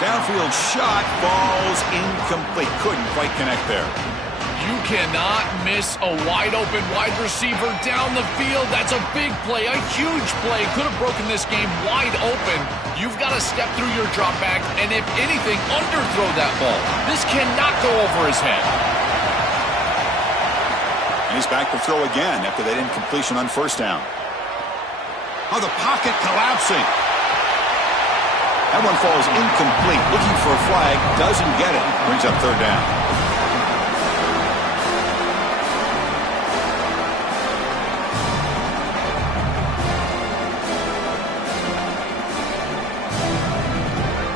Downfield shot falls incomplete. Couldn't quite connect there. You cannot miss a wide-open wide receiver down the field. That's a big play, a huge play. Could have broken this game wide open. You've got to step through your drop back and, if anything, underthrow that ball. This cannot go over his head. And he's back to throw again after that incompletion on first down. Oh, the pocket collapsing. That one falls incomplete. Looking for a flag. Doesn't get it. Brings up 3rd down.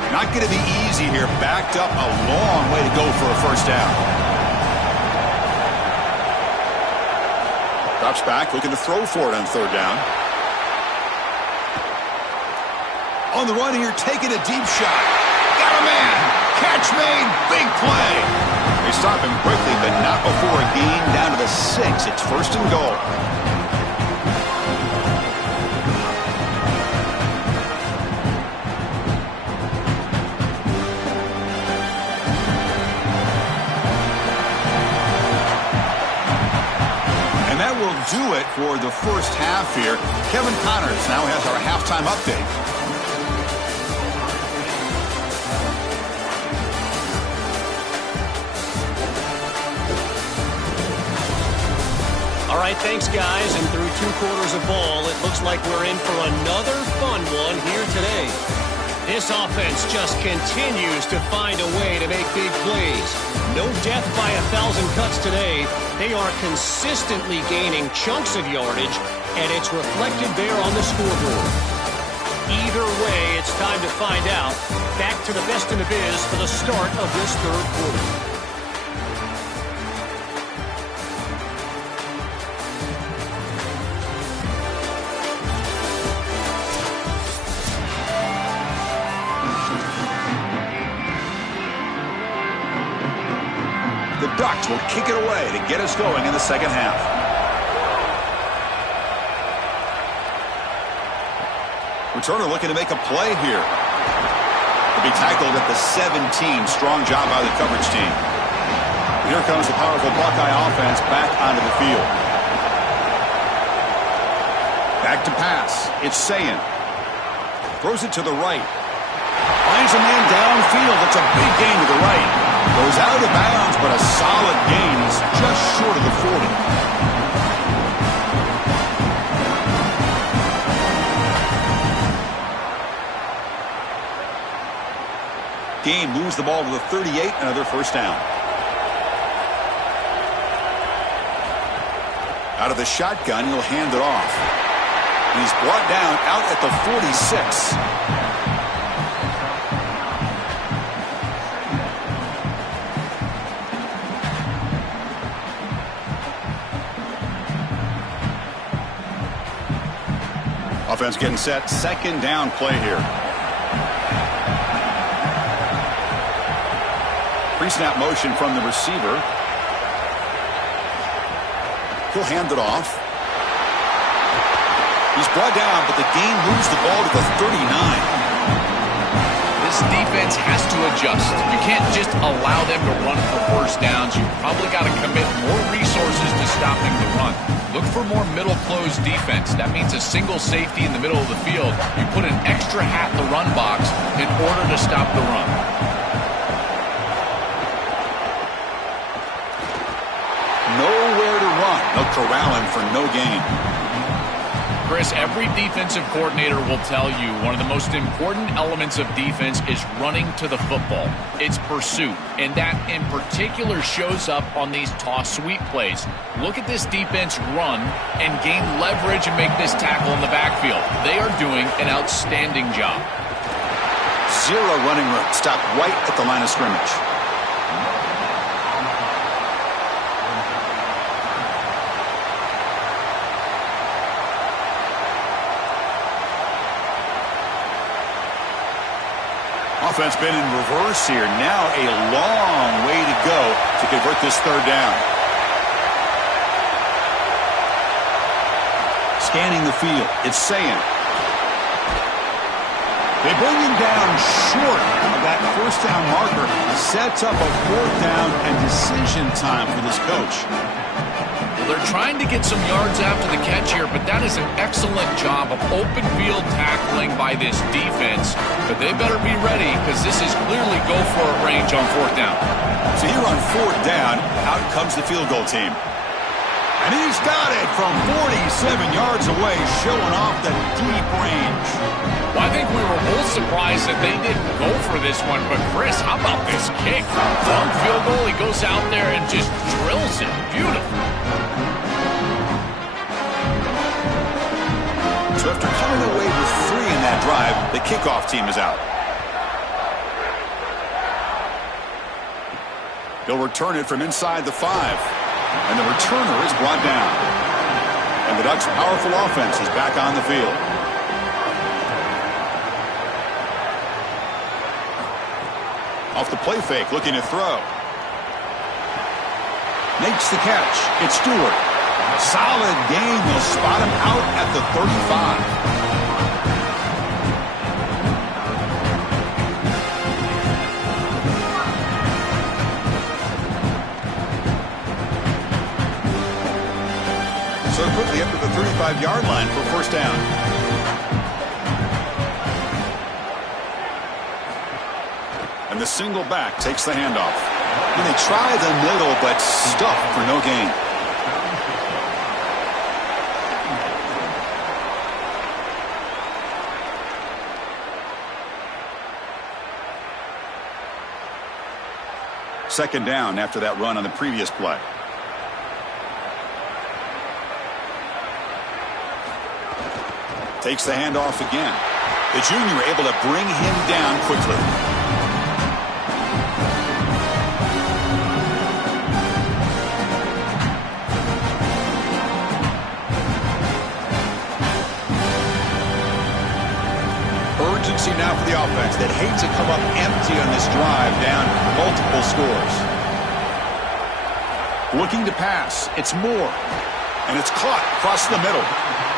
Not going to be easy here. Backed up a long way to go for a first down. Drops back, looking to throw for it on 3rd down. On the run here, taking a deep shot. Got a man. Catch made. Big play. They stop him quickly, but not before a gain down to the 6. It's 1st and goal. Do it for the first half here. Kevin Connors now has our halftime update. All right, thanks, guys. And through 2 quarters of ball, it looks like we're in for another fun one here today. This offense just continues to find a way to make big plays. No death by 1,000 cuts today. They are consistently gaining chunks of yardage, and it's reflected there on the scoreboard. Either way, it's time to find out. Back to the best in the biz for the start of this 3rd quarter. The Ducks will kick it away to get us going in the second half. Returner looking to make a play here. He'll be tackled at the 17. Strong job by the coverage team. Here comes the powerful Buckeye offense back onto the field. Back to pass. It's Sayin. Throws it to the right. Finds a man downfield. It's a big gain to the right. Goes out of bounds, but a solid gain. He's just short of the 40. Gain moves the ball to the 38, another first down. Out of the shotgun, he'll hand it off. He's brought down out at the 46. Offense getting set. Second down play here. Pre-snap motion from the receiver. He'll hand it off. He's brought down, but the gain moves the ball to the 39. This this defense has to adjust. You can't just allow them to run for first downs. You've probably got to commit more resources to stopping the run. Look for more middle closed defense. That means a single safety in the middle of the field. You put an extra hat in the run box in order to stop the run. Nowhere to run. They'll corral him for no gain. Chris, every defensive coordinator will tell you one of the most important elements of defense is running to the football. It's pursuit, and that in particular shows up on these toss sweep plays. Look at this defense run and gain leverage and make this tackle in the backfield. They are doing an outstanding job. Zero running room. Stop right at the line of scrimmage. Offense been in reverse here. Now a long way to go to convert this third down. Scanning the field. It's Sayan. They bring him down short of that first down marker. Sets up a fourth down and decision time for this coach. They're trying to get some yards after the catch here, but that is an excellent job of open field tackling by this defense. But they better be ready because this is clearly go for it range on fourth down. So here on fourth down, out comes the field goal team. And he's got it from 47 yards away, showing off the deep range. Well, I think we were both surprised that they didn't go for this one. But, Chris, how about this kick? Long field goal, he goes out there and just drills it. Beautiful. So after coming away with 3 in that drive, the kickoff team is out. He'll return it from inside the 5. And the returner is brought down. And the Ducks' powerful offense is back on the field. Off the play fake, looking to throw. Makes the catch. It's Stewart. Solid gain. They'll spot him out at the 35. So quickly up to the 35-yard line for first down. And the single back takes the handoff. And they try the middle, but stuffed for no gain. Second down after that run on the previous play. Takes the handoff again. The junior able to bring him down quickly. Urgency now for the offense that hates to come up empty on this drive, down multiple scores. Looking to pass. It's Moore. And it's caught across the middle.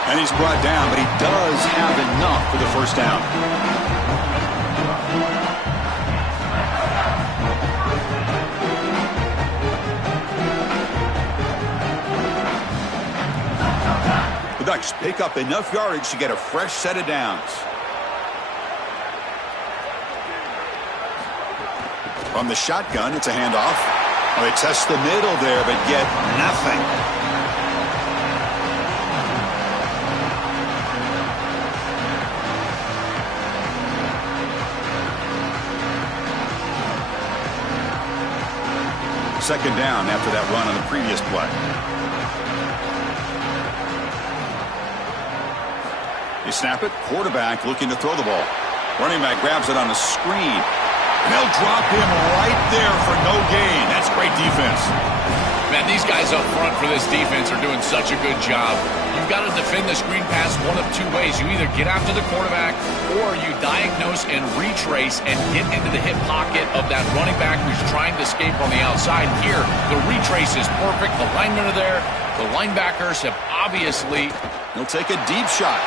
And he's brought down, but he does have enough for the first down. The Ducks pick up enough yardage to get a fresh set of downs. From the shotgun, it's a handoff. Oh, they test the middle there, but get nothing. Second down after that run on the previous play. They snap it. Quarterback looking to throw the ball. Running back grabs it on the screen. And they'll drop him right there for no gain. That's great defense. Man, these guys up front for this defense are doing such a good job. You've got to defend the screen pass one of two ways. You either get after the quarterback or you diagnose and retrace and get into the hip pocket of that running back who's trying to escape on the outside. Here, the retrace is perfect. The linemen are there. The linebackers have obviously... He'll take a deep shot.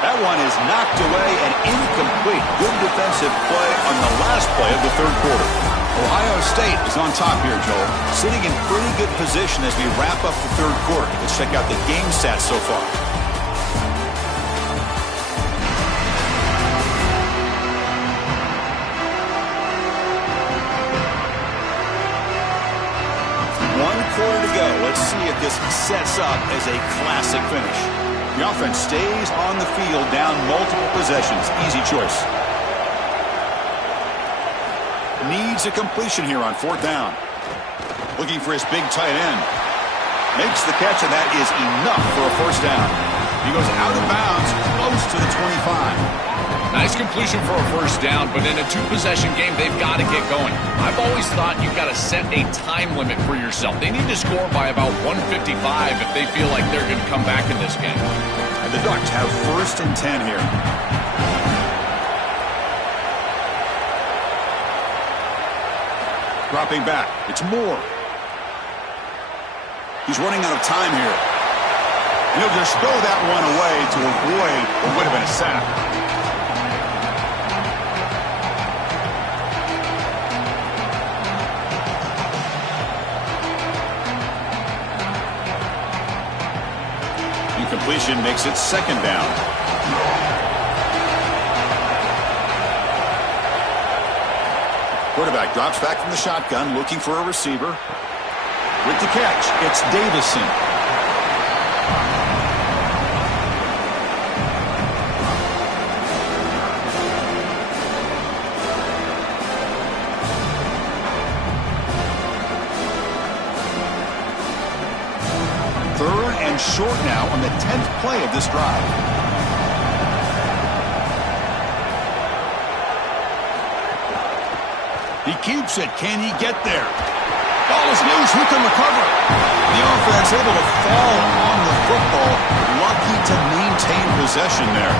That one is knocked away and incomplete. complete. Good defensive play on the last play of the third quarter. Ohio State is on top here, Joel. Sitting in pretty good position as we wrap up the third quarter. Let's check out the game stats so far. Quarter to go. Let's see if this sets up as a classic finish. The offense stays on the field down multiple possessions. Easy choice. Needs a completion here on fourth down. Looking for his big tight end. Makes the catch, and that is enough for a first down. He goes out of bounds close to the 25. Nice completion for a first down, but in a two-possession game, they've got to get going. I've always thought you've got to set a time limit for yourself. They need to score by about 155 if they feel like they're going to come back in this game. And the Ducks have first and 10 here. Dropping back. It's Moore. He's running out of time here. And he'll just throw that one away to avoid what would have been a sack. Completion makes it second down. Quarterback drops back from the shotgun, looking for a receiver. With the catch, it's Davison. Short now on the 10th play of this drive. He keeps it. Can he get there? Ball is loose. Who can recover? The offense able to fall on the football. Lucky to maintain possession there.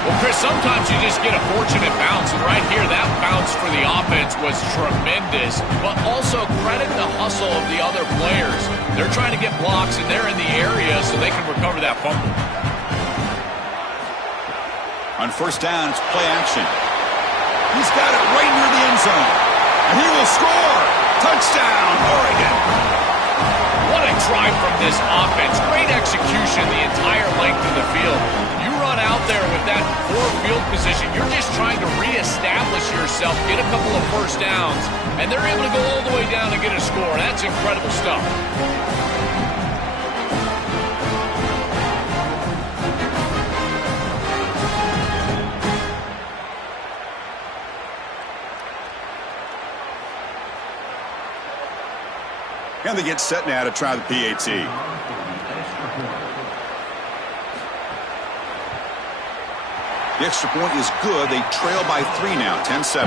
Well, Chris, sometimes you just get a fortunate bounce, and right here, that bounce for the offense was tremendous, but also credit the hustle of the other players. They're trying to get blocks, and they're in the area so they can recover that fumble. On first down, it's play action. He's got it right near the end zone, and he will score. Touchdown, Oregon. What a drive from this offense. Great execution the entire length of the field. You run out there with that poor field position. You're just trying to reestablish yourself, get a couple of first downs, and they're able to go all the way down and get a score. That's incredible stuff. And they get set now to try the PAT. The extra point is good. They trail by 3 now, 10-7.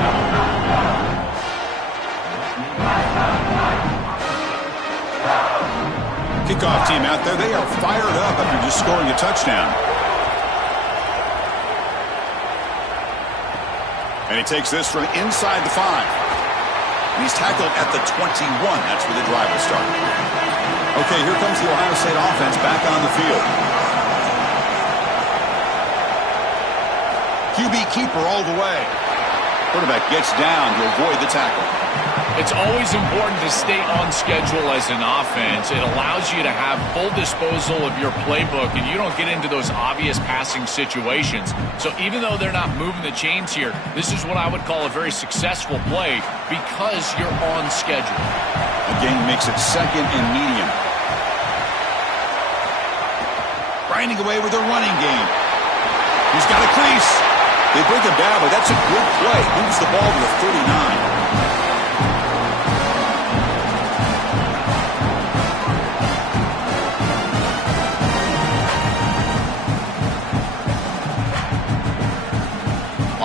Kickoff team out there. They are fired up after just scoring a touchdown. And he takes this from inside the 5. He's tackled at the 21. That's where the drive will start. Okay, here comes the Ohio State offense back on the field. QB keeper all the way. Quarterback gets down to avoid the tackle. It's always important to stay on schedule as an offense. It allows you to have full disposal of your playbook, and you don't get into those obvious passing situations. So even though they're not moving the chains here, this is what I would call a very successful play because you're on schedule. Again, makes it second and medium. Grinding away with a running game. He's got a crease. They bring him down, but that's a good play. Moves the ball to the 39.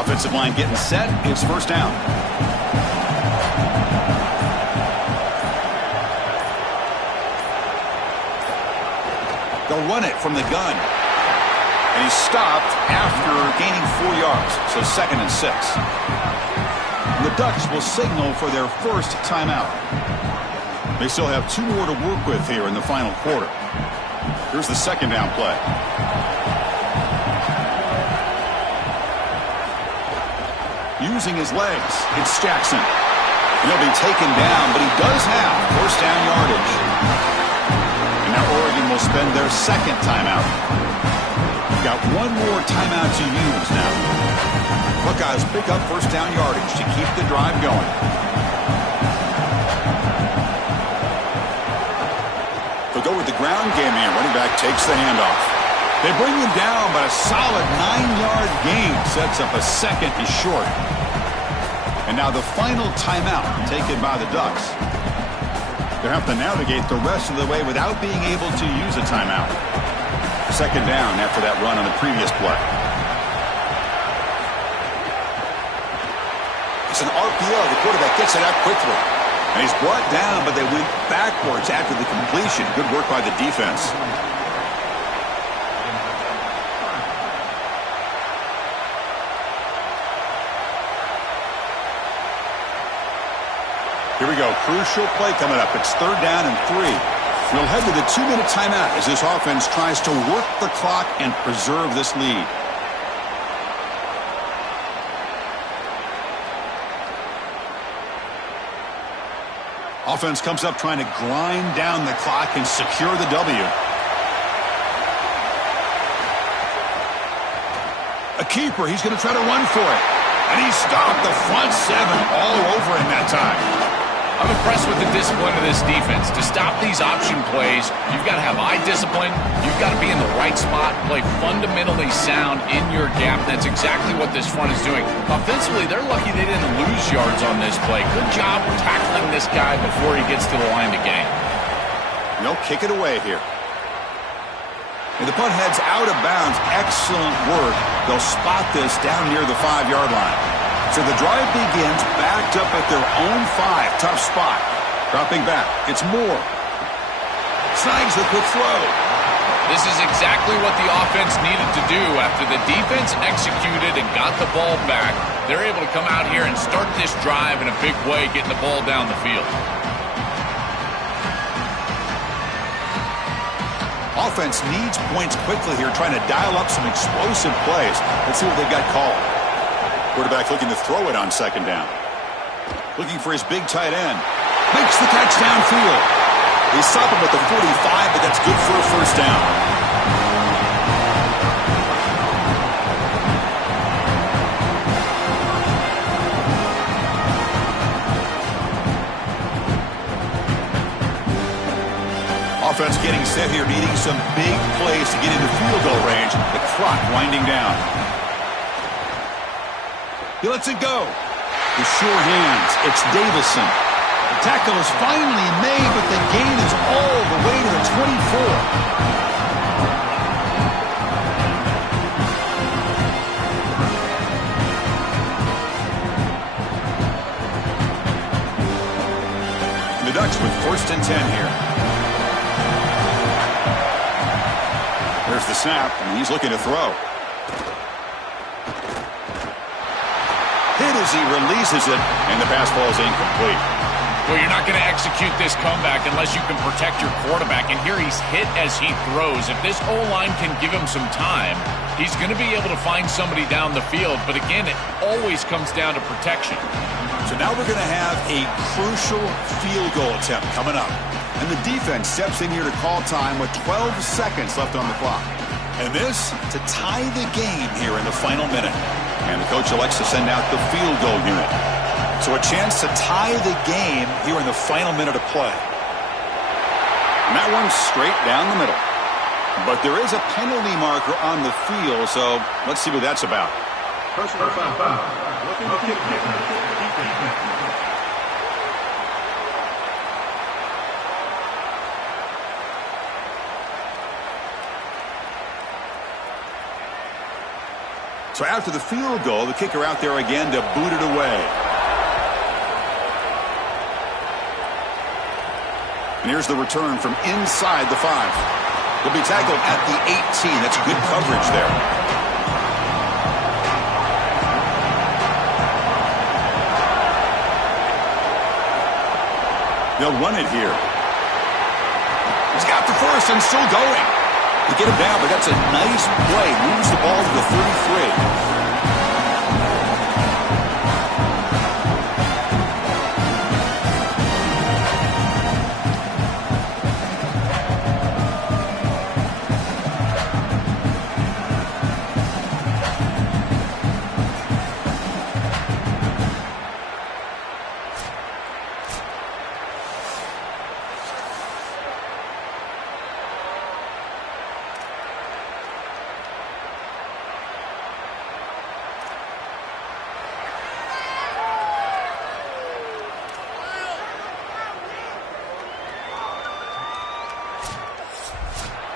Offensive line getting set. It's first down. They'll run it from the gun. And he's stopped after gaining 4 yards. So second and 6. The Ducks will signal for their first timeout. They still have 2 more to work with here in the final quarter. Here's the second down play. using his legs. It's Jackson. He'll be taken down, but he does have first down yardage. And now Oregon will spend their second timeout. We've got one more timeout to use now. Buckeyes pick up first down yardage to keep the drive going. They'll go with the ground game here. Running back takes the handoff. They bring him down, but a solid 9-yard gain sets up a second and short. And now the final timeout taken by the Ducks. They'll have to navigate the rest of the way without being able to use a timeout. Second down after that run on the previous play. It's an RPO. The quarterback gets it out quickly. And he's brought down, but they went backwards after the completion. Good work by the defense. Here we go. Crucial play coming up. It's third down and 3. We'll head to the 2-minute timeout as this offense tries to work the clock and preserve this lead. Offense comes up trying to grind down the clock and secure the W. A keeper. He's going to try to run for it. And he stopped the front 7 all over him that time. I'm impressed with the discipline of this defense. To stop these option plays, you've got to have eye discipline. You've got to be in the right spot, play fundamentally sound in your gap. That's exactly what this front is doing. Offensively, they're lucky they didn't lose yards on this play. Good job tackling this guy before he gets to the line to gain. No, kick it away here. And the punt heads out of bounds. Excellent work. They'll spot this down near the 5-yard line. So the drive begins backed up at their own 5. Tough spot. Dropping back. It's Moore. Snags the quick throw. This is exactly what the offense needed to do after the defense executed and got the ball back. They're able to come out here and start this drive in a big way, getting the ball down the field. Offense needs points quickly here, trying to dial up some explosive plays. Let's see what they've got called. Quarterback looking to throw it on second down. Looking for his big tight end. Makes the catch downfield. They stop him at the 45, but that's good for a first down. Offense getting set here, needing some big plays to get into field goal range. The clock winding down. He lets it go. The sure hands. It's Davison. The tackle is finally made, but the gain is all the way to the 24. The Ducks with first and 10 here. There's the snap, and he's looking to throw. Hit as he releases it, and the pass falls incomplete. Well, you're not going to execute this comeback unless you can protect your quarterback. And here he's hit as he throws. If this O-line can give him some time, he's going to be able to find somebody down the field. But again, it always comes down to protection. So now we're going to have a crucial field goal attempt coming up. And the defense steps in here to call time with 12 seconds left on the clock. And this to tie the game here in the final minute. And the coach elects to send out the field goal unit. So a chance to tie the game here in the final minute of play. And that one's straight down the middle. But there is a penalty marker on the field, so let's see what that's about. Personal foul. Looking to kick. So after the field goal, the kicker out there again to boot it away. And here's the return from inside the 5. He'll be tackled at the 18. That's good coverage there. They'll run it here. He's got the first and still going. They get him down, but that's a nice play. Moves the ball to the 33.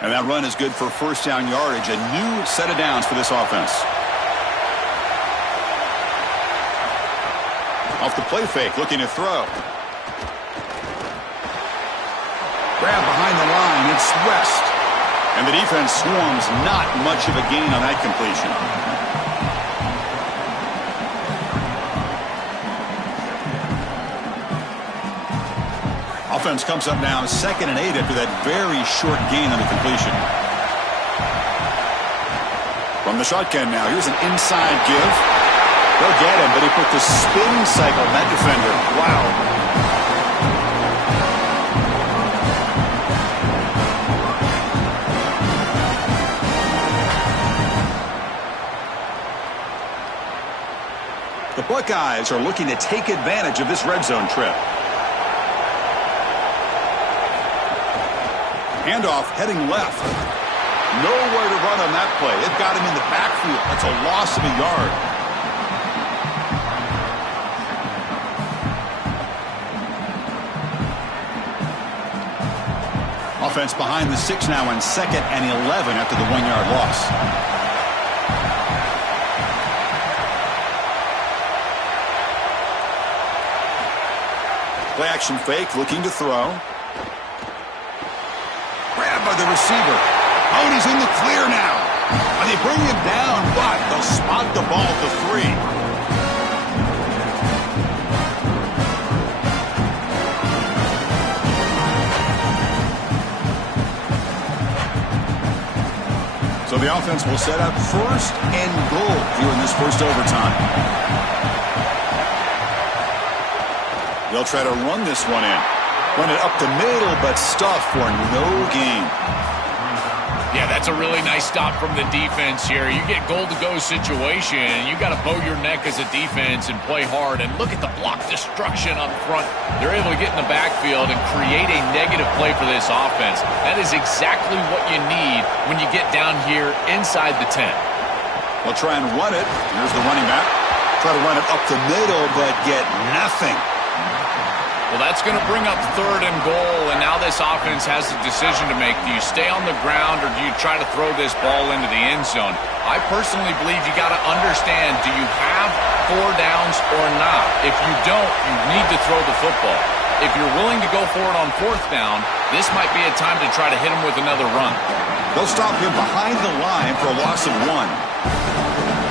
And that run is good for first down yardage. A new set of downs for this offense. Off the play fake, looking to throw. Grab behind the line, it's West. And the defense swarms, not much of a gain on that completion. Offense comes up now 2nd and 8 after that very short gain on the completion. From the shotgun now, here's an inside give. They'll get him, but he put the spin cycle on that defender. Wow. The Buckeyes are looking to take advantage of this red zone trip. Handoff heading left. Nowhere to run on that play. It got him in the backfield. That's a loss of a yard. Offense behind the 6 now on 2nd and 11 after the 1-yard loss. Play action fake, looking to throw. Grabbed by the receiver. Oh, and he's in the clear now. And they bring him down, but they'll spot the ball at the 3. So the offense will set up 1st and goal here in this first overtime. They'll try to run this one in. Run it up the middle, but stuff for no gain. Yeah, that's a really nice stop from the defense here. You get goal-to-go situation, and you got to bow your neck as a defense and play hard. And look at the block destruction up front. They're able to get in the backfield and create a negative play for this offense. That is exactly what you need when you get down here inside the 10. They'll try and run it. Here's the running back. Try to run it up the middle, but get nothing. Well, that's going to bring up 3rd and goal, and now this offense has a decision to make. Do you stay on the ground, or do you try to throw this ball into the end zone? I personally believe you got to understand, do you have 4 downs or not? If you don't, you need to throw the football. If you're willing to go for it on 4th down, this might be a time to try to hit him with another run. They'll stop him behind the line for a loss of 1.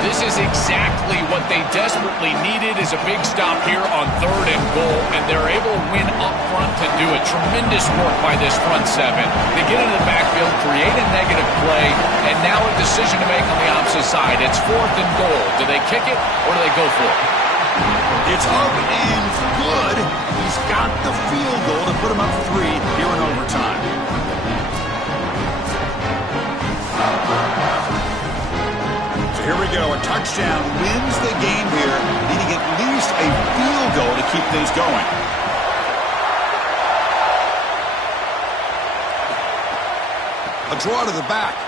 This is exactly what they desperately needed, is a big stop here on 3rd and goal, and they're able to win up front to do it. Tremendous work by this front 7. They get into the backfield, create a negative play, and now a decision to make on the opposite side. It's 4th and goal. Do they kick it, or do they go for it? It's up and good. He's got the field goal to put him up 3 here in overtime. Here we go. A touchdown wins the game here, needing at least a field goal to keep things going. A draw to the back.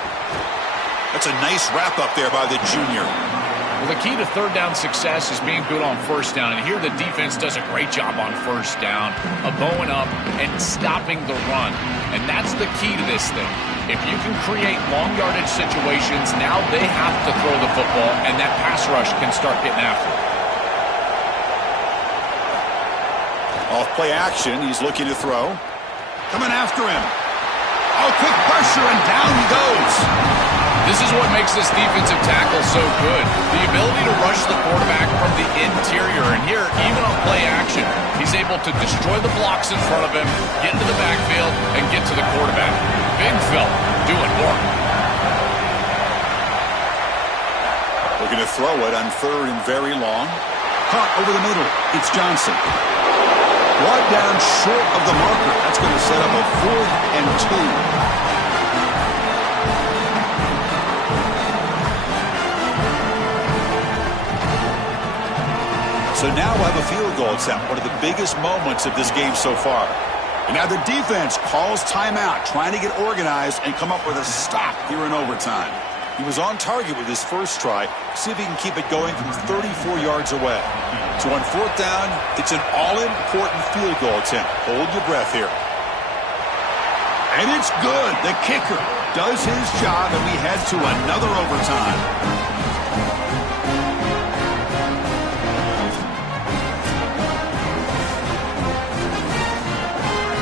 That's a nice wrap-up there by the junior. Well, the key to 3rd down success is being good on 1st down, and here the defense does a great job on 1st down of bowing up and stopping the run, and that's the key to this thing. If you can create long yardage situations, now they have to throw the football, and that pass rush can start getting after it. Off play action, he's looking to throw. Coming after him. Oh, quick pressure, and down he goes. This is what makes this defensive tackle so good. The ability to rush the quarterback from the interior. And here, even on play action, he's able to destroy the blocks in front of him, get into the backfield, and get to the quarterback. Big fella doing work. Looking to throw it on 3rd and very long. Caught over the middle. It's Johnson. Brought down short of the marker. That's going to set up a 4th and 2. So now we'll have a field goal attempt, one of the biggest moments of this game so far. And now the defense calls timeout, trying to get organized and come up with a stop here in overtime. He was on target with his first try. See if he can keep it going from 34 yards away. So on 4th down, it's an all-important field goal attempt. Hold your breath here. And it's good. The kicker does his job, and we head to another overtime.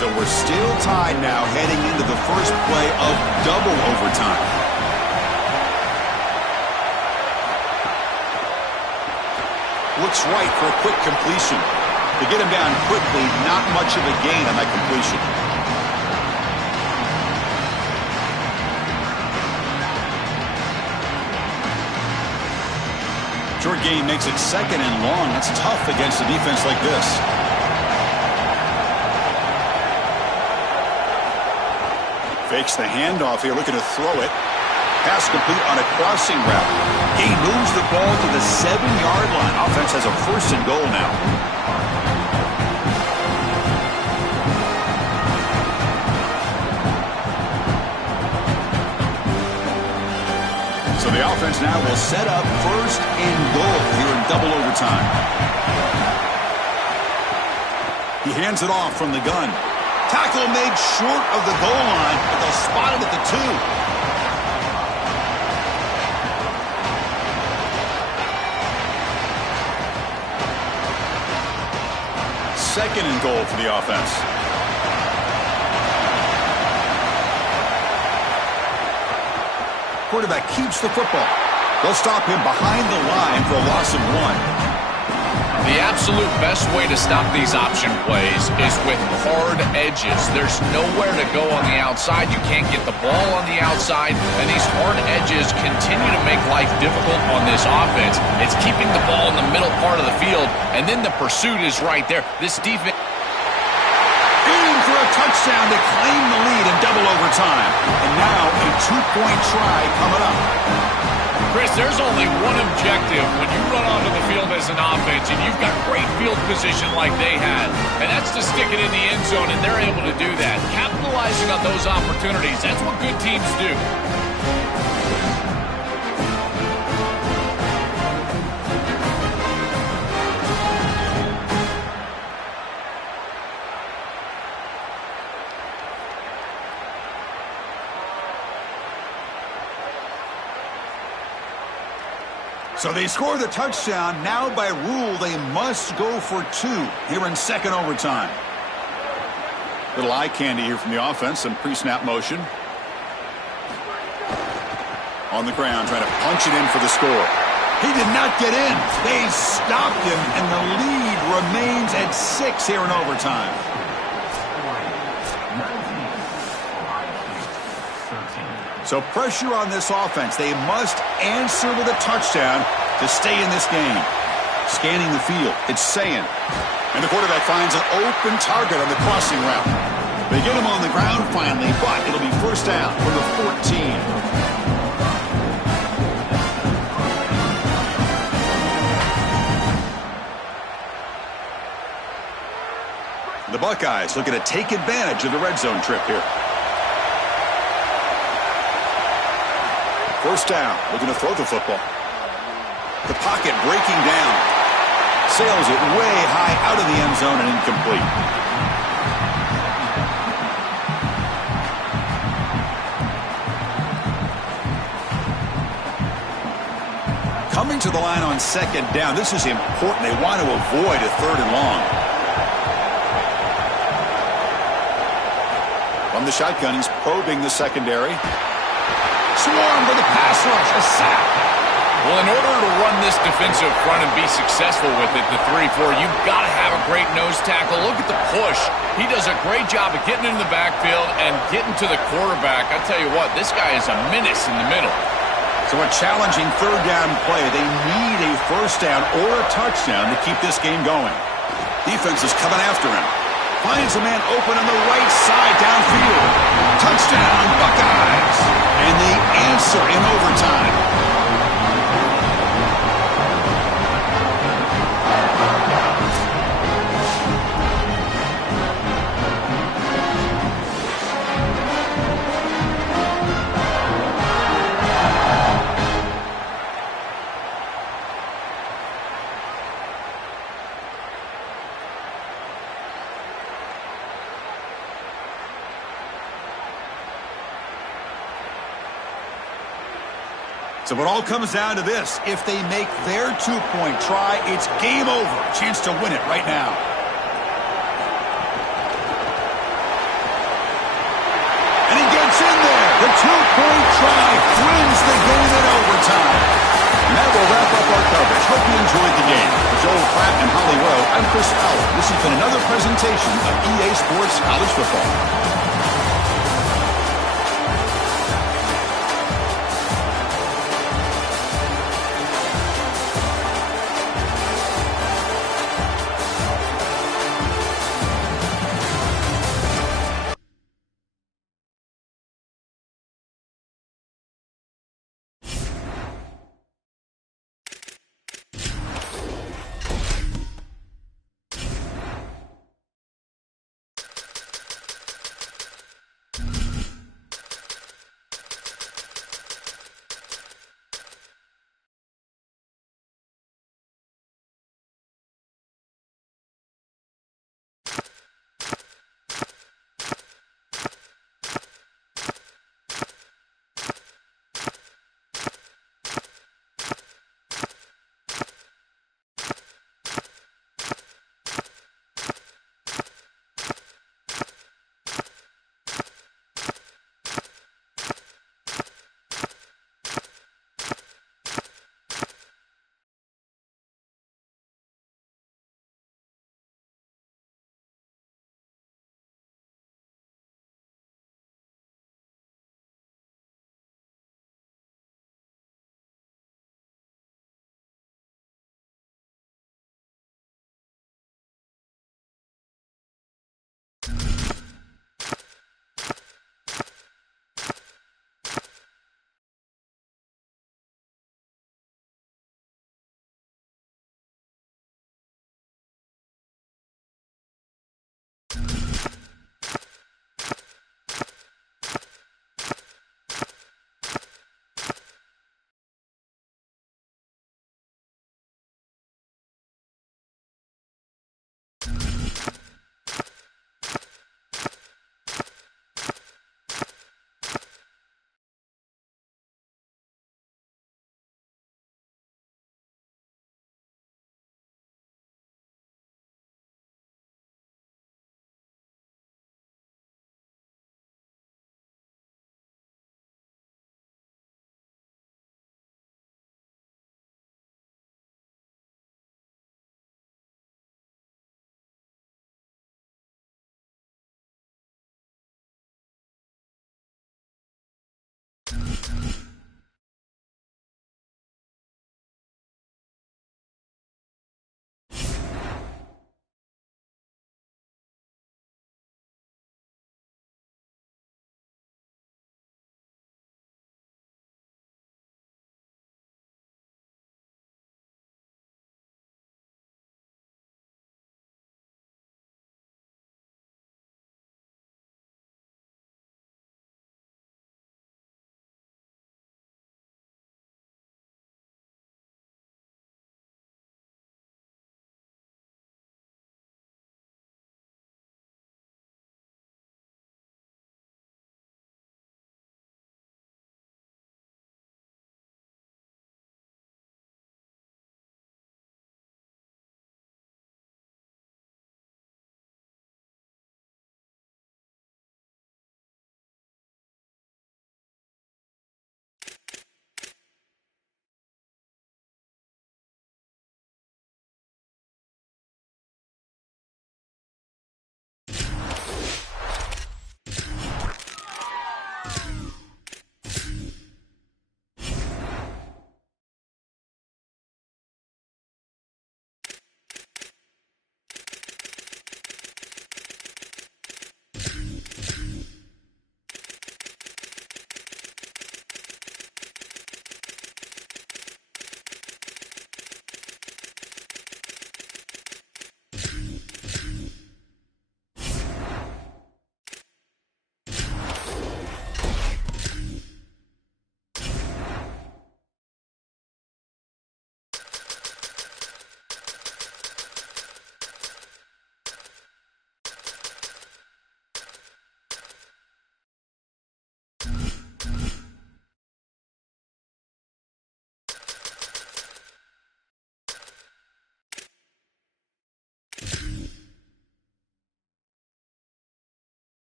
So we're still tied now heading into the first play of double overtime. Looks right for a quick completion. To get him down quickly, not much of a gain on that completion. Short gain makes it 2nd and long. That's tough against a defense like this. Fakes the handoff here, looking to throw it. Pass complete on a crossing route. He moves the ball to the 7-yard line. Offense has a 1st and goal now. So the offense now will set up 1st and goal here in double overtime. He hands it off from the gun. Tackle made short of the goal line, but they'll spot it at the 2. Second and goal for the offense. Quarterback keeps the football. They'll stop him behind the line for a loss of 1. The absolute best way to stop these option plays is with hard edges. There's nowhere to go on the outside. You can't get the ball on the outside, and these hard edges continue to make life difficult on this offense. It's keeping the ball in the middle part of the field, and then the pursuit is right there. This defense aiming for a touchdown to claim the lead in double overtime. And now a 2-point try coming up. Chris, there's only one objective when you run onto the field as an offense and you've got great field position like they had, and that's to stick it in the end zone, and they're able to do that. Capitalizing on those opportunities, that's what good teams do. So they score the touchdown. Now by rule, they must go for 2 here in 2nd overtime. Little eye candy here from the offense. Some pre-snap motion. On the ground, trying to punch it in for the score. He did not get in. They stopped him, and the lead remains at 6 here in overtime. So pressure on this offense. They must answer with a touchdown to stay in this game. Scanning the field. It's Sayin. And the quarterback finds an open target on the crossing route. They get him on the ground finally, but it'll be 1st down for the 14. The Buckeyes looking to take advantage of the red zone trip here. 1st down, looking to throw the football. The pocket breaking down. Sails it way high out of the end zone and incomplete. Coming to the line on 2nd down. This is important. They want to avoid a 3rd and long. From the shotgun, he's probing the secondary. Swarm for the pass rush, a sack. Well, in order to run this defensive front and be successful with it, the 3-4, you've got to have a great nose tackle. Look at the push. He does a great job of getting in the backfield and getting to the quarterback. I tell you what, this guy is a menace in the middle. So a challenging 3rd down play. They need a 1st down or a touchdown to keep this game going. Defense is coming after him. Finds a man open on the right side downfield. Touchdown, Buckeyes. And they answer in overtime. So it all comes down to this. If they make their two-point try, it's game over. Chance to win it right now. And he gets in there. The two-point try wins the game in overtime. And that will wrap up our coverage. Hope you enjoyed the game. For Joel Pratt and Holly Rowe, I'm Chris Fowler. This has been another presentation of EA Sports College Football.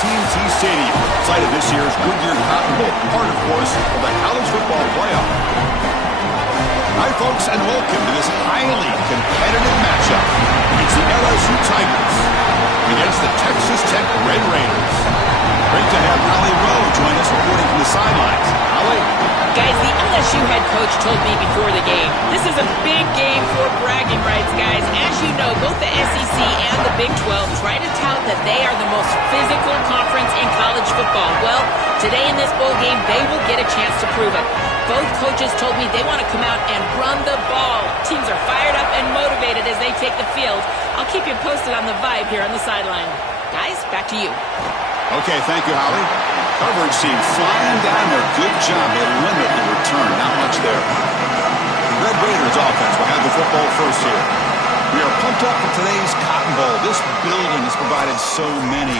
AT&T Stadium, site of this year's Goodyear Cotton Bowl, part, of course, of the college football playoff. Hi, folks, and welcome to this highly competitive matchup. It's the LSU Tigers against the Texas Tech Red Raiders. Great to have Holly Rowe join us reporting from the sidelines. Holly? Guys, the LSU head coach told me before the game, this is a big game for bragging rights, guys. As you know, both the SEC and the Big 12 try to tout that they are the most physical conference in college football. Well, today in this bowl game, they will get a chance to prove it. Both coaches told me they want to come out and run the ball. Teams are fired up and motivated as they take the field. I'll keep you posted on the vibe here on the sideline. Guys, back to you. Okay, thank you, Holly. Coverage team flying down there. Good job. They limit the return. Not much there. The Red Raiders offense will have the football first here. We are pumped up for today's Cotton Bowl. This building has provided so many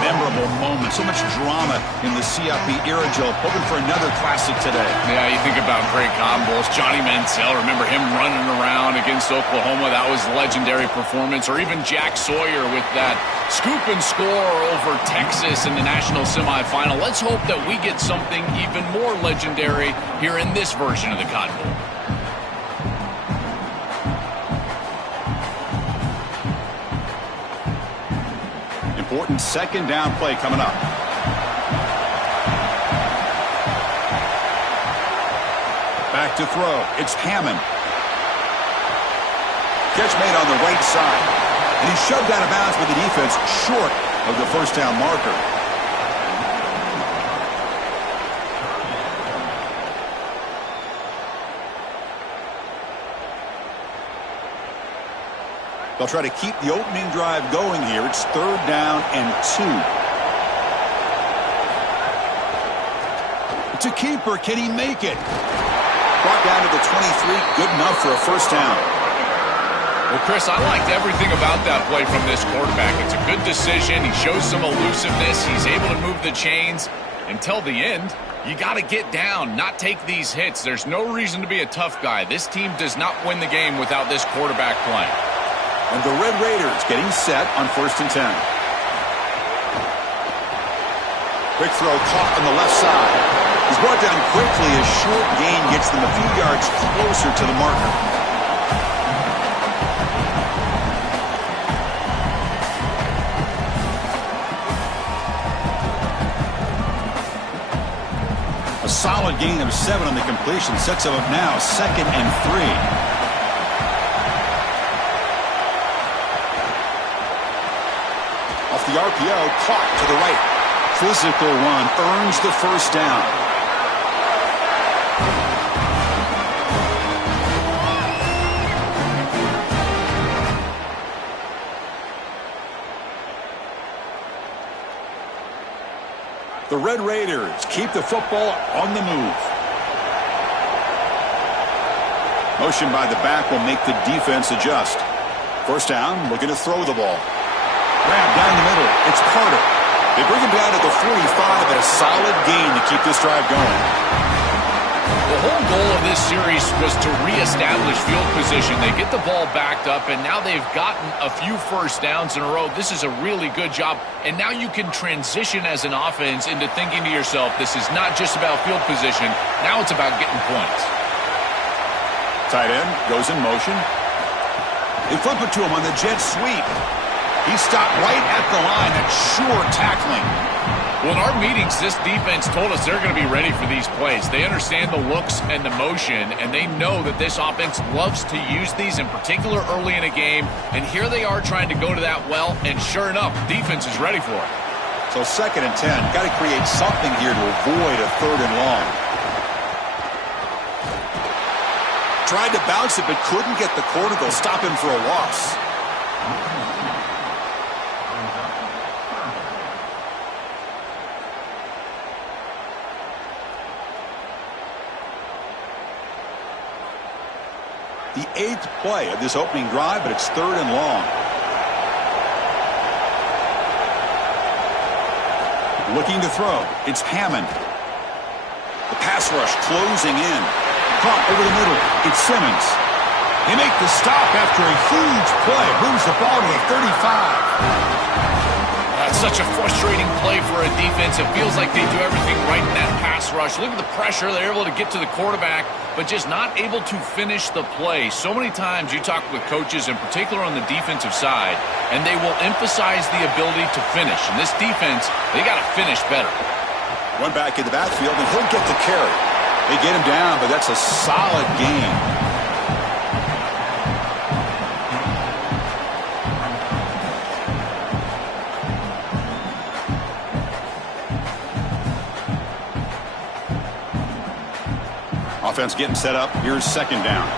memorable moments, so much drama in the CFP era, Joe. Hoping for another classic today. Yeah, you think about great Cotton Bowls. Johnny Manziel, remember him running around against Oklahoma? That was a legendary performance. Or even Jack Sawyer with that scoop and score over Texas in the national semifinal. Let's hope that we get something even more legendary here in this version of the Cotton Bowl. Important second down play coming up. Back to throw. It's Hammond. Catch made on the right side. And he's shoved out of bounds with the defense short of the first down marker. They'll try to keep the opening drive going here. It's 3rd down and 2. It's a keeper. Can he make it? Brought down to the 23. Good enough for a first down. Well, Chris, I liked everything about that play from this quarterback. It's a good decision. He shows some elusiveness. He's able to move the chains. Until the end, you got to get down, not take these hits. There's no reason to be a tough guy. This team does not win the game without this quarterback playing. And the Red Raiders getting set on 1st and 10. Quick throw caught on the left side. He's brought down quickly. A short gain gets them a few yards closer to the marker. A solid gain of 7 on the completion sets them up now 2nd and 3. The RPO caught to the right. Physical run earns the first down. The Red Raiders keep the football on the move. Motion by the back will make the defense adjust. First down, looking to throw the ball. Grab down the middle. It's Carter. They bring him down to the 45 at a solid gain to keep this drive going. The whole goal of this series was to reestablish field position. They get the ball backed up, and now they've gotten a few first downs in a row. This is a really good job. And now you can transition as an offense into thinking to yourself, this is not just about field position. Now it's about getting points. Tight end goes in motion. They flip it to him on the jet sweep. He stopped right at the line. That's sure tackling. Well, in our meetings, this defense told us they're going to be ready for these plays. They understand the looks and the motion, and they know that this offense loves to use these, in particular early in a game. And here they are trying to go to that well, and sure enough, defense is ready for it. So 2nd and 10. Got to create something here to avoid a 3rd and long. Tried to bounce it, but couldn't get the corner to stop him for a loss. The 8th play of this opening drive, but it's 3rd and long. Looking to throw. It's Hammond. The pass rush closing in. Caught over the middle. It's Simmons. They make the stop after a huge play. Moves the ball to the 35. That's such a frustrating play for a defense. It feels like they do everything right in that pass rush. Look at the pressure. They're able to get to the quarterback, but just not able to finish the play. So many times you talk with coaches, in particular on the defensive side, and they will emphasize the ability to finish. And this defense, they got to finish better. One back in the backfield, and he'll get the carry. They get him down, but that's a solid gain. Offense getting set up. Here's second down.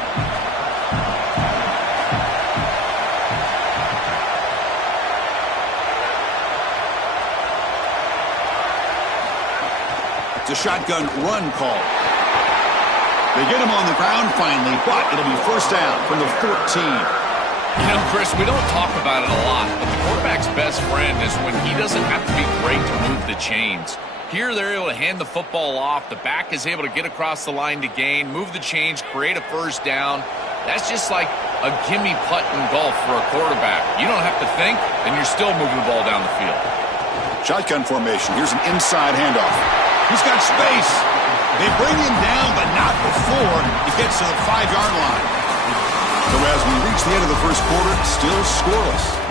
It's a shotgun run call. They get him on the ground finally, but it'll be first down from the 14. You know, Chris, we don't talk about it a lot, but the quarterback's best friend is when he doesn't have to be great to move the chains. Here they're able to hand the football off. The back is able to get across the line to gain, move the chains, create a first down. That's just like a gimme putt in golf for a quarterback. You don't have to think, and you're still moving the ball down the field. Shotgun formation. Here's an inside handoff. He's got space. They bring him down, but not before he gets to the 5-yard line. So as we reach the end of the first quarter, still scoreless.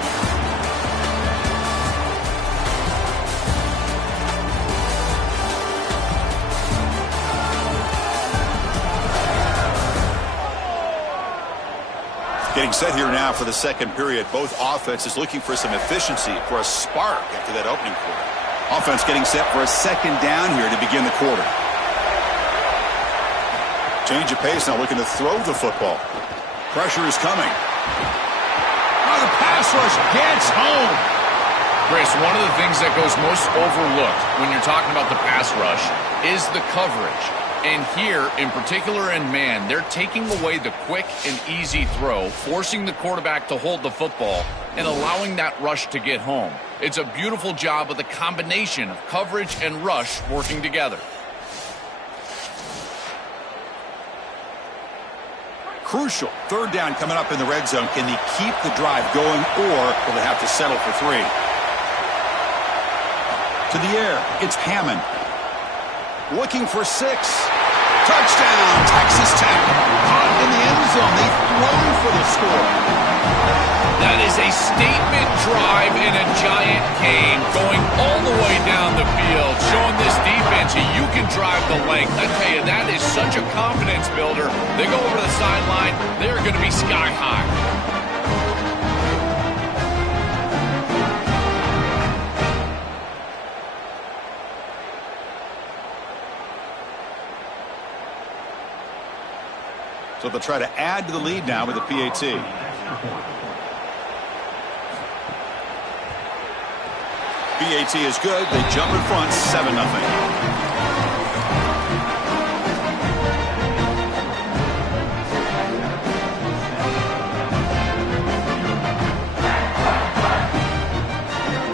Getting set here now for the second period. Both offenses looking for some efficiency, for a spark after that opening quarter. Offense getting set for a second down here to begin the quarter. Change of pace now, looking to throw the football. Pressure is coming. Oh, the pass rush gets home. Chris, one of the things that goes most overlooked when you're talking about the pass rush is the coverage. And here, in particular in man, they're taking away the quick and easy throw, forcing the quarterback to hold the football, and allowing that rush to get home. It's a beautiful job of the combination of coverage and rush working together. Crucial. Third down coming up in the red zone. Can they keep the drive going, or will they have to settle for 3? To the air, it's Hammond. Looking for 6. Touchdown, Texas Tech. Caught in the end zone. They throw for the score. That is a statement drive in a giant game, going all the way down the field, showing this defense you can drive the length. I tell you, that is such a confidence builder. They go over to the sideline, they're going to be sky high. So they'll try to add to the lead now with the PAT. PAT is good. They jump in front, 7-0.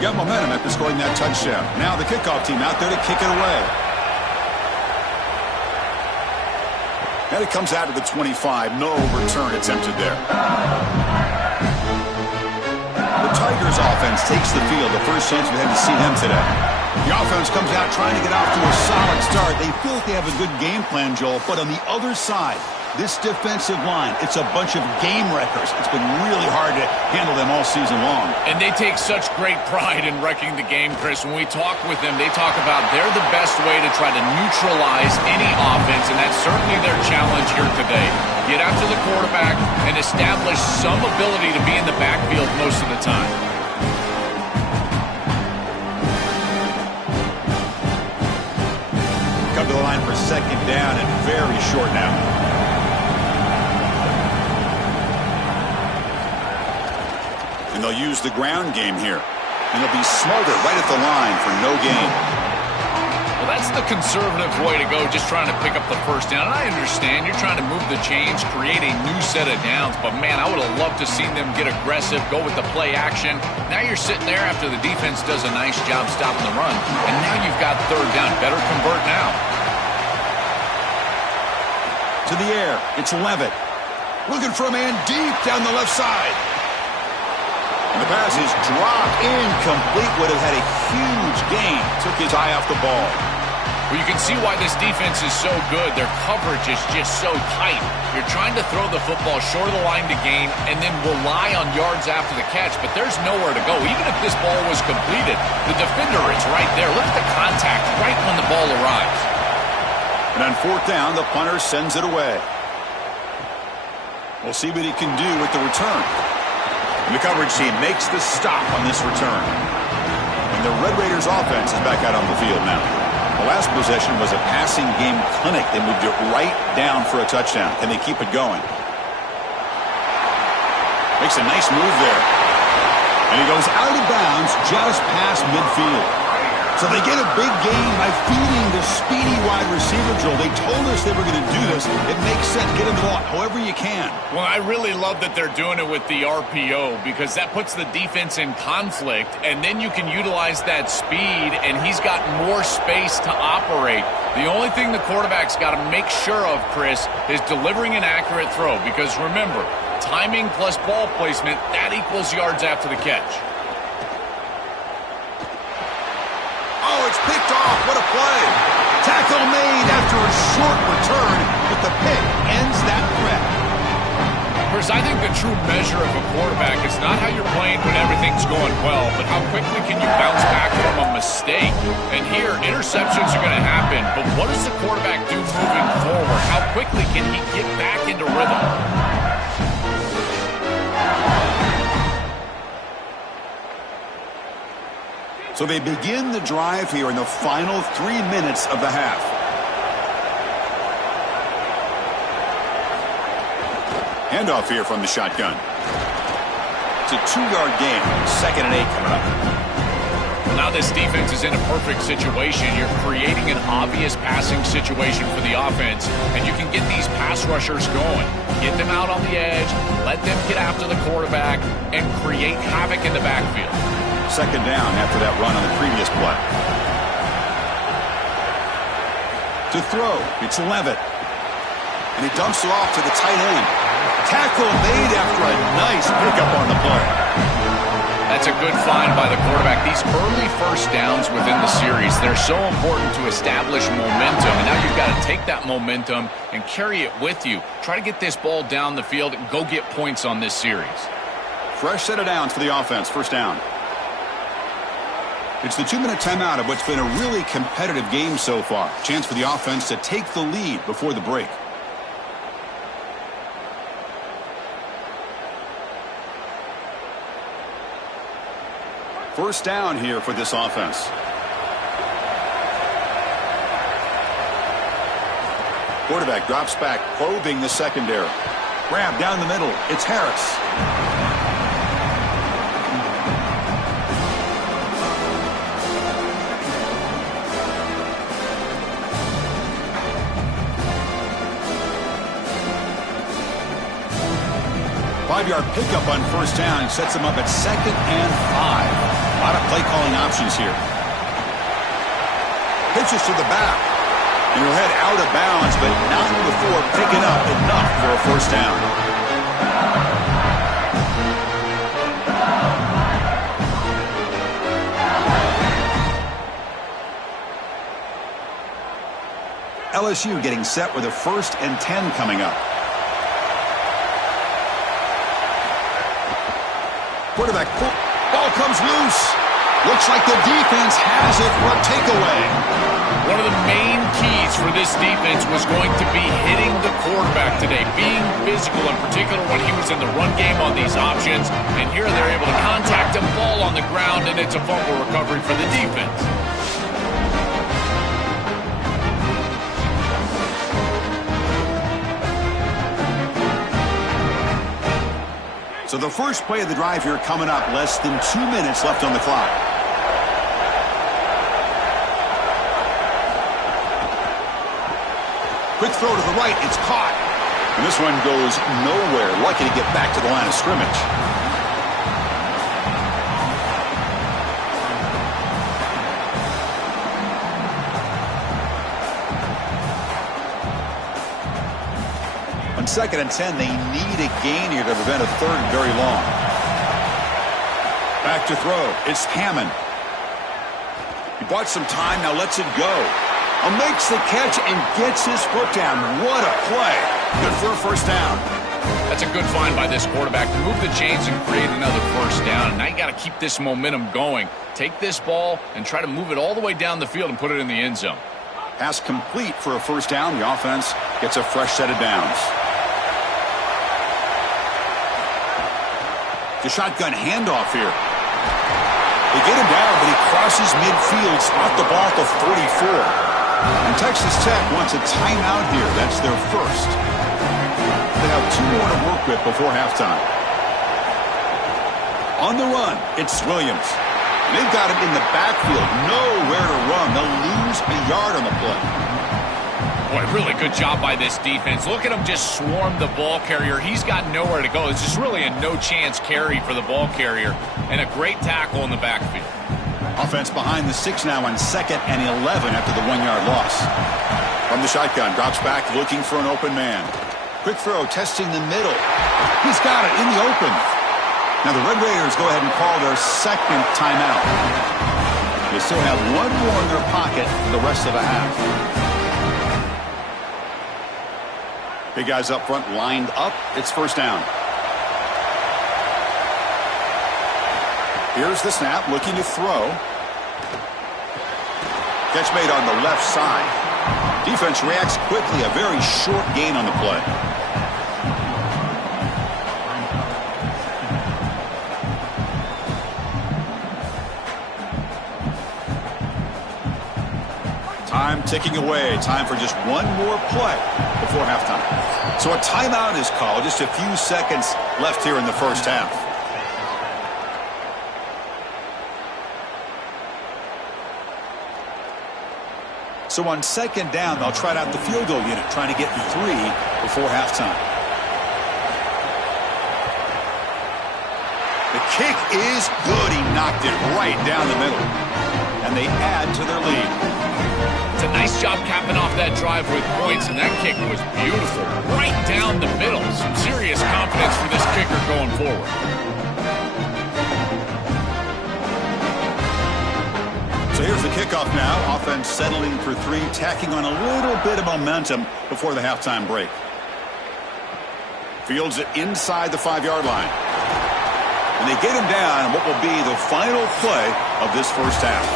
Got momentum after scoring that touchdown. Now the kickoff team out there to kick it away. And it comes out to the 25. No return attempted there. The Tigers offense takes the field. The first chance we had to see them today. The offense comes out trying to get off to a solid start. They feel like they have a good game plan, Joel. But on the other side, this defensive line, it's a bunch of game wreckers. It's been really hard to handle them all season long. And they take such great pride in wrecking the game, Chris. When we talk with them, they talk about they're the best way to try to neutralize any offense, and that's certainly their challenge here today. Get after the quarterback and establish some ability to be in the backfield most of the time. Come to the line for second down and very short now. And they'll use the ground game here. And they'll be smothered right at the line for no gain. Well, that's the conservative way to go, just trying to pick up the first down. And I understand you're trying to move the chains, create a new set of downs. But, man, I would have loved to see them get aggressive, go with the play action. Now you're sitting there after the defense does a nice job stopping the run. And now you've got third down. Better convert now. To the air, it's Levitt. Looking for a man deep down the left side. And the pass is dropped. Incomplete. Would have had a huge gain. Took his eye off the ball. Well, you can see why this defense is so good. Their coverage is just so tight. You're trying to throw the football short of the line to gain and then rely on yards after the catch, but there's nowhere to go. Even if this ball was completed, the defender is right there. Look at the contact right when the ball arrives. And on fourth down, the punter sends it away. We'll see what he can do with the return. And the coverage team makes the stop on this return. And the Red Raiders offense is back out on the field now. The last possession was a passing game clinic. They moved it right down for a touchdown. Can they keep it going? Makes a nice move there. And he goes out of bounds just past midfield. So they get a big gain by feeding the speedy wide receiver drill. They told us they were going to do this. It makes sense. Get him the ball however you can. Well, I really love that they're doing it with the RPO because that puts the defense in conflict, and then you can utilize that speed, and he's got more space to operate. The only thing the quarterback's got to make sure of, Chris, is delivering an accurate throw because, remember, timing plus ball placement, that equals yards after the catch. Oh, it's picked off. What a play. Tackle made after a short return, but the pick ends that threat. Chris, I think the true measure of a quarterback is not how you're playing when everything's going well, but how quickly can you bounce back from a mistake. And here, interceptions are going to happen, but what does the quarterback do moving forward? How quickly can he get back into rhythm? So they begin the drive here in the final 3 minutes of the half. Handoff here from the shotgun. It's a 2-yard gain. 2nd and 8 coming up. Well, now this defense is in a perfect situation. You're creating an obvious passing situation for the offense, and you can get these pass rushers going. Get them out on the edge, let them get after the quarterback, and create havoc in the backfield. 2nd down after that run on the previous play. To throw, it's Levitt. And he dumps it off to the tight end. Tackle made after a nice pickup on the play. That's a good find by the quarterback. These early first downs within the series, they're so important to establish momentum. And now you've got to take that momentum and carry it with you. Try to get this ball down the field and go get points on this series. Fresh set of downs for the offense. 1st down. It's the 2-minute timeout of what's been a really competitive game so far. Chance for the offense to take the lead before the break. First down here for this offense. Quarterback drops back, probing the secondary. Grab down the middle. It's Harris. 5-yard pickup on 1st down. Sets him up at 2nd and 5. A lot of play calling options here. Pitches to the back. And he'll head out of bounds, but not before picking up enough for a 1st down. LSU getting set with a 1st and 10 coming up. Quarterback, ball comes loose. Looks like the defense has it for a takeaway. One of the main keys for this defense was going to be hitting the quarterback today, being physical, in particular when he was in the run game on these options. And here they're able to contact him, ball on the ground, and it's a fumble recovery for the defense. So the first play of the drive here coming up. Less than 2 minutes left on the clock. Quick throw to the right. It's caught. And this one goes nowhere. Lucky to get back to the line of scrimmage. On 2nd and 10, they need a gain here to prevent a 3rd and very long. Back to throw. It's Hammond. He bought some time, now lets it go. Makes the catch and gets his foot down. What a play. Good for a first down. That's a good find by this quarterback to move the chains and create another first down. And now you got to keep this momentum going. Take this ball and try to move it all the way down the field and put it in the end zone. Pass complete for a first down. The offense gets a fresh set of downs. The shotgun handoff here. They get him down, but he crosses midfield, spot the ball at the 44. And Texas Tech wants a timeout here. That's their first. They have 2 more to work with before halftime. On the run, it's Williams. They've got him in the backfield. Nowhere to run. They'll lose a yard on the play. Boy, really good job by this defense. Look at him just swarm the ball carrier. He's got nowhere to go. It's just really a no-chance carry for the ball carrier. And a great tackle in the backfield. Offense behind the 6 now on 2nd and 11 after the 1-yard loss. From the shotgun, drops back looking for an open man. Quick throw, testing the middle. He's got it in the open. Now the Red Raiders go ahead and call their second timeout. They still have 1 more in their pocket for the rest of the half. Big guys up front lined up. It's first down. Here's the snap, looking to throw. Catch made on the left side. Defense reacts quickly. A very short gain on the play. Time ticking away. Time for just 1 more play before halftime. So a timeout is called. Just a few seconds left here in the first half. So on 2nd down, they'll try out the field goal unit, trying to get 3 before halftime. The kick is good. He knocked it right down the middle. And they add to their lead. It's a nice job capping off that drive with points, and that kick was beautiful. Right down the middle. Some serious confidence for this kicker going forward. So here's the kickoff now. Offense settling for 3, tacking on a little bit of momentum before the halftime break. Fields it inside the 5-yard line. And they get him down in what will be the final play of this first half.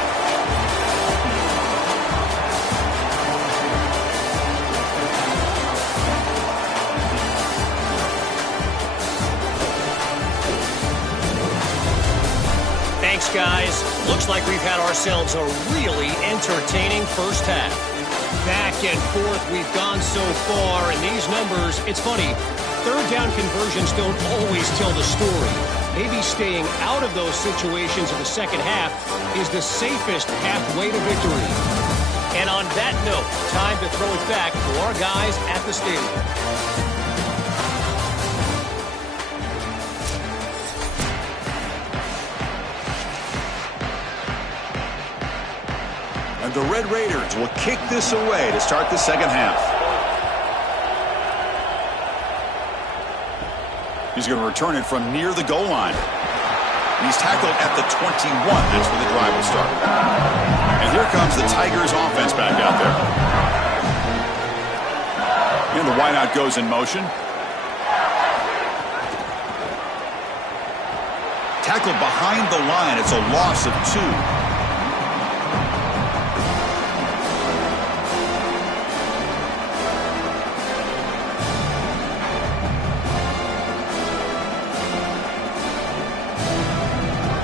Thanks, guys. Looks like we've had ourselves a really entertaining first half. Back and forth we've gone so far, and these numbers, it's funny, 3rd down conversions don't always tell the story. Maybe staying out of those situations in the second half is the safest pathway to victory. And on that note, time to throw it back to our guys at the stadium. The Red Raiders will kick this away to start the second half. He's going to return it from near the goal line. He's tackled at the 21. That's where the drive will start. And here comes the Tigers offense back out there. And the wideout goes in motion. Tackled behind the line. It's a loss of 2.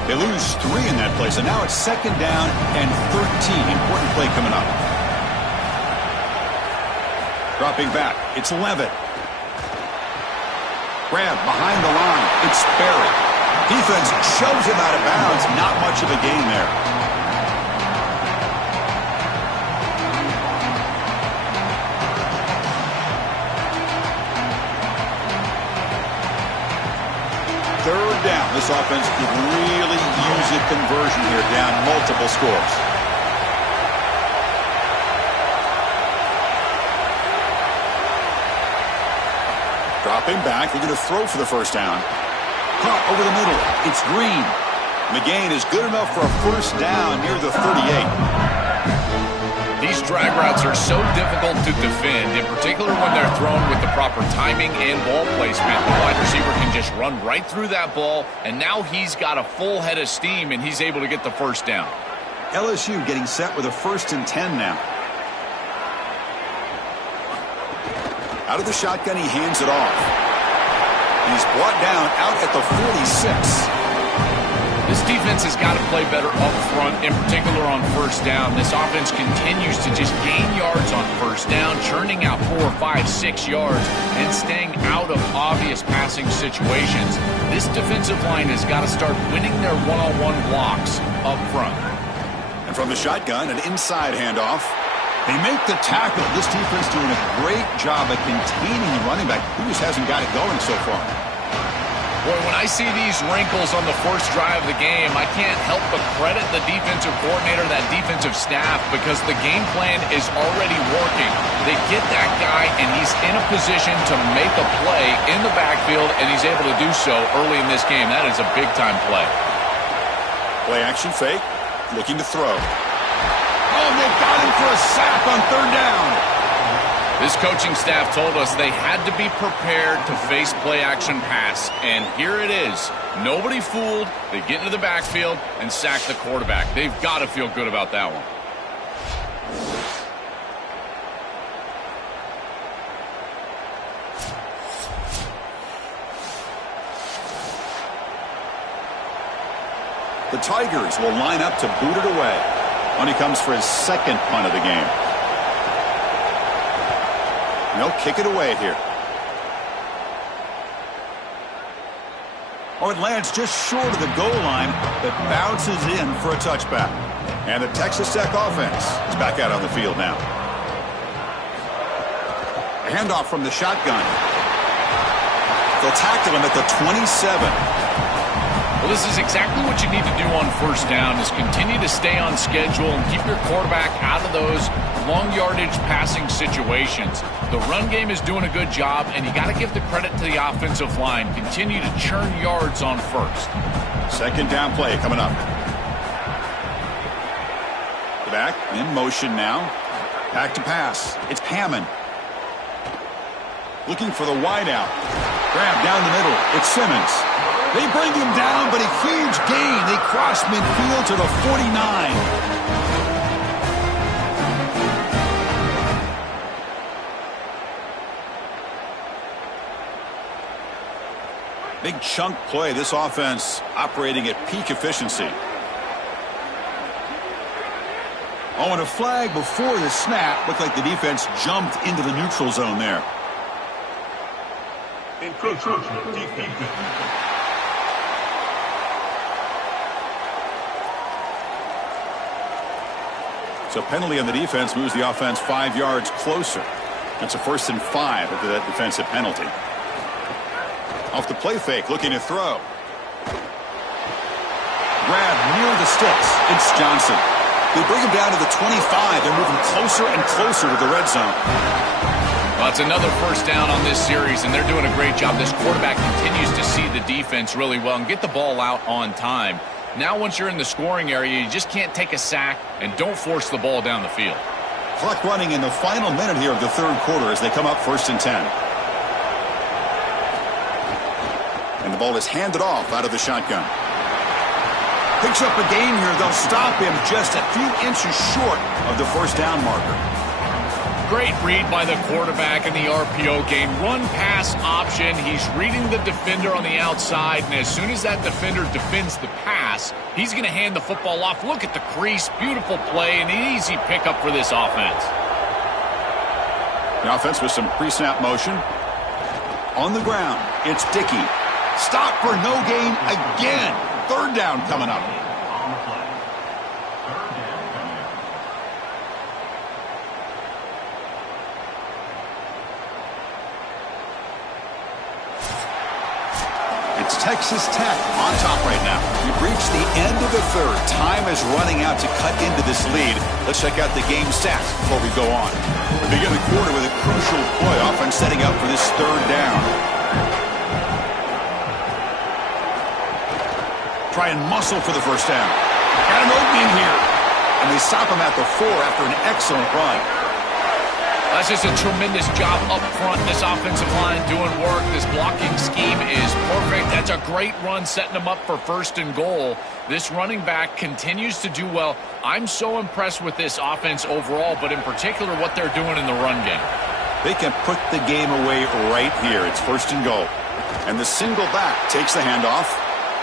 They lose 3 in that place, and now it's 2nd down and 13. Important play coming up. Dropping back, it's Levitt. Grab behind the line, it's Sperry. Defense shoves him out of bounds. Not much of a gain there. Third down. This offense could really use a conversion here, down multiple scores. Dropping back. They're going to throw for the first down. Caught over the middle. It's Green. The gain is good enough for a first down near the 38. These drag routes are so difficult to defend, in particular when they're thrown with the proper timing and ball placement. The wide receiver can just run right through that ball, and now he's got a full head of steam, and he's able to get the first down. LSU getting set with a 1st and 10 now. Out of the shotgun, he hands it off. He's brought down out at the 46. This defense has got to play better up front, in particular on first down. This offense continues to just gain yards on first down, churning out 4, 5, 6 yards, and staying out of obvious passing situations. This defensive line has got to start winning their one-on-one blocks up front. And from the shotgun, an inside handoff. They make the tackle. This defense doing a great job at containing the running back, who just hasn't got it going so far. Boy, when I see these wrinkles on the first drive of the game, I can't help but credit the defensive coordinator, that defensive staff, because the game plan is already working. They get that guy, and he's in a position to make a play in the backfield, and he's able to do so early in this game. That is a big-time play. Play action fake, looking to throw. Oh, they got him for a sack on 3rd down. This coaching staff told us they had to be prepared to face play-action pass, and here it is. Nobody fooled. They get into the backfield and sack the quarterback. They've got to feel good about that one. The Tigers will line up to boot it away. When he comes for his 2nd punt of the game. They'll kick it away here. Oh, it lands just short of the goal line, but bounces in for a touchback. And the Texas Tech offense is back out on the field now. A handoff from the shotgun. They'll tackle him at the 27. Well, this is exactly what you need to do on first down, is continue to stay on schedule and keep your quarterback out of those long yardage passing situations. The run game is doing a good job, and you got to give the credit to the offensive line. Continue to churn yards on first. 2nd down play coming up. The back in motion now. Back to pass. It's Hammond. Looking for the wideout. Grab down the middle. It's Simmons. They bring him down, but a huge gain. They cross midfield to the 49. Big chunk play. This offense operating at peak efficiency. Oh, and a flag before the snap. Looked like the defense jumped into the neutral zone there. Encroachment defense. So penalty on the defense moves the offense 5 yards closer. That's a 1st and 5 after that defensive penalty. Off the play fake, looking to throw. Grab near the sticks. It's Johnson. They bring him down to the 25. They're moving closer and closer to the red zone. Well, it's another first down on this series, and they're doing a great job. This quarterback continues to see the defense really well and get the ball out on time. Now once you're in the scoring area, you just can't take a sack and don't force the ball down the field. Clock running in the final minute here of the 3rd quarter as they come up 1st and 10. And the ball is handed off out of the shotgun. Picks up a gain here. They'll stop him just a few inches short of the 1st down marker. Great read by the quarterback in the RPO game. Run-pass option. He's reading the defender on the outside, and as soon as that defender defends the pass, he's going to hand the football off. Look at the crease. Beautiful play, and an easy pickup for this offense. The offense with some pre-snap motion. On the ground, it's Dickey. Stop for no gain again. 3rd down coming up. It's Texas Tech on top right now. We've reached the end of the 3rd. Time is running out to cut into this lead. Let's check out the game stats before we go on. We begin the quarter with a crucial play. Offense setting up for this 3rd down. Try and muscle for the first down. Got an opening here. And they stop him at the 4 after an excellent run. That's just a tremendous job up front. This offensive line doing work. This blocking scheme is perfect. That's a great run, setting them up for 1st and goal. This running back continues to do well. I'm so impressed with this offense overall, but in particular what they're doing in the run game. They can put the game away right here. It's 1st and goal. And the single back takes the handoff.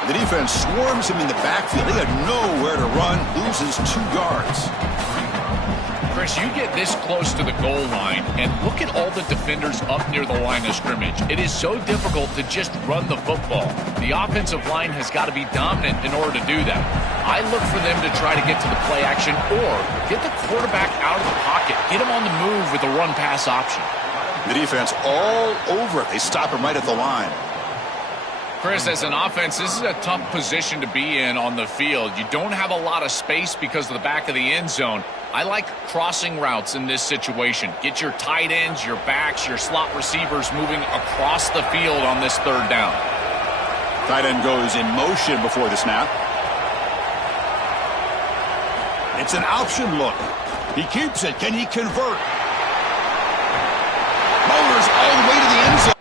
The defense swarms him in the backfield. They had nowhere to run, loses 2 yards. Chris, you get this close to the goal line, and look at all the defenders up near the line of scrimmage. It is so difficult to just run the football. The offensive line has got to be dominant in order to do that. I look for them to try to get to the play action or get the quarterback out of the pocket, get him on the move with a run-pass option. The defense all over it. They stop him right at the line. Chris, as an offense, this is a tough position to be in on the field. You don't have a lot of space because of the back of the end zone. I like crossing routes in this situation. Get your tight ends, your backs, your slot receivers moving across the field on this 3rd down. Tight end goes in motion before the snap. It's an option look. He keeps it. Can he convert? Motors all the way to the end zone.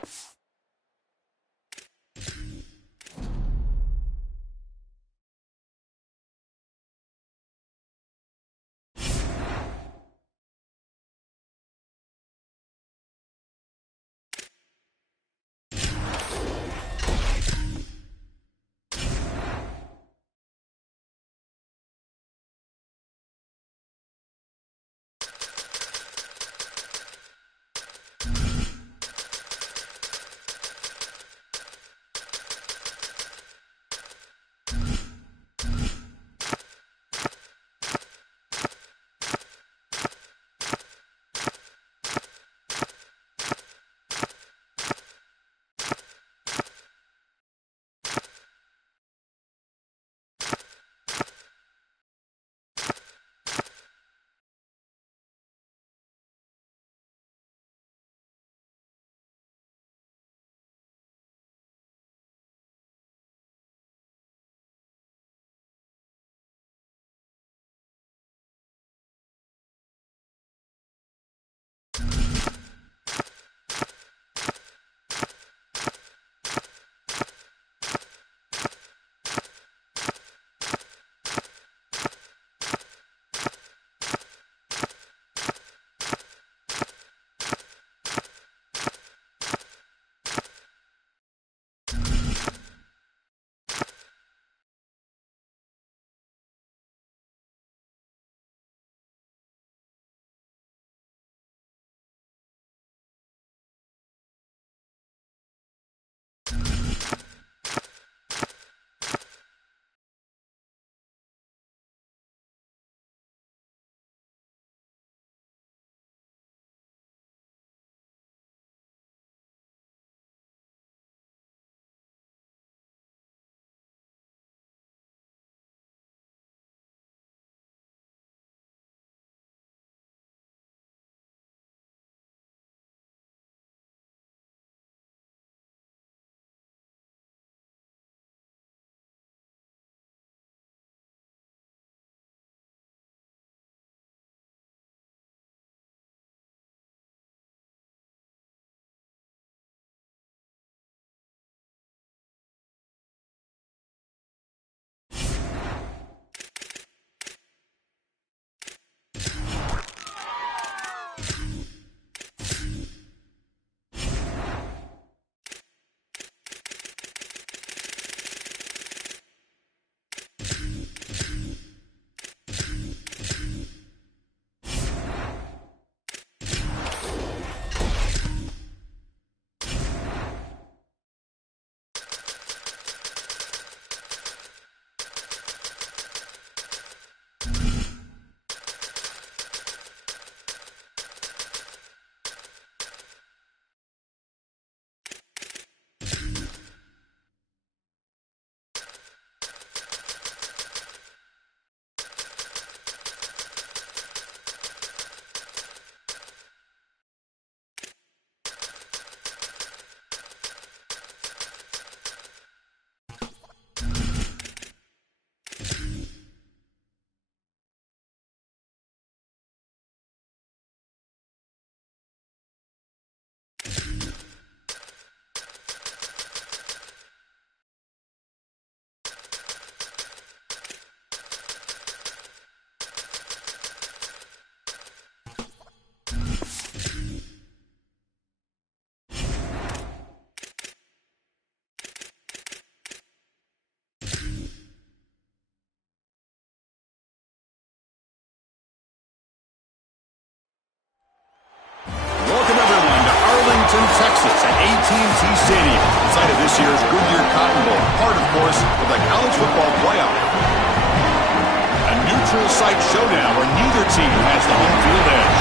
team has the home field edge.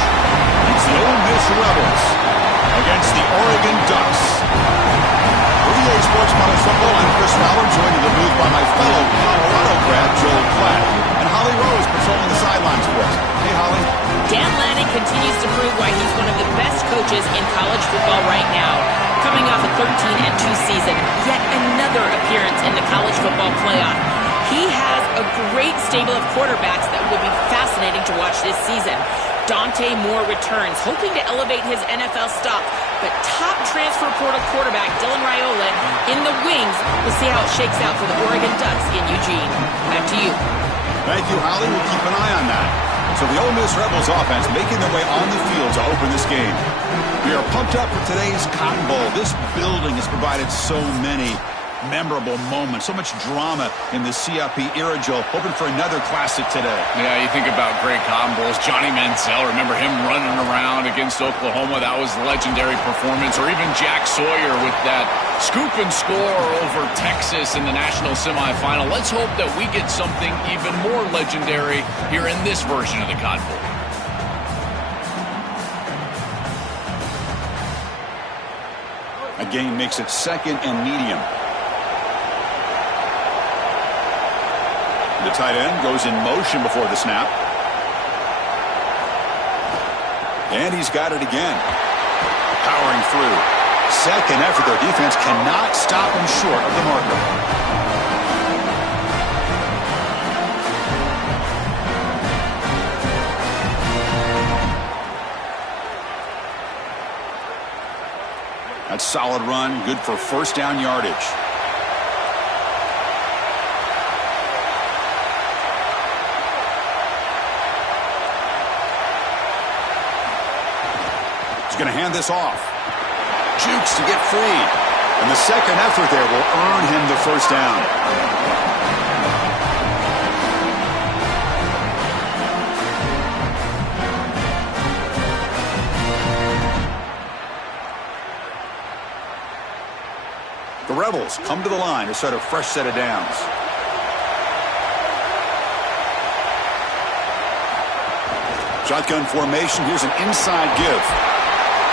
It's the Ole Miss Rebels against the Oregon Ducks. For EA Sports College Football, I'm Chris Fowler, joined in the booth by my fellow Colorado grad, Joel Klatt. And Holly Rose patrolling the sidelines for us. Hey, Holly. Dan Lanning continues to prove why he's one of the best coaches in college football right now. Coming off a 13-2 season, yet another appearance in the college football playoff. He has a great stable of quarterbacks that will be fascinating to watch this season. Dante Moore returns, hoping to elevate his NFL stock. But top transfer portal quarterback Dylan Raiola in the wings. We'll see how it shakes out for the Oregon Ducks in Eugene. Back to you. Thank you, Holly. We'll keep an eye on that. So the Ole Miss Rebels offense making their way on the field to open this game. We are pumped up for today's Cotton Bowl. This building has provided so many memorable moments, so much drama in the CFP era, Joe. Hoping for another classic today. Yeah, you think about great Cotton Bowls. Johnny Manziel, remember him running around against Oklahoma? That was a legendary performance. Or even Jack Sawyer with that scoop and score over Texas in the national semifinal. Let's hope that we get something even more legendary here in this version of the Cotton Bowl. A game makes it second and medium. The tight end goes in motion before the snap. And he's got it again. Powering through. Second effort. Their defense cannot stop him short of the marker. That's a solid run. Good for first down yardage. He's going to hand this off. Jukes to get free. And the second effort there will earn him the first down. The Rebels come to the line to start a fresh set of downs. Shotgun formation. Here's an inside give.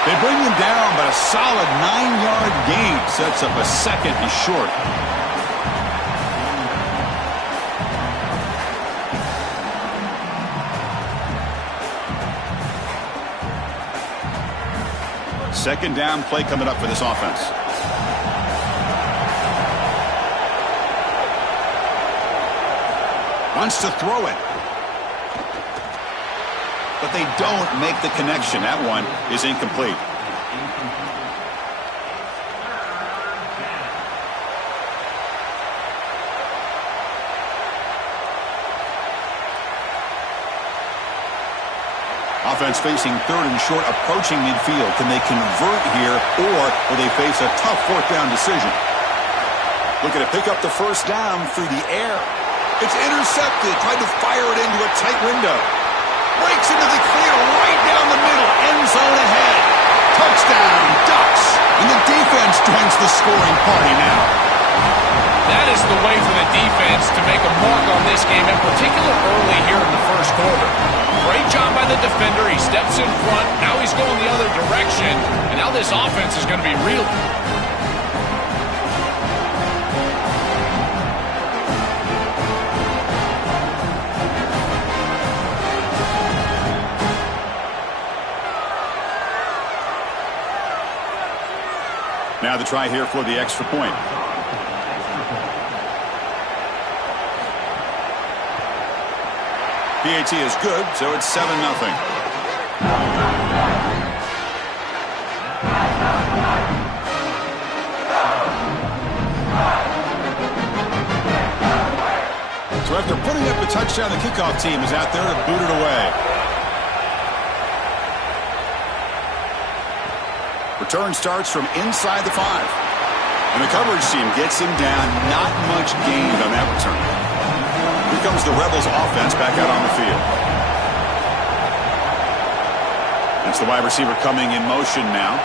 They bring him down, but a solid 9-yard gain sets up a second and short. Second down play coming up for this offense. Wants to throw it. But they don't make the connection. That one is incomplete. Offense facing third and short, approaching midfield. Can they convert here, or will they face a tough fourth down decision? Looking to pick up the first down through the air. It's intercepted. Tried to fire it into a tight window. Breaks into the clear right down the middle. End zone ahead. Touchdown, Ducks. And the defense joins the scoring party now. That is the way for the defense to make a mark on this game, in particular early here in the first quarter. Great job by the defender. He steps in front. Now he's going the other direction. And now this offense is going to be real. Now the try here for the extra point. PAT is good, so it's 7-0. So after putting up a touchdown, the kickoff team is out there to boot it away. Return starts from inside the 5. And the coverage team gets him down. Not much gained on that return. Here comes the Rebels offense back out on the field. That's the wide receiver coming in motion now.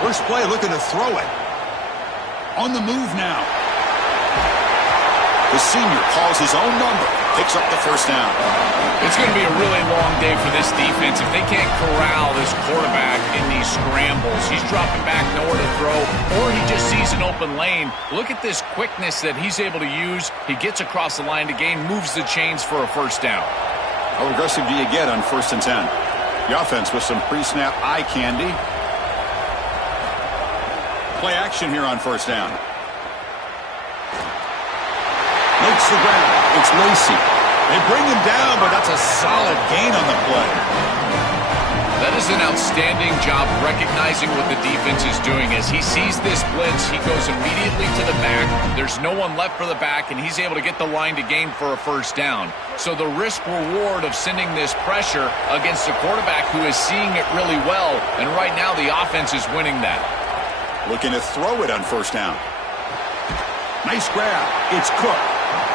First play looking to throw it. On the move now. The senior calls his own number, picks up the first down. It's going to be a really long day for this defense. If they can't corral this quarterback in these scrambles, he's dropping back, nowhere to throw, or he just sees an open lane. Look at this quickness that he's able to use. He gets across the line to gain, moves the chains for a first down. How aggressive do you get on 1st and 10? The offense with some pre-snap eye candy. Play action here on 1st down. Makes the ground. It's Lacy. They bring him down, but that's a solid gain on the play. That is an outstanding job recognizing what the defense is doing. As he sees this blitz, he goes immediately to the back. There's no one left for the back, and he's able to get the line to gain for a first down. So the risk-reward of sending this pressure against a quarterback who is seeing it really well, and right now the offense is winning that. Looking to throw it on 1st down. Nice grab. It's Cook.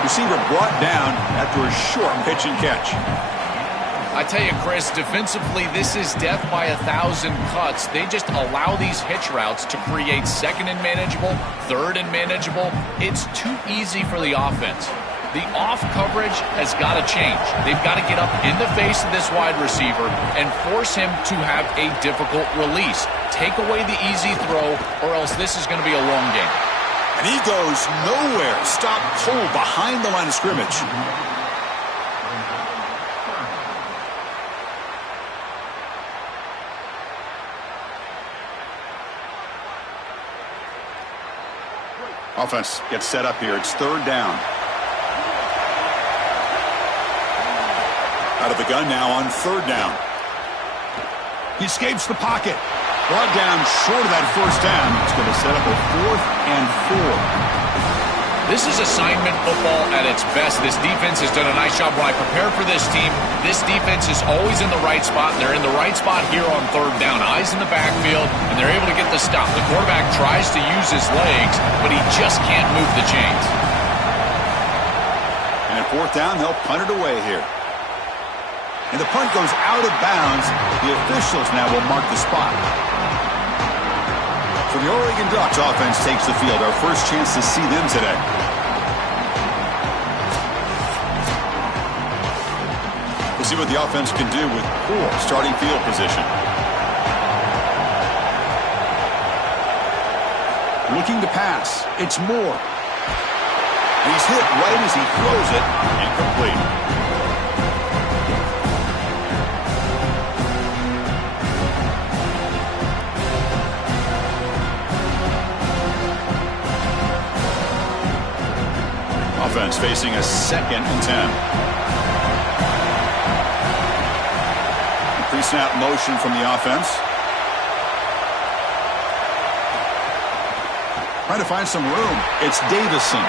Receiver brought down after a short pitch and catch. I tell you, Chris, defensively, this is death by 1,000 cuts. They just allow these hitch routes to create 2nd and manageable, 3rd and manageable. It's too easy for the offense. The off coverage has got to change. They've got to get up in the face of this wide receiver and force him to have a difficult release. Take away the easy throw, or else this is going to be a long game. And he goes nowhere. Stop cold behind the line of scrimmage. Offense gets set up here. It's 3rd down. Out of the gun now on 3rd down. He escapes the pocket. Brought down short of that first down. It's going to set up a 4th and 4. This is assignment football at its best. This defense has done a nice job. When I prepare for this team, this defense is always in the right spot. They're in the right spot here on 3rd down. Eyes in the backfield, and they're able to get the stop. The quarterback tries to use his legs, but he just can't move the chains. And at 4th down, they'll punt it away here. And the punt goes out of bounds. The officials now will mark the spot. So the Oregon Ducks offense takes the field. Our first chance to see them today. We'll see what the offense can do with poor starting field position. Looking to pass. It's Moore. And he's hit right as he throws it. Incomplete. Offense facing a 2nd and 10. Pre-snap motion from the offense. Trying to find some room. It's Davison.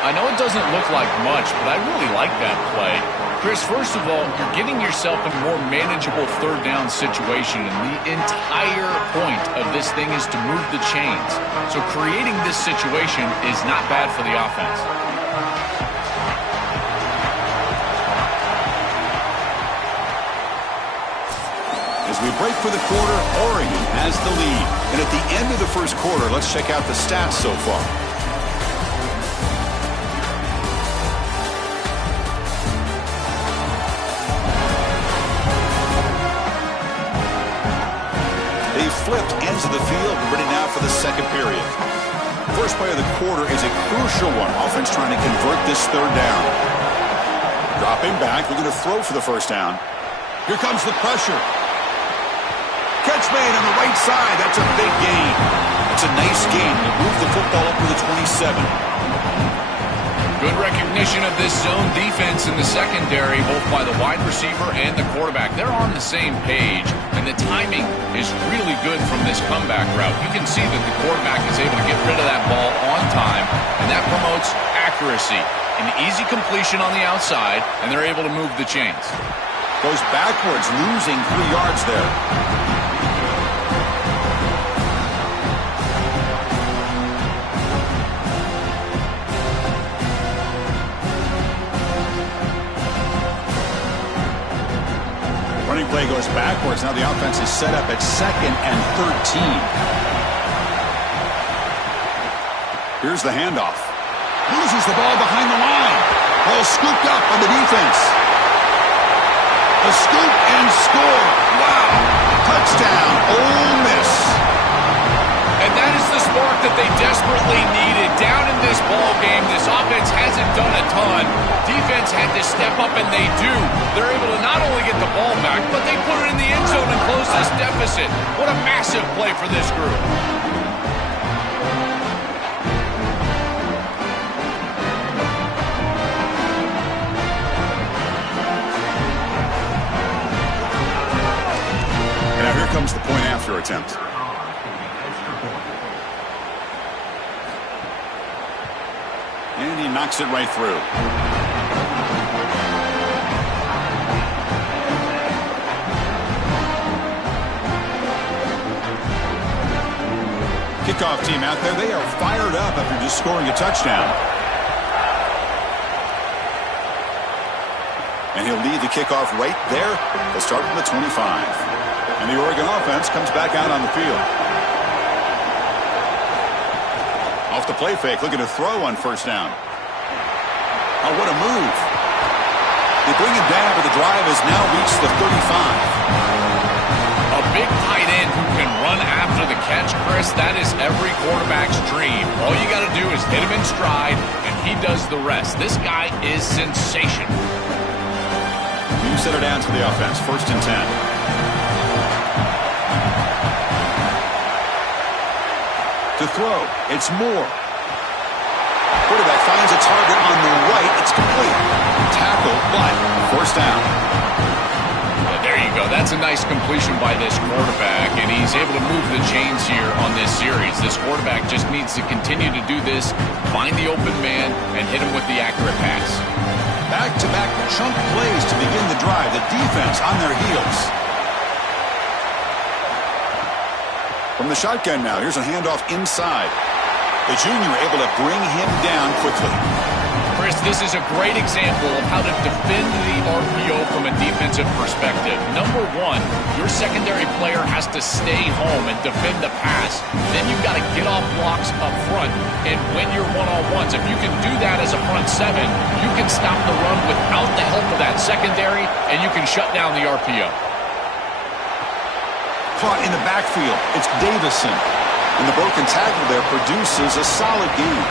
I know it doesn't look like much, but I really like that play. Chris, first of all, you're getting yourself a more manageable 3rd down situation, and the entire point of this thing is to move the chains. So creating this situation is not bad for the offense. As we break for the quarter, Oregon has the lead. And at the end of the first quarter, let's check out the stats so far. They flipped ends of the field, ready now for the 2nd period. First play of the quarter is a crucial one. Offense trying to convert this 3rd down. Dropping back, looking to throw for the first down. Here comes the pressure. Catch made on the right side. That's a big gain. It's a nice gain. They move the football up to the 27. Good recognition of this zone defense in the secondary, both by the wide receiver and the quarterback. They're on the same page, and the timing is really good from this comeback route. You can see that the quarterback is able to get rid of that ball on time, and that promotes accuracy. An easy completion on the outside, and they're able to move the chains. Goes backwards, losing 3 yards there. Running play goes backwards. Now the offense is set up at 2nd and 13. Here's the handoff. Loses the ball behind the line. Ball scooped up by the defense. A scoop and score. Wow. Touchdown, Ole Miss. And that is the spark that they desperately needed. Down in this ball game, this offense hasn't done a ton. Defense had to step up, and they do. They're able to not only get the ball back, but they put it in the end zone and close this deficit. What a massive play for this group. And now here comes the point after attempt. And he knocks it right through. Kickoff team out there, they are fired up after just scoring a touchdown. And he'll lead the kickoff right there. They'll start from the 25. And the Oregon offense comes back out on the field. Off the play fake, looking to throw on first down. Oh, what a move. They bring him down, but the drive has now reached the 35. A big tight end who can run after the catch, Chris, that is every quarterback's dream. All you got to do is hit him in stride, and he does the rest. This guy is sensational. You set her down to the offense, 1st and 10. To throw, it's Moore. Quarterback finds a target on the right. It's complete. Tackle, but first down. There you go. That's a nice completion by this quarterback, and he's able to move the chains here on this series. This quarterback just needs to continue to do this, find the open man, and hit him with the accurate pass. Back-to-back chunk plays to begin the drive. The defense on their heels. From the shotgun now, here's a handoff inside. The junior able to bring him down quickly. Chris, this is a great example of how to defend the RPO from a defensive perspective. Number one, your secondary player has to stay home and defend the pass. Then you've got to get off blocks up front and win your one-on-ones. If you can do that as a front seven, you can stop the run without the help of that secondary, and you can shut down the RPO. Caught in the backfield. It's Davison. And the broken tackle there produces a solid gain.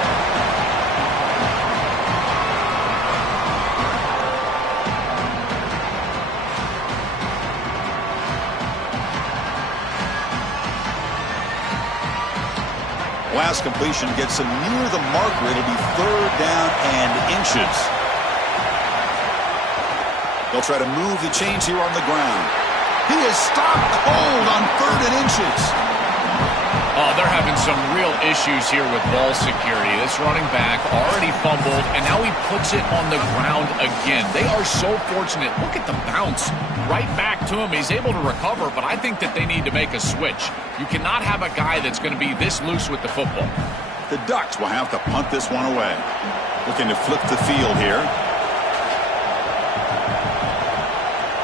Last completion gets him near the marker. It'll be 3rd down and inches. They'll try to move the chains here on the ground. He is stopped cold on 3rd and inches. Oh, they're having some real issues here with ball security. This running back already fumbled, and now he puts it on the ground again. They are so fortunate. Look at the bounce right back to him. He's able to recover, but I think that they need to make a switch. You cannot have a guy that's going to be this loose with the football. The Ducks will have to punt this one away. Looking to flip the field here.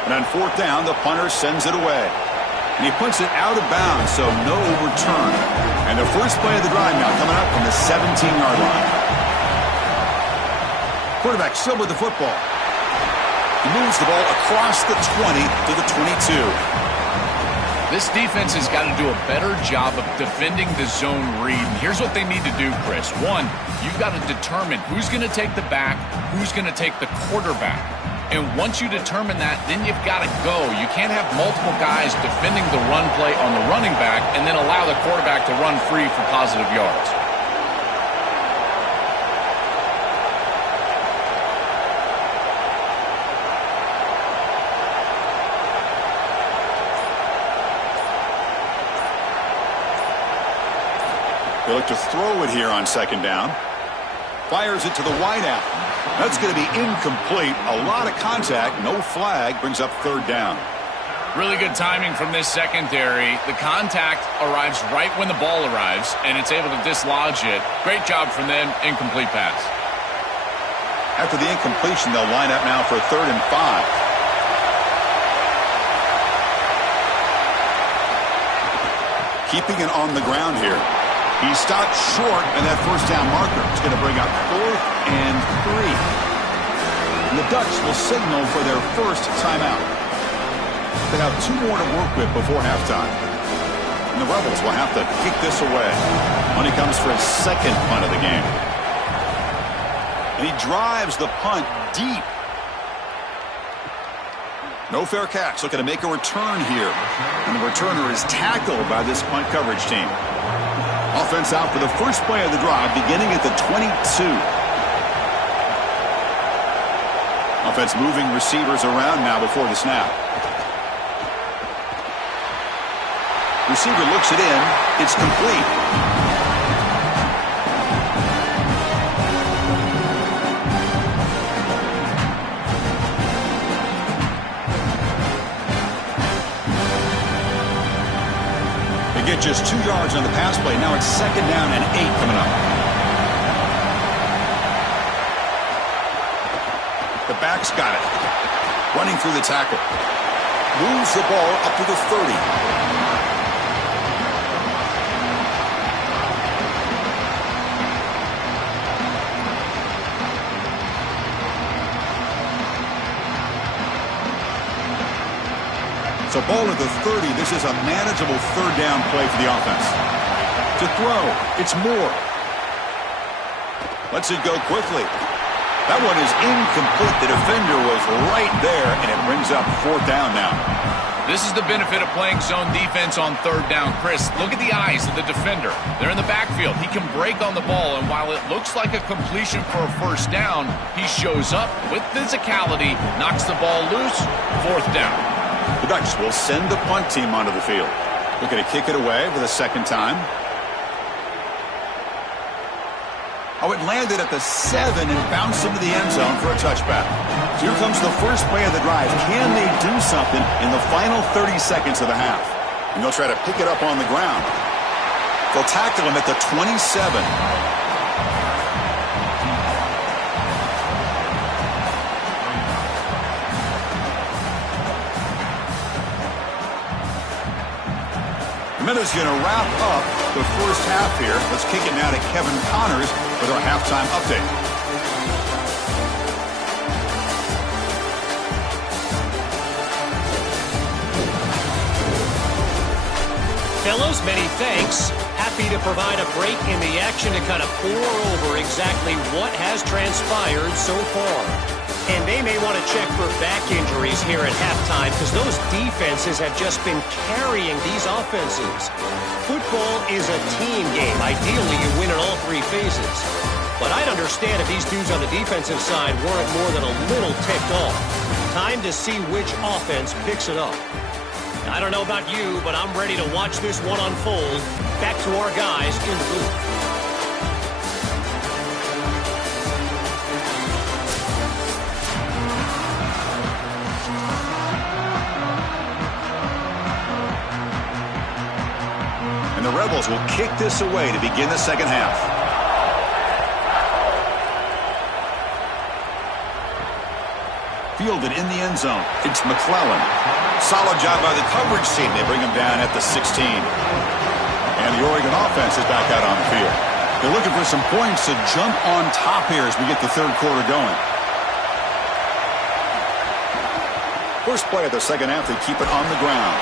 And on 4th down, the punter sends it away. And he puts it out of bounds, so no return. And the first play of the drive now coming up from the 17-yard line. Quarterback still with the football. He moves the ball across the 20 to the 22. This defense has got to do a better job of defending the zone read. And here's what they need to do, Chris. One, you've got to determine who's going to take the back, who's going to take the quarterback. And once you determine that, then you've got to go. You can't have multiple guys defending the run play on the running back and then allow the quarterback to run free for positive yards. They look to throw it here on 2nd down. Fires it to the wideout. That's going to be incomplete. A lot of contact. No flag. Brings up 3rd down. Really good timing from this secondary. The contact arrives right when the ball arrives, and it's able to dislodge it. Great job from them. Incomplete pass. After the incompletion, they'll line up now for 3rd and 5. Keeping it on the ground here. He stopped short and that first down marker. It's going to bring up 4th and 3. And the Ducks will signal for their first timeout. They have 2 more to work with before halftime. And the Rebels will have to kick this away. Money comes for his second punt of the game. And he drives the punt deep. No fair catch. Looking to make a return here. And the returner is tackled by this punt coverage team. Offense out for the first play of the drive, beginning at the 22. Offense moving receivers around now before the snap. Receiver looks it in. It's complete. They get just 2 yards on the pass play. Now it's 2nd down and 8 coming up. The back's got it. Running through the tackle. Moves the ball up to the 30. So ball at the 30. This is a manageable 3rd down play for the offense. To throw, it's Moore. Lets it go quickly. That one is incomplete. The defender was right there, and it brings up 4th down now. This is the benefit of playing zone defense on 3rd down. Chris, look at the eyes of the defender. They're in the backfield. He can break on the ball, and while it looks like a completion for a 1st down, he shows up with physicality, knocks the ball loose, 4th down. The Ducks will send the punt team onto the field. Looking to kick it away for the 2nd time. Oh, it landed at the 7 and bounced into the end zone for a touchback. So here comes the first play of the drive. Can they do something in the final 30 seconds of the half? And they'll try to pick it up on the ground. They'll tackle him at the 27. Minute's going to wrap up the first half here. Let's kick it now to Kevin Connors with our halftime update. Fellows, many thanks. Happy to provide a break in the action to kind of pour over exactly what has transpired so far. And they may want to check for back injuries here at halftime because those defenses have just been carrying these offenses. Football is a team game. Ideally, you win in all 3 phases. But I'd understand if these dudes on the defensive side weren't more than a little ticked off. Time to see which offense picks it up. I don't know about you, but I'm ready to watch this one unfold. Back to our guys in the booth. And the Rebels will kick this away to begin the 2nd half. Fielded in the end zone. It's McClellan. Solid job by the coverage team. They bring him down at the 16. And the Oregon offense is back out on the field. They're looking for some points to jump on top here as we get the 3rd quarter going. First play of the 2nd half, they keep it on the ground.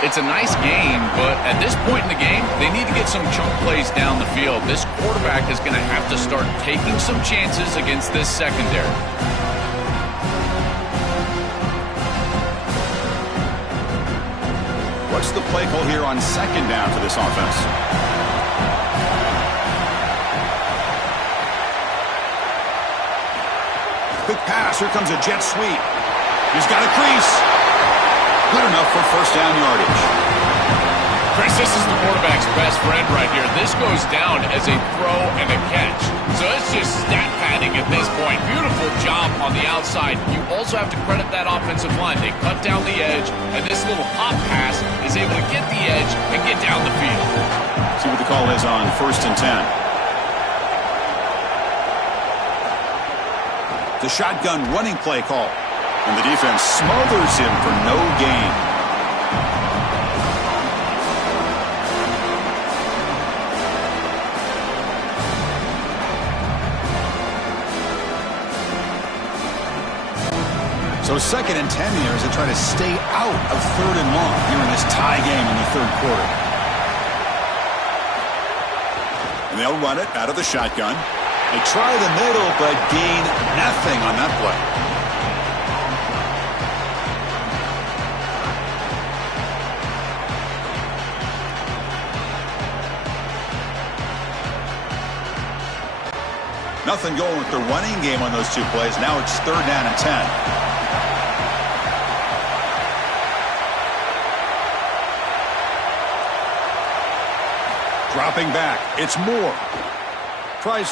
It's a nice game, but at this point in the game, they need to get some chunk plays down the field. This quarterback is going to have to start taking some chances against this secondary. What's the play call here on 2nd down for this offense? Quick pass. Here comes a jet sweep. He's got a crease. Good enough for 1st down yardage. Chris, this is the quarterback's best friend right here. This goes down as a throw and a catch. So it's just stat padding at this point. Beautiful job on the outside. You also have to credit that offensive line. They cut down the edge, and this little pop pass is able to get the edge and get down the field. See what the call is on 1st and 10. The shotgun running play call. And the defense smothers him for no gain. So 2nd and 10 here as they try to stay out of 3rd and long here in this tie game in the 3rd quarter. And they'll run it out of the shotgun. They try the middle, but gain nothing on that play. Nothing going with the running game on those 2 plays. Now it's 3rd down and 10. Dropping back, it's Moore. Tries